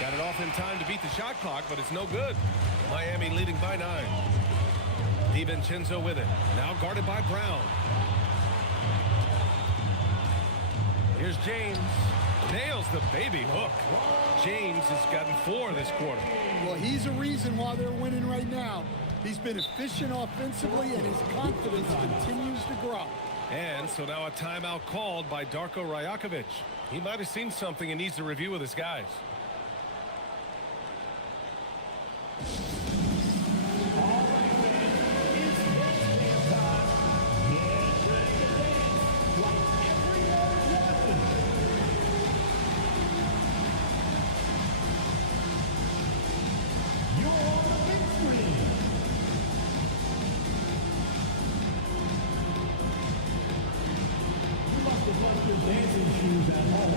Got it off in time to beat the shot clock, but it's no good. Miami leading by 9. DiVincenzo with it. Now guarded by Brown. Here's James. Nails the baby hook. James has gotten 4 this quarter. Well, he's a reason why they're winning right now. He's been efficient offensively, and his confidence continues to grow. And so now a timeout called by Darko Rajakovic. He might have seen something and needs to review with his guys. Dancing shoes at home.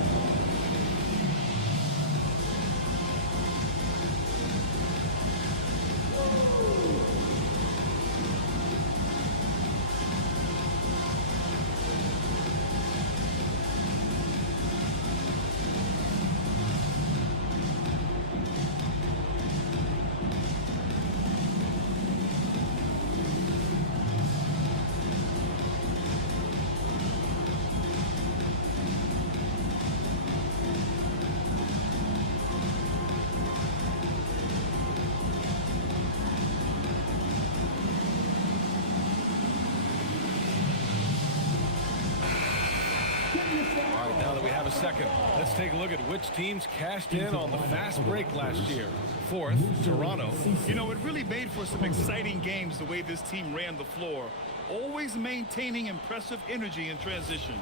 Second, let's take a look at which teams cashed in on the fast break last year. 4th, Toronto. You know, it really made for some exciting games the way this team ran the floor, always maintaining impressive energy in transition.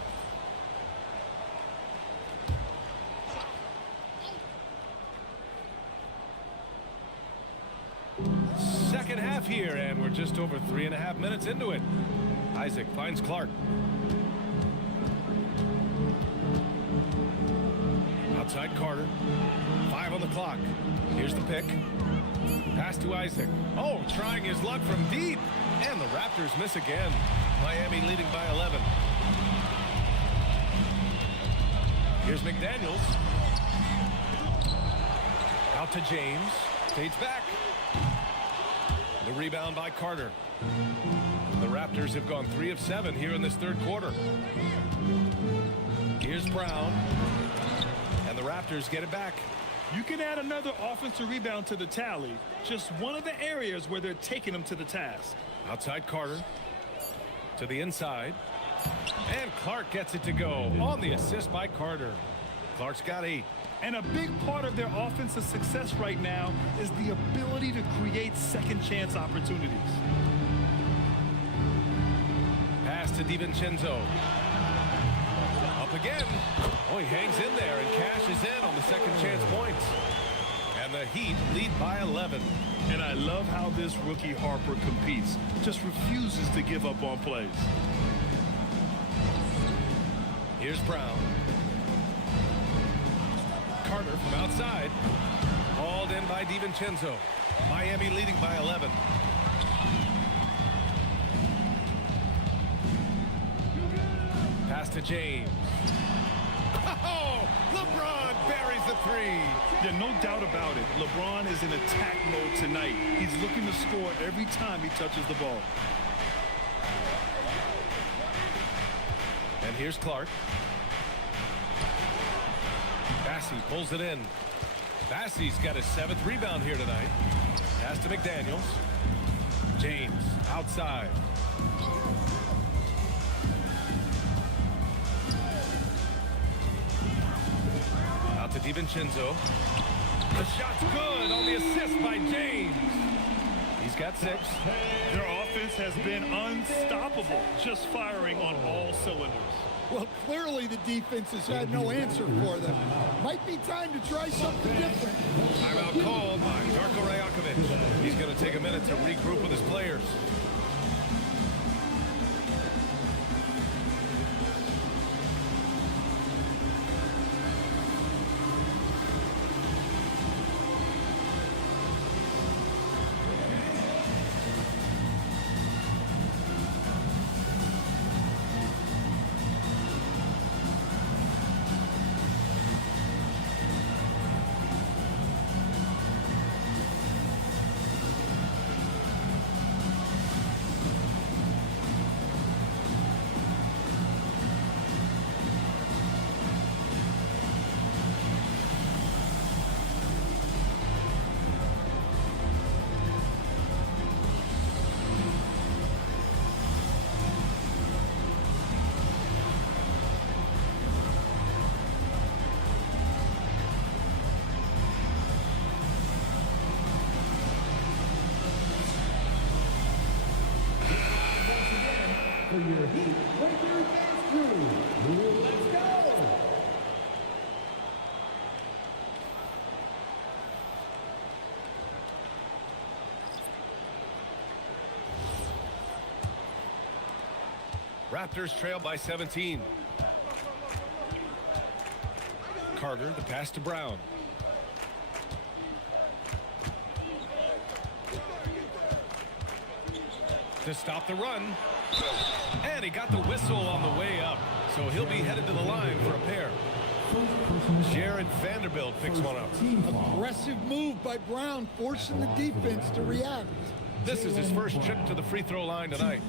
Second half here, and we're just over 3.5 minutes into it. Isaac finds Clark. Outside Carter. 5 on the clock. Here's the pick. Pass to Isaac. Oh, trying his luck from deep. And the Raptors miss again. Miami leading by 11. Here's McDaniels. Out to James. Fades back. The rebound by Carter. The Raptors have gone 3 of 7 here in this third quarter. Here's Brown. And the Raptors get it back. You can add another offensive rebound to the tally. Just one of the areas where they're taking them to the task. Outside Carter. To the inside. And Clark gets it to go on the assist by Carter. Clark's got 8. And a big part of their offensive success right now is the ability to create second chance opportunities. Pass to DiVincenzo. Up again. Oh, he hangs in there and cashes in on the second chance points. And the Heat lead by 11. And I love how this rookie Harper competes. Just refuses to give up on plays. Here's Brown. Carter from outside. Hauled in by DiVincenzo. Miami leading by 11. Pass to James. Oh, LeBron buries the 3. Yeah, no doubt about it. LeBron is in attack mode tonight. He's looking to score every time he touches the ball. And here's Clark. Bassey pulls it in. Bassey's got his 7th rebound here tonight. Pass to McDaniels. James outside. Out to DiVincenzo. The shot's good on the assist by James. He's got 6. Their offense has been unstoppable, just firing on all cylinders. Well, clearly the defense has had no answer for them. Might be time to try something different. Timeout called by Darko Rajakovic. He's going to take a minute to regroup with his players. for your Heat, Quentin Grimes. Let's go! Raptors trail by 17. Carter, the pass to Brown. To stop the run. And he got the whistle on the way up. So he'll be headed to the line for a pair. Jared Vanderbilt picks one up. Aggressive move by Brown, forcing the defense to react. This is his first trip to the free throw line tonight.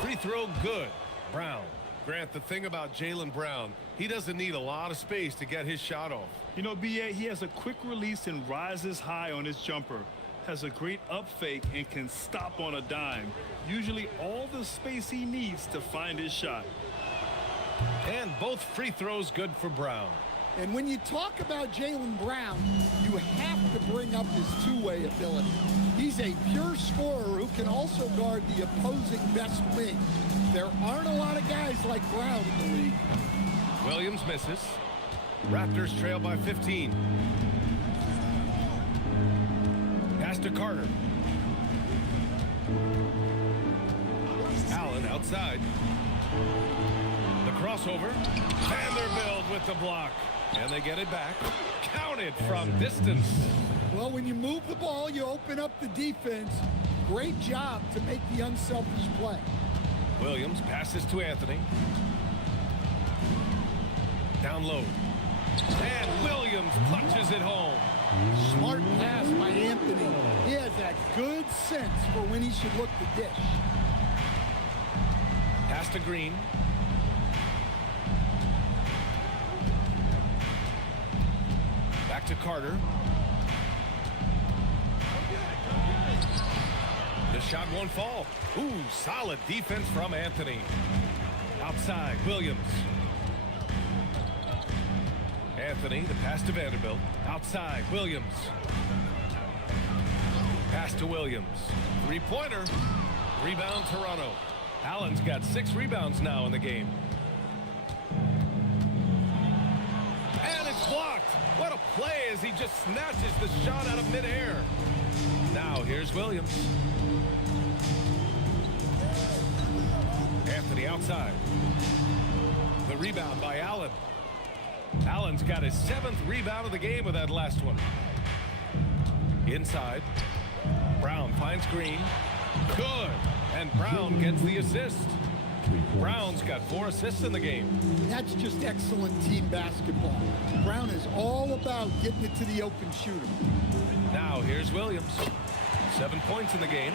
Free throw good. Brown. Grant, the thing about Jaylen Brown, he doesn't need a lot of space to get his shot off. You know, B.A., he has a quick release and rises high on his jumper. Has a great up fake and can stop on a dime. Usually all the space he needs to find his shot. And both free throws good for Brown. And when you talk about Jaylen Brown, you have to bring up his two-way ability. He's a pure scorer who can also guard the opposing best wing. There aren't a lot of guys like Brown in the league. Williams misses. Raptors trail by 15. Pass to Carter. Allen outside. The crossover. Vanderbilt with the block. And they get it back. Counted from distance. Well, when you move the ball, you open up the defense. Great job to make the unselfish play. Williams passes to Anthony. Down low. And Williams punches it home. Smart pass by Anthony. He has that good sense for when he should look the dish. Pass to Green. Back to Carter. The shot won't fall. Ooh, solid defense from Anthony. Outside, Williams. Anthony, the pass to Vanderbilt. Outside, Williams. Pass to Williams. Three-pointer. Rebound, Toronto. Allen's got 6 rebounds now in the game. And it's blocked. What a play as he just snatches the shot out of midair. Now here's Williams. Anthony outside. The rebound by Allen. Allen's got his 7th rebound of the game with that last one. Inside. Brown finds Green. Good. And Brown gets the assist. Brown's got 4 assists in the game. That's just excellent team basketball. Brown is all about getting it to the open shooter. Now here's Williams. 7 points in the game.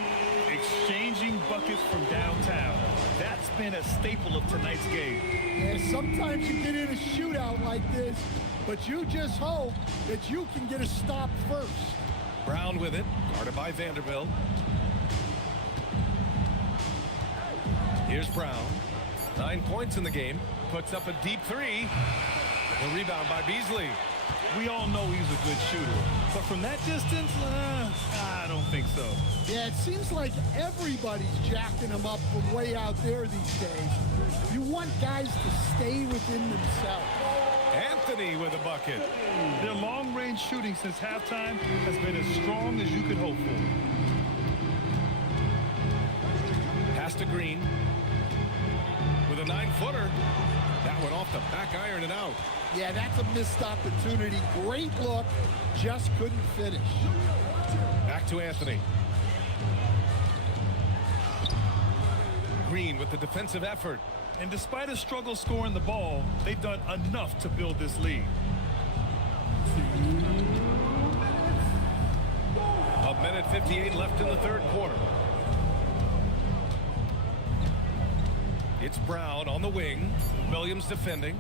Exchanging buckets from downtown. That's been a staple of tonight's game. Yeah, sometimes you get in a shootout like this, but you just hope that you can get a stop first. Brown with it, guarded by Vanderbilt. Here's Brown. 9 points in the game. Puts up a deep 3. The rebound by Beasley. We all know he's a good shooter, but from that distance, I don't think so. Yeah, it seems like everybody's jacking him up from way out there these days. You want guys to stay within themselves. Anthony with a bucket. Their long-range shooting since halftime has been as strong as you could hope for. Pass to Green. With a 9-footer. That went off the back iron and out. Yeah, that's a missed opportunity. Great look, just couldn't finish. Back to Anthony. Green with the defensive effort. And despite a struggle scoring the ball, they've done enough to build this lead. A minute 58 left in the third quarter. It's Brown on the wing. Williams defending.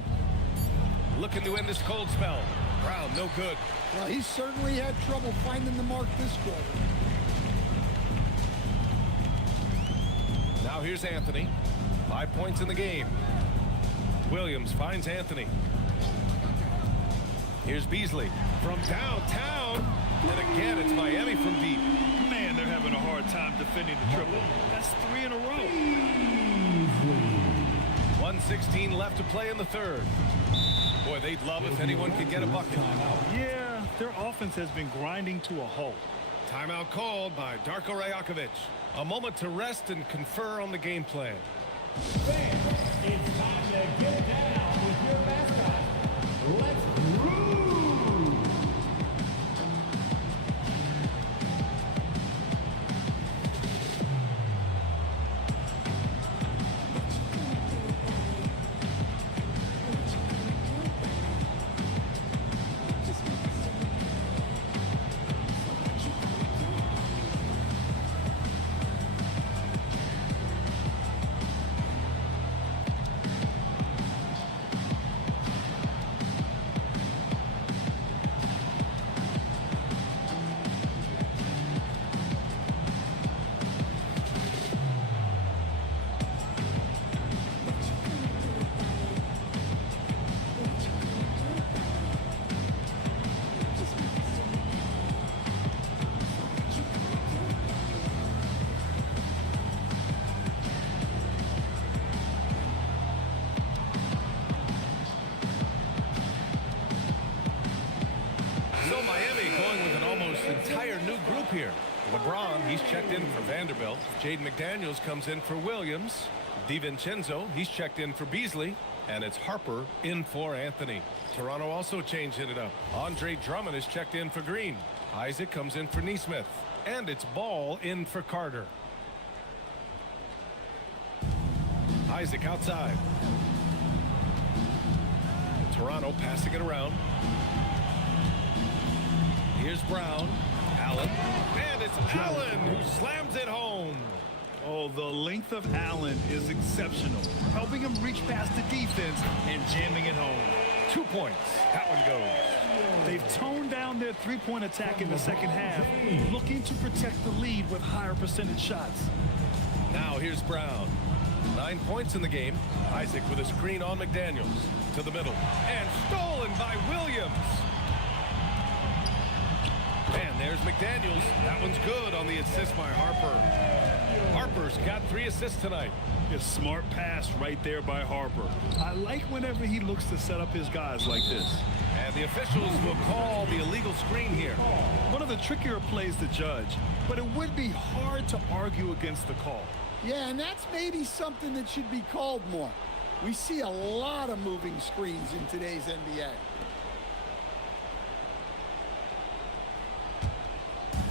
Looking to end this cold spell. Brown, no good. Well, he certainly had trouble finding the mark this quarter. Now here's Anthony. 5 points in the game. Williams finds Anthony. Here's Beasley from downtown. And again, it's Miami from deep. Man, they're having a hard time defending the triple. That's 3 in a row. 1:16 left to play in the third. Boy, they'd love if anyone could get a bucket. Yeah, their offense has been grinding to a halt. Timeout called by Darko Rajakovic. A moment to rest and confer on the game plan. Fans, it's time to get down with your mascot. Let's groove! So Miami going with an almost entire new group here. LeBron, he's checked in for Vanderbilt. Jaden McDaniels comes in for Williams. DiVincenzo, he's checked in for Beasley. And it's Harper in for Anthony. Toronto also changing it up. Andre Drummond is checked in for Green. Isaac comes in for Nesmith. And it's Ball in for Carter. Isaac outside. Toronto passing it around. Here's Brown. Allen. And it's Allen who slams it home. Oh, the length of Allen is exceptional, helping him reach past the defense and jamming it home. 2 points. That one goes. They've toned down their three-point attack in the second half, looking to protect the lead with higher percentage shots. Now here's Brown. 9 points in the game. Isaac with a screen on McDaniels. To the middle. And stolen by Williams. And there's McDaniels. That one's good on the assist by Harper. Harper's got 3 assists tonight. A smart pass right there by Harper. I like whenever he looks to set up his guys like this. And the officials will call the illegal screen here. One of the trickier plays to judge, but it would be hard to argue against the call. Yeah, and that's maybe something that should be called more. We see a lot of moving screens in today's NBA.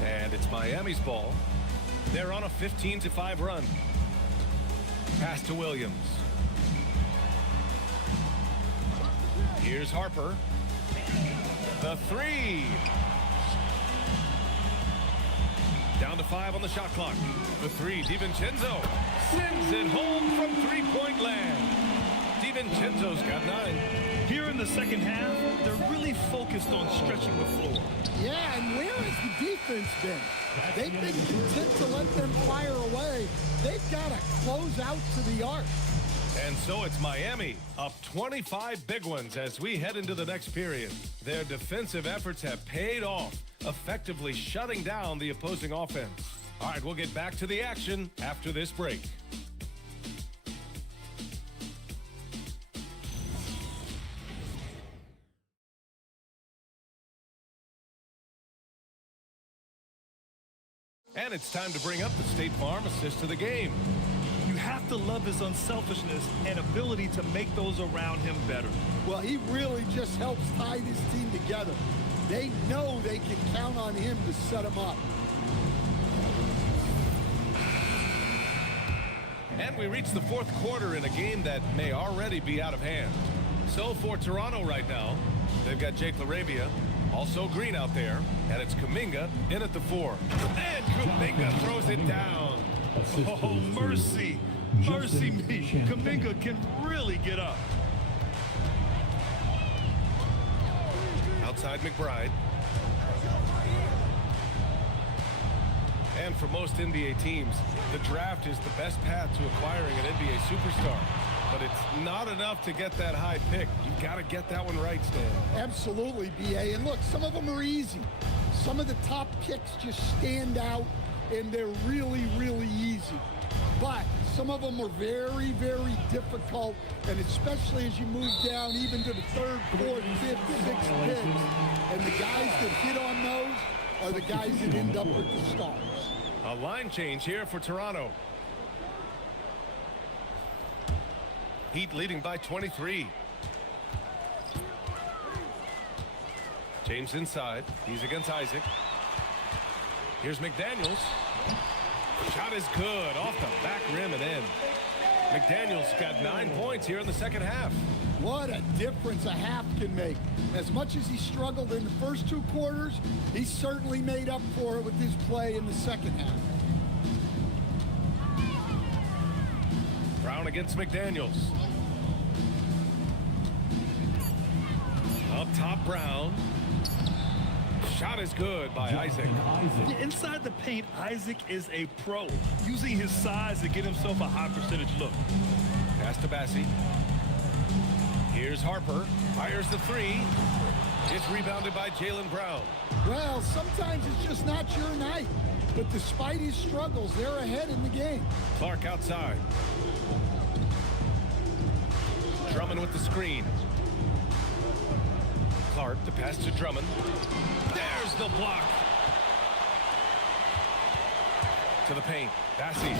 And it's Miami's ball. They're on a 15-5 run. Pass to Williams. Here's Harper. The 3. Down to 5 on the shot clock. The 3, DiVincenzo sends it home from three-point land. DiVincenzo's got 9. Here in the second half, they're really focused on stretching the floor. Yeah, and where has the defense been? They've been content to let them fire away. They've got to close out to the arc. And so it's Miami, up 25 big ones as we head into the next period. Their defensive efforts have paid off, effectively shutting down the opposing offense. All right, we'll get back to the action after this break. And it's time to bring up the State Farm assist of the game. You have to love his unselfishness and ability to make those around him better. Well, he really just helps tie this team together. They know they can count on him to set them up. And we reach the fourth quarter in a game that may already be out of hand. So for Toronto right now, they've got Jake LaRavia, also Green out there, and it's Kuminga in at the 4. And Kuminga throws it down. Oh, mercy. Mercy me. Kuminga can really get up. Outside McBride. And for most NBA teams, the draft is the best path to acquiring an NBA superstar. but it's not enough to get that high pick. You've got to get that one right, Stan. Absolutely, B.A. And look, some of them are easy. Some of the top picks just stand out, and they're really, really easy. But some of them are very, very difficult, and especially as you move down even to the third, fourth, fifth, sixth picks. And the guys that hit on those are the guys that end up with the stars. A line change here for Toronto. Heat leading by 23. James inside. He's against Isaac. Here's McDaniels. Shot is good off the back rim and in. McDaniels got 9 points here in the second half. What a difference a half can make. As much as he struggled in the first 2 quarters, he certainly made up for it with his play in the second half. Brown against McDaniels. Up top, Brown. Shot is good by Isaac. Yeah, inside the paint, Isaac is a pro, using his size to get himself a high percentage look. Pass to Bassie. Here's Harper. Fires the 3. It's rebounded by Jaylen Brown. Well, sometimes it's just not your night. But despite his struggles, they're ahead in the game. Clark outside. Drummond with the screen. Clark, the pass to Drummond. There's the block. To the paint. Bassie.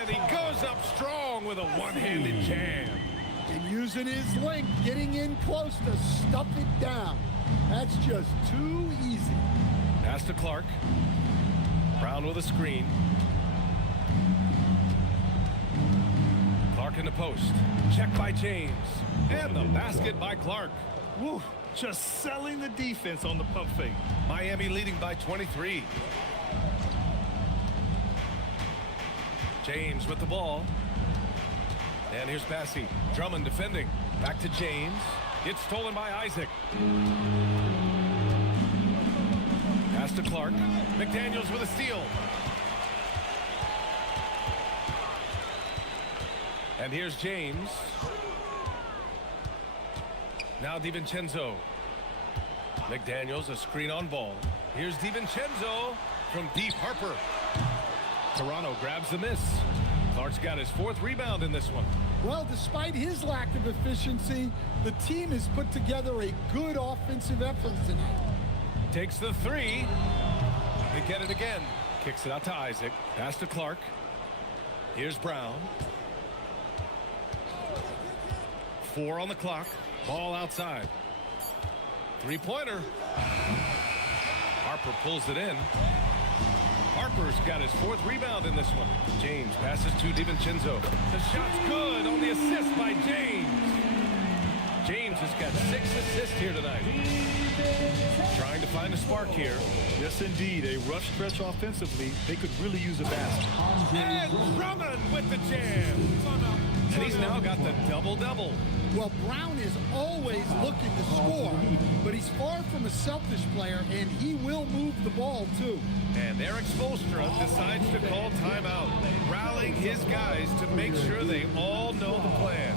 And he goes up strong with a one-handed jam. And using his length, getting in close to stuff it down. That's just too easy. Pass to Clark. Brown with a screen. Clark in the post. Check by James. And the basket by Clark. Woo, just selling the defense on the pump fake. Miami leading by 23. James with the ball. And here's Bassie. Drummond defending. Back to James. It's stolen by Isaac. Pass to Clark. McDaniels with a steal. And here's James. Now DiVincenzo. McDaniels, a screen on ball. Here's DiVincenzo from deep. Harper. Toronto grabs the miss. Clark's got his 4th rebound in this one. Well, despite his lack of efficiency, the team has put together a good offensive effort tonight. Takes the 3. They get it again. Kicks it out to Isaac. Pass to Clark. Here's Brown. 4 on the clock. Ball outside. 3-pointer. Harper pulls it in. Harper's got his 4th rebound in this one. James passes to DiVincenzo. The shot's good on the assist by James. James has got 6 assists here tonight. Trying to find a spark here. Yes, indeed. A rough stretch offensively. They could really use a basket. And Drummond with the jam. And he's now got the double-double. Well, Brown is always looking to score, but he's far from a selfish player, and he will move the ball, too. And Eric Spoelstra decides to call timeout, rallying his guys to make sure they all know the plan.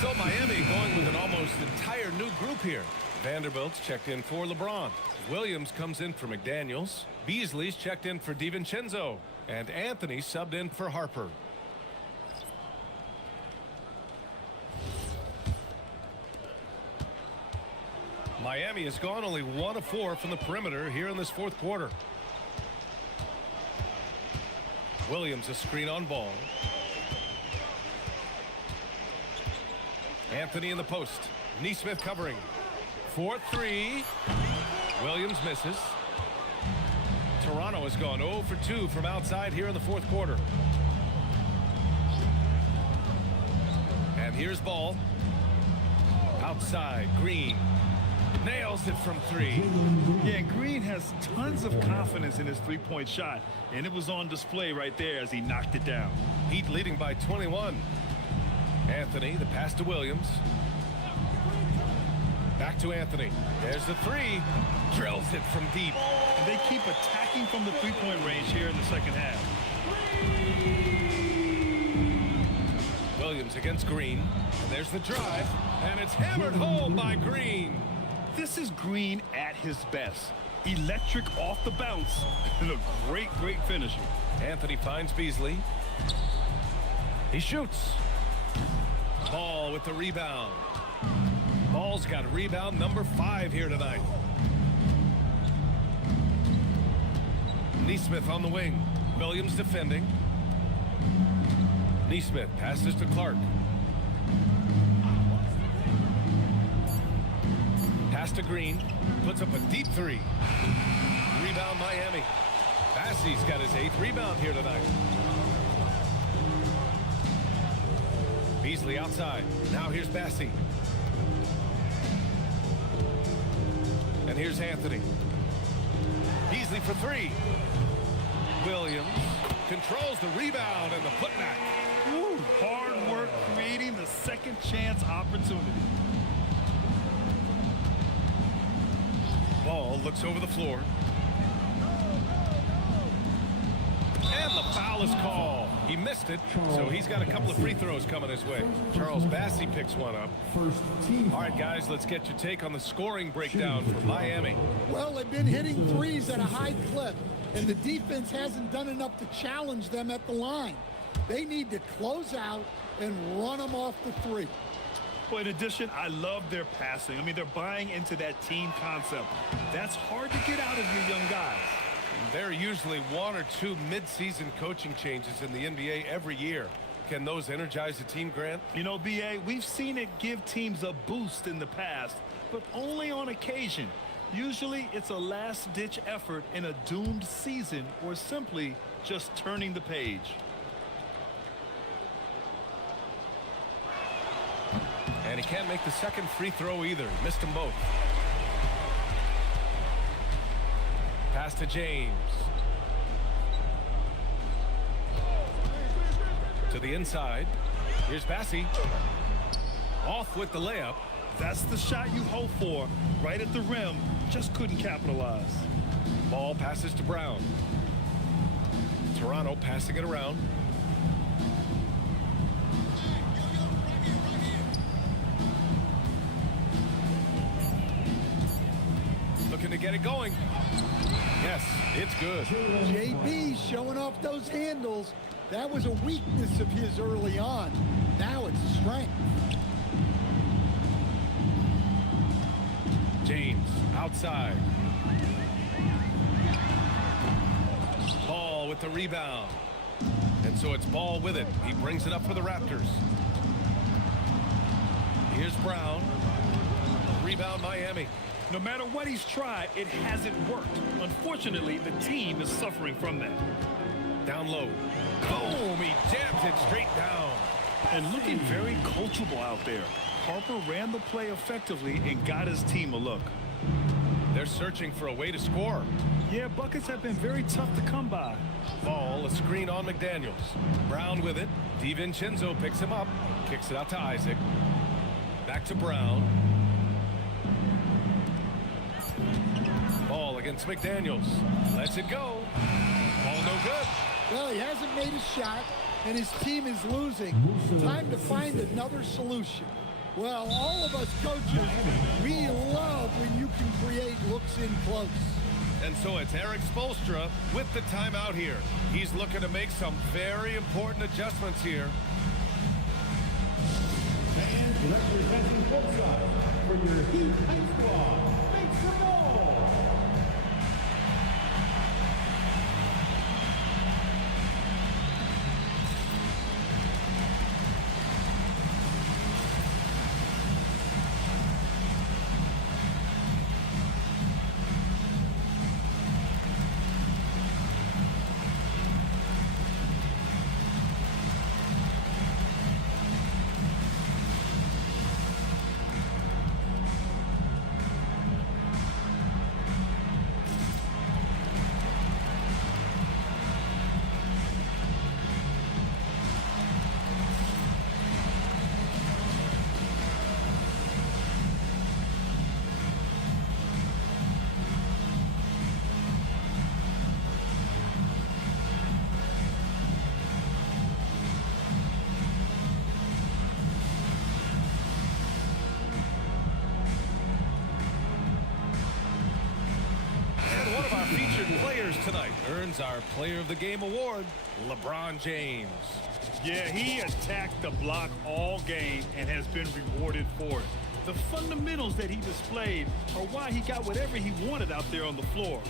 So Miami going with an almost entire new group here. Vanderbilt's checked in for LeBron. Williams comes in for McDaniels. Beasley's checked in for DiVincenzo. And Anthony subbed in for Harper. Miami has gone only 1 of 4 from the perimeter here in this fourth quarter. Williams a screen on ball. Anthony in the post. Neesmith covering. 4-3. Williams misses. Toronto has gone 0 for 2 from outside here in the fourth quarter. And here's ball. Outside, Green. Nails it from 3. Yeah, Green has tons of confidence in his three-point shot, and it was on display right there as he knocked it down. Heat leading by 21. Anthony, the pass to Williams. Back to Anthony. There's the 3. Drills it from deep. And they keep attacking from the three-point range here in the second half. Williams against Green. And there's the drive. And it's hammered home by Green. This is Green at his best. Electric off the bounce. And a great finisher. Anthony finds Beasley. He shoots. Ball with the rebound. Ball's got rebound number 5 here tonight. Neesmith on the wing. Williams defending. Neesmith passes to Clark. Pass to Green. Puts up a deep 3. Rebound Miami. Bassey's got his 8th rebound here tonight. Beasley outside. Now here's Bassey. And here's Anthony. Beasley for 3. Williams controls the rebound and the putback. Woo, hard work creating the second chance opportunity. Ball looks over the floor. And the foul is called. He missed it, so he's got a couple of free throws coming his way. Charles Bassey picks one up. All right, guys, let's get your take on the scoring breakdown for Miami. Well, they've been hitting threes at a high clip, and the defense hasn't done enough to challenge them at the line. They need to close out and run them off the 3. Well, in addition, I love their passing. I mean, they're buying into that team concept. That's hard to get out of your young guys. There are usually 1 or 2 mid-season coaching changes in the NBA every year. Can those energize the team, Grant? You know, B.A., we've seen it give teams a boost in the past, but only on occasion. Usually, it's a last-ditch effort in a doomed season or simply just turning the page. And he can't make the second free throw either. He missed them both. Pass to James. To the inside. Here's Bassey. Off with the layup. That's the shot you hope for. Right at the rim. Just couldn't capitalize. Ball passes to Brown. Toronto passing it around. Looking to get it going. Yes, it's good. JB showing off those handles. That was a weakness of his early on. Now it's strength. James outside. Ball with the rebound. And so it's Ball with it. He brings it up for the Raptors. Here's Brown. Rebound Miami. No matter what he's tried, it hasn't worked. Unfortunately, the team is suffering from that. Down low. Boom! He jams it straight down. And looking very coachable out there. Harper ran the play effectively and got his team a look. They're searching for a way to score. Yeah, buckets have been very tough to come by. Ball, a screen on McDaniels. Brown with it. DiVincenzo picks him up. Kicks it out to Isaac. Back to Brown. Ball against McDaniels. Lets it go. Ball no good. Well, he hasn't made a shot, and his team is losing. Time to find another solution. Well, all of us coaches, we love when you can create looks in close. And so it's Eric Spoelstra with the timeout here. He's looking to make some very important adjustments here. And representing both sides for your Heat High Squad, make some noise! Tonight earns our Player of the Game award, LeBron James. Yeah, he attacked the block all game and has been rewarded for it. The fundamentals that he displayed are why he got whatever he wanted out there on the floor.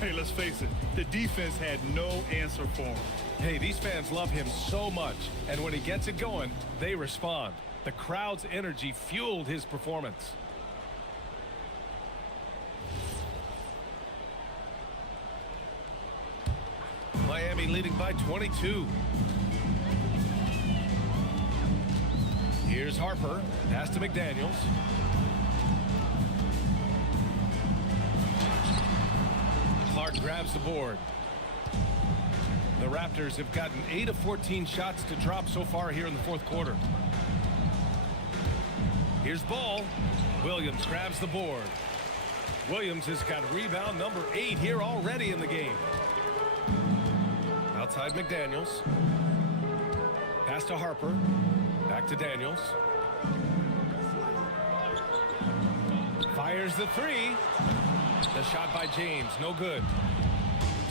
Hey, let's face it, the defense had no answer for him. Hey, these fans love him so much, and when he gets it going, they respond. The crowd's energy fueled his performance. Miami leading by 22. Here's Harper. Pass to McDaniels. Clark grabs the board. The Raptors have gotten 8 of 14 shots to drop so far here in the fourth quarter. Here's Ball. Williams grabs the board. Williams has got rebound number 8 here already in the game. Outside McDaniels. Pass to Harper. Back to Daniels. Fires the three. The shot by James, no good.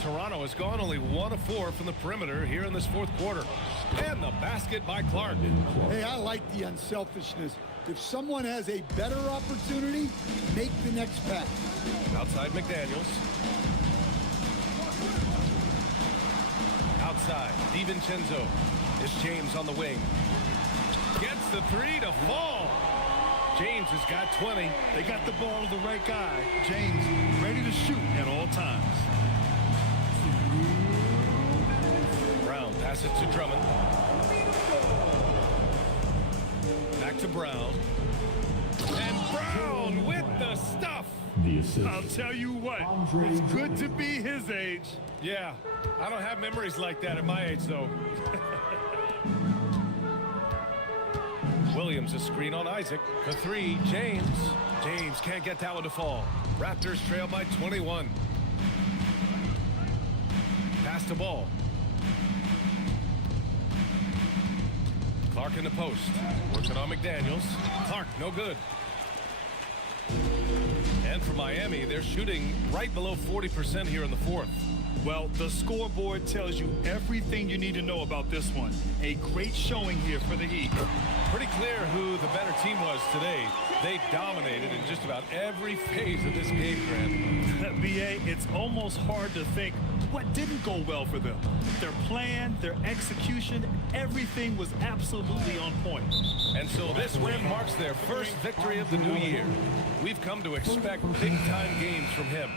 Toronto has gone only 1 of 4 from the perimeter here in this fourth quarter. And the basket by Clark. Hey, I like the unselfishness. If someone has a better opportunity, make the next pass. Outside McDaniels. Outside, DiVincenzo. It's James on the wing. Gets the three to fall. James has got 20. They got the ball to the right guy. James ready to shoot at all times. Brown passes it to Drummond. Back to Brown. And Brown with the stuff. I'll tell you what, it's good to be his age. Yeah, I don't have memories like that at my age, though. Williams, a screen on Isaac. The three, James. James can't get that one to fall. Raptors trail by 21. Pass to Ball. Clark in the post. Working on McDaniels. Clark, no good. And for Miami, they're shooting right below 40% here in the fourth. Well, the scoreboard tells you everything you need to know about this one. A great showing here for the Heat. Pretty clear who the better team was today. They dominated in just about every phase of this game, Grant. B.A., it's almost hard to think what didn't go well for them. Their plan, their execution, everything was absolutely on point. And so this win marks their first victory of the new year. We've come to expect big-time games from him.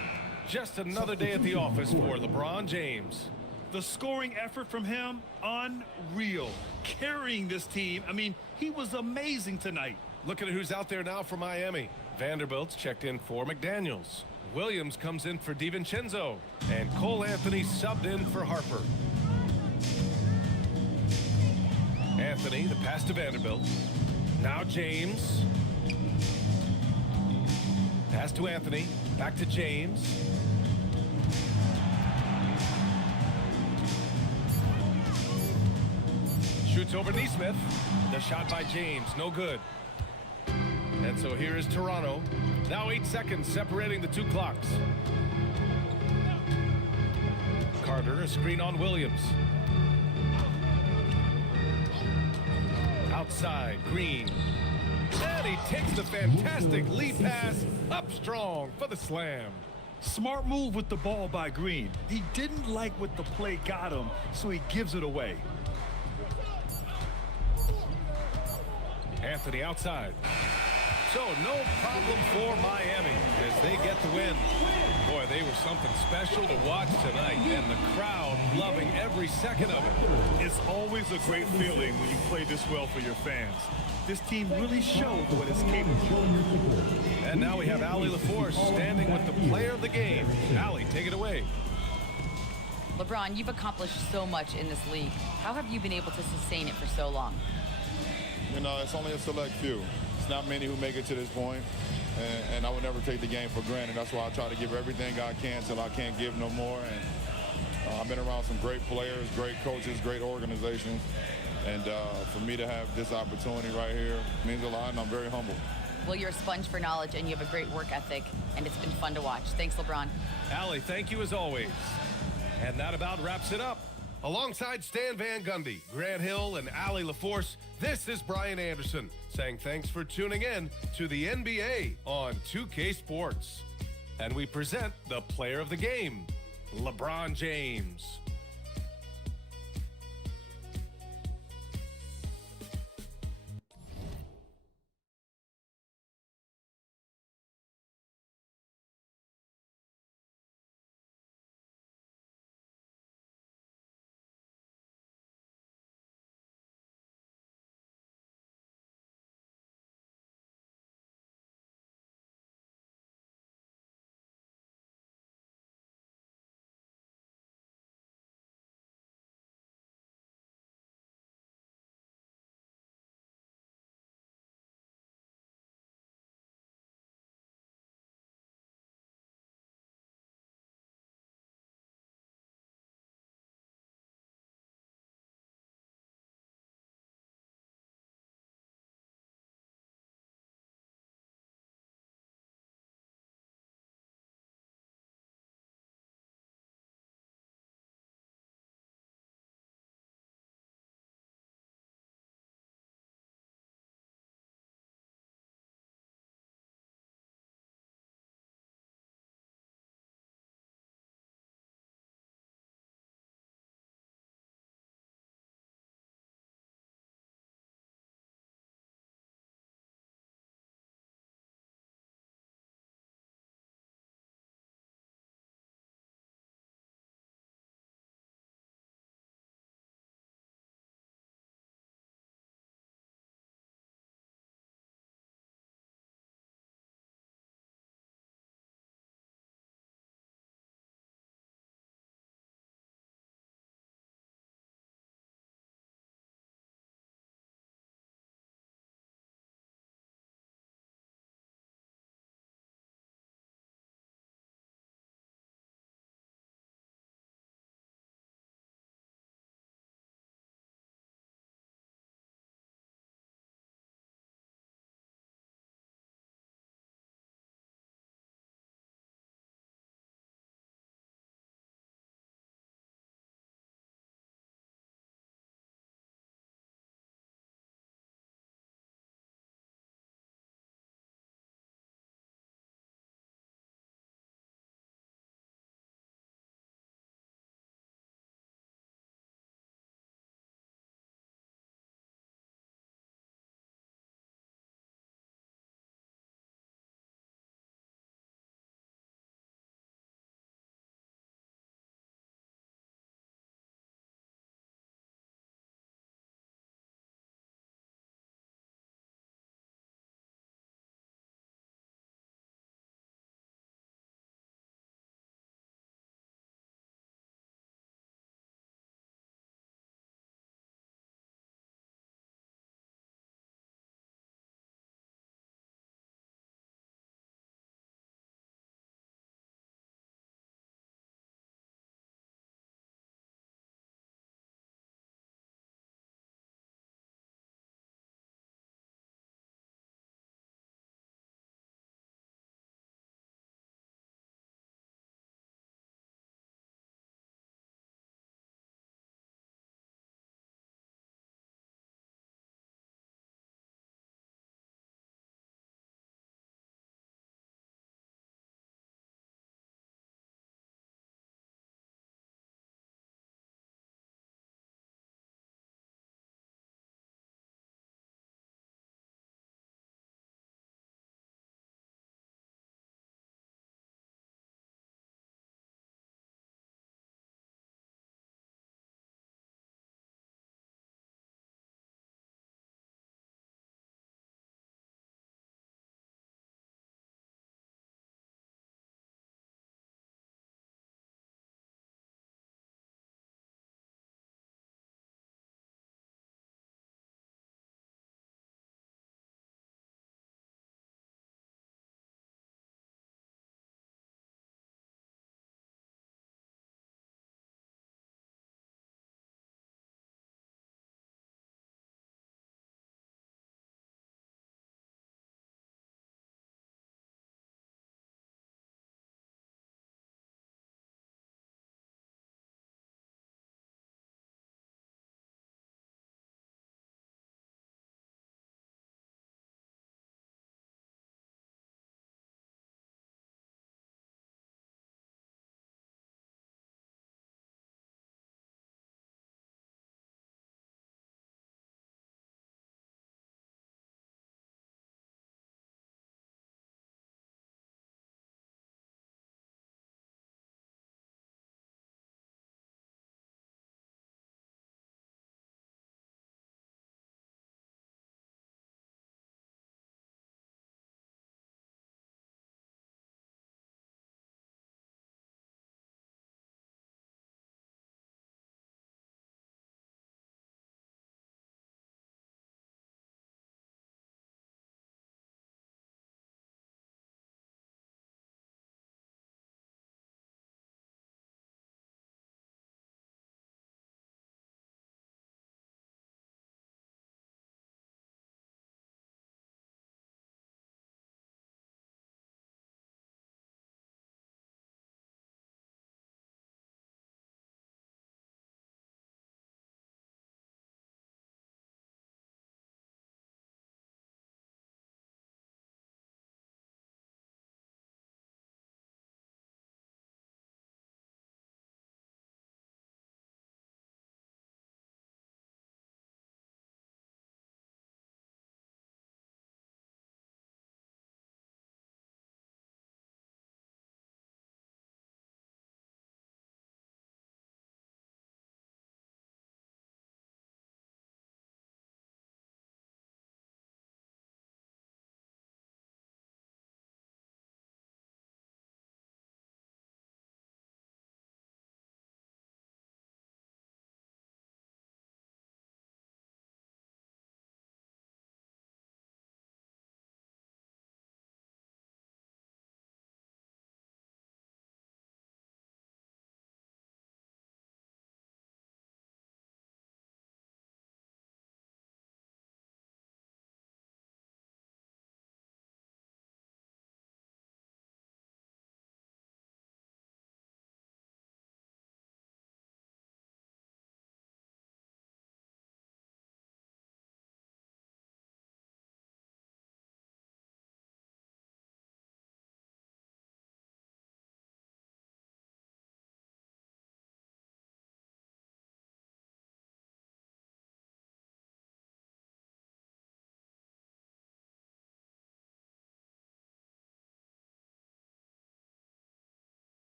Just another day at the office for LeBron James. The scoring effort from him, unreal. Carrying this team, I mean, he was amazing tonight. Look at who's out there now for Miami. Vanderbilt's checked in for McDaniels. Williams comes in for DiVincenzo. And Cole Anthony subbed in for Harper. Anthony, the pass to Vanderbilt. Now James. Pass to Anthony. Back to James. Shoots over Nesmith. The shot by James, no good. And so here is Toronto. Now 8 seconds separating the two clocks. Carter, a screen on Williams. Outside, Green. And he takes the fantastic lead pass up strong for the slam. Smart move with the ball by Green. He didn't like what the play got him, so he gives it away. Anthony outside. So no problem for Miami as they get the win. Boy, they were something special to watch tonight, and the crowd loving every second of it. It's always a great feeling when you play this well for your fans. This team really showed what it's capable of. And now we have Allie LaForce standing with the player of the game. Allie, take it away. LeBron, you've accomplished so much in this league. How have you been able to sustain it for so long? You know, it's only a select few. It's not many who make it to this point, and I would never take the game for granted. That's why I try to give everything I can till I can't give no more. And I've been around some great players, great coaches, great organizations, and for me to have this opportunity right here means a lot, and I'm very humble. Well, you're a sponge for knowledge, and you have a great work ethic, and it's been fun to watch. Thanks, LeBron. Allie, thank you as always. And that about wraps it up. Alongside Stan Van Gundy, Grant Hill, and Allie LaForce, this is Brian Anderson saying thanks for tuning in to the NBA on 2K Sports. And we present the player of the game, LeBron James.